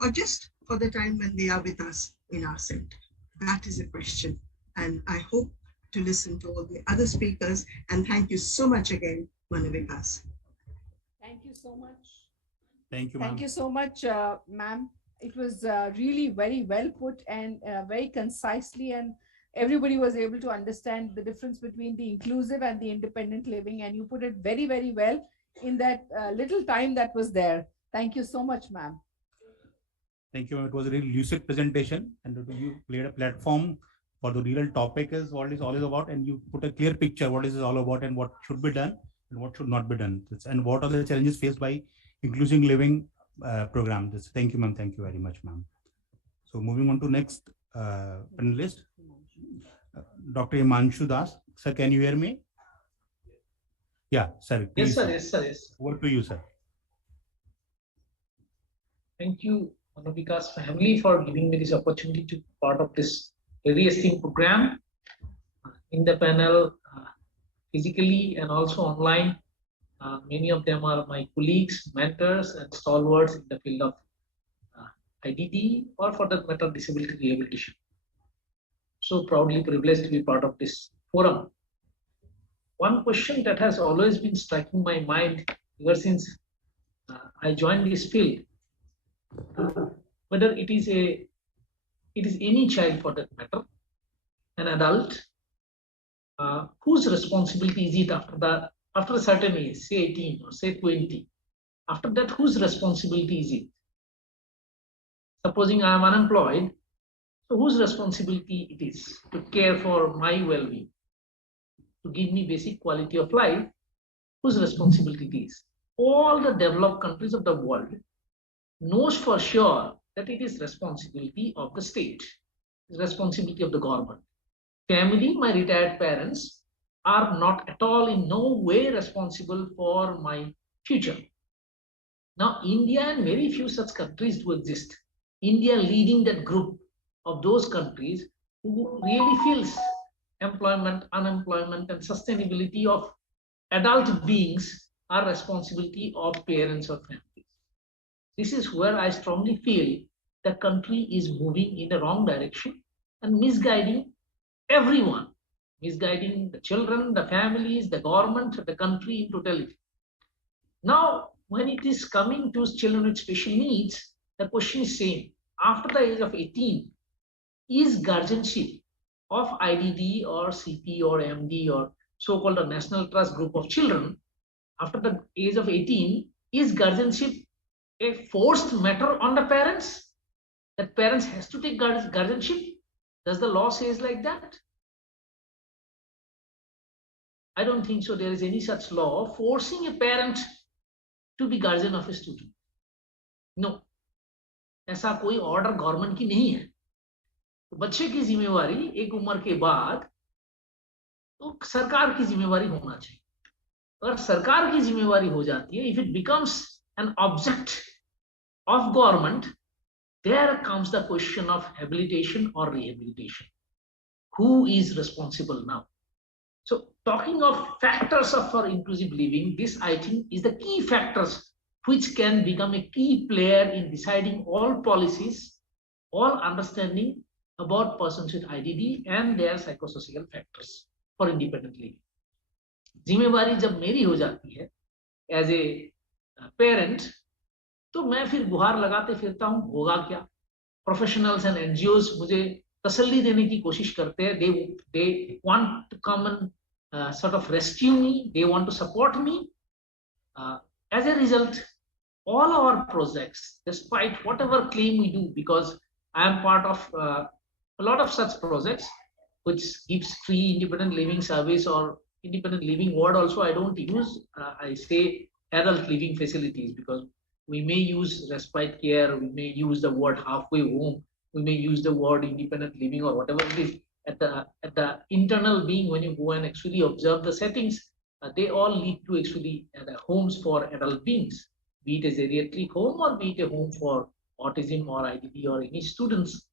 or just for the time when they are with us in our center? That is a question. And I hope to listen to all the other speakers. And thank you so much again, Manovikas. Thank you so much. Thank you, ma'am. Thank you so much, ma'am. It was really very well put and very concisely, and everybody was able to understand the difference between the inclusive and the independent living, and you put it very, very well in that little time that was there. Thank you so much, ma'am. Thank you. It was a really lucid presentation, and you played a platform for the real topic is what it's all about, and you put a clear picture what is this all about and what should be done and what should not be done, and what are the challenges faced by inclusive living program. Thank you, ma'am. Thank you very much, ma'am. So moving on to next panelist, Dr. Himanshu Das. Sir, can you hear me? Yeah, sir. Yes, sir. Sir. Yes, sir. Yes. Over to you, sir. Thank you, Manovikas family, for giving me this opportunity to be part of this very esteemed program. In the panel, physically and also online, many of them are my colleagues, mentors, and stalwarts in the field of IDD or for that matter, disability rehabilitation. So proudly privileged to be part of this forum. One question that has always been striking my mind ever since I joined this field, whether it is any child for that matter, an adult, whose responsibility is it after a certain age, say 18 or say 20, after that, whose responsibility is it? Supposing I am unemployed, so whose responsibility it is to care for my well-being, to give me basic quality of life, whose responsibility it is? All the developed countries of the world knows for sure that it is responsibility of the state, responsibility of the government. Family, my retired parents, are not at all in no way responsible for my future. Now, India and very few such countries do exist. India leading that group of those countries who really feels employment, unemployment, and sustainability of adult beings are responsibility of parents or families. This is where I strongly feel the country is moving in the wrong direction and misguiding everyone, misguiding the children, the families, the government, the country in totality. Now, when it is coming to children with special needs, the question is same. After the age of 18, is guardianship of IDD or CP or MD or so-called a National Trust group of children, after the age of 18, is guardianship a forced matter on the parents? That parents has to take guardianship? Does the law says like that? I don't think so. There is any such law forcing a parent to be guardian of a student. No, ऐसा कोई order government की नहीं है. तो बच्चे की जिम्मेवारी एक उम्र के बाद तो सरकार की जिम्मेवारी होना चाहिए. अगर सरकार की जिम्मेवारी हो जाती है, if it becomes an object of government, there comes the question of habilitation or rehabilitation. who is responsible now. So talking of factors for inclusive living, this I think is the key factors which can become a key player in deciding all policies, all understanding about persons with IDD and their psychosocial factors for independent living. जिम्मेवारी जब मेरी हो जाती है as a parent, तो मैं फिर गुहार लगाते फिरता हूँ, होगा क्या। प्रोफेशनल्स एंड एनजीओज मुझे तसल्ली देने की कोशिश करते हैं, they want to come and sort of rescue me, they want to support me. As a result, all our projects, despite whatever claim we do, because I am part of a lot of such projects which gives free independent living service or independent living word also I don't use, I say adult living facilities, because we may use respite care, we may use the word halfway home, we may use the word independent living or whatever it is. At the internal being, when you go and actually observe the settings, they all lead to actually homes for adult beings, be it a geriatric home or be it a home for autism or IDD or any students.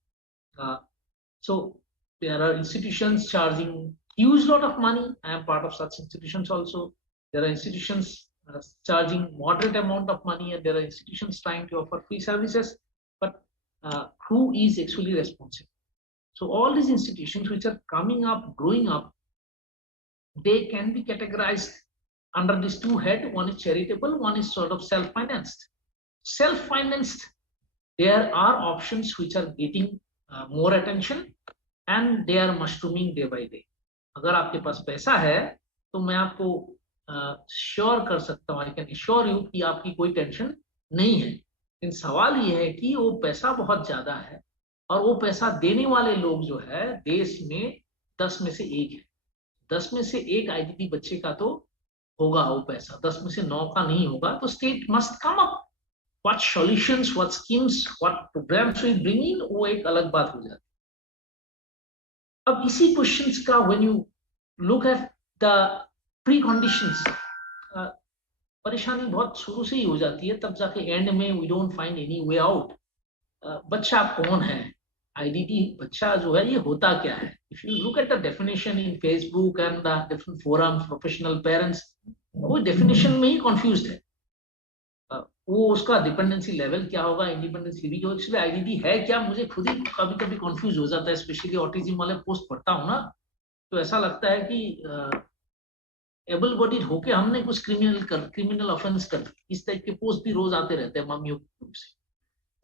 So there are institutions charging huge lot of money. I am part of such institutions also. There are institutions charging moderate amount of money, and there are institutions trying to offer free services. But who is actually responsible? So all these institutions which are coming up, growing up, they can be categorized under these two heads. One is charitable, one is sort of self-financed. Self-financed, there are options which are getting more attention and they are mushrooming day by day. अगर आपके पास पैसा है तो मैं आपको sure कर सकता हूँ, आई कैन श्योर यू कि आपकी कोई टेंशन नहीं है। लेकिन सवाल ये है कि वो पैसा बहुत ज्यादा है और वो पैसा देने वाले लोग जो है देश में 10 में से 1 है। 10 में से 1 आईडीडी बच्चे का तो होगा वो पैसा, 10 में से 9 का नहीं होगा। तो state must come up what solutions, what schemes, what programmes we bring in, वो एक अलग बात हो जाती है। अब इसी क्वेश्चंस का when you look at the pre conditions, परेशानी बहुत शुरू से ही हो जाती है, तब जाके एंड में we don't find any way out. बच्चा कौन है, आईडीडी बच्चा जो है ये होता क्या है? If you look at the definition in Facebook and the different forums, professional parents, वो डेफिनेशन में ही कंफ्यूज्ड है। वो उसका डिपेंडेंसी लेवल क्या होगा, इंडिपेंडेंस लिविंग एक्चुअली आईडीडी है क्या, मुझे खुद ही कभी कभी कंफ्यूज हो जाता है। स्पेशली ऑटिज्म वाले पोस्ट पढ़ता हूँ ना, तो ऐसा लगता है कि एबल बॉडीड होके हमने कुछ क्रिमिनल ऑफेंस कर, इस टाइप के पोस्ट भी रोज आते रहते हैं मम्मियों के ग्रुप से,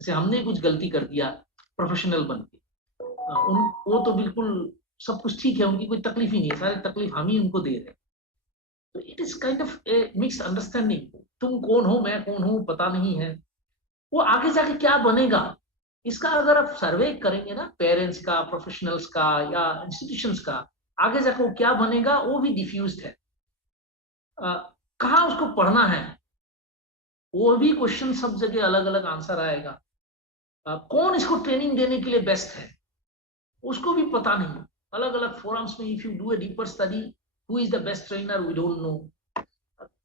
जैसे हमने कुछ गलती कर दिया प्रोफेशनल बन के। वो तो बिल्कुल सब कुछ ठीक है, उनकी कोई तकलीफ ही नहीं है, सारी तकलीफ हम ही उनको दे रहे हैं। तो it is kind of A mix understanding. तुम कौन हो, मैं कौन हूं, पता नहीं है। वो आगे जाके क्या बनेगा, इसका अगर आप सर्वे करेंगे ना पेरेंट्स का, प्रोफेशनल्स का या इंस्टीट्यूशंस का, आगे जाके वो क्या बनेगा वो भी डिफ्यूज्ड है। कहाँ उसको पढ़ना है वो भी क्वेश्चन, सब जगह अलग अलग आंसर आएगा। कौन इसको ट्रेनिंग देने के लिए बेस्ट है उसको भी पता नहीं। अलग अलग फोरम्स में if you do a deeper study, who is the best trainer, we don't know.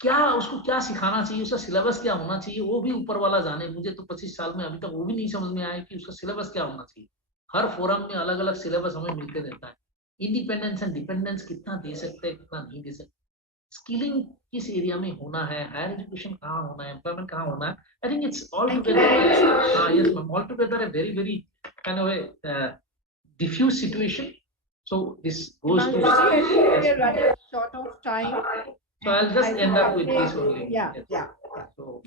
क्या उसको क्या सिखाना चाहिए, उसका सिलेबस क्या होना चाहिए, वो भी ऊपर वाला जाने। मुझे तो 25 साल में अभी तक वो भी नहीं समझ में आया कि उसका सिलेबस क्या होना चाहिए। हर फोरम में अलग अलग सिलेबस हमें मिलते रहता है। इंडिपेंडेंस एंड डिपेंडेंस कितना दे सकते हैं, कितना नहीं दे सकते, स्किलिंग किस एरिया में होना है, हायर एजुकेशन कहाँ होना है, एम्प्लॉयमेंट कहाँ होना है। I think it's all together, yes ma'am, all together a very very kind of a diffuse situation. So this goes to we're running short of time. So I'll just end up with this only. Yeah, Yes. yeah. So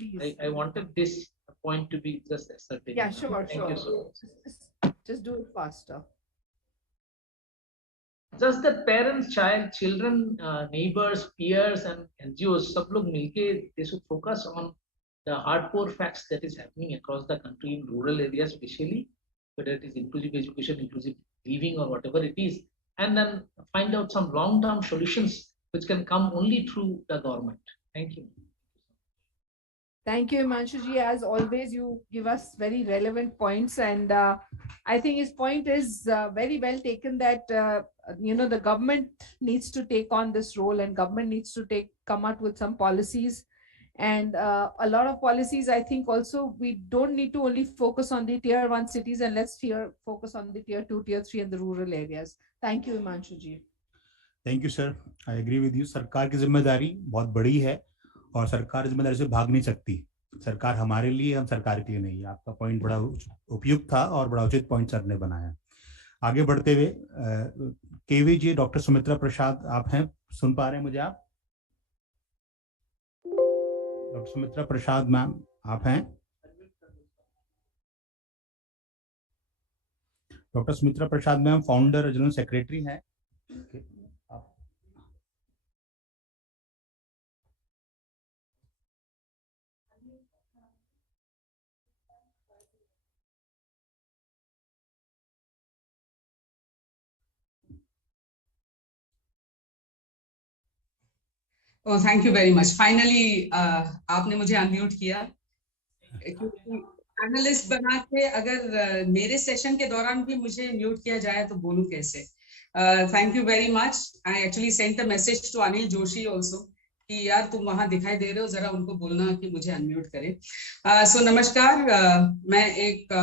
I wanted this point to be just ascertained. Yeah, sure, Thank sure. you so much. Just do it faster. Just that parents, children, neighbors, peers, and NGOs, सब लोग मिलके they should focus on the hardcore facts that is happening across the country in rural areas, especially whether it is inclusive education, inclusive living, or whatever it is, and then find out some long-term solutions which can come only through the government. Thank you. Thank you, Himanshu ji. As always, you give us very relevant points, and I think his point is very well taken. That the government needs to take on this role, and government needs to come out with some policies, And a lot of policies, I think also we don't need to only focus on the tier 1 cities, and let's focus on the tier 2, tier 3 and the rural areas. Thank you, Himanshu ji. Thank you sir, I agree with you. सरकार की जिम्मेदारी बहुत बड़ी है और सरकार जिम्मेदारी से भाग नहीं सकती। सरकार हमारे लिए, हम सरकार के लिए नहीं है। आपका पॉइंट बड़ा उपयुक्त था और बड़ा उचित पॉइंट सर ने बनाया। आगे बढ़ते हुए केवी जी, डॉक्टर सुमित्रा प्रसाद आप हैं, सुन पा रहे हैं मुझे आप? डॉक्टर सुमित्रा प्रसाद मैम आप हैं? डॉक्टर सुमित्रा प्रसाद मैम फाउंडर जनरल सेक्रेटरी हैं। Oh, thank you very much. Finally, आपने मुझे अनम्यूट किया। पैनलिस्ट बना के अगर मेरे सेशन के दौरान भी मुझे म्यूट किया जाए तो बोलूं कैसे? Thank you very much. I actually sent a message to Anil Joshi also कि यार तुम वहां दिखाई दे रहे हो, जरा उनको बोलना कि मुझे अनम्यूट करें। So नमस्कार, मैं एक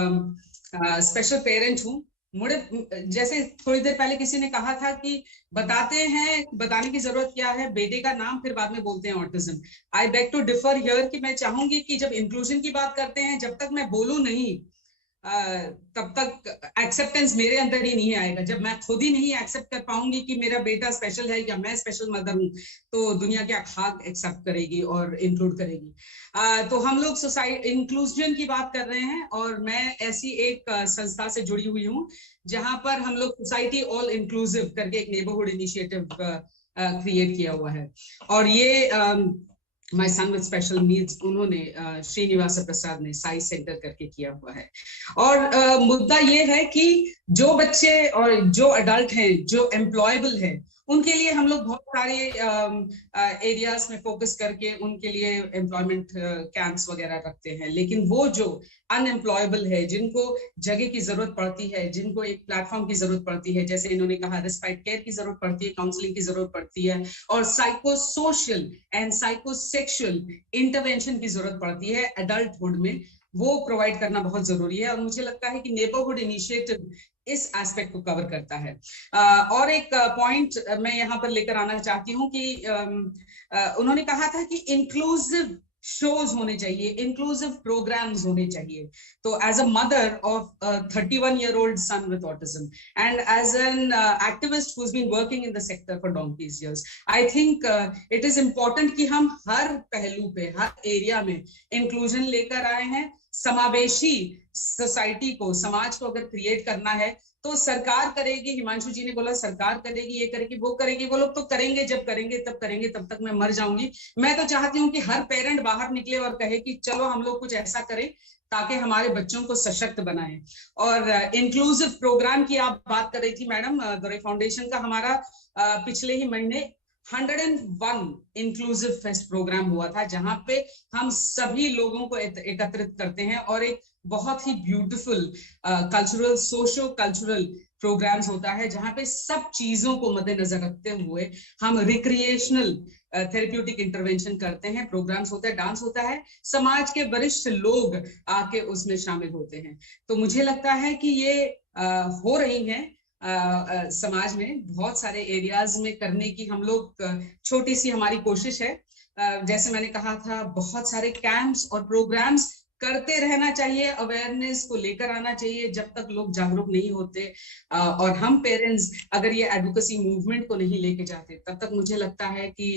स्पेशल पेरेंट हूँ। मुझे जैसे थोड़ी देर पहले किसी ने कहा था कि बताने की जरूरत क्या है, बेटे का नाम फिर बाद में बोलते हैं autism. I beg to differ here कि मैं चाहूंगी कि जब इंक्लूजन की बात करते हैं, जब तक मैं बोलूं नहीं तब तक एक्सेप्टेंस मेरे अंदर ही नहीं आएगा। जब मैं खुद ही नहीं एक्सेप्ट कर पाऊंगी कि मेरा बेटा स्पेशल है या मैं स्पेशल मदर हूँ, तो दुनिया क्या खाक एक्सेप्ट करेगी और इंक्लूड करेगी। तो हम लोग सोसाइटी इंक्लूजन की बात कर रहे हैं और मैं ऐसी एक संस्था से जुड़ी हुई हूँ जहां पर हम लोग सोसाइटी ऑल इंक्लूसिव करके एक नेबरहुड इनिशिएटिव क्रिएट किया हुआ है। और ये my son with special needs उन्होंने श्रीनिवास प्रसाद ने साई सेंटर करके किया हुआ है। और मुद्दा ये है कि जो बच्चे और जो अडल्ट हैं जो एम्प्लॉयबल है, उनके लिए हम लोग बहुत सारे एरियाज में फोकस करके उनके लिए एम्प्लॉयमेंट कैंप्स वगैरह रखते हैं। लेकिन वो जो अनएम्प्लॉयबल है, जिनको जगह की जरूरत पड़ती है, जिनको एक प्लेटफॉर्म की जरूरत पड़ती है, जैसे इन्होंने कहा रिस्पाइट केयर की जरूरत पड़ती है, काउंसलिंग की जरूरत पड़ती है और psycho social and psychosexual intervention की जरूरत पड़ती है एडल्टहुड में, वो प्रोवाइड करना बहुत जरूरी है। और मुझे लगता है कि नेबरहुड इनिशिएटिव इस एस्पेक्ट को कवर करता है। और एक पॉइंट मैं यहाँ पर लेकर आना चाहती हूँ कि उन्होंने कहा था कि इंक्लूसिव शोज होने चाहिए, इंक्लूसिव प्रोग्राम्स होने चाहिए। तो as a mother of 31-year-old son with autism and as an activist who's been working in the sector for donkey's years, I think it is important कि हम हर पहलू पे, हर एरिया में इंक्लूजन लेकर आए हैं। समावेशी सोसाइटी को, समाज को अगर क्रिएट करना है तो सरकार करेगी। हिमांशु जी ने बोला सरकार करेगी, ये करेगी, वो करेगी। वो लोग तो करेंगे, जब करेंगे तब करेंगे, तब तक मैं मर जाऊंगी। मैं तो चाहती हूँ कि हर पेरेंट बाहर निकले और कहे कि चलो हम लोग कुछ ऐसा करें ताकि हमारे बच्चों को सशक्त बनाएं। और इंक्लूसिव प्रोग्राम की आप बात कर रही थी मैडम, दौरे फाउंडेशन का हमारा पिछले ही महीने 101 इंक्लूसिव फेस्ट प्रोग्राम हुआ था, जहां पे हम सभी लोगों को एकत्रित करते हैं और एक बहुत ही beautiful cultural, socio cultural programmes होता है, जहां पे सब चीजों को मद्देनजर रखते हुए हम रिक्रिएशनल थेरेप्यूटिक इंटरवेंशन करते हैं। प्रोग्राम्स होता है, डांस होता है, समाज के वरिष्ठ लोग आके उसमें शामिल होते हैं। तो मुझे लगता है कि ये हो रही है समाज में बहुत सारे एरियाज में करने की हम लोग छोटी सी हमारी कोशिश है। जैसे मैंने कहा था, बहुत सारे कैंप्स और प्रोग्राम्स करते रहना चाहिए, अवेयरनेस को लेकर आना चाहिए जब तक लोग जागरूक नहीं होते। और हम पेरेंट्स अगर ये एडवोकेसी मूवमेंट को नहीं लेके जाते, तब तक मुझे लगता है कि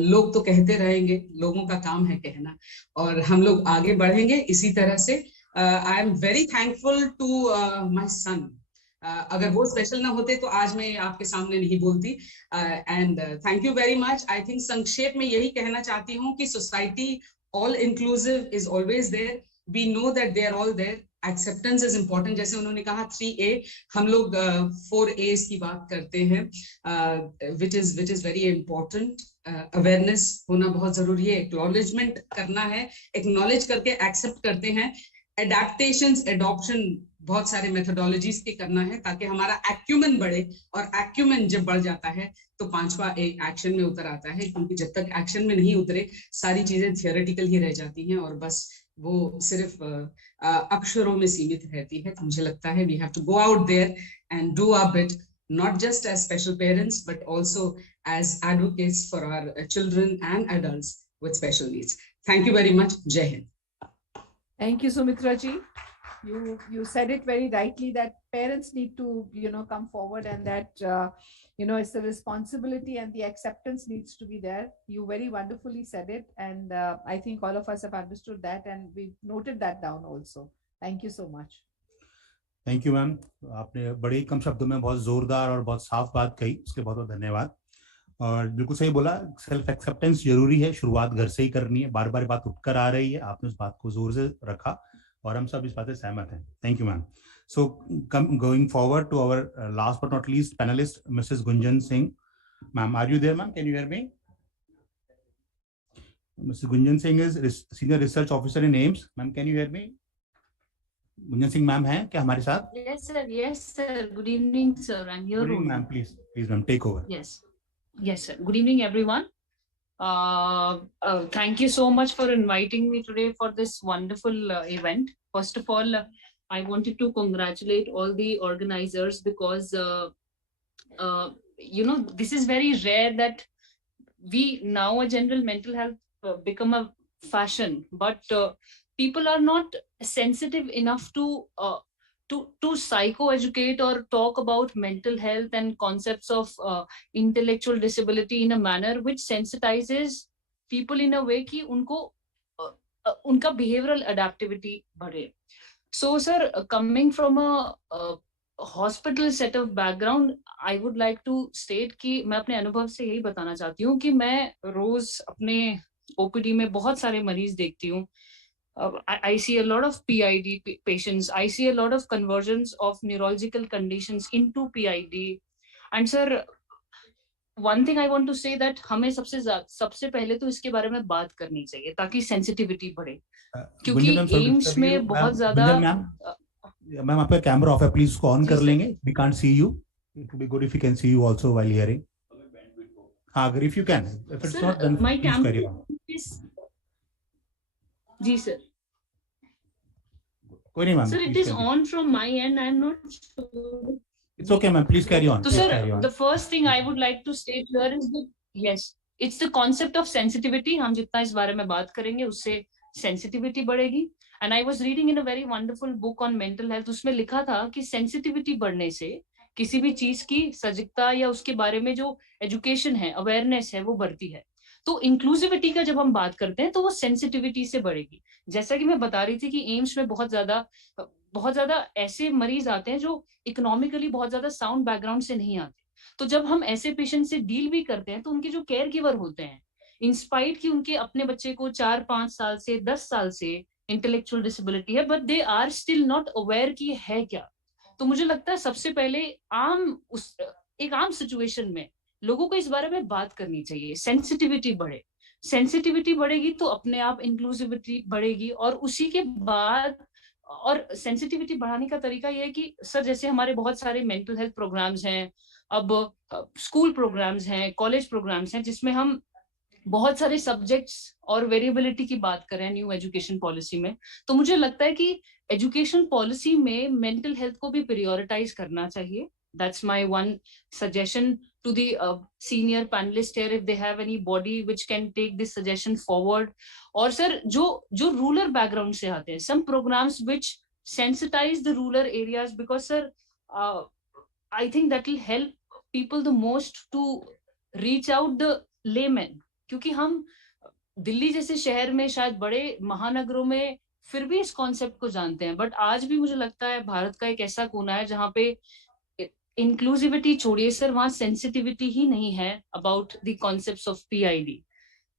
लोग तो कहते रहेंगे, लोगों का काम है कहना, और हम लोग आगे बढ़ेंगे इसी तरह से। I am very thankful to my son. अगर वो स्पेशल ना होते तो आज मैं आपके सामने नहीं बोलती। And thank you very much. I think संक्षेप में यही कहना चाहती हूँ कि society all inclusive is always there. We know that they are all there. Acceptance is important. जैसे उन्होंने कहा 3A, हम लोग 4A's की बात करते हैं, which is very important. Awareness होना बहुत जरूरी है, acknowledgement करना है, acknowledge करके accept करते हैं, adaptations, adoption बहुत सारे मेथोडोलॉजीज के करना है ताकि हमारा एक्यूमेन बढ़े, और एक्यूमेन जब बढ़ जाता है तो पांचवा एक एक्शन में उतर आता है, क्योंकि जब तक एक्शन में नहीं उतरे सारी चीजें थियोरेटिकल ही रह जाती हैं और बस वो सिर्फ अक्षरों में सीमित रहती है। तो मुझे लगता है we have to go out there and do our bit, not just as special parents but also as advocates for our children and adults with special needs. Thank you very much. Jai Hind. Thank you, Sumitra ji. You said it very rightly that parents need to come forward, and that it's the responsibility and the acceptance needs to be there. You very wonderfully said it, and I think all of us have understood that, and we've noted that down also. Thank you so much. Thank you ma'am, आपने बड़े कम शब्दों में बहुत जोरदार और बहुत साफ बात कही, उसके बहुत बहुत धन्यवाद। और बिल्कुल सही बोला, सेल्फ एक्सेप्टेंस जरूरी है, शुरुआत घर से ही करनी है। बार बार बात उठकर आ रही है, आपने उस बात को जोर से रखा और हम सब इस बात से सहमत हैं। Thank you ma'am. So going forward to our last but not least panelist Mrs Gunjan Singh. Ma'am, are you there ma'am? Can you hear me? Mrs Gunjan Singh is senior research officer in AIIMS. Ma'am, can you hear me? Gunjan Singh ma'am हैं क्या हमारे साथ? Yes sir, good evening sir, I'm here. Good evening ma'am, please ma'am, take over. Yes sir, good evening everyone. Thank you so much for inviting me today for this wonderful event. First of all, I wanted to congratulate all the organizers because this is very rare that we now a general mental health become a fashion, but people are not sensitive enough to psychoeducate or talk about mental health and concepts of intellectual disability in a manner which sensitizes people in a way कि उनको उनका behavioral adaptivity बढ़े. So sir, coming from a hospital set of background, I would like to state कि मैं अपने अनुभव से यही बताना चाहती हूँ कि मैं रोज अपने OPD में बहुत सारे मरीज देखती हूँ. I see a lot of PID patients. I see a lot of conversions of neurological conditions into PID. And sir, one thing I want to say that हमें सबसे पहले तो इसके बारे में बात करनी चाहिए ताकि sensitivity बढ़े. क्योंकि एम्स में बहुत ज्यादा मैम आपका कैमरा ऑफ है, प्लीज उसको ऑन कर लेंगे. We can't see you. It would be good if you can see you also while hearing. हाँ, अगर if you can. If it's not, then please carry on. जी sir. कोई नहीं ma'am. Sir, it is on from my end. I'm not sure. It's okay, ma'am. Please carry on. So, sir, the first thing I would like to state here is that yes, it's the concept of sensitivity. हम जितना इस बारे में बात करेंगे, उससे sensitivity बढ़ेगी. And I was reading in a very wonderful book on mental health. उसमें लिखा था कि sensitivity बढ़ने से किसी भी चीज की सजगता या उसके बारे में जो education है, awareness है, वो बढ़ती है. तो इंक्लूसिविटी का जब हम बात करते हैं तो वो सेंसिटिविटी से बढ़ेगी. जैसा कि मैं बता रही थी कि एम्स में बहुत ज्यादा ऐसे मरीज आते हैं जो इकोनॉमिकली बहुत ज्यादा साउंड बैकग्राउंड से नहीं आते. तो जब हम ऐसे पेशेंट से डील भी करते हैं तो उनके जो केयर गिवर होते हैं, इंस्पाइट कि उनके अपने बच्चे को 4-5 साल से 10 साल से इंटेलेक्चुअल डिसेबिलिटी है, but they are still not aware कि है क्या. तो मुझे लगता है सबसे पहले एक आम सिचुएशन में लोगों को इस बारे में बात करनी चाहिए. सेंसिटिविटी बढ़े, सेंसिटिविटी बढ़ेगी तो अपने आप इंक्लूसिविटी बढ़ेगी. और उसी के बाद और सेंसिटिविटी बढ़ाने का तरीका यह है कि सर जैसे हमारे बहुत सारे मेंटल हेल्थ प्रोग्राम्स हैं, अब स्कूल प्रोग्राम्स हैं, कॉलेज प्रोग्राम्स हैं, जिसमें हम बहुत सारे सब्जेक्ट्स और वेरिएबिलिटी की बात करें न्यू एजुकेशन पॉलिसी में. तो मुझे लगता है कि एजुकेशन पॉलिसी में मेंटल हेल्थ को भी प्रायोरिटाइज करना चाहिए. That's my one suggestion to the senior panelist here, if they have anybody which can take this suggestion forward. और सर जो rural background से आते हैं, some programs which sensitize the rural areas, because sir I think that will help people the most to reach out the laymen. क्योंकि हम दिल्ली जैसे शहर में, शायद बड़े महानगरों में फिर भी इस कॉन्सेप्ट को जानते हैं, बट आज भी मुझे लगता है भारत का एक ऐसा कोना है जहाँ पे इंक्लूसिविटी छोड़िए सर, वहां सेंसिटिविटी ही नहीं है about the concepts of PID.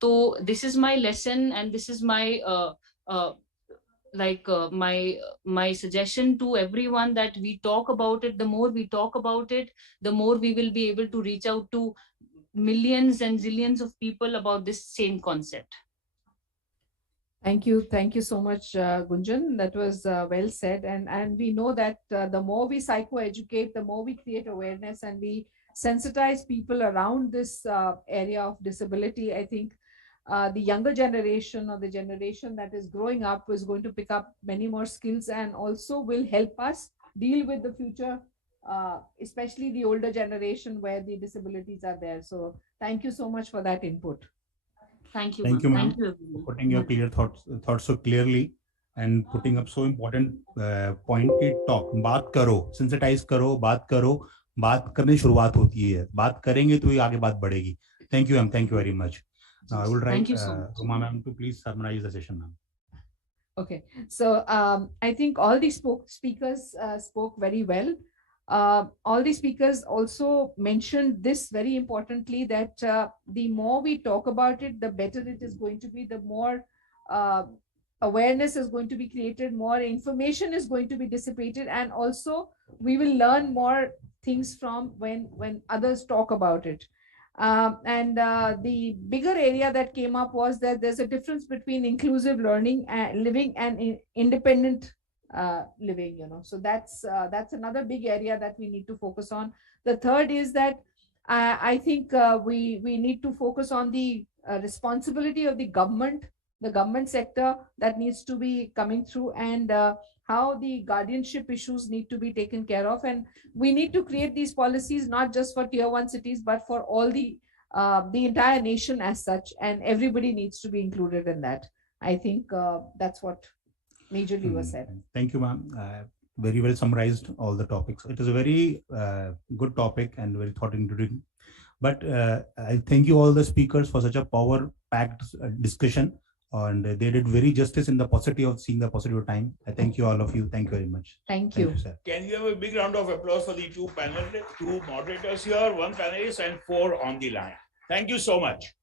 तो this is my lesson and this is my my suggestion to everyone that we talk about it. The more we talk about it, the more we will be able to reach out to millions and zillions of people about this same concept. Thank you so much, Gunjan. That was well said. And we know that the more we psychoeducate, the more we create awareness and we sensitize people around this area of disability. I think the younger generation or the generation that is growing up is going to pick up many more skills and also will help us deal with the future, especially the older generation where the disabilities are there. So thank you so much for that input. Thank you, Thank you, ma'am, for putting your clear thoughts so clearly and putting up so important point की talk. बात करो, sensitize करो, बात करने शुरुआत होती है. बात करेंगे तो ही आगे बात बढ़ेगी. Thank you, ma'am. Thank you very much. Now I will try Ruma ma'am to please summarize the session, ma'am. Okay, so I think all these speakers spoke very well. All the speakers also mentioned this very importantly, that the more we talk about it, the better it is going to be, the more awareness is going to be created, more information is going to be dissipated, and also we will learn more things from when others talk about it. The bigger area that came up was that there's a difference between inclusive learning and living and independent living, so that's another big area that we need to focus on. The third is that I think we need to focus on the responsibility of the government sector that needs to be coming through, and how the guardianship issues need to be taken care of. And we need to create these policies not just for tier 1 cities but for all the entire nation as such, and everybody needs to be included in that. I think that's what majorly was said. Thank you, ma'am. Very well summarized all the topics. It is a very good topic and very thought-intuitive. But I thank you all the speakers for such a power-packed discussion, and they did very justice in the paucity of seeing the paucity of time. I thank you all of you. Thank you very much. Thank you, sir. Can you have a big round of applause for the two moderators here, one panelist and 4 on the line. Thank you so much.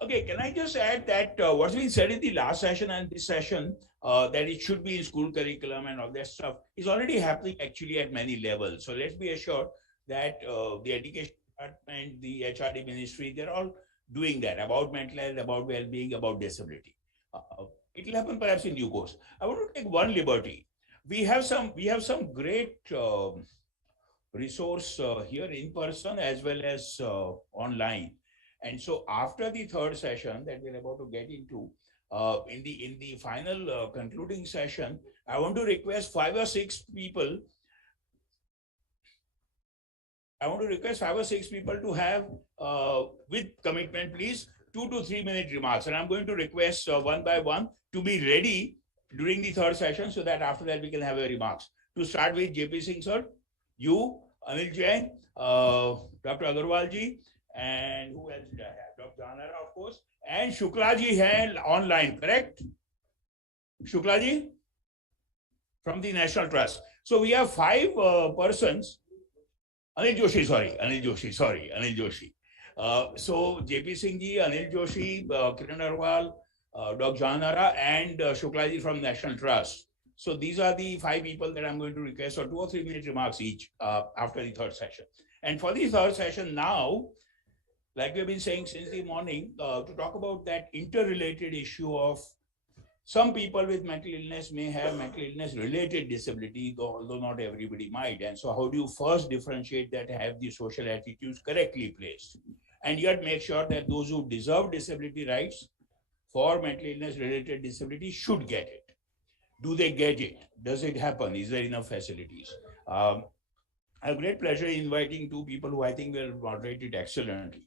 Okay, can I just add that what's been said in the last session and this session, that it should be in school curriculum and all that stuff, is already happening actually at many levels. So let's be assured that the education department, the HRD ministry, they're all doing that about mental health, about well-being, about disability. It will happen perhaps in due course. I want to take one liberty. We have some great resource here in person as well as online. And so after the third session that we're about to get into, in the final concluding session, I want to request 5 or 6 people. I want to request 5 or 6 people to have, with commitment, please, 2 to 3 minute remarks. And I'm going to request one by one to be ready during the third session so that after that we can have a remarks. To start with, JP Singh sir, you, Anil Jain, Dr. Agarwal ji, and who else did I have? Dr. Janara, of course, and Shukla ji hai online, correct? Shukla ji from the National Trust. So we have 5 persons. Anil Joshi. So JP Singh ji, Anil Joshi, Kiran Arwal, Dr. Janara, and Shukla ji from National Trust. So these are the 5 people that I'm going to request for 2 or 3 minute remarks each after the third session. And for the third session now, like we've been saying since the morning, to talk about that interrelated issue of some people with mental illness may have mental illness related disability, although not everybody might. And so how do you first differentiate that, have the social attitudes correctly placed, and yet make sure that those who deserve disability rights for mental illness related disability should get it? Do they get it? Does it happen? Is there enough facilities? I have great pleasure in inviting 2 people who I think will moderate it excellently.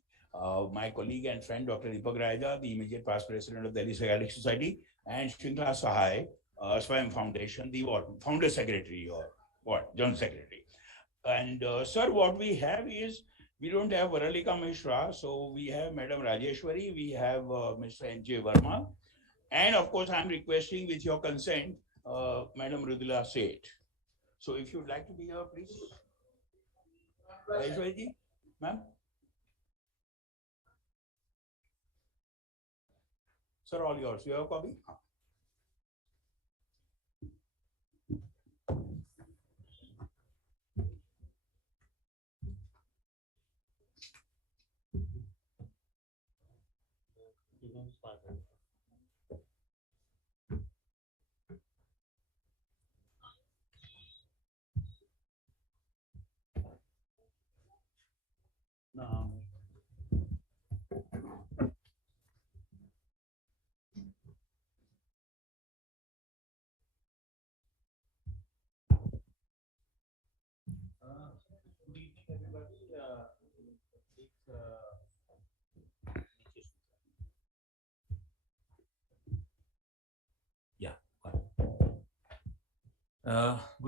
My colleague and friend, Dr. Deepak Raja, the immediate past president of Delhi Psychiatric Society, and Shrinkla Sahai, Swayam Foundation, the founder secretary or general secretary. And sir, what we have is, we don't have Varalika Mishra, so we have Madam Rajeshwari, we have Mr. N.J. Verma, and of course, I'm requesting with your consent, Madam Rudula Seth. So if you'd like to be here, please. Rajeshwari ji, ma'am. Sir, all yours. You have a copy? Good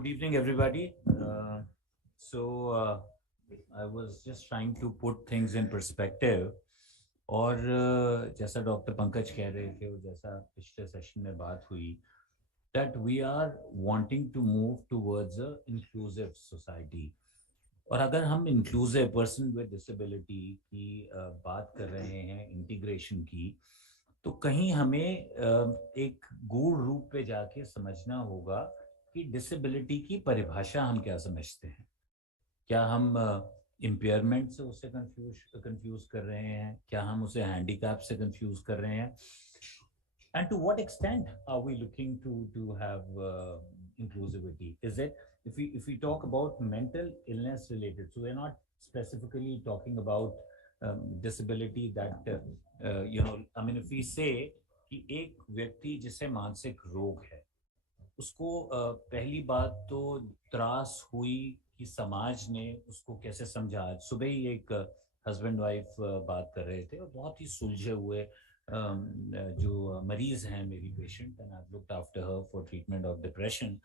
evening, everybody. I was just trying to put things in perspective. और जैसा doctor Pankaj कह रहे थे और जैसा पिछले session में बात हुई, that we are wanting to move towards a inclusive society. और अगर हम inclusive person with disability की बात कर रहे हैं, integration की, तो कहीं हमें एक गूढ़ रूप पे जाके समझना होगा कि डिसेबिलिटी की परिभाषा हम क्या समझते हैं. क्या हम इम्पेयरमेंट से उसे कंफ्यूज कर रहे हैं, क्या हम उसे हैंडीकैप से कंफ्यूज कर रहे हैं, and to what extent are we looking to have inclusivity? Is it, if we talk about mental illness related, so we're not specifically talking about disability that I mean, if we say कि एक व्यक्ति जिसे मानसिक रोग है, उसको पहली बात तो त्रास हुई कि समाज ने उसको कैसे समझा. सुबह ही एक हस्बैंड वाइफ बात कर रहे थे और बहुत ही सुलझे हुए जो मरीज हैं, मेरी patient, and I looked after her for treatment of depression.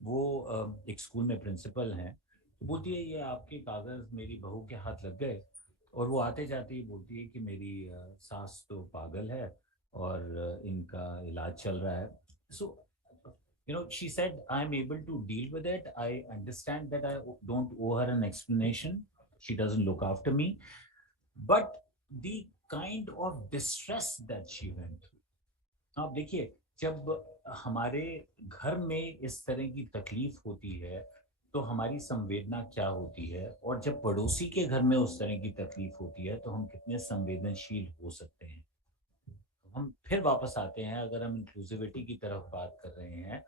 वो एक स्कूल में प्रिंसिपल हैं. तो बोलती है ये आपके कागज़ मेरी बहू के हाथ लग गए, और वो आते जाते ही बोलती है कि मेरी सास तो पागल है और इनका इलाज चल रहा है. सो she said, I'm able to deal with it. I understand that I don't owe her an explanation. She doesn't look after me. But the kind of distress that she went through. आप देखिए, जब हमारे घर में इस तरह की तकलीफ होती है तो हमारी संवेदना क्या होती है, और जब पड़ोसी के घर में उस तरह की तकलीफ होती है तो हम कितने संवेदनशील हो सकते हैं. हम फिर वापस आते हैं, अगर हम इंक्लूसिविटी की तरफ बात कर रहे हैं,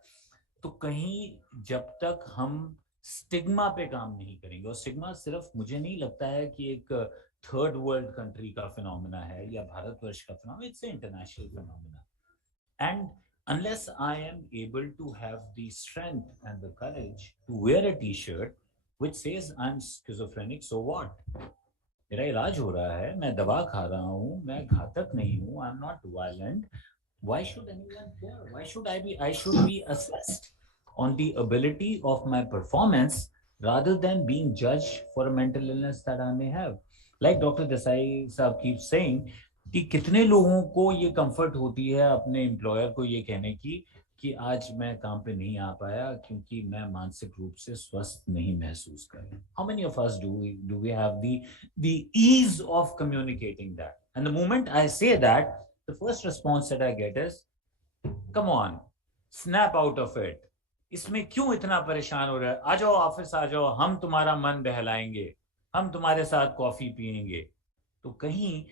तो कहीं जब तक हम स्टिग्मा पे काम नहीं करेंगे, और स्टिग्मा सिर्फ मुझे नहीं लगता है कि एक थर्ड वर्ल्ड कंट्री का फिनोमेना है या भारतवर्ष का phenomena, it's international phenomena. And unless I am able to have the strength and the courage to wear a t-shirt which says I'm schizophrenic, so what? मेरा इलाज हो रहा है, मैं दवा खा रहा हूँ, मैं घातक नहीं हूँ, I'm not violent. Why should anyone care? Why should I should be assessed on the ability of my performance rather than being judged for a mental illness that I may have. Like Dr. Desai साहब keeps saying, कि कितने लोगों को ये comfort होती है अपने employer को ये कहने की कि आज मैं काम पे नहीं आ पाया क्योंकि मैं मानसिक रूप से स्वस्थ नहीं महसूस कर रहा. How many of us do we have the ease of communicating that? And the moment I say that, the first response that I get is, come on, snap out of it. इसमें क्यों इतना परेशान हो रहा है? आ जाओ office, आ जाओ, हम तुम्हारा मन बहलाएंगे, हम तुम्हारे साथ कॉफी पिएंगे. तो कहीं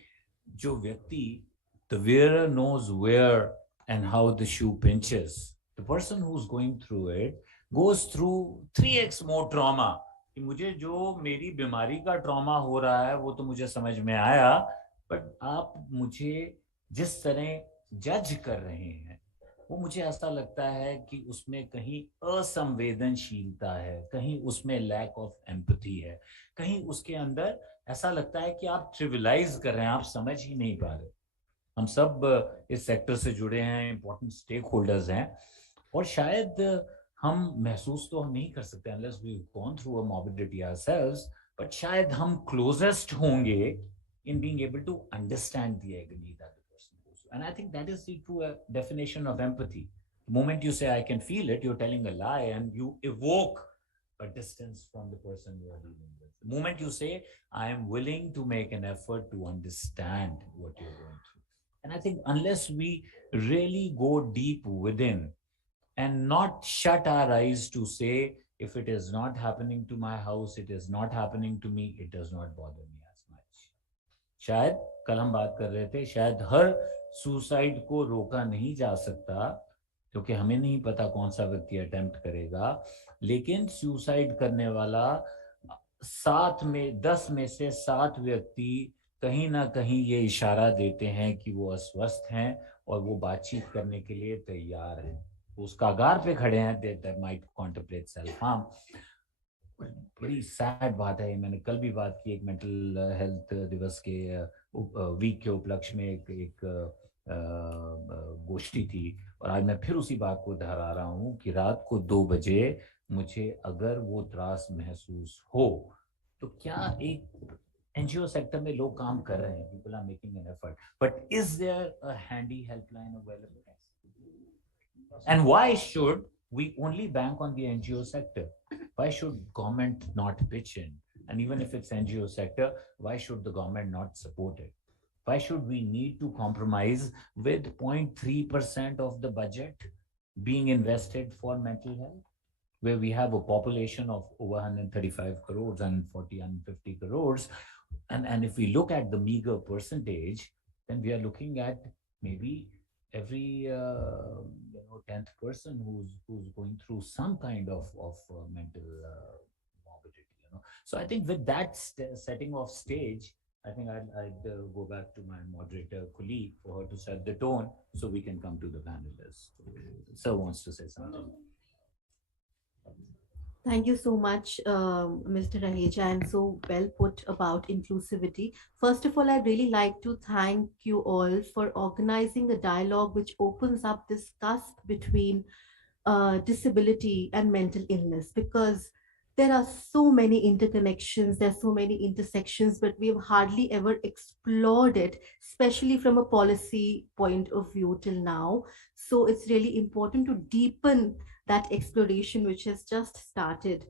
जो व्यक्ति, the wearer knows where and how the shoe pinches. The person who's going through it goes through 3x more trauma. कि मुझे जो मेरी बीमारी का ट्रॉमा हो रहा है वो तो मुझे समझ में आया, बट आप मुझे जिस तरह जज कर रहे हैं वो मुझे ऐसा लगता है कि उसमें कहीं असंवेदनशीलता है, कहीं उसमें लैक ऑफ एम्पैथी है, कहीं उसके अंदर ऐसा लगता है कि आप ट्रिविलाइज कर रहे हैं, आप समझ ही नहीं पा रहे. हम सब इस सेक्टर से जुड़े हैं, इंपॉर्टेंट स्टेक होल्डर्स हैं, और शायद हम महसूस तो हम नहीं कर सकते unless we've gone through a morbidity ourselves, but शायद हम closest होंगे in being able to understand the agony that the person goes through. And I think that is the true definition of empathy. The moment you say I can feel it, you're telling a lie and you evoke a distance from the person you are dealing with. The moment you say I am willing to make an effort to understand what you're going through. And I think unless we really go deep within and not shut our eyes to say, if it is not happening to my house, it is not happening to me, it does not bother me as much. शायद कल हम बात कर रहे थे, शायद हर suicide को रोका नहीं जा सकता क्योंकि हमें नहीं पता कौन सा व्यक्ति अटेम्प्ट करेगा, लेकिन सुसाइड करने वाला 10 में से 7 व्यक्ति कहीं ना कहीं ये इशारा देते हैं कि वो अस्वस्थ हैं और वो बातचीत करने के लिए तैयार हैं, उस कगार पे खड़े हैं, they might contemplate self harm. बड़ी सैड बात है। मैंने कल भी बात की एक मेंटल हेल्थ दिवस के वीक के उपलक्ष्य में एक गोष्ठी थी, और आज मैं फिर उसी बात को दोहरा रहा हूँ कि रात को 2 बजे मुझे अगर वो त्रास महसूस हो तो क्या एक एनजीओ सेक्टर में लोग काम कर रहे हैं, people are making an effort, but is there a handy helpline available? And why should we only bank on the NGO sector? Why should government not pitch in? And even if it's NGO sector, why should the government not support it? Why should we need to compromise with 0.3% of the budget being invested for mental health, where we have a population of over 135 crores and 40 and 50 crores? And if we look at the meager percentage, then we are looking at maybe every 10th person who's going through some kind of mental morbidity. So I think with that setting of stage, I think I'd go back to my moderator colleague for her to set the tone so we can come to the panelists. Sir wants to say something. Thank you so much, Mr. Raheja, and so well put about inclusivity. First of all, I'd really like to thank you all for organizing a dialogue which opens up this cusp between disability and mental illness, because there are so many interconnections, there's so many intersections, but we've hardly ever explored it, especially from a policy point of view till now. So it's really important to deepen that exploration which has just started.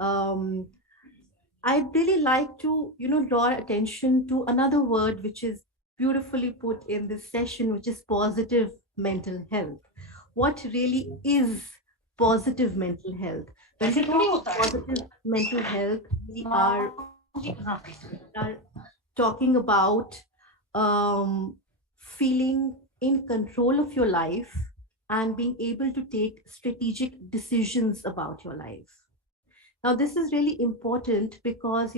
I'd really like to, draw attention to another word which is beautifully put in this session, which is positive mental health. What really is positive mental health? When we talk about positive mental health, we are talking about feeling in control of your life and being able to take strategic decisions about your life. Now, this is really important because,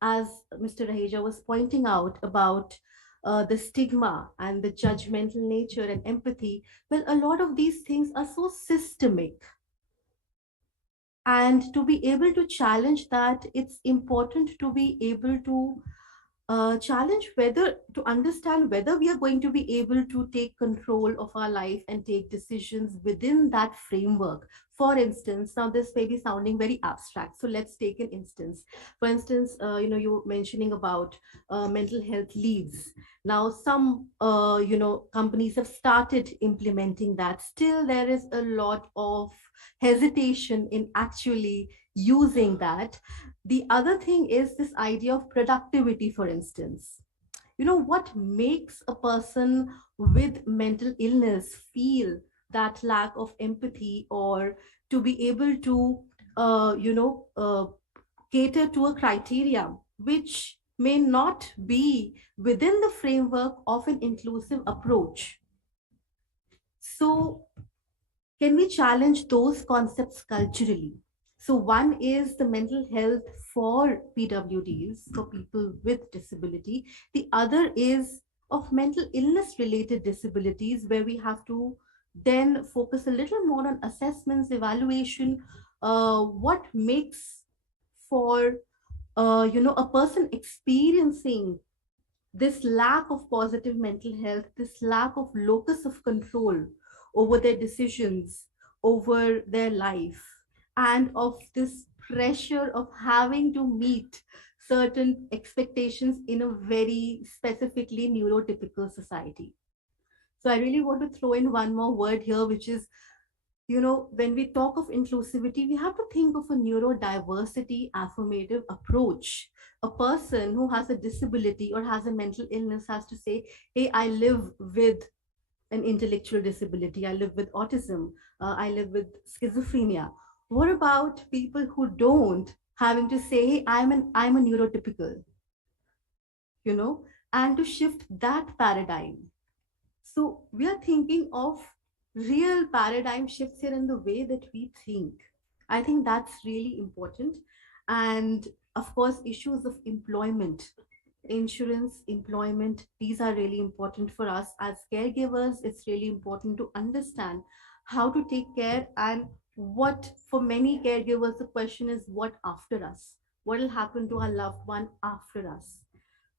as Mr. Raheja was pointing out about the stigma and the judgmental nature and empathy, well, a lot of these things are so systemic. And to be able to challenge that, it's important to be able to challenge to understand whether we are going to be able to take control of our life and take decisions within that framework. For instance, now this may be sounding very abstract, so let's take an instance. For instance, you were mentioning about mental health leaves. Now some companies have started implementing that. Still there is a lot of hesitation in actually using that. The other thing is this idea of productivity, for instance. What makes a person with mental illness feel that lack of empathy, or to be able to, cater to a criteria which may not be within the framework of an inclusive approach. So can we challenge those concepts culturally? So one is the mental health for PWDs, for people with disability. The other is of mental illness related disabilities, where we have to then focus a little more on assessments, evaluation, what makes for a person experiencing this lack of positive mental health, this lack of locus of control over their decisions, over their life, and of this pressure of having to meet certain expectations in a very specifically neurotypical society. So I really want to throw in one more word here, which is, when we talk of inclusivity, we have to think of a neurodiversity affirmative approach. A person who has a disability or has a mental illness has to say, hey, I live with an intellectual disability, I live with autism, I live with schizophrenia. What about people who don't, having to say, hey, I'm a neurotypical, and to shift that paradigm. So we are thinking of real paradigm shifts here in the way that we think. I think that's really important. And of course, issues of employment, insurance, employment, these are really important for us as caregivers. It's really important to understand how to take care, and what, for many caregivers, the question is what after us? What will happen to our loved one after us?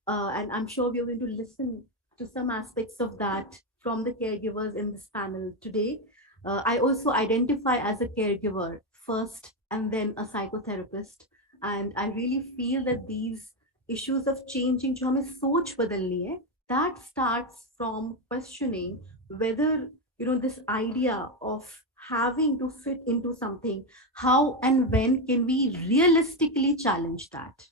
And I'm sure we're going to listen to some aspects of that from the caregivers in this panel today. I also identify as a caregiver first and then a psychotherapist. And I really feel that these issues of changing, जो हमें सोच बदलनी है, that starts from questioning whether, this idea of having to fit into something, how and when can we realistically challenge that?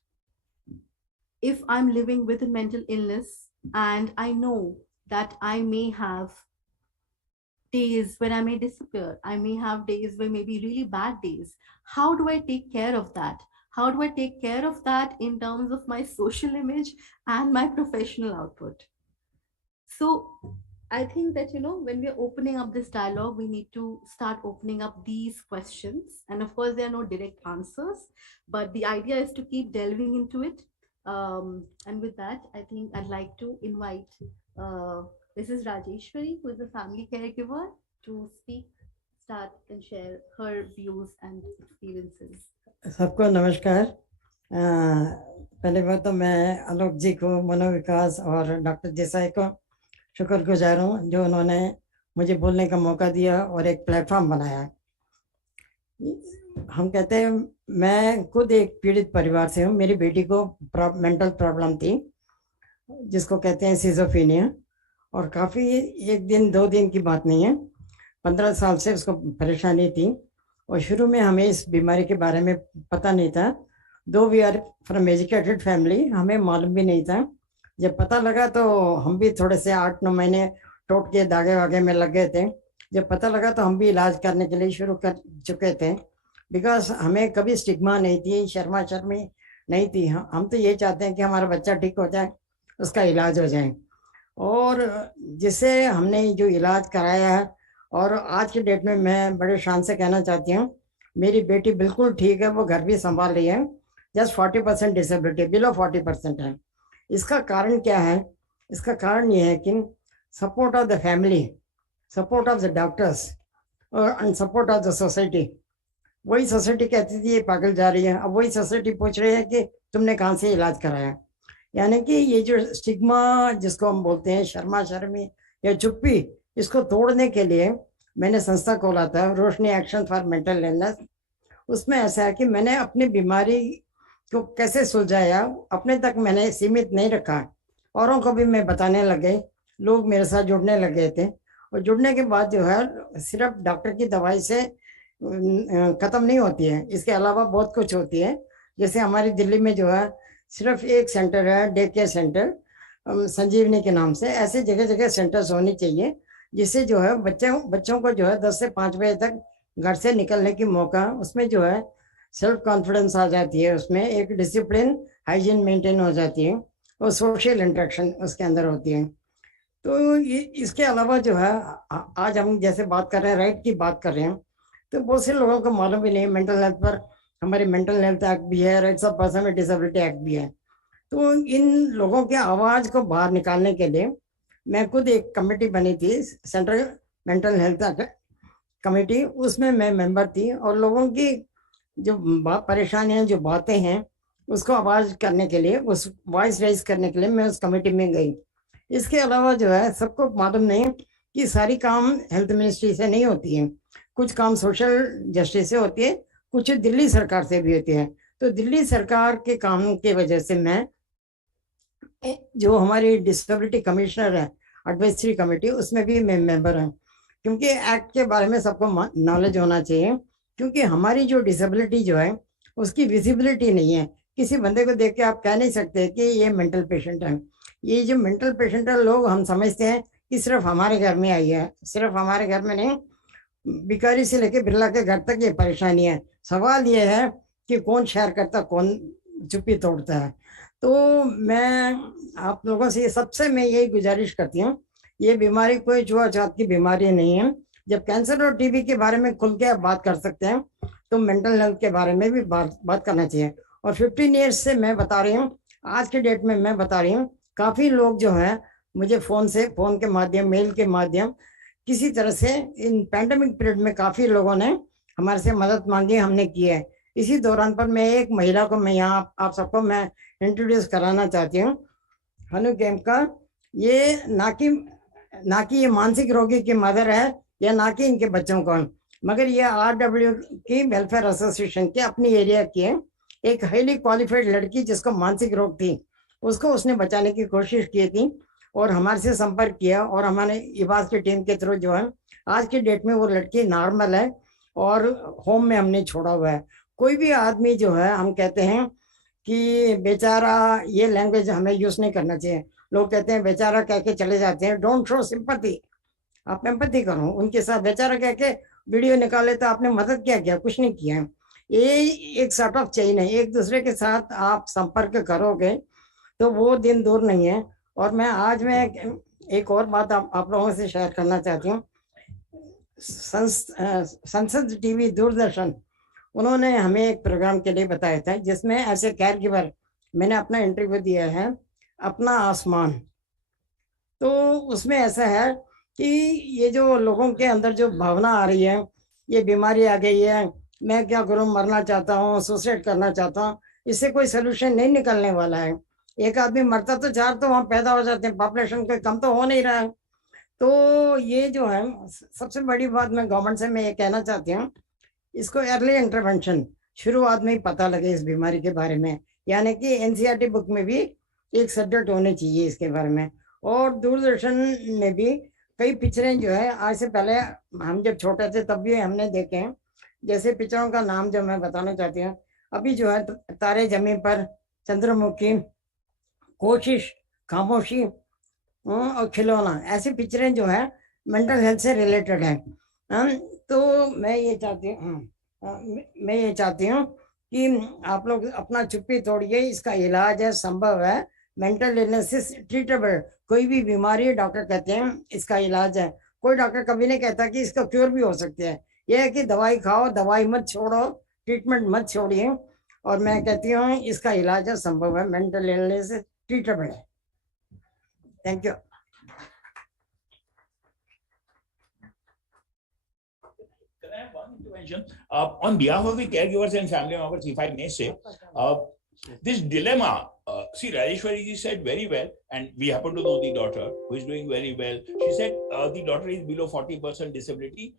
If I'm living with a mental illness and I know that I may have days when I may disappear, I may have days where maybe really bad days, how do I take care of that? How do I take care of that in terms of my social image and my professional output? So I think that, when we're opening up this dialogue, we need to start opening up these questions. And of course, there are no direct answers, but the idea is to keep delving into it. And with that, I think I'd like to invite Mrs. Rajeshwari, who is a family caregiver, to start and share her views and experiences. सबको नमस्कार। पहले बात तो मैं आलोक जी को, मनोविकास और doctor Desai को शुक्रगुजार हूँ जो उन्होंने मुझे बोलने का मौका दिया और एक प्लेटफॉर्म बनाया। हम कहते हैं, मैं खुद एक पीड़ित परिवार से हूँ। मेरी बेटी को मेंटल प्रॉब्लम थी जिसको कहते हैं सिजोफ्रेनिया, और काफ़ी 1 दिन 2 दिन की बात नहीं है, 15 साल से उसको परेशानी थी। और शुरू में हमें इस बीमारी के बारे में पता नहीं था, though we are from educated family, हमें मालूम भी नहीं था। जब पता लगा तो हम भी थोड़े से 8-9 महीने टोट के धागे वागे में लग गए थे। जब पता लगा तो हम भी इलाज करने के लिए शुरू कर चुके थे, बिकॉज हमें कभी स्टिग्मा नहीं थी, शर्मा शर्मी नहीं थी। हम तो ये चाहते हैं कि हमारा बच्चा ठीक हो जाए, उसका इलाज हो जाए। और जिससे हमने जो इलाज कराया है, और आज के डेट में मैं बड़े शान से कहना चाहती हूँ, मेरी बेटी बिल्कुल ठीक है, वो घर भी संभाल रही है। जस्ट 40% डिसेबिलिटी, बिलो 40% है। इसका कारण क्या है? इसका कारण ये है कि support of the family, support of the doctors और सपोर्ट ऑफ द सोसाइटी। वही सोसाइटी कहती थी ये पागल जा रही है, अब वही सोसाइटी पूछ रही है कि तुमने कहाँ से इलाज कराया। यानी कि ये जो स्टिग्मा जिसको हम बोलते हैं, शर्मा शर्मी या चुप्पी, इसको तोड़ने के लिए मैंने संस्था खोला था, रोशनी एक्शन फॉर मेंटल इलनेस। उसमें ऐसा है कि मैंने अपनी बीमारी को कैसे सुलझाया, अपने तक मैंने सीमित नहीं रखा, औरों को भी मैं बताने लगे, लोग मेरे साथ जुड़ने लगे थे। और जुड़ने के बाद जो है सिर्फ डॉक्टर की दवाई से ख़त्म नहीं होती है, इसके अलावा बहुत कुछ होती है। जैसे हमारी दिल्ली में जो है सिर्फ एक सेंटर है, डे केयर सेंटर संजीवनी के नाम से। ऐसे जगह जगह सेंटर्स होनी चाहिए जिससे जो है बच्चों को जो है 10 से 5 बजे तक घर से निकलने की मौका, उसमें जो है सेल्फ कॉन्फिडेंस आ जाती है, उसमें एक डिसिप्लिन हाइजीन मेंटेन हो जाती है और सोशल इंटरेक्शन उसके अंदर होती है। तो ये इसके अलावा जो है आज हम जैसे बात कर रहे हैं, राइट की बात कर रहे हैं, तो बहुत से लोगों को मालूम भी नहीं। मेंटल हेल्थ पर हमारी मेंटल हेल्थ एक्ट भी है, rights of person with disability act भी है। तो इन लोगों के आवाज़ को बाहर निकालने के लिए मैं खुद एक कमेटी बनी थी, सेंट्रल मेंटल हेल्थ कमेटी, उसमें मैं मेंबर थी। और लोगों की जो परेशानियां, जो बातें हैं, उसको आवाज़ करने के लिए, उस वॉइस रेज करने के लिए मैं उस कमेटी में गई। इसके अलावा जो है सबको मालूम नहीं कि सारी काम हेल्थ मिनिस्ट्री से नहीं होती है, कुछ काम सोशल जस्टिस से होती है, कुछ दिल्ली सरकार से भी होती है। तो दिल्ली सरकार के काम की वजह से मैं, जो हमारी डिसेबिलिटी कमिश्नर है, एडवाइजरी कमेटी, उसमें भी मैं मेंबर हूँ, क्योंकि एक्ट के बारे में सबको नॉलेज होना चाहिए। क्योंकि हमारी जो डिसेबिलिटी जो है उसकी विजिबिलिटी नहीं है। किसी बंदे को देख के आप कह नहीं सकते कि ये मेंटल पेशेंट है। ये जो मेंटल पेशेंट है, लोग हम समझते हैं कि सिर्फ हमारे घर में आई है, सिर्फ हमारे घर में नहीं, भिखारी से लेके बिरला के घर तक ये परेशानी है। सवाल ये है कि कौन शेयर करता, कौन चुप्पी तोड़ता है। तो मैं आप लोगों से सबसे मैं यही गुजारिश करती हूँ, ये बीमारी कोई छुआछूत की बीमारी नहीं है। जब कैंसर और टीबी के बारे में खुल के आप बात कर सकते हैं, तो मेंटल हेल्थ के बारे में भी बात करना चाहिए। और 15 ईयर्स से मैं बता रही हूँ, आज के डेट में मैं बता रही हूँ, काफी लोग जो है मुझे फोन के माध्यम, मेल के माध्यम, किसी तरह से इन पैंडेमिक पीरियड में काफी लोगों ने हमारे से मदद मांगी, हमने की है। इसी दौरान पर मैं एक महिला को मैं यहाँ आप सबको मैं इंट्रोड्यूस कराना चाहती हूँ, हनु का। ये ना कि ये मानसिक रोगी की मदर है या ना कि इनके बच्चों को, मगर ये RW की वेलफेयर एसोसिएशन की अपनी एरिया की है। एक हाईली क्वालिफाइड लड़की जिसको मानसिक रोग थी, उसको उसने बचाने की कोशिश की थी और हमारे से संपर्क किया, और हमारे इबास की टीम के थ्रू जो है आज की डेट में वो लड़की नॉर्मल है और होम में हमने छोड़ा हुआ है। कोई भी आदमी जो है, हम कहते हैं कि बेचारा, ये लैंग्वेज हमें यूज नहीं करना चाहिए। लोग कहते हैं बेचारा कह के चले जाते हैं, डोंट शो सिंपैथी, आप एम्पैथी करो उनके साथ। बेचारा कह के वीडियो निकाले तो आपने मदद क्या किया? कुछ नहीं किया। ये एक सॉर्ट ऑफ चेन है, एक दूसरे के साथ आप संपर्क करोगे तो वो दिन दूर नहीं है। और मैं एक और बात आप लोगों से शेयर करना चाहती हूँ। संसद टीवी, दूरदर्शन, उन्होंने हमें एक प्रोग्राम के लिए बताया था जिसमें ऐसे केयर गिवर, मैंने अपना इंटरव्यू दिया है, अपना आसमान। तो उसमें ऐसा है कि ये जो लोगों के अंदर जो भावना आ रही है, ये बीमारी आ गई है, मैं क्या करूं, मरना चाहता हूँ, सुसाइड करना चाहता हूँ, इससे कोई सोल्यूशन नहीं निकलने वाला है। एक आदमी मरता तो 4 तो वहाँ पैदा हो जाते हैं, पॉपुलेशन कोई कम तो हो नहीं रहा है। तो ये जो है सबसे बड़ी बात मैं गवर्नमेंट से मैं ये कहना चाहती हूँ, इसको अर्ली इंटरवेंशन शुरुआत में ही पता लगे इस बीमारी के बारे में, यानी कि NCERT बुक में भी एक सब्जेक्ट होने चाहिए इसके बारे में। और दूरदर्शन में भी कई पिक्चरें जो है, आज से पहले हम जब छोटे थे तब भी हमने देखे हैं। जैसे पिक्चरों का नाम जो मैं बताना चाहती हूँ अभी जो है, तारे जमीन पर, चंद्रमुखी, कोशिश, खामोशी और खिलौना, ऐसी पिक्चरें जो है मेंटल हेल्थ से रिलेटेड है। तो मैं ये चाहती हूँ कि आप लोग अपना चुप्पी तोड़िए, इसका इलाज है, संभव है। Mental illness is treatable. कोई भी बीमारी डॉक्टर कहते हैं इसका इलाज है, कोई डॉक्टर कभी नहीं कहता कि इसका क्योर भी हो सकते हैं। यह है कि दवाई खाओ, दवाई मत छोड़ो, ट्रीटमेंट मत छोड़िए। और मैं कहती हूँ इसका इलाज है, संभव है, मेंटल इलनेस ट्रीटेबल है। Thank you. On behalf of the caregivers and family members, if I may say, this dilemma, see, Rajeshwari ji said very well, and we happen to know the daughter who is doing very well. She said the daughter is below 40% disability.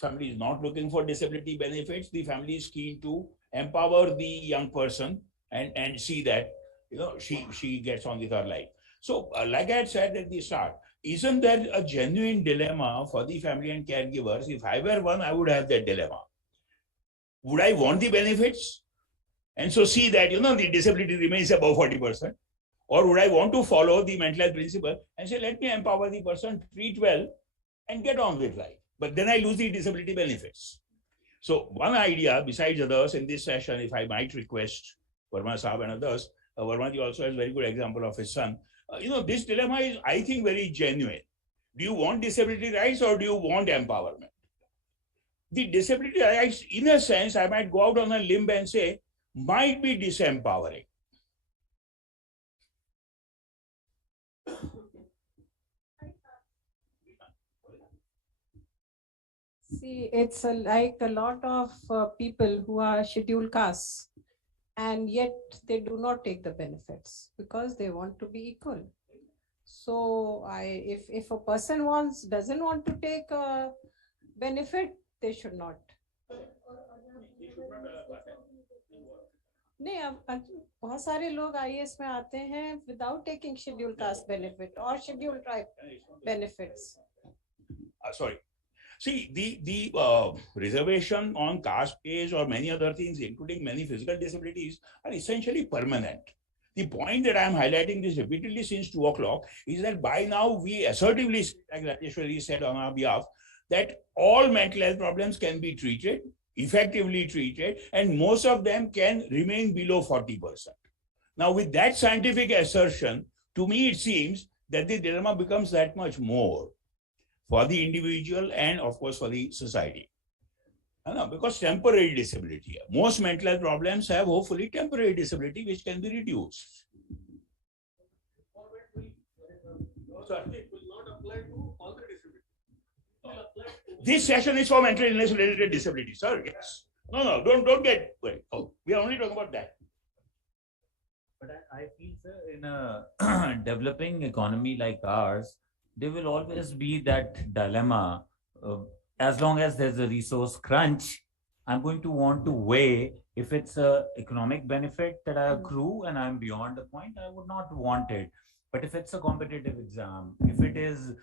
Family is not looking for disability benefits. The family is keen to empower the young person and see that, you know, she gets on with her life. So, like I had said at the start, isn't there a genuine dilemma for the family and caregivers? If I were one, I would have that dilemma. Would I want the benefits? And so see that, you know, the disability remains above 40%. Or would I want to follow the mental health principle and say, let me empower the person, treat well, and get on with life. But then I lose the disability benefits. So one idea, besides others in this session, if I might request Verma Saab and others, Verma ji also has a very good example of his son. You know, this dilemma is, I think, very genuine. Do you want disability rights or do you want empowerment? The disability rights, in a sense, I might go out on a limb and say, might be disempowering. See, it's like a lot of people who are scheduled castes, and yet they do not take the benefits because they want to be equal. So if a person doesn't want to take a benefit, they should not. नहीं, अब बहुत सारे लोग IAS में आते हैं without taking scheduled caste benefit or scheduled tribe benefits. Sorry. See, the reservation on caste base or many other things, including many physical disabilities, are essentially permanent. The point that I am highlighting this repeatedly since 2 o'clock is that by now we assertively, like Rajeshwari said on our behalf, that all mental health problems can be treated, effectively treated, and most of them can remain below 40%. Now, with that scientific assertion, to me it seems that the dilemma becomes that much more for the individual and, of course, for the society. because temporary disability. Most mental health problems have hopefully temporary disability which can be reduced. This session is for mental illness related disability, sir. Yes. No, don't get. Wait. Oh, we are only talking about that. But I feel, sir, in a developing economy like ours, there will always be that dilemma. As long as there's a resource crunch, I'm going to want to weigh if it's a economic benefit that I accrue and I'm beyond the point, I would not want it. But if it's a competitive exam, if it is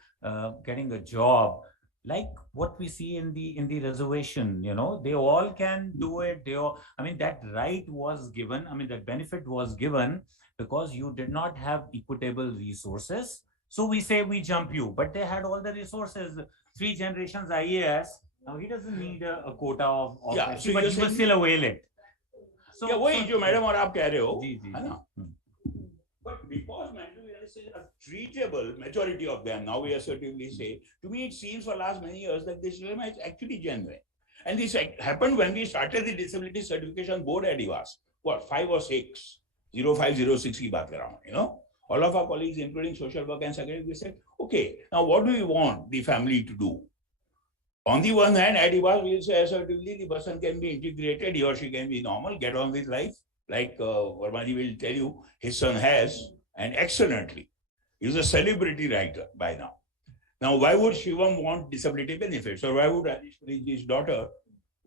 getting a job, like what we see in the reservation, they all can do it. That right was given. That benefit was given because you did not have equitable resources. So we say we jump you, but they had all the resources. 3 generations IAS. Now he doesn't need a quota of so but he will still avail it. So वही जो madam और आप कह रहे हो, है ना? But because mental illnesses are treatable, majority of them now we assertively say, to me it seems for last many years that this dilemma is actually genuine. And this happened when we started the disability certification board at IVAS. What, 5 or 6, 0506 की बात कर रहा हूँ, All of our colleagues, including social work and secretary, we said, okay, now what do we want the family to do? On the one hand, at IVAS, we will say assertively, the person can be integrated, he or she can be normal, get on with life. Like Varmaji will tell you, his son has, and excellently. He's a celebrity writer by now. Now, why would Shivam want disability benefits? Or why would his daughter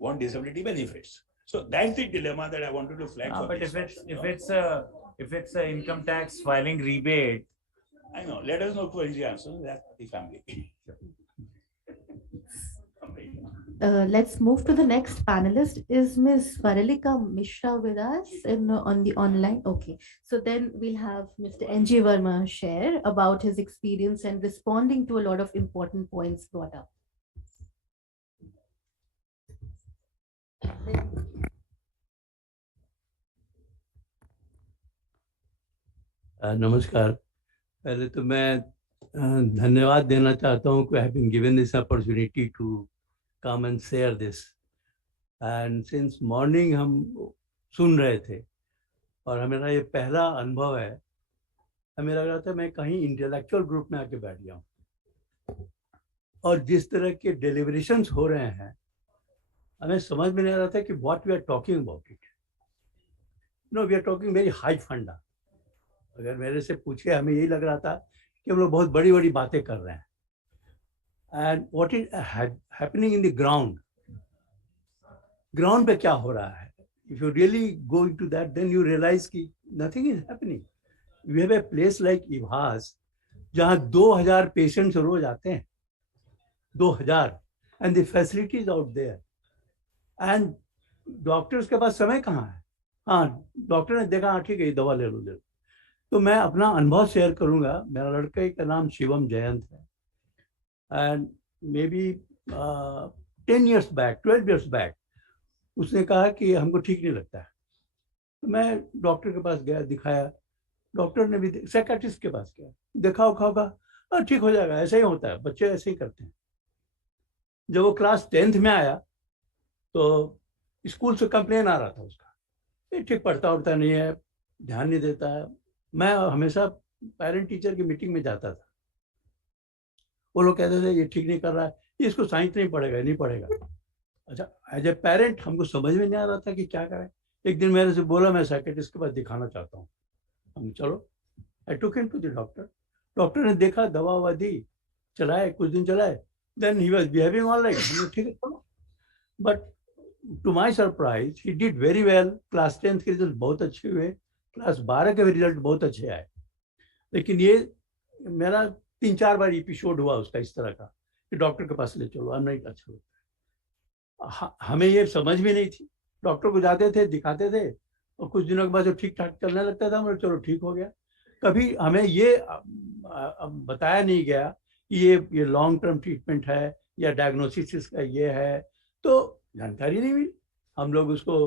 want disability benefits? So that's the dilemma that I wanted to flag. But if it's a income tax filing rebate, I know. Let us know for the answer. That's the family. Let's move to the next panelist. Is Ms. Varalika Mishra with us on the online? Okay. So then we'll have Mr. N.G. Verma share about his experience and responding to a lot of important points brought up. नमस्कार. पहले तो मैं धन्यवाद देना चाहता हूँ कि I have been given this opportunity to come and share this. And since morning हम सुन रहे थे और हमारा ये पहला अनुभव है, हमें लग रहा था मैं कहीं इंटेलेक्चुअल ग्रुप में आके बैठ गया हूँ और जिस तरह के डेलिब्रेशंस हो रहे हैं हमें समझ में नहीं आ रहा था कि what we are talking about it. We are talking very high funda. अगर मेरे से पूछे हमें यही लग रहा था कि हम लोग बहुत बड़ी बड़ी बातें कर रहे हैं. And what is happening in the ground पे क्या हो रहा है? If you really go into that, then you realize कि nothing is happening. We have a place like IVAS जहाँ 2000 patients रोज आते हैं, 2000, and the facilities out there. And doctors के पास समय कहाँ है? हाँ, डॉक्टर ने देखा हाँ ठीक है दवा ले लो. तो मैं अपना अनुभव शेयर करूंगा. मेरा लड़के का नाम शिवम जयंत है. And maybe 10 years back, 12 years back, उसने कहा कि हमको ठीक नहीं लगता है. तो मैं डॉक्टर के पास गया, दिखाया. डॉक्टर ने भी साइकियाट्रिस्ट के पास गया, देखा होगा ठीक हो जाएगा, ऐसा ही होता है, बच्चे ऐसे ही करते हैं. जब वो क्लास 10th में आया तो स्कूल से कंप्लेन आ रहा था उसका, ये ठीक पढ़ता उड़ता नहीं है, ध्यान नहीं देता है. मैं हमेशा पेरेंट टीचर की मीटिंग में जाता था. वो लोग कहते थे ये ठीक नहीं कर रहा है, ये इसको साइंस नहीं पढ़ेगा. अच्छा, एज ए पेरेंट हमको समझ में नहीं आ रहा था कि क्या करें. एक दिन मेरे से बोला मैं साइकियाट्रिस्ट के पास दिखाना चाहता हूँ. हम चलो, I took him to the doctor. Doctor ने देखा, दवा ववा दी, चलाए, कुछ दिन चलाए. Then he was behaving all right. ठीक है चलो. But to my surprise he did very well. Class 10th के रिजल्ट बहुत अच्छे हुए, क्लास 12 के भी रिजल्ट बहुत अच्छे आए. लेकिन ये मेरा 3-4 बार एपिसोड हुआ उसका इस तरह का कि डॉक्टर के पास ले चलो, हम नहीं अच्छा होता. हमें ये समझ में नहीं थी. डॉक्टर को जाते थे, दिखाते थे और कुछ दिनों के बाद जब ठीक ठाक चलने लगता था हम चलो ठीक हो गया. कभी हमें ये बताया नहीं गया कि ये लॉन्ग टर्म ट्रीटमेंट है या डायग्नोसिस का ये है, तो जानकारी नहीं मिली. हम लोग उसको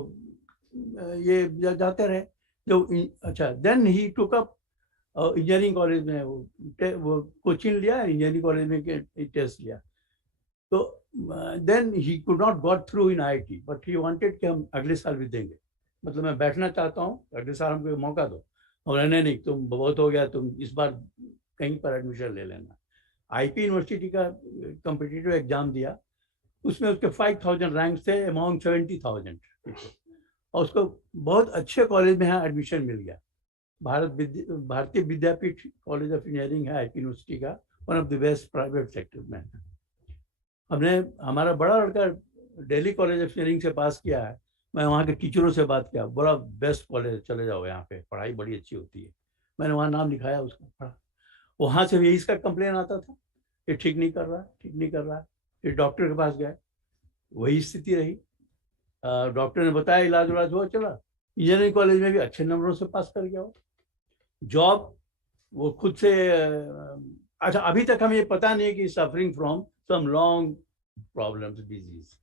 ये जाते रहे. जो अच्छा, then he took up engineering college में वो कोचिंग लिया, इंजीनियरिंग कॉलेज में टेस्ट लिया. तो then he could not got through in IIT, but he wanted कि हम अगले साल भी देंगे, मतलब मैं बैठना चाहता हूँ, अगले साल हमको मौका दो। और नहीं तुम बहुत हो गया, तुम इस बार कहीं पर एडमिशन ले लेना। आईपी यूनिवर्सिटी का कॉम्पिटिटिव एग्जाम दिया, उसमें उसके 5000 रैंक्स थे अमाउंट 70,000, और उसको बहुत अच्छे कॉलेज में यहाँ एडमिशन मिल गया। भारतीय विद्यापीठ कॉलेज ऑफ इंजीनियरिंग है आईपी यूनिवर्सिटी का, one of the best private sector में। हमने हमारा बड़ा लड़का दिल्ली कॉलेज ऑफ इंजीनियरिंग से पास किया है, मैं वहाँ के टीचरों से बात किया, बड़ा बेस्ट कॉलेज, चले जाओ यहाँ पे पढ़ाई बड़ी अच्छी होती है। मैंने वहाँ नाम लिखाया, उसका पढ़ा। वहाँ से भी इसका कंप्लेन आता था कि ठीक नहीं कर रहा, ठीक नहीं कर रहा। फिर डॉक्टर के पास गए, वही स्थिति रही। डॉक्टर ने बताया इलाज उलाज हुआ, चला इंजीनियरिंग कॉलेज में भी अच्छे नंबरों से पास कर गया। जॉब वो खुद से अच्छा, अभी तक हमें ये पता नहीं है कि suffering from some long problems disease,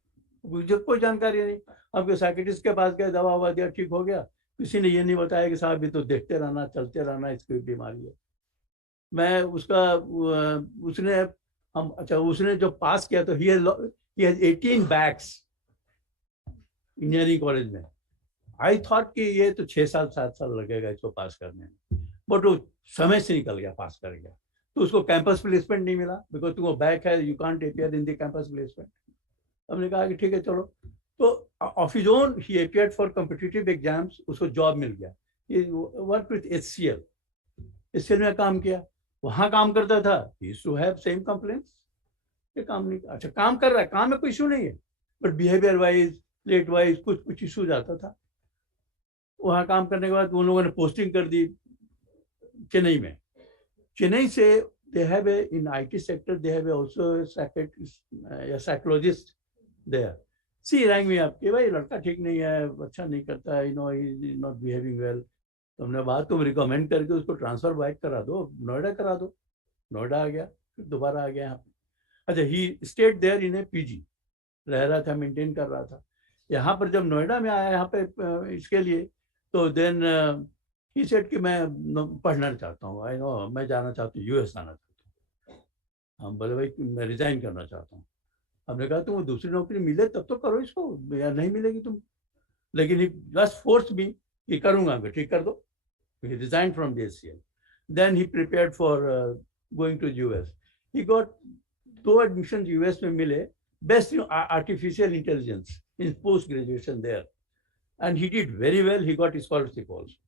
मुझे कोई जानकारी नहीं। आपके साइकियाट्रिस्ट के पास गए, दवा ववा दिया, ठीक हो गया। किसी ने ये नहीं बताया कि साहब ये तो देखते रहना, चलते रहना, इसकी बीमारी है। मैं उसका उसने हम अच्छा उसने जो पास किया तो he has 18 backs engineering college में। आई थॉट कि ये तो 6 साल 7 साल लगेगा इसको पास करने में, बट वो समय से निकल गया, पास कर गया। तो उसको कैंपस प्लेसमेंट नहीं मिला, बिकॉज तुमको बैक है, you can't appear in the campus placement. हमने कहा कि ठीक है चलो, तो of his own he appeared for competitive exams, उसको जॉब मिल गया। ये वर्क विथ HCL में काम किया, वहाँ काम करता था। He used to have same complaints, ये काम नहीं, अच्छा काम कर रहा है, काम में कोई इशू नहीं है, but behaviour wise, plate wise कुछ इशूज आता था। वहाँ काम करने के बाद उन लोगों ने पोस्टिंग कर दी चेन्नई में। चेन्नई से they have in IT sector they have also a psychologist there. See rang me up कि भाई लड़का ठीक नहीं है, अच्छा नहीं करता है, he is not behaving well. तो हमने बात, तुम रिकमेंड करके उसको ट्रांसफर बैक करा दो, नोएडा करा दो। नोएडा आ गया, फिर दोबारा आ गया यहाँ पे। अच्छा, he stayed there in a PG, रह रहा था, मेंटेन कर रहा था। यहाँ पर जब नोएडा में आया यहाँ पे इसके लिए, तो देन ही सेड कि मैं पढ़ना चाहता हूँ, आई नो मैं जाना चाहता हूँ, US जाना चाहता हूँ। हम बोले भाई मैं रिजाइन करना चाहता हूँ। हमने कहा तुम दूसरी नौकरी मिले तब तो करो इसको, या नहीं मिलेगी तुम। लेकिन ही जस्ट फोर्स मी कि करूँगा मैं, ठीक कर दो। He resigned from the HCL. Then he prepared for going to US. He got 2 admissions US में मिले, best in artificial intelligence in post graduation there, and he did very well. He got a scholarship also.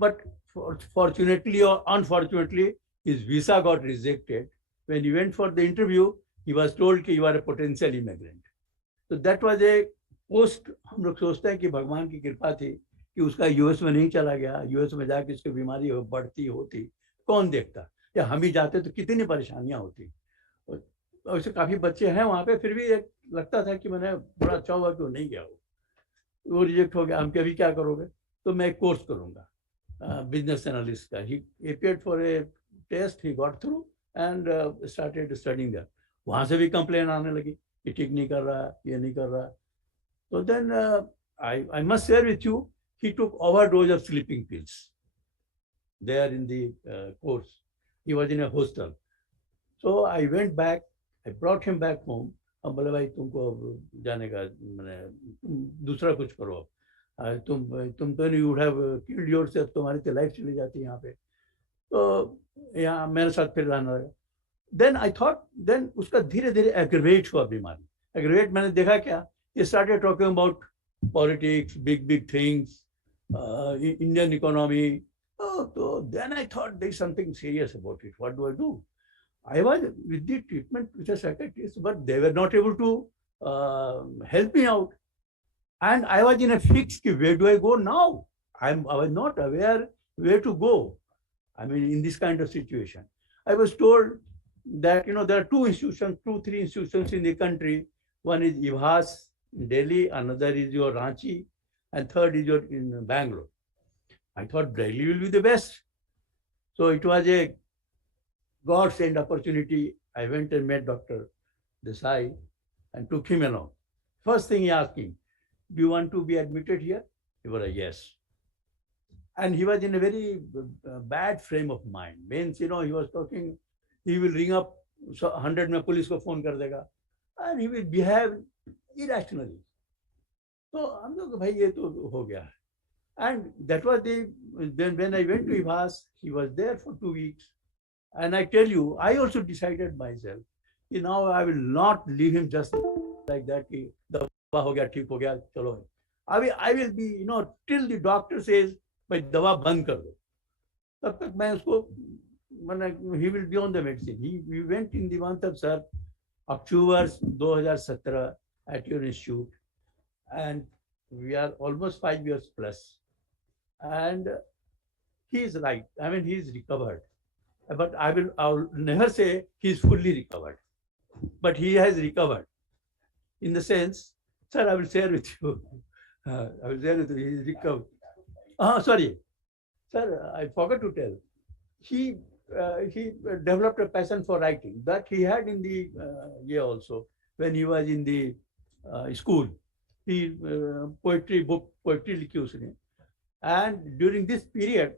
But fortunately or unfortunately, his visa got rejected. When he went for the interview, he was told कि you are a potential immigrant. So that was a post. हम लोग सोचते हैं कि भगवान की कृपा थी कि उसका US में नहीं चला गया। US में जाके इसकी बीमारी बढ़ती होती, कौन देखता, या हम ही जाते तो कितनी परेशानियां होती। वैसे काफी बच्चे हैं वहाँ पे, फिर भी एक लगता था कि मैंने बड़ा अच्छा हुआ कि वो नहीं गया, वो रिजेक्ट हो गया। हम कभी क्या करोगे, तो मैं एक कोर्स करूँगा बिजनेस एनालिस्ट का। ही appeared for a test, he got through and started studying there. वहाँ से भी कंप्लेन आने लगी कि ठीक नहीं कर रहा, ये नहीं कर रहा। तो then I must share with you, he took overdose of sleeping pills there in the course. He was in a hostel. So I went back, I brought him back home. हम बोले भाई तुमको जाने का, मैंने दूसरा कुछ करो, तुम तो नहीं, would have killed yourself, तुम्हारी तो लाइफ चली जाती है यहाँ पे। तो यहाँ मेरे साथ फिर रहना लगा। Then I thought, then उसका धीरे धीरे aggravate हुआ बीमारी। Aggravate मैंने देखा क्या, he started talking about politics, big things, Indian economy. So then I thought there is something serious about it. What do I do? I was with the treatment with a psychiatrist, but they were not able to help me out. And I was in a fix, where do I go now? I was not aware where to go. I mean, in this kind of situation. I was told that, there are 2 institutions, 2-3 institutions in the country. One is IVHAS in Delhi, another is your Ranchi, and third is your in Bangalore. I thought Delhi will be the best. So it was a God-sent opportunity. I went and met Dr. Desai and took him along. First thing he asked me, do you want to be admitted here? He was like, yes. And he was in a very bad frame of mind. Means, he was talking, he will ring up 100 में police को phone कर देगा, and he will behave irrationally. So हम लोग भाई ये तो हो गया. And that was then when I went to IVAS, he was there for 2 weeks. And I tell you, I also decided myself, now I will not leave him just like that. कि दवा हो गया, ठीक हो गया, चलो. I will be, till the doctor says, भाई दवा बंद कर दो. तब तक मैं उसको, he will be on the medicine. We went in the month of October 2017 at your institute, and we are almost 5 years plus. And he is right. I mean, he is recovered. But I will never say he is fully recovered. But he has recovered. In the sense, sir, I will share with you. I will share with you. He is recovered. Sorry. Sir, I forgot to tell. He developed a passion for writing that he had in the year also when he was in the school. He poetry likhi usne. And during this period,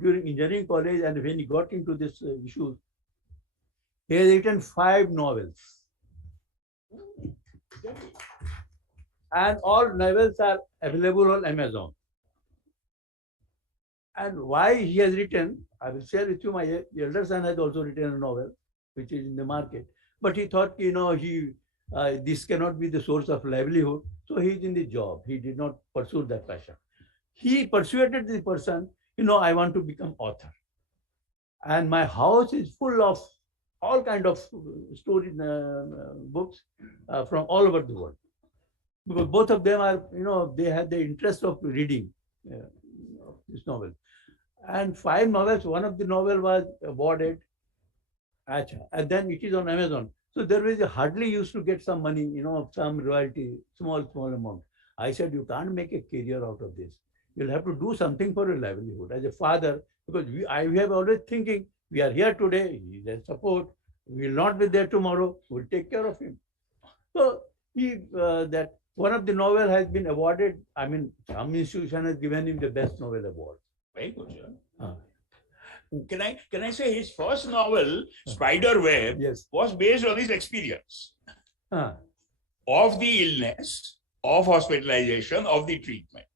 during engineering college, and when he got into this issue, he has written 5 novels. And all novels are available on Amazon. And why he has written, I will share with you, my elder son has also written a novel, which is in the market. But he thought, this cannot be the source of livelihood. So he is in the job. He did not pursue that passion. He persuaded the person, I want to become author. And my house is full of all kind of story books from all over the world. Because both of them are, they have the interest of reading this novel. And 5 novels, one of the novel was awarded, and then it is on Amazon. So there was hardly used to get some money, some royalty, small amount. I said, you can't make a career out of this. You'll have to do something for your livelihood as a father, because we have always thinking, we are here today, he has support, we will not be there tomorrow, we'll take care of him. So that one of the novel has been awarded. I mean, some institution has given him the best novel award. Very good, sir. Can I say his first novel, Spiderweb, was based on his experience of the illness, of hospitalization, of the treatment.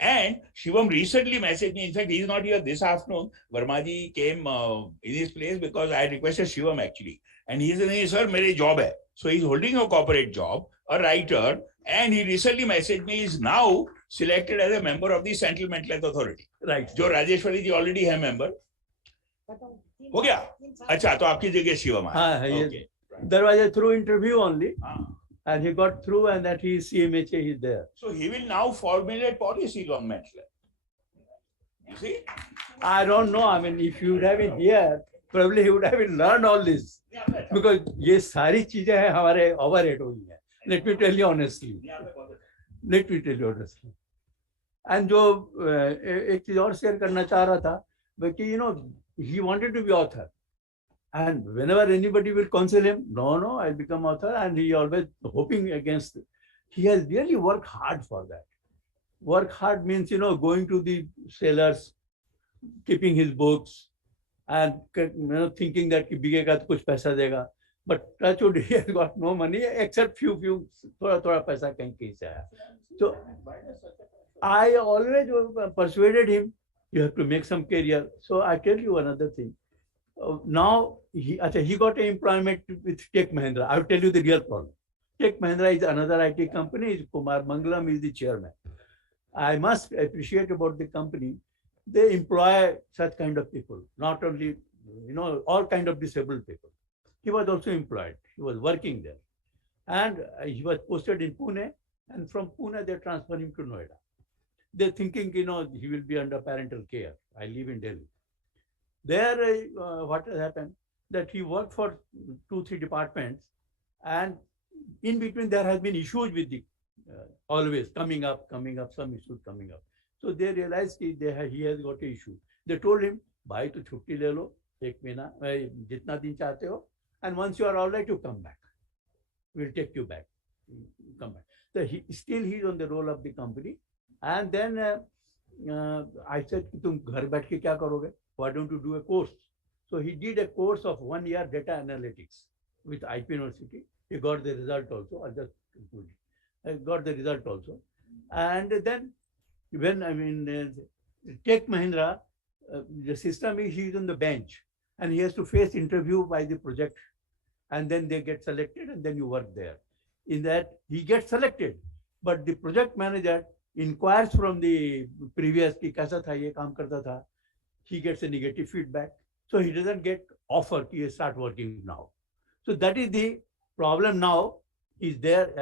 And Shivam recently messaged me. In fact, he is not here this afternoon. Vermaji came in his place because I requested Shivam actually. And he said, sir, my job hai. So he's holding a corporate job, a writer, and he recently messaged me, is now selected as a member of the Central Mental Health Authority. Right. Jo Rajeshwari ji already hai member. हो गया? अच्छा, तो आपकी जगह शिवम है. Okay. There was a through interview only. And he got through, and that he is CMHA, he's there. So he will now formulate policies on mental health. You see? I don't know. I mean, if you would have been here, probably he would have learned all this. Because ये सारी चीजें हैं हमारे overhead हुई हैं. Let me tell you honestly. And जो एक चीज और शेयर करना चाह रहा था, कि he wanted to be author. And whenever anybody will counsel him, no, I'll become author, and he always hoping against it. He has really worked hard for that. Work hard means, going to the sellers, keeping his books, and thinking that bigega to kuch paisa dega. But touch wood, he has got no money except few thoda paisa kahin se aaya. So I always persuaded him, you have to make some career. So I tell you another thing. Now he got an employment with Tech Mahindra. I will tell you the real problem. Tech Mahindra is another IT company. Kumar Mangalam is the chairman. I must appreciate about the company. They employ such kind of people, not only, all kind of disabled people. He was also employed. He was working there. And he was posted in Pune. And from Pune, they transferred him to Noida. They're thinking, he will be under parental care. I live in Delhi. There, what has happened, that he worked for 2-3 departments, and in between there has been issues with the always coming up, some issues coming up. So they realized he has got an issue. They told him, bhai tu chutti le lo, 1 mahina, jitna din chahte ho, and once you are all right, you come back. We'll take you back. Come back. So he's on the role of the company. And then I said, tum ghar baith ke kya karoge? Why don't you do a course? So he did a course of 1 year data analytics with IP University. He got the result also. I just concluded. I got the result also. And then when Tech Mahindra, the system is he's on the bench and he has to face interview by the project, and then they get selected and then you work there. In that he gets selected, but the project manager inquires from the previous कि कैसा था ये काम करता था. He gets a negative feedback, so he doesn't get offer to start working now. So that is the problem now. Is there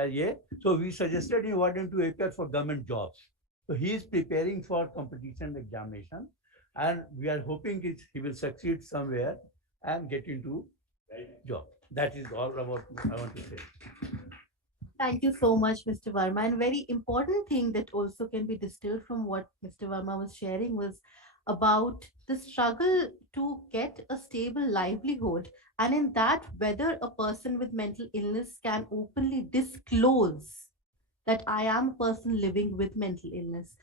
so we suggested he wanted to appear for government jobs. So he is preparing for competition examination, and we are hoping he will succeed somewhere and get into job. That is all about I want to say. Thank you so much, Mr. Verma. And very important thing that also can be distilled from what Mr. Verma was sharing was about the struggle to get a stable livelihood, and in that whether a person with mental illness can openly disclose that I am a person living with mental illness.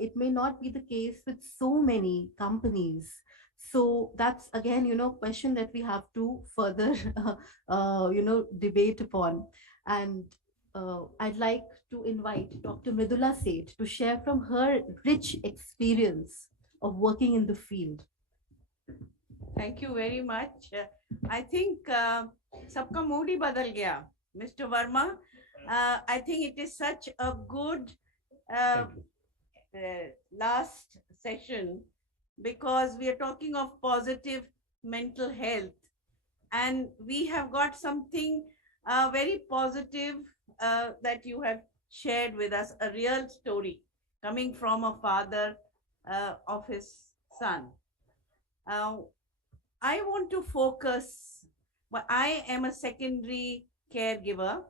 It may not be the case with so many companies. So that's again, question that we have to further, debate upon. And I'd like to invite Dr. Mridula Seth to share from her rich experience of working in the field. Thank you very much. I think sabka mood hi badal gaya, Mr. Verma. I think it is such a good last session, because we are talking of positive mental health, and we have got something very positive that you have shared with us, a real story coming from a father of his son. I want to focus, but I am a secondary caregiver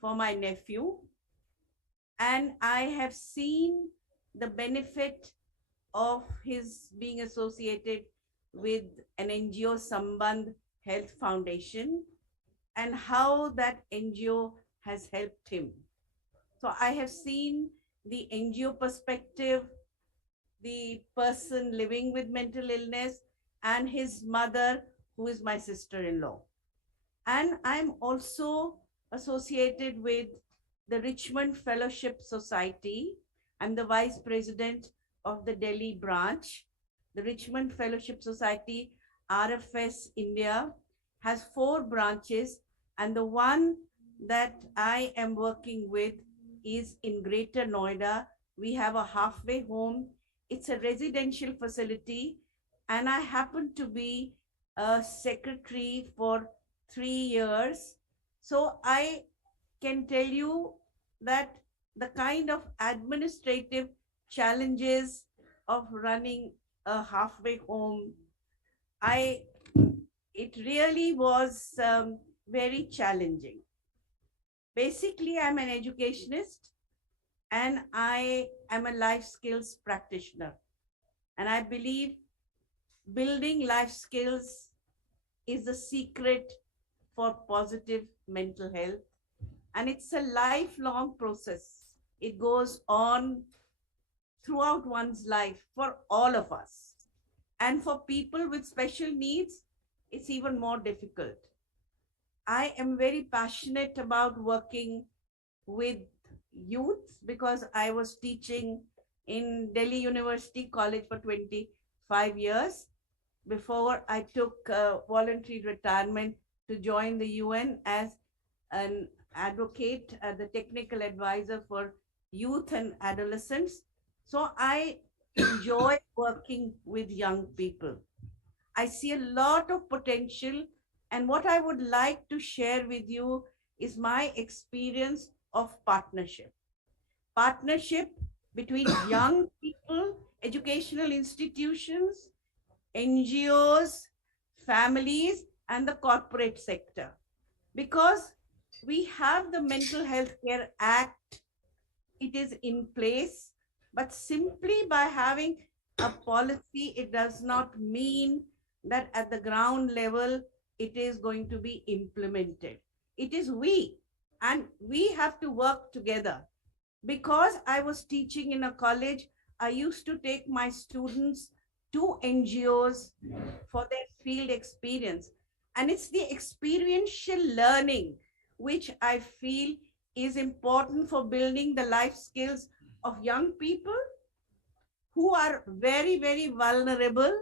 for my nephew, and I have seen the benefit of his being associated with an NGO, Sambandh Health Foundation, and how that NGO has helped him. So I have seen the NGO perspective, the person living with mental illness, and his mother, who is my sister-in-law. And I'm also associated with the Richmond Fellowship Society. I'm the vice president of the Delhi branch. The Richmond Fellowship Society, RFS India, has 4 branches, and the one that I am working with is in Greater Noida. We have a halfway home. It's a residential facility, and I happen to be a secretary for 3 years. So I can tell you that the kind of administrative challenges of running a halfway home, it really was very challenging. Basically, I'm an educationist and I am a life skills practitioner. And I believe building life skills is the secret for positive mental health. And it's a lifelong process. It goes on throughout one's life for all of us. And for people with special needs, it's even more difficult. I am very passionate about working with youth because I was teaching in Delhi University College for 25 years before I took voluntary retirement to join the UN as an advocate, the technical advisor for youth and adolescents. So I enjoy working with young people. I see a lot of potential, and what I would like to share with you is my experience of partnership. Partnership between young people, educational institutions, NGOs, families, and the corporate sector. Because we have the Mental Health Care Act, it is in place, but simply by having a policy, it does not mean that at the ground level, it is going to be implemented. It is we, and we have to work together. Because I was teaching in a college, I used to take my students to NGOs for their field experience. And it's the experiential learning which I feel is important for building the life skills of young people who are very, very vulnerable.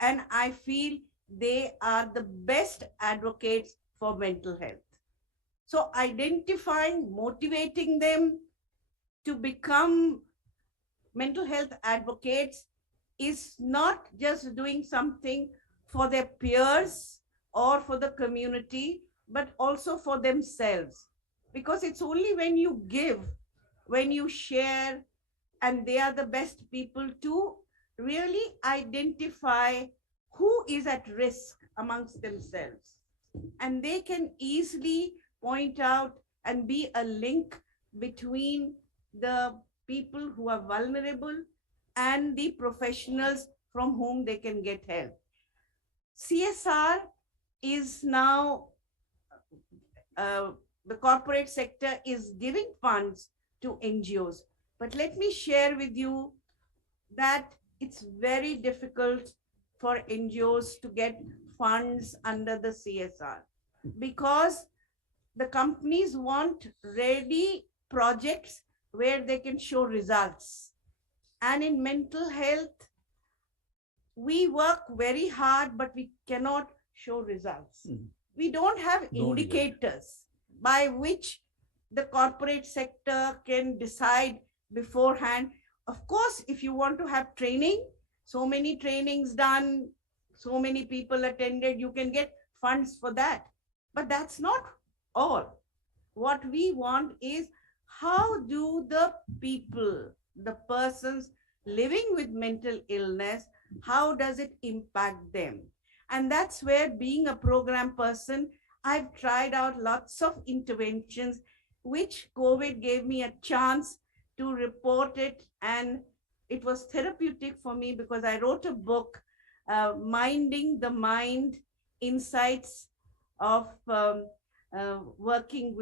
And I feel they are the best advocates for mental health. So identifying, motivating them to become mental health advocates is not just doing something for their peers or for the community, but also for themselves. Because it's only when you give, when you share, and they are the best people to really identify who is at risk amongst themselves. And they can easily point out and be a link between the people who are vulnerable and the professionals from whom they can get help. CSR is now, the corporate sector is giving funds to NGOs. But let me share with you that it's very difficult for NGOs to get funds under the CSR because the companies want ready projects where they can show results. And in mental health, we work very hard, but we cannot show results. We don't have indicators by which the corporate sector can decide beforehand. Of course, if you want to have training, so many trainings done, so many people attended, you can get funds for that. But that's not all. What we want is, how do the people, the persons living with mental illness, how does it impact them? And that's where, being a program person, I've tried out lots of interventions, which COVID gave me a chance to report it. And it was therapeutic for me because I wrote a book, Minding the Mind, Insights of working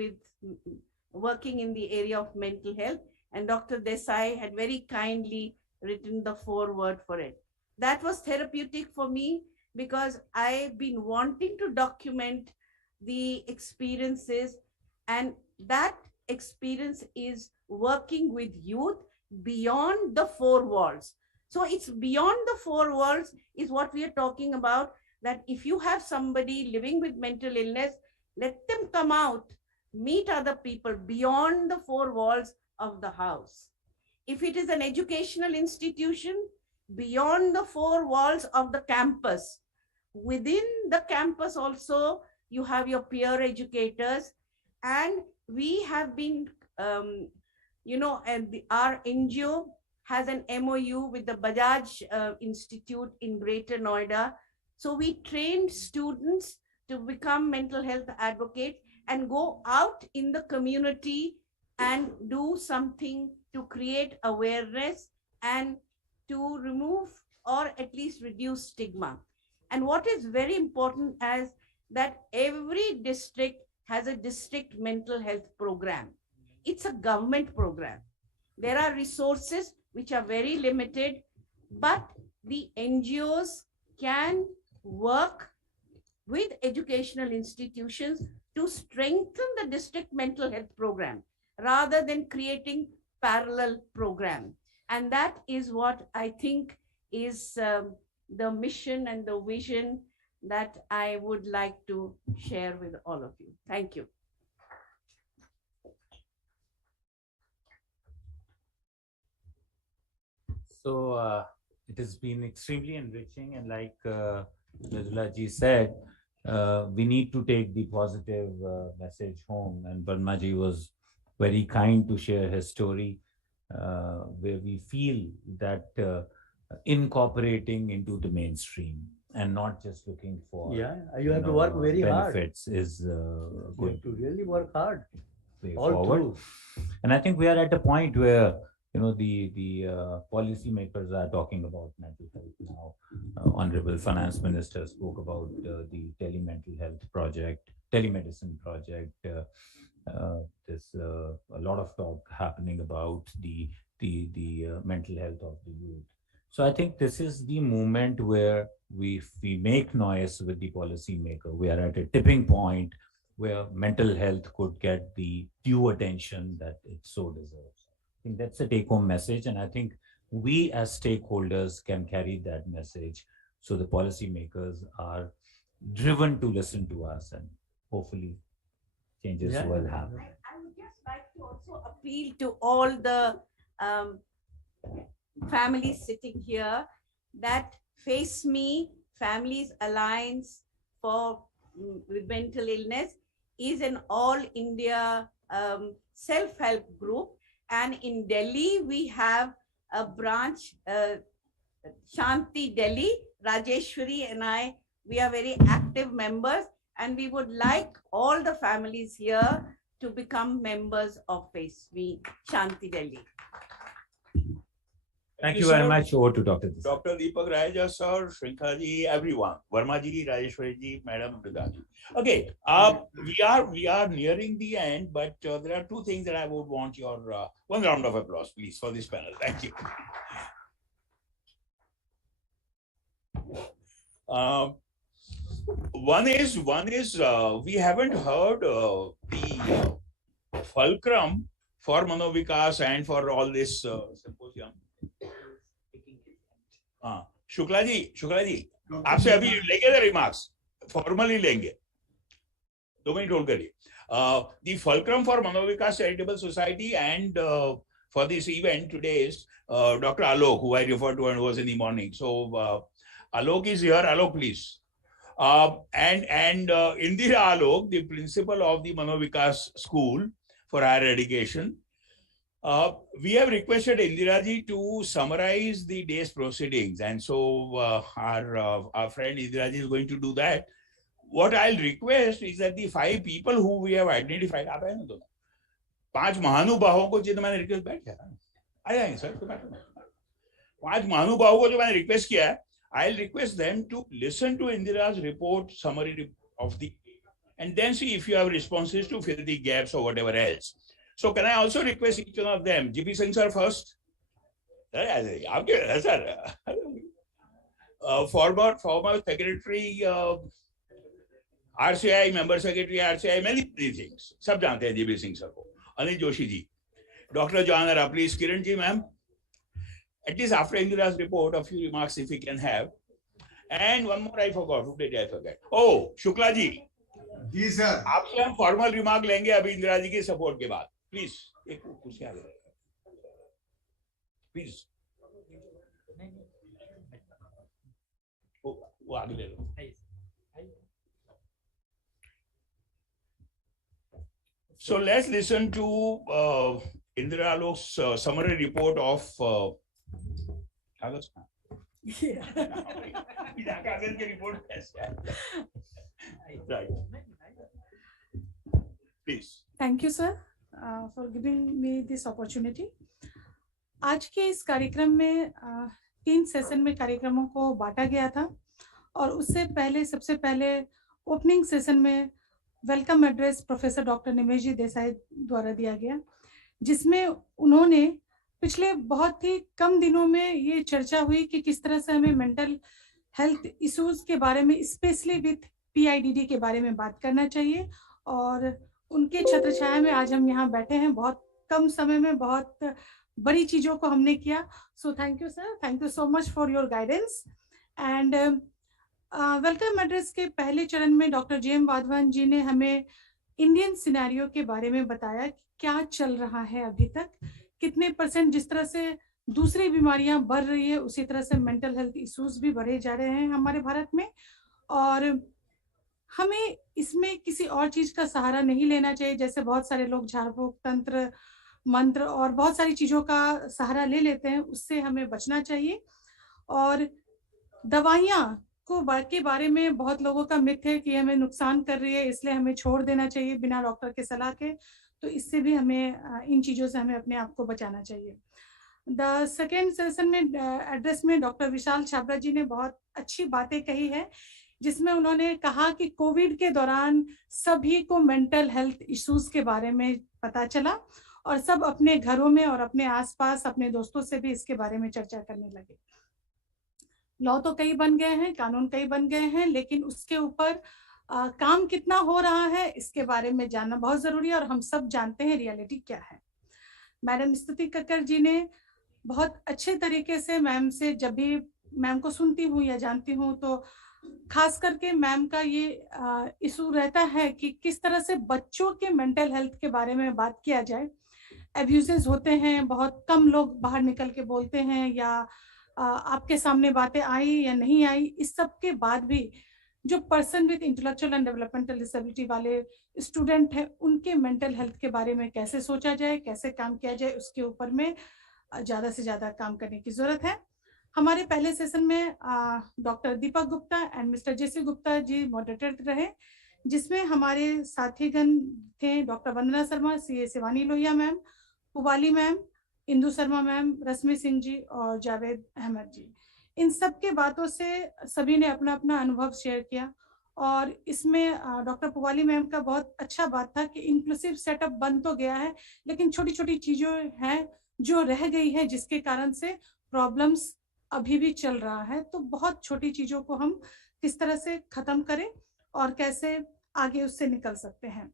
in the area of mental health. And Dr. Desai had very kindly written the foreword for it. That was therapeutic for me because I've been wanting to document the experiences, and that experience is working with youth beyond the four walls. So it's beyond the four walls is what we are talking about, that if you have somebody living with mental illness, let them come out, meet other people beyond the four walls of the house. If it is an educational institution, beyond the four walls of the campus. Within the campus also, you have your peer educators. And we have been, and our NGO has an MOU with the Bajaj Institute in Greater Noida. So we train students to become mental health advocates and go out in the community and do something to create awareness and to remove or at least reduce stigma. And what is very important is that every district has a district mental health program. It's a government program. There are resources which are very limited, but the NGOs can work with educational institutions to strengthen the district mental health program rather than creating parallel program. And that is what I think is the mission and the vision that I would like to share with all of you. Thank you. So it has been extremely enriching, and like Nirjula ji said, we need to take the positive message home. And Parma ji was very kind to share his story, where we feel that incorporating into the mainstream and not just looking for you have to work very benefits hard. Is You good have to really work hard. way All forward. through. And I think we are at a point where the policy makers are talking about mental health now. Honorable Finance Minister spoke about the telemental health project, telemedicine project. There's a lot of talk happening about the mental health of the youth. So I think this is the moment where we make noise with the policy maker. We are at a tipping point where mental health could get the due attention that it so deserves. I think that's a take-home message, and I think we as stakeholders can carry that message, so the policymakers are driven to listen to us, and hopefully changes will happen. I would just like to also appeal to all the families sitting here that Face Me Families Alliance for with Mental Illness is an all India self-help group, and in Delhi we have a branch, Shanti Delhi. Rajeshwari and I, we are very active members, and we would like all the families here to become members of Face Me Shanti Delhi. Thank you very much. Over to Dr. Desai. Dr. Deepak Raja sir, Shrinkha ji, everyone, Verma ji, Rajeshwari ji, Madam Mrida ji. Okay, we are nearing the end, but there are two things that I would want your one round of applause, please, for this panel. Thank you. One is we haven't heard the fulcrum for Manovikas and for all this symposium. Shukla ji आपसे अभी लेंगे the remarks formally लेंगे 2 minute hold करिए. The fulcrum for Manovikas Charitable Society and for this event today is Dr. Alok, who I referred to and was in the morning. So Alok is here. Alok, please. And Indira Alok, the principal of the Manovikas School for Higher Education. We have requested Indira ji to summarize the day's proceedings, and so our friend Indira ji is going to do that. What I'll request is that the 5 people who we have identified, आप हैं ना दोनों, 5 महानुभावों को जिन्हें मैंने request बैठ किया आ जाएंगे सर, 5 महानुभावों को जो मैंने रिक्वेस्ट किया है, I'll request them to listen to Indira's report summary of the, and then see if you have responses to fill the gaps or whatever else. So can I also request each one of them? GP Singh sir first. Sir, former secretary, RCI, member secretary, RCI, many things. Sab jante hain GP Singh sir ko. Anil Joshi ji. Dr. Johanna, please. Kiran ji, ma'am. At least after Indira's report, a few remarks if we can have. And one more I forgot. Who did I forget? Oh, Shukla ji. Ji sir. आपसे हम formal remark लेंगे अभी इंदिरा जी के support के बाद. Please एक कुर्सी आगे प्लीज. वो आगे ले लो. So let's listen to Indira Alok's summary report of right. Please. Thank you, sir, for giving me this opportunity. आज के इस कार्यक्रम में 3 सेशन में कार्यक्रमों को बांटा गया था, और उससे पहले सबसे पहले ओपनिंग सेशन में welcome address professor doctor Nimesh ji Desai द्वारा दिया गया, जिसमें उन्होंने पिछले बहुत ही कम दिनों में ये चर्चा हुई कि किस तरह से हमें मेंटल हेल्थ इश्यूज के बारे में, स्पेशली विथ PIDD के बारे में बात करना चाहिए, और उनके छत्र छाया में आज हम यहाँ बैठे हैं. बहुत कम समय में बहुत बड़ी चीजों को हमने किया. So thank you sir, thank you so much for your guidance. And welcome address के पहले चरण में डॉक्टर JM वाधवान जी ने हमें इंडियन सिनेरियो के बारे में बताया कि क्या चल रहा है अभी तक, कितने %, जिस तरह से दूसरी बीमारियां बढ़ रही है उसी तरह से मेंटल हेल्थ इश्यूज भी बढ़े जा रहे हैं हमारे भारत में, और हमें इसमें किसी और चीज का सहारा नहीं लेना चाहिए. जैसे बहुत सारे लोग झाड़ फूक, तंत्र मंत्र और बहुत सारी चीजों का सहारा ले लेते हैं, उससे हमें बचना चाहिए. और दवाइयाँ के बारे में बहुत लोगों का मिथ है कि हमें नुकसान कर रही है, इसलिए हमें छोड़ देना चाहिए बिना डॉक्टर के सलाह के. तो इससे भी हमें इन चीज़ों से हमें अपने आप को बचाना चाहिए. द सेकेंड सेशन में एड्रेस में डॉक्टर विशाल छाबड़ा जी ने बहुत अच्छी बातें कही है, जिसमें उन्होंने कहा कि कोविड के दौरान सभी को मेंटल हेल्थ इश्यूज के बारे में पता चला, और सब अपने घरों में और अपने आसपास अपने दोस्तों से भी इसके बारे में चर्चा करने लगे. लॉ तो कई बन गए हैं, कानून कई बन गए हैं, लेकिन उसके ऊपर काम कितना हो रहा है इसके बारे में जानना बहुत जरूरी है, और हम सब जानते हैं रियलिटी क्या है। मैडम स्तुति कक्कर जी ने बहुत अच्छे तरीके से, मैम से जब भी मैम को सुनती हूँ या जानती हूँ तो खास करके मैम का ये इशू रहता है कि किस तरह से बच्चों के मेंटल हेल्थ के बारे में बात किया जाए। एब्यूजेस होते हैं, बहुत कम लोग बाहर निकल के बोलते हैं, या आपके सामने बातें आई या नहीं आई, इस सब के बाद भी जो person with intellectual and developmental disability वाले स्टूडेंट हैं उनके मेंटल हेल्थ के बारे में कैसे सोचा जाए, कैसे काम किया जाए, उसके ऊपर में ज़्यादा से ज़्यादा काम करने की ज़रूरत है। हमारे पहले सेशन में doctor Deepak Gupta and mister JC Gupta ji moderator रहे, जिसमें हमारे साथीगण थे doctor Vandana Sharma, CA Shivani Lohiya ma'am, Puvali ma'am, Indu Sharma ma'am, Rashmi Singh ji और जावेद अहमद जी। इन सब के बातों से सभी ने अपना अपना अनुभव शेयर किया, और इसमें डॉक्टर पुवाली मैम का बहुत अच्छा बात था कि इंक्लूसिव सेटअप बन तो गया है, लेकिन छोटी छोटी चीज़ें हैं जो रह गई है, जिसके कारण से प्रॉब्लम्स अभी भी चल रहा है। तो बहुत छोटी चीज़ों को हम किस तरह से ख़त्म करें और कैसे आगे उससे निकल सकते हैं।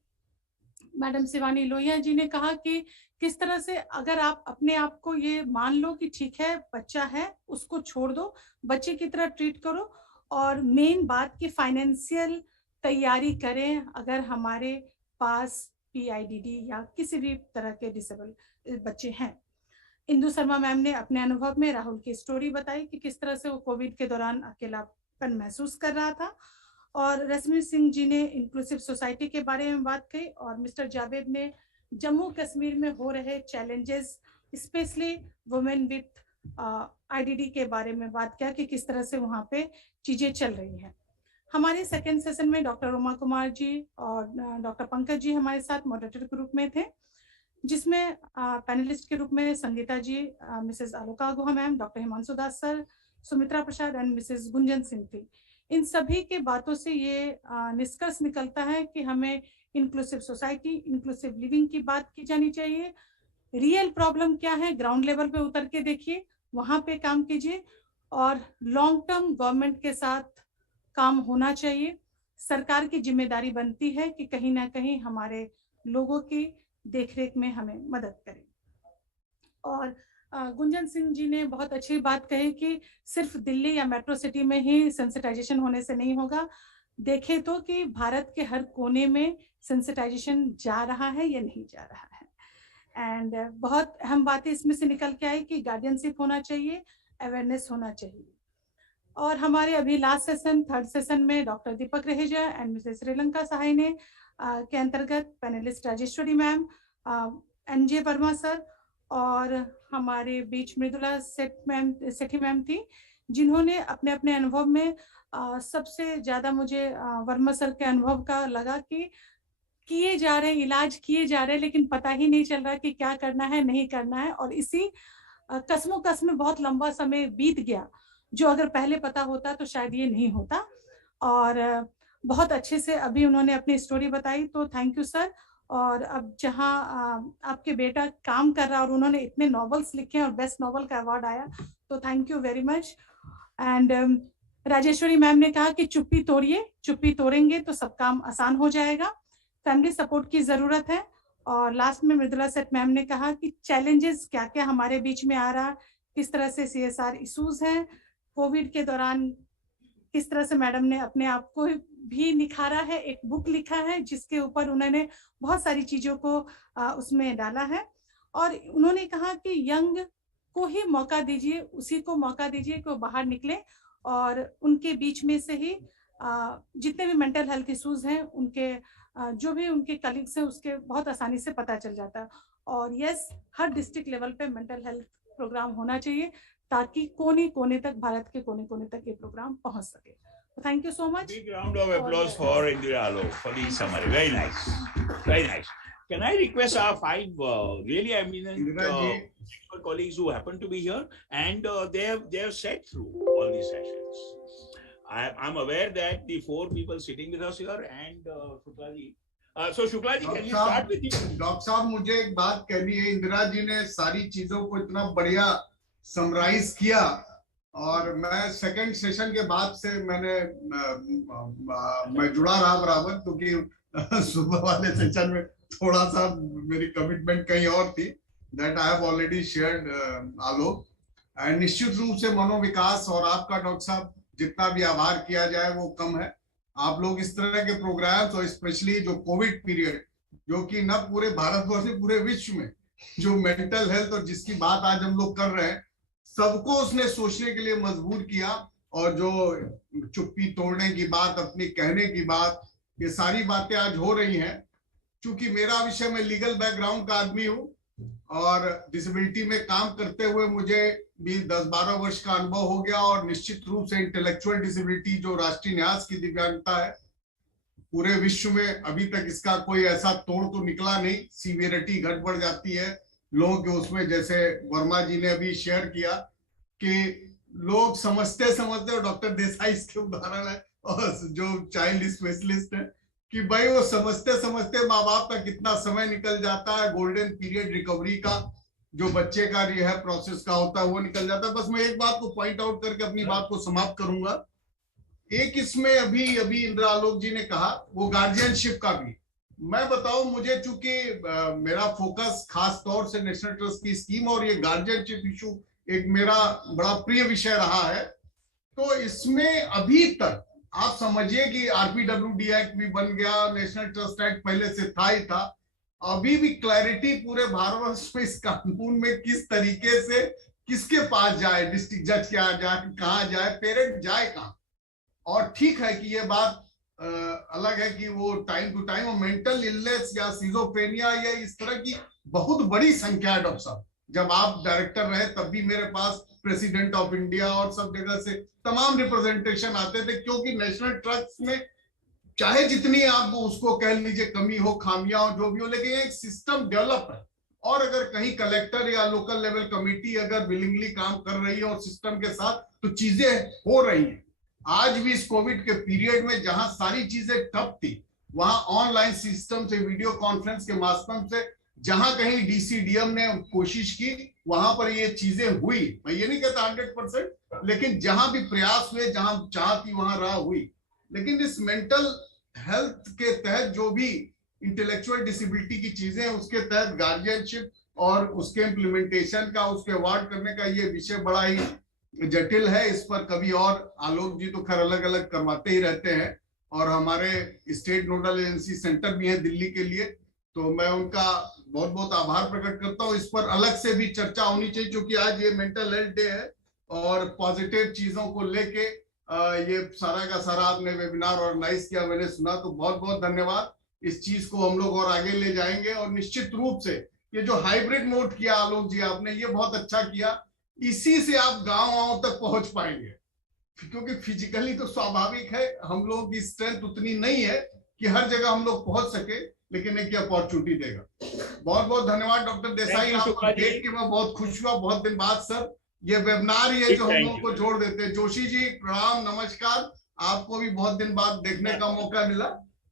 मैडम शिवानी लोहिया जी ने कहा कि किस तरह से अगर आप अपने आप को ये मान लो कि ठीक है बच्चा है, उसको छोड़ दो, बच्चे की तरह ट्रीट करो, और मेन बात की फाइनेंशियल तैयारी करें अगर हमारे पास PIDD या किसी भी तरह के डिसेबल बच्चे हैं। इंदु शर्मा मैम ने अपने अनुभव में राहुल की स्टोरी बताई कि किस तरह से वो कोविड के दौरान अकेलापन महसूस कर रहा था, और रश्मि सिंह जी ने इंक्लूसिव सोसाइटी के बारे में बात कही, और मिस्टर जावेद ने जम्मू कश्मीर में हो रहे challenges specially women with IDD के बारे में बात किया कि किस तरह से वहाँ पे चीज़ें चल रही हैं। हमारे सेकेंड सेशन में डॉक्टर उमा कुमार जी और डॉक्टर पंकज जी हमारे साथ मॉडरेटर के रूप में थे, जिसमें पैनलिस्ट के रूप में Sangeeta ji, Mrs Aloka Guha ma'am, doctor Himanshu Das sir, Sumitra Prasad and Mrs Gunjan Singh थी। इन सभी के बातों से ये निष्कर्ष निकलता है कि हमें इंक्लूसिव सोसाइटी, इंक्लूसिव लिविंग की बात की जानी चाहिए। रियल प्रॉब्लम क्या है ग्राउंड लेवल पे उतर के देखिए, वहाँ पे काम कीजिए, और लॉन्ग टर्म गवर्नमेंट के साथ काम होना चाहिए। सरकार की जिम्मेदारी बनती है कि कहीं ना कहीं हमारे लोगों की देखरेख में हमें मदद करें। और गुंजन सिंह जी ने बहुत अच्छी बात कही कि सिर्फ दिल्ली या मेट्रो सिटी में ही सेंसिटाइजेशन होने से नहीं होगा, देखें तो कि भारत के हर कोने में सेंसिटाइजेशन जा रहा है या नहीं जा रहा है। एंड बहुत अहम बातें इसमें से निकल के आई कि गार्डियनशिप होना चाहिए, अवेयरनेस होना चाहिए। और हमारे अभी लास्ट सेशन, थर्ड सेशन में doctor Deepak Raheja and Mrs Srilanka Sahay ने के अंतर्गत panelist Rajeshwari ma'am, NJ Verma sir, और हमारे बीच मृदुला सेठी मैम थी, जिन्होंने अपने अपने अनुभव में सबसे ज़्यादा मुझे वर्मा सर के अनुभव का लगा कि किए जा रहे इलाज किए जा रहे, लेकिन पता ही नहीं चल रहा कि क्या करना है नहीं करना है, और इसी कस्मों कस्म में बहुत लंबा समय बीत गया, जो अगर पहले पता होता तो शायद ये नहीं होता। और बहुत अच्छे से अभी उन्होंने अपनी स्टोरी बताई, तो थैंक यू सर। और अब जहाँ आपके बेटा काम कर रहा है और उन्होंने इतने नॉवेल्स लिखे और बेस्ट नॉवल का अवार्ड आया, तो thank you very much. And Rajeshwari ma'am ने कहा कि चुप्पी तोड़िए, चुप्पी तोड़ेंगे तो सब काम आसान हो जाएगा, फैमिली सपोर्ट की ज़रूरत है। और लास्ट में मृदुला सेठ मैम ने कहा कि चैलेंजेस क्या क्या हमारे बीच में आ रहा, किस तरह से CSR इशूज़ हैं, कोविड के दौरान किस तरह से मैडम ने अपने आप को भी निखारा है, एक बुक लिखा है जिसके ऊपर उन्होंने बहुत सारी चीज़ों को उसमें डाला है। और उन्होंने कहा कि यंग को ही मौका दीजिए, उसी को मौका दीजिए कि वो बाहर निकले, और उनके बीच में से ही जितने भी मेंटल हेल्थ इश्यूज हैं उनके जो भी उनके कलीग्स हैं उसके बहुत आसानी से पता चल जाता है। और यस, हर डिस्ट्रिक्ट लेवल पे मेंटल हेल्थ प्रोग्राम होना चाहिए ताकि कोने कोने तक, भारत के कोने कोने तक ये प्रोग्राम पहुंच सके। Thank you so much. Big round of applause for Indira Alok for the summary. Very nice, very nice. Can I request our five really eminent colleagues who happen to be here, and they have sat through all these sessions. I'm aware that the 4 people sitting with us here and Shukla ji. So Shukla ji, can you start with you? Doctor साहब, मुझे एक बात कहनी है। इंदिरा जी ने सारी चीजों को इतना बढ़िया समराइज किया और मैं सेकंड सेशन के बाद से मैं जुड़ा रहा बराबर, क्योंकि सुबह वाले सेशन में थोड़ा सा मेरी कमिटमेंट कहीं और थी, that I have already shared Alok. And निश्चित रूप से मनोविकास और आपका डॉक्टर साहब जितना भी आभार किया जाए वो कम है। आप लोग इस तरह के प्रोग्राम्स और स्पेशली जो कोविड पीरियड, जो कि न पूरे भारतवर्ष में पूरे विश्व में जो मेंटल हेल्थ और जिसकी बात आज हम लोग कर रहे हैं, सबको उसने सोचने के लिए मजबूर किया। और जो चुप्पी तोड़ने की बात, अपनी कहने की बात, ये सारी बातें आज हो रही हैं। चूंकि मेरा विषय, मैं लीगल बैकग्राउंड का आदमी हूँ और डिसेबिलिटी में काम करते हुए मुझे भी 10-12 वर्ष का अनुभव हो गया। और निश्चित रूप से इंटेलेक्चुअल डिसेबिलिटी जो राष्ट्रीय न्यास की दिव्यांगता है, पूरे विश्व में अभी तक इसका कोई ऐसा तोड़ तो निकला नहीं। सीवियरिटी घट बढ़ जाती है लोगों के उसमें, जैसे वर्मा जी ने अभी शेयर किया कि लोग समझते समझते, और डॉक्टर देसाई इसके उदाहरण है, और जो चाइल्ड स्पेशलिस्ट है, कि भाई वो समझते समझते माँ बाप का कितना समय निकल जाता है। गोल्डन पीरियड रिकवरी का जो बच्चे का रिहैब प्रोसेस का होता है वो निकल जाता है। बस मैं एक बात को पॉइंट आउट करके अपनी बात को समाप्त करूंगा। एक इसमें अभी इंदिरा आलोक जी ने कहा वो गार्जियनशिप का भी, मैं बताऊं, मुझे चूंकि मेरा फोकस खास तौर से नेशनल ट्रस्ट की स्कीम और ये गार्जियनशिप इशू एक मेरा बड़ा प्रिय विषय रहा है, तो इसमें अभी तक आप समझिए कि आरपीडब्ल्यूडी एक्ट भी बन गया, नेशनल ट्रस्ट एक्ट पहले से था ही था, अभी भी क्लैरिटी पूरे भारतवर्ष में इस कानून में किस तरीके से किसके पास जाए, डिस्ट्रिक्ट जज क्या जाए, कहाँ जाए, पेरेंट जाए कहाँ। और ठीक है कि ये बात अलग है कि वो time to time mental illness या सिजोफ्रेनिया या इस तरह की बहुत बड़ी संख्या है। डॉक्टर साहब, जब आप डायरेक्टर रहे तब भी मेरे पास प्रेसिडेंट ऑफ इंडिया और सब जगह से तमाम रिप्रेजेंटेशन आते थे, क्योंकि नेशनल ट्रस्ट में चाहे जितनी आप उसको कह लीजिए कमी हो, खामियां हो, जो भी हो, लेकिन एक सिस्टम डेवलप है। और अगर कहीं कलेक्टर या लोकल लेवल कमेटी अगर विलिंगली काम कर रही है और सिस्टम के साथ, तो चीजें हो रही हैं। आज भी इस कोविड के पीरियड में जहां सारी चीजें ठप थी, वहां ऑनलाइन सिस्टम से, वीडियो कॉन्फ्रेंस के माध्यम से, जहां कहीं डीसीडीएम ने कोशिश की वहां पर ये चीजें हुई। मैं ये नहीं कहता 100%, लेकिन जहां भी प्रयास हुए, जहां चाह थी वहां राह हुई। लेकिन इस मेंटल हेल्थ के तहत जो भी इंटेलेक्चुअल डिसेबिलिटी की चीजें हैं, उसके तहत गार्जियनशिप और उसके इम्प्लीमेंटेशन का, उसके अवार्ड करने का ये विषय बड़ा ही जटिल है। इस पर कभी और आलोक जी तो खैर अलग अलग करवाते ही रहते हैं, और हमारे स्टेट नोडल एजेंसी सेंटर भी है दिल्ली के लिए, तो मैं उनका बहुत बहुत आभार प्रकट करता हूँ। इस पर अलग से भी चर्चा होनी चाहिए, क्योंकि आज ये मेंटल हेल्थ डे है और पॉजिटिव चीजों को लेके ये सारा का सारा आपने वेबिनार ऑर्गेनाइज किया, मैंने सुना, तो बहुत बहुत धन्यवाद। इस चीज को हम लोग और आगे ले जाएंगे। और निश्चित रूप से ये जो हाइब्रिड नोट किया आलोक जी आपने, ये बहुत अच्छा किया। इसी से आप गांव तक पहुंच पाएंगे, क्योंकि फिजिकली तो स्वाभाविक है हम लोगों की स्ट्रेंथ उतनी नहीं है कि हर जगह हम लोग पहुंच सके, लेकिन एक अपॉर्चुनिटी देगा। बहुत बहुत धन्यवाद डॉक्टर देसाई, आपको देख के मैं बहुत खुश हुआ, बहुत दिन बाद सर। ये वेबिनार ही है जो हम लोगों को जोड़ देते हैं। जोशी जी प्रणाम, नमस्कार, आपको भी बहुत दिन बाद देखने का मौका मिला।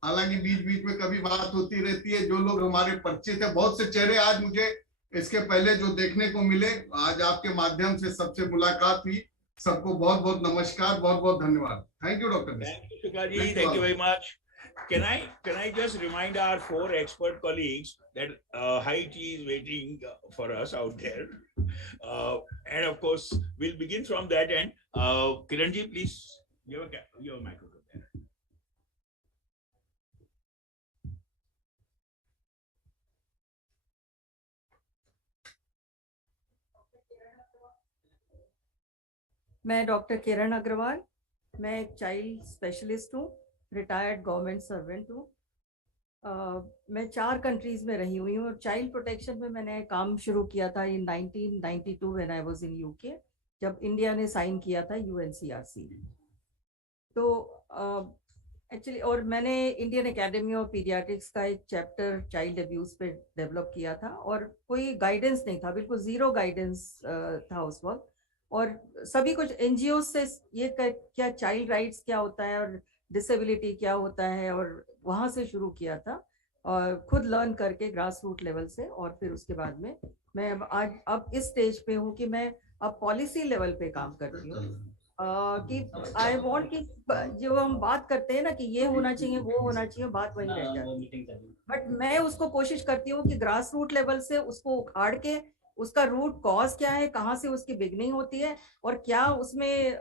हालांकि बीच बीच में कभी बात होती रहती है। जो लोग हमारे परिचित है, बहुत से चेहरे आज मुझे इसके पहले जो देखने को मिले, आज आपके माध्यम से सबसे मुलाकात हुई। सबको बहुत बहुत नमस्कार, बहुत बहुत धन्यवाद। Thank you doctor. Thank you very much. Can I just remind our 4 expert colleagues that Haiti is waiting for us out there, and of course we'll begin from that end. Kiran ji, please, you have a microphone there. मैं doctor किरण अग्रवाल, मैं एक child specialist हूँ, retired government servant हूँ। मैं 4 countries में रही हुई हूँ और चाइल्ड प्रोटेक्शन में मैंने काम शुरू किया था इन 1992 when I was in UK, जब इंडिया ने साइन किया था UNCRC। तो एक्चुअली और मैंने इंडियन एकेडमी ऑफ पीडियाट्रिक्स का एक चैप्टर चाइल्ड अब्यूज पे डेवलप किया था, और कोई गाइडेंस नहीं था, बिल्कुल ज़ीरो गाइडेंस था उस वक्त। और सभी कुछ NGO से ये क्या चाइल्ड राइट्स क्या होता है और डिसेबिलिटी क्या होता है, और वहाँ से शुरू किया था, और खुद लर्न करके ग्रास रूट लेवल से। और फिर उसके बाद में मैं आज अब इस स्टेज पे हूँ कि मैं अब पॉलिसी लेवल पे काम करती हूँ कि आई वांट कि जो हम बात करते हैं ना कि ये होना चाहिए वो होना चाहिए, बात वही रह जाती है। बट मैं उसको कोशिश करती हूँ कि ग्रास रूट लेवल से उसको उखाड़ के उसका रूट कॉज क्या है, कहाँ से उसकी बिगनिंग होती है और क्या उसमें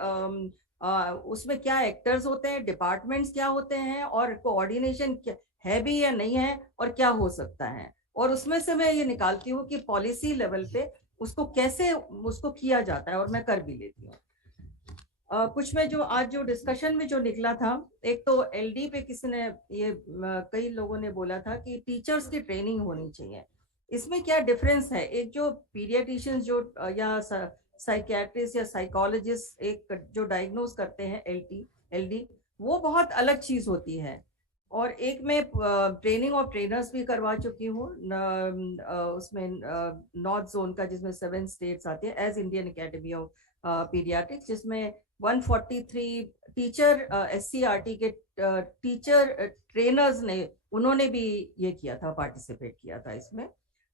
उसमें क्या एक्टर्स होते हैं, डिपार्टमेंट्स क्या होते हैं और कोऑर्डिनेशन है भी या नहीं है और क्या हो सकता है, और उसमें से मैं ये निकालती हूँ कि पॉलिसी लेवल पे उसको कैसे उसको किया जाता है और मैं कर भी लेती हूँ। कुछ में जो आज जो डिस्कशन में जो निकला था, एक तो एलडी पे किसी ने ये कई लोगों ने बोला था कि टीचर्स की ट्रेनिंग होनी चाहिए। इसमें क्या डिफरेंस है, एक जो पीडियाट्रिशियंस जो या साइकियाट्रिस्ट या साइकोलॉजिस्ट एक जो डायग्नोज करते हैं एलडी, वो बहुत अलग चीज होती है। और एक मैं ट्रेनिंग ऑफ ट्रेनर्स भी करवा चुकी हूँ उसमें नॉर्थ जोन का, जिसमें 7 स्टेट्स आती है as Indian academy of paediatrics, जिसमें 143 टीचर SCRT के टीचर ट्रेनर्स ने उन्होंने भी ये किया था, पार्टिसिपेट किया था इसमें।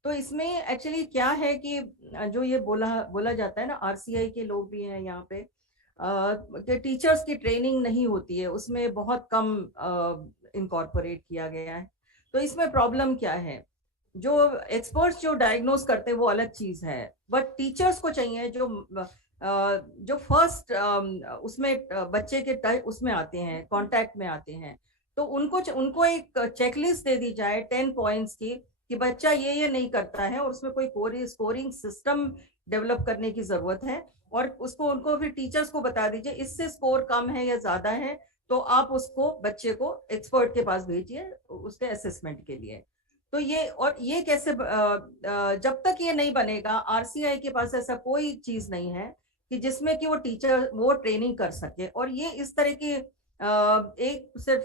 तो इसमें एक्चुअली क्या है कि जो ये बोला जाता है ना, RCI के लोग भी हैं यहाँ पे कि टीचर्स की ट्रेनिंग नहीं होती है, उसमें बहुत कम इनकॉर्पोरेट किया गया है। तो इसमें प्रॉब्लम क्या है, जो एक्सपर्ट्स जो डायग्नोज करते हैं वो अलग चीज है, बट टीचर्स को चाहिए जो फर्स्ट उसमें बच्चे के उसमें आते हैं, कांटेक्ट में आते हैं, तो उनको एक चेकलिस्ट दे दी जाए 10 पॉइंट्स की कि बच्चा ये नहीं करता है और उसमें कोई स्कोरिंग सिस्टम डेवलप करने की जरूरत है, और उनको फिर टीचर्स को बता दीजिए इससे स्कोर कम है या ज्यादा है तो आप उसको बच्चे को एक्सपर्ट के पास भेजिए उसके असेसमेंट के लिए। तो ये कैसे जब तक ये नहीं बनेगा, RCI के पास ऐसा कोई चीज नहीं है कि जिसमें कि वो टीचर वो ट्रेनिंग कर सके। और ये इस तरह की एक सिर्फ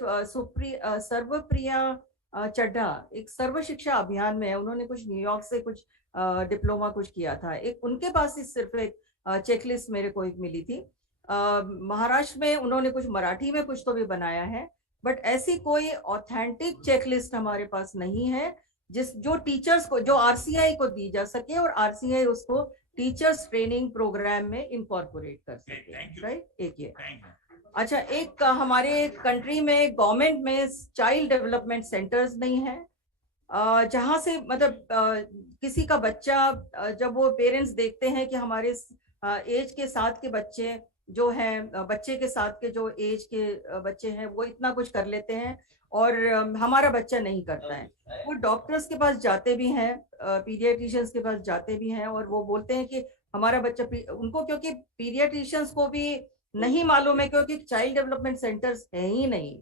सर्वप्रिया चड्ढा एक सर्व शिक्षा अभियान में है, उन्होंने कुछ न्यूयॉर्क से कुछ डिप्लोमा कुछ किया था, एक उनके पास ही सिर्फ एक चेकलिस्ट मेरे को एक मिली थी। महाराष्ट्र में उन्होंने कुछ मराठी में कुछ तो भी बनाया है, बट ऐसी कोई ऑथेंटिक चेकलिस्ट हमारे पास नहीं है जो टीचर्स को, जो RCI को दी जा सके और RCI उसको टीचर्स ट्रेनिंग प्रोग्राम में इंकॉर्पोरेट कर सके। राइट, एक ये। अच्छा, एक हमारे कंट्री में गवर्नमेंट में चाइल्ड डेवलपमेंट सेंटर्स नहीं है, जहाँ से मतलब किसी का बच्चा जब वो पेरेंट्स देखते हैं कि हमारे एज के साथ के बच्चे जो हैं, बच्चे के साथ के जो एज के बच्चे हैं वो इतना कुछ कर लेते हैं और हमारा बच्चा नहीं करता है, वो डॉक्टर्स के पास जाते भी हैं, पीडियाट्रिशियंस के पास जाते भी हैं और वो बोलते हैं कि हमारा बच्चा, उनको क्योंकि पीडियाट्रिशियंस को भी नहीं मालूम है क्योंकि चाइल्ड डेवलपमेंट सेंटर्स है ही नहीं।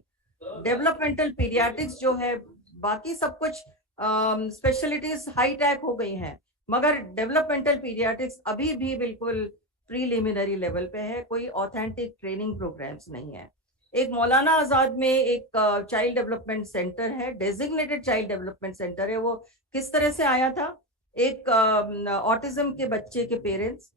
डेवलपमेंटल पीडियाट्रिक्स जो है, बाकी सब कुछ स्पेशलिटीज हाई टेक हो गई हैं, मगर डेवलपमेंटल पीडियाट्रिक्स अभी भी बिल्कुल प्रीलिमिनरी लेवल पे है, कोई ऑथेंटिक ट्रेनिंग प्रोग्राम्स नहीं है। एक मौलाना आजाद में एक चाइल्ड डेवलपमेंट सेंटर है, डेजिग्नेटेड चाइल्ड डेवलपमेंट सेंटर है। वो किस तरह से आया था, एक ऑटिज्म के बच्चे के पेरेंट्स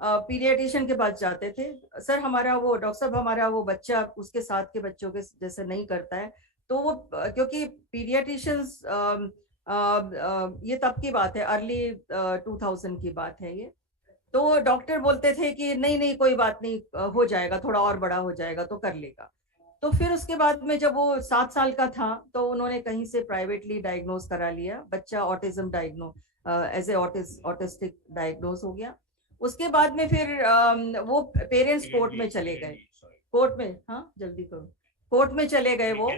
पीडियाट्रिशियन के पास जाते थे, सर हमारा वो डॉक्टर साहब हमारा वो बच्चा उसके साथ के बच्चों के जैसे नहीं करता है, तो वो क्योंकि पीडियाट्रिशियंस ये तब की बात है, अर्ली 2000 की बात है ये, तो डॉक्टर बोलते थे कि नहीं कोई बात नहीं, हो जाएगा, थोड़ा और बड़ा हो जाएगा तो कर लेगा। तो फिर उसके बाद में जब वो 7 साल का था तो उन्होंने कहीं से प्राइवेटली डायग्नोज करा लिया, बच्चा autism as a autistic diagnose हो गया। उसके बाद में फिर वो पेरेंट्स कोर्ट में चले गए, कोर्ट में, हाँ जल्दी करो, कोर्ट में चले गए वो,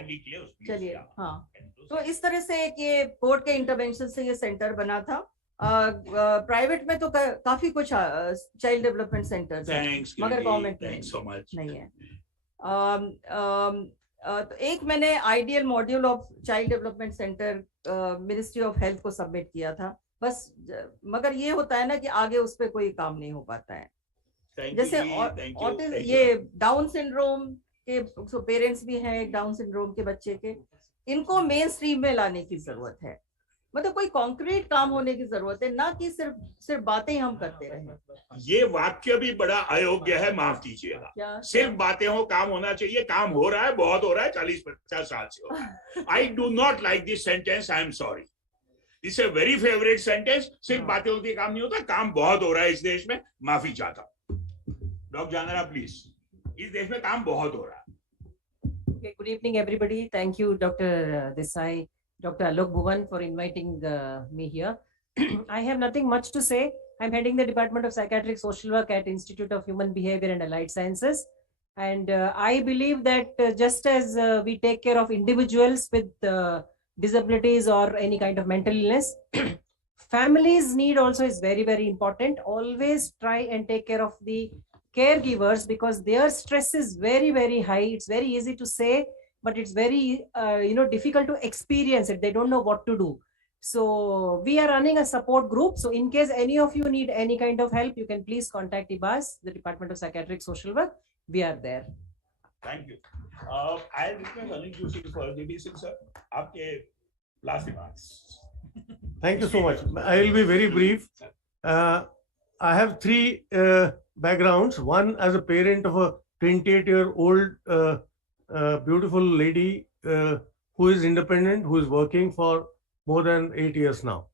चलिए हाँ। तो इस तरह से एक ये कोर्ट के इंटरवेंशन से ये सेंटर बना था। प्राइवेट में तो काफी कुछ चाइल्ड डेवलपमेंट सेंटर्स हैं, मगर गवर्नमेंट में नहीं है। तो एक मैंने ideal module of child development centre ministry of health को सबमिट किया था बस, मगर ये होता है ना कि आगे उस पर कोई काम नहीं हो पाता है। जैसे ये डाउन सिंड्रोम के पेरेंट्स भी हैं, एक डाउन सिंड्रोम के बच्चे के, इनको मेन स्ट्रीम में लाने की जरूरत है, मतलब कोई कॉन्क्रीट काम होने की जरूरत है, ना कि सिर्फ बातें हम करते रहे। ये वाक्य भी बड़ा अयोग्य है, माफ कीजिएगा। सिर्फ बातें हो, काम होना चाहिए। काम हो रहा है, बहुत हो रहा है, 40-50 साल से हो रहा है। I do not like this sentence, I am sorry. It's a very favourite sentence. सिर्फ बातें होती है, काम नहीं होता. काम बहुत हो रहा है इस देश में. माफी चाहता हूं. Doctor जानरा please. इस देश में काम बहुत हो रहा है. Okay, good evening, everybody. Thank you, Dr. Desai, Dr. Alok Bhuvan, for inviting me here. I have nothing much to say. I'm heading the Department of Psychiatric Social Work at Institute of Human Behavior and Allied Sciences. And I believe that just as we take care of individuals with disabilities or any kind of mental illness, families' need also is very, very important. Always try and take care of the caregivers, because their stress is very, very high. It's very easy to say, but it's very difficult to experience it. They don't know what to do. So we are running a support group. So in case any of you need any kind of help, you can please contact IBAS, the Department of Psychiatric Social Work. We are there. Thank you. I request Anil Joshi for DDC, sir. Aapke last remarks. Thank you so much. I will be very brief. I have three backgrounds. One, as a parent of a 28-year-old beautiful lady who is independent, who is working for more than 8 years now.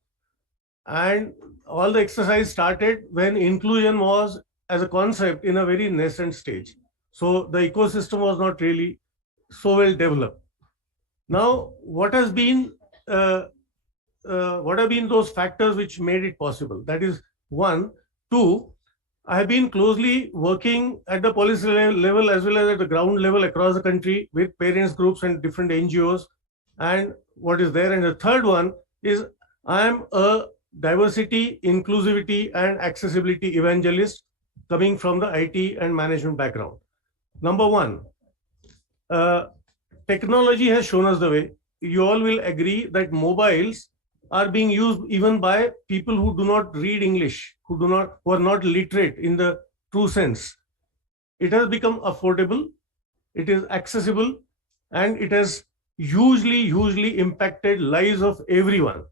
And all the exercise started when inclusion was as a concept in a very nascent stage. So the ecosystem was not really so well developed. Now, what have been those factors which made it possible? That is one. Two, I have been closely working at the policy level as well as at the ground level across the country with parents groups and different NGOs and what is there. And the third one is I am a diversity, inclusivity and accessibility evangelist coming from the IT and management background. Number one, technology has shown us the way. You all will agree that mobiles are being used even by people who do not read English, who are not literate in the true sense. It has become affordable, it is accessible, and it has hugely impacted lives of everyone,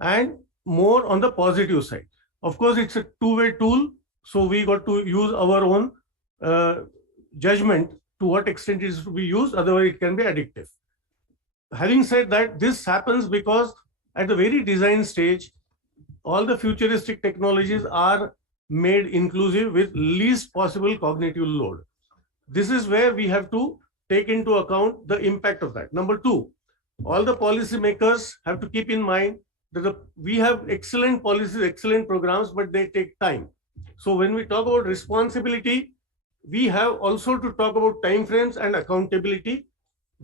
and more on the positive side. Of course, it's a two-way tool, so we got to use our own judgment to what extent it is to be used, otherwise it can be addictive. Having said that, this happens because at the very design stage, all the futuristic technologies are made inclusive with least possible cognitive load. This is where we have to take into account the impact of that. Number two, all the policymakers have to keep in mind that we have excellent policies, excellent programs, but they take time. So when we talk about responsibility, we have also to talk about timeframes and accountability,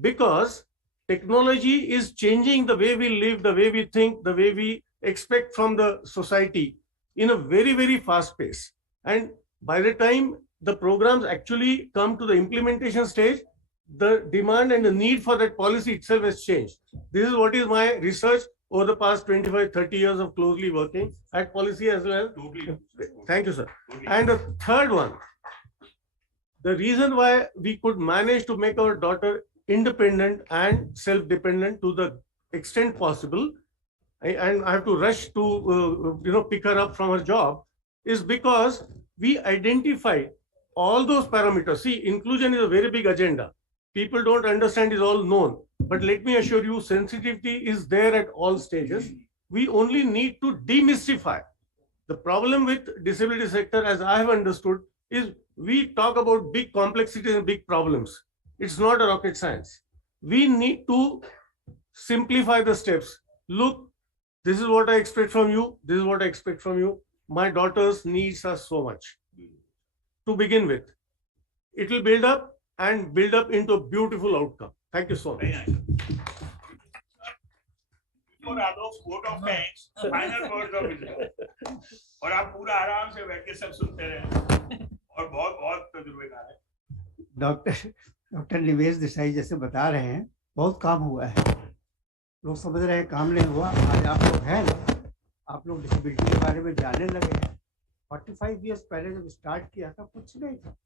because technology is changing the way we live, the way we think, the way we expect from the society in a very fast pace. And by the time the programs actually come to the implementation stage, the demand and the need for that policy itself has changed. This is what is my research over the past 25-30 years of closely working at policy as well. Totally. Thank you, sir. Totally. And the third one, the reason why we could manage to make our daughter independent and self-dependent to the extent possible, and I have to rush to pick her up from her job, is because we identified all those parameters. See, inclusion is a very big agenda. People don't understand, is all known. But let me assure you, sensitivity is there at all stages. We only need to demystify. The problem with disability sector, as I have understood, is we talk about big complexities and big problems. It's not a rocket science. We need to simplify the steps. Look, this is what I expect from you. This is what I expect from you. My daughter's needs are so much. To begin with, it will build up into a beautiful outcome. Thank you so much. For Adolf's vote of thanks, final words of wisdom. और आप पूरा आराम से बैठ के सब सुनते रहे और बहुत तजुर्बेकार है. डॉक्टर निमेश देसाई जैसे बता रहे हैं, बहुत काम हुआ है. लोग समझ रहे हैं काम नहीं हुआ. आज आप लोग हैं ना, आप लोग डिसेबिलिटी के बारे में जानने लगे हैं. 45 इयर्स पहले जब स्टार्ट किया था कुछ नहीं था.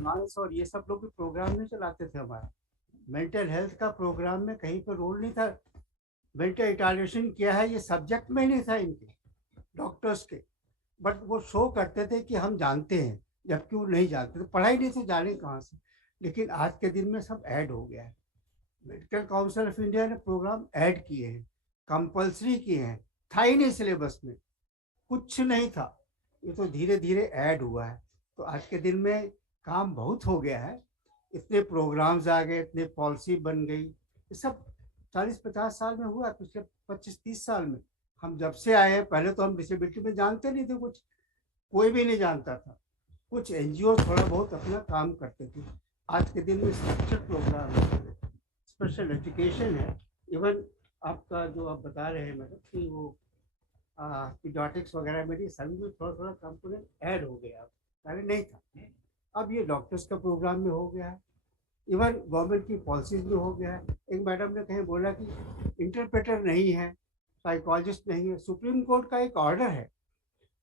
मानस और ये सब लोग भी प्रोग्राम नहीं चलाते थे. हमारा मेंटल हेल्थ का प्रोग्राम में कहीं पर रोल नहीं था. मेंटल रिटार्डेशन किया है, ये सब्जेक्ट में नहीं था इनके डॉक्टर्स के, बट वो शो करते थे कि हम जानते हैं, जबकि वो नहीं जानते थे. पढ़ाई नहीं से जाने कहाँ से. लेकिन आज के दिन में सब ऐड हो गया है. मेडिकल काउंसिल ऑफ इंडिया ने प्रोग्राम ऐड किए हैं. कंपल्सरी किए हैं, था ही नहीं सिलेबस में, कुछ नहीं था। ये तो धीरे धीरे ऐड हुआ है। तो आज के दिन में काम बहुत हो गया है, इतने प्रोग्राम्स आ गए, इतने पॉलिसी बन गई, ये सब 40-50 साल में हुआ, पिछले 25-30 साल में। हम जब से आए हैं, पहले तो हम डिसेबिलिटी में जानते नहीं थे, कुछ कोई भी नहीं जानता था, कुछ एनजीओ थोड़ा बहुत अपना काम करते थे। आज के दिन में स्ट्रक्चर प्रोग्राम है, स्पेशल एजुकेशन है, इवन आपका जो आप बता रहे हैं मैडम कि वो पीडियाट्रिक्स वगैरह में सभी में थोड़ा थोड़ा कंपोनेंट ऐड हो गया, पहले नहीं था। अब ये डॉक्टर्स का प्रोग्राम में हो गया है, इवन गवर्नमेंट की पॉलिसीज में हो गया है। एक मैडम ने कहीं बोला कि इंटरप्रेटर नहीं है, साइकोलॉजिस्ट नहीं है। सुप्रीम कोर्ट का एक ऑर्डर है,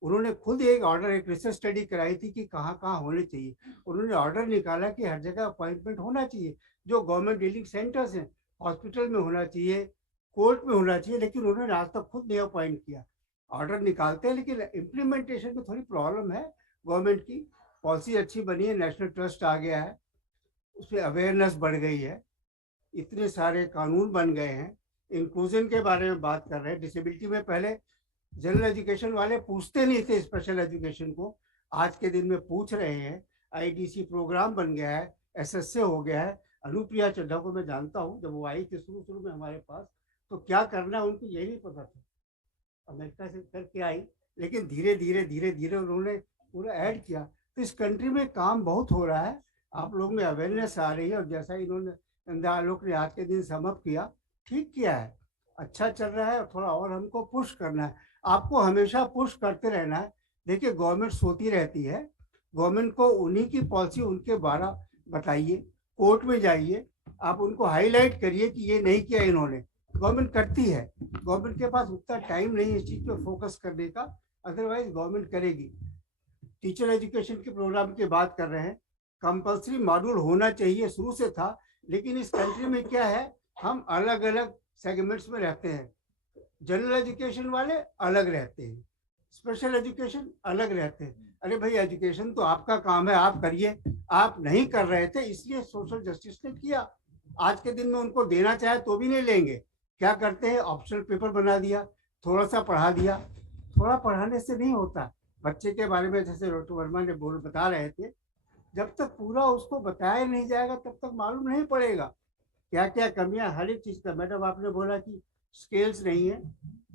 उन्होंने खुद एक ऑर्डर, एक रिसर्च स्टडी कराई थी कि कहाँ कहाँ होने चाहिए। उन्होंने ऑर्डर निकाला कि हर जगह अपॉइंटमेंट होना चाहिए, जो गवर्नमेंट डीलिंग सेंटर्स हैं, हॉस्पिटल में होना चाहिए, कोर्ट में होना चाहिए, लेकिन उन्होंने आज तक खुद नहीं अपॉइंट किया। ऑर्डर निकालते हैं लेकिन इम्प्लीमेंटेशन में थोड़ी प्रॉब्लम है। गवर्नमेंट की पॉलिसी अच्छी बनी है, नेशनल ट्रस्ट आ गया है, उसमें अवेयरनेस बढ़ गई है, इतने सारे कानून बन गए हैं। इंक्लूजन के बारे में बात कर रहे हैं। डिसेबिलिटी में पहले जनरल एजुकेशन वाले पूछते नहीं थे स्पेशल एजुकेशन को, आज के दिन में पूछ रहे हैं। आईडीसी प्रोग्राम बन गया है, एसएसए हो गया है। अनुप्रिया चड्ढा को मैं जानता हूँ, जब वो आई थी शुरू में हमारे पास, तो क्या करना है उनको यही नहीं पता था, अमेरिका से करके आई, लेकिन धीरे धीरे उन्होंने पूरा ऐड किया। तो इस कंट्री में काम बहुत हो रहा है, आप लोग में अवेयरनेस आ रही है। और जैसा इन्होंने आलोक ने आज के दिन समअप किया, ठीक किया है, अच्छा चल रहा है। और थोड़ा और हमको पुश करना है, आपको हमेशा पुश करते रहना है। देखिए गवर्नमेंट सोती रहती है, गवर्नमेंट को उन्हीं की पॉलिसी उनके बारे बताइए, कोर्ट में जाइए, आप उनको हाईलाइट करिए कि ये नहीं किया इन्होंने। गवर्नमेंट करती है, गवर्नमेंट के पास उतना टाइम नहीं है इस चीज़ पे फोकस करने का, अदरवाइज गवर्नमेंट करेगी। टीचर एजुकेशन के प्रोग्राम की बात कर रहे हैं, कंपल्सरी मॉड्यूल होना चाहिए, शुरू से था, लेकिन इस कंट्री में क्या है, हम अलग अलग सेगमेंट्स में रहते हैं। जनरल एजुकेशन वाले अलग रहते हैं, स्पेशल एजुकेशन अलग रहते हैं। अरे भाई एजुकेशन तो आपका काम है, आप करिए, आप नहीं कर रहे थे, इसलिए सोशल जस्टिस ने किया। आज के दिन में उनको देना चाहे तो भी नहीं लेंगे। क्या करते हैं, ऑप्शनल पेपर बना दिया, थोड़ा सा पढ़ा दिया। थोड़ा पढ़ाने से नहीं होता। बच्चे के बारे में जैसे डॉक्टर वर्मा ने बता रहे थे, जब तक पूरा उसको बताया नहीं जाएगा तब तक मालूम नहीं पड़ेगा क्या क्या कमियां हर एक चीज का। मैडम आपने बोला कि स्केल्स नहीं है,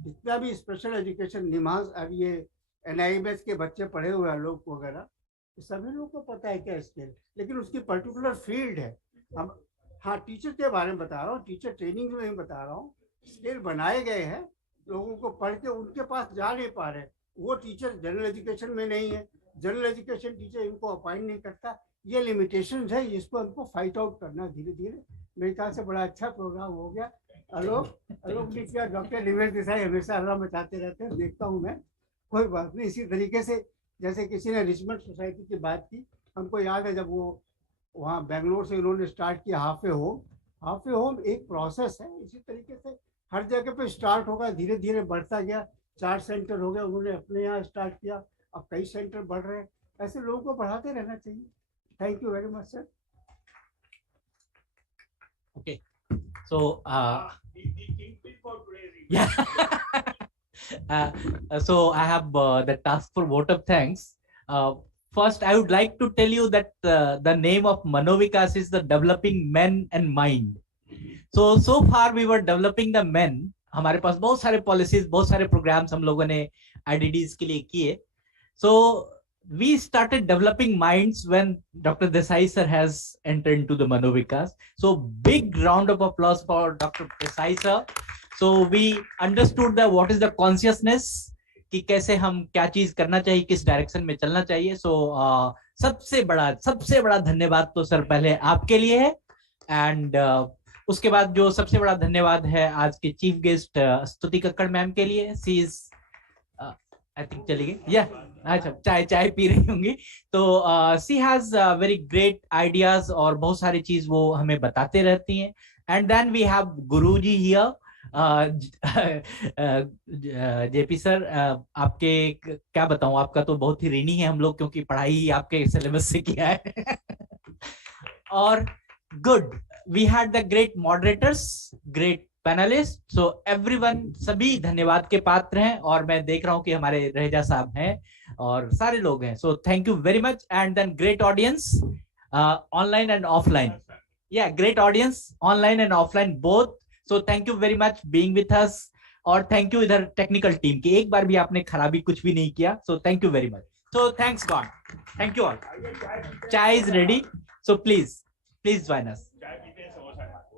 जितना भी स्पेशल एजुकेशन निमाज, अब ये NIMS के बच्चे पढ़े हुए हैं लोग वगैरह, सभी लोगों को पता है क्या स्केल, लेकिन उसकी पर्टिकुलर फील्ड है। हम हाँ टीचर के बारे में बता रहा हूँ, टीचर ट्रेनिंग में ही बता रहा हूँ। स्केल बनाए गए हैं, लोगों को पढ़ के उनके पास जा नहीं पा रहे। वो टीचर जनरल एजुकेशन में नहीं है, जनरल एजुकेशन टीचर इनको अपॉइंट नहीं करता। ये लिमिटेशंस है, इसको हमको फाइट आउट करना धीरे धीरे। मेरे ख्याल से बड़ा अच्छा प्रोग्राम हो गया। आलोक जी क्या, डॉक्टर निवेश देसाई हमेशा हल्ला मचाते रहते हैं, देखता हूँ मैं, कोई बात नहीं। इसी तरीके से जैसे किसी ने रिचमंड सोसाइटी की बात की, हमको याद है जब वो वहाँ बेंगलोर से उन्होंने स्टार्ट किया हाफ ए होम एक प्रोसेस है। इसी तरीके से हर जगह पे स्टार्ट होगा, धीरे धीरे बढ़ता गया। 4 सेंटर हो गए, उन्होंने अपने यहाँ स्टार्ट किया, अब कई सेंटर बढ़ रहे हैं। ऐसे लोगों को बढ़ाते रहना चाहिए। Thank you very much sir. Okay, so yeah. So I have the task for vote of thanks. First, I would like to tell you that the name of Manovikas is the developing men and mind. So far we were developing the men. हमारे पास बहुत सारे policies, बहुत सारे programs हम लोगों ने IDDs के लिए किए. So we started developing minds when Dr. Desai sir has entered into the Manovikas. So big round of applause for Dr. Desai sir. So we understood that what is the consciousness, कि कैसे हम क्या चीज करना चाहिए, किस direction में चलना चाहिए. So सबसे बड़ा धन्यवाद तो सर पहले आपके लिए है, एंड उसके बाद जो सबसे बड़ा धन्यवाद है आज के चीफ गेस्ट स्तुति कक्कड़ मैम के लिए. सी इज आई थिंक चली गई, या अच्छा चाय पी रही होंगी. तो she has very great ideas और बहुत सारी चीज वो हमें बताते रहती हैं. And then we have Guruji here, JP sir. आपके क्या बताऊं, आपका तो बहुत ही ऋणी है हम लोग, क्योंकि पढ़ाई ही आपके सिलेबस से किया है. और good, we had the great moderators, great panelist, so everyone, सभी धन्यवाद के पात्र हैं। और मैं देख रहा हूं कि हमारे रहेजा साहब हैं और सारे लोग हैं। So thank you very much and then great audience online and offline. या great audience online and offline both. So thank you very much being with us. और थैंक यू इधर टेक्निकल टीम की, एक बार भी आपने खराबी कुछ भी नहीं किया। So thank you very much. So thanks God, thank you all. Chai is ready, so please join us.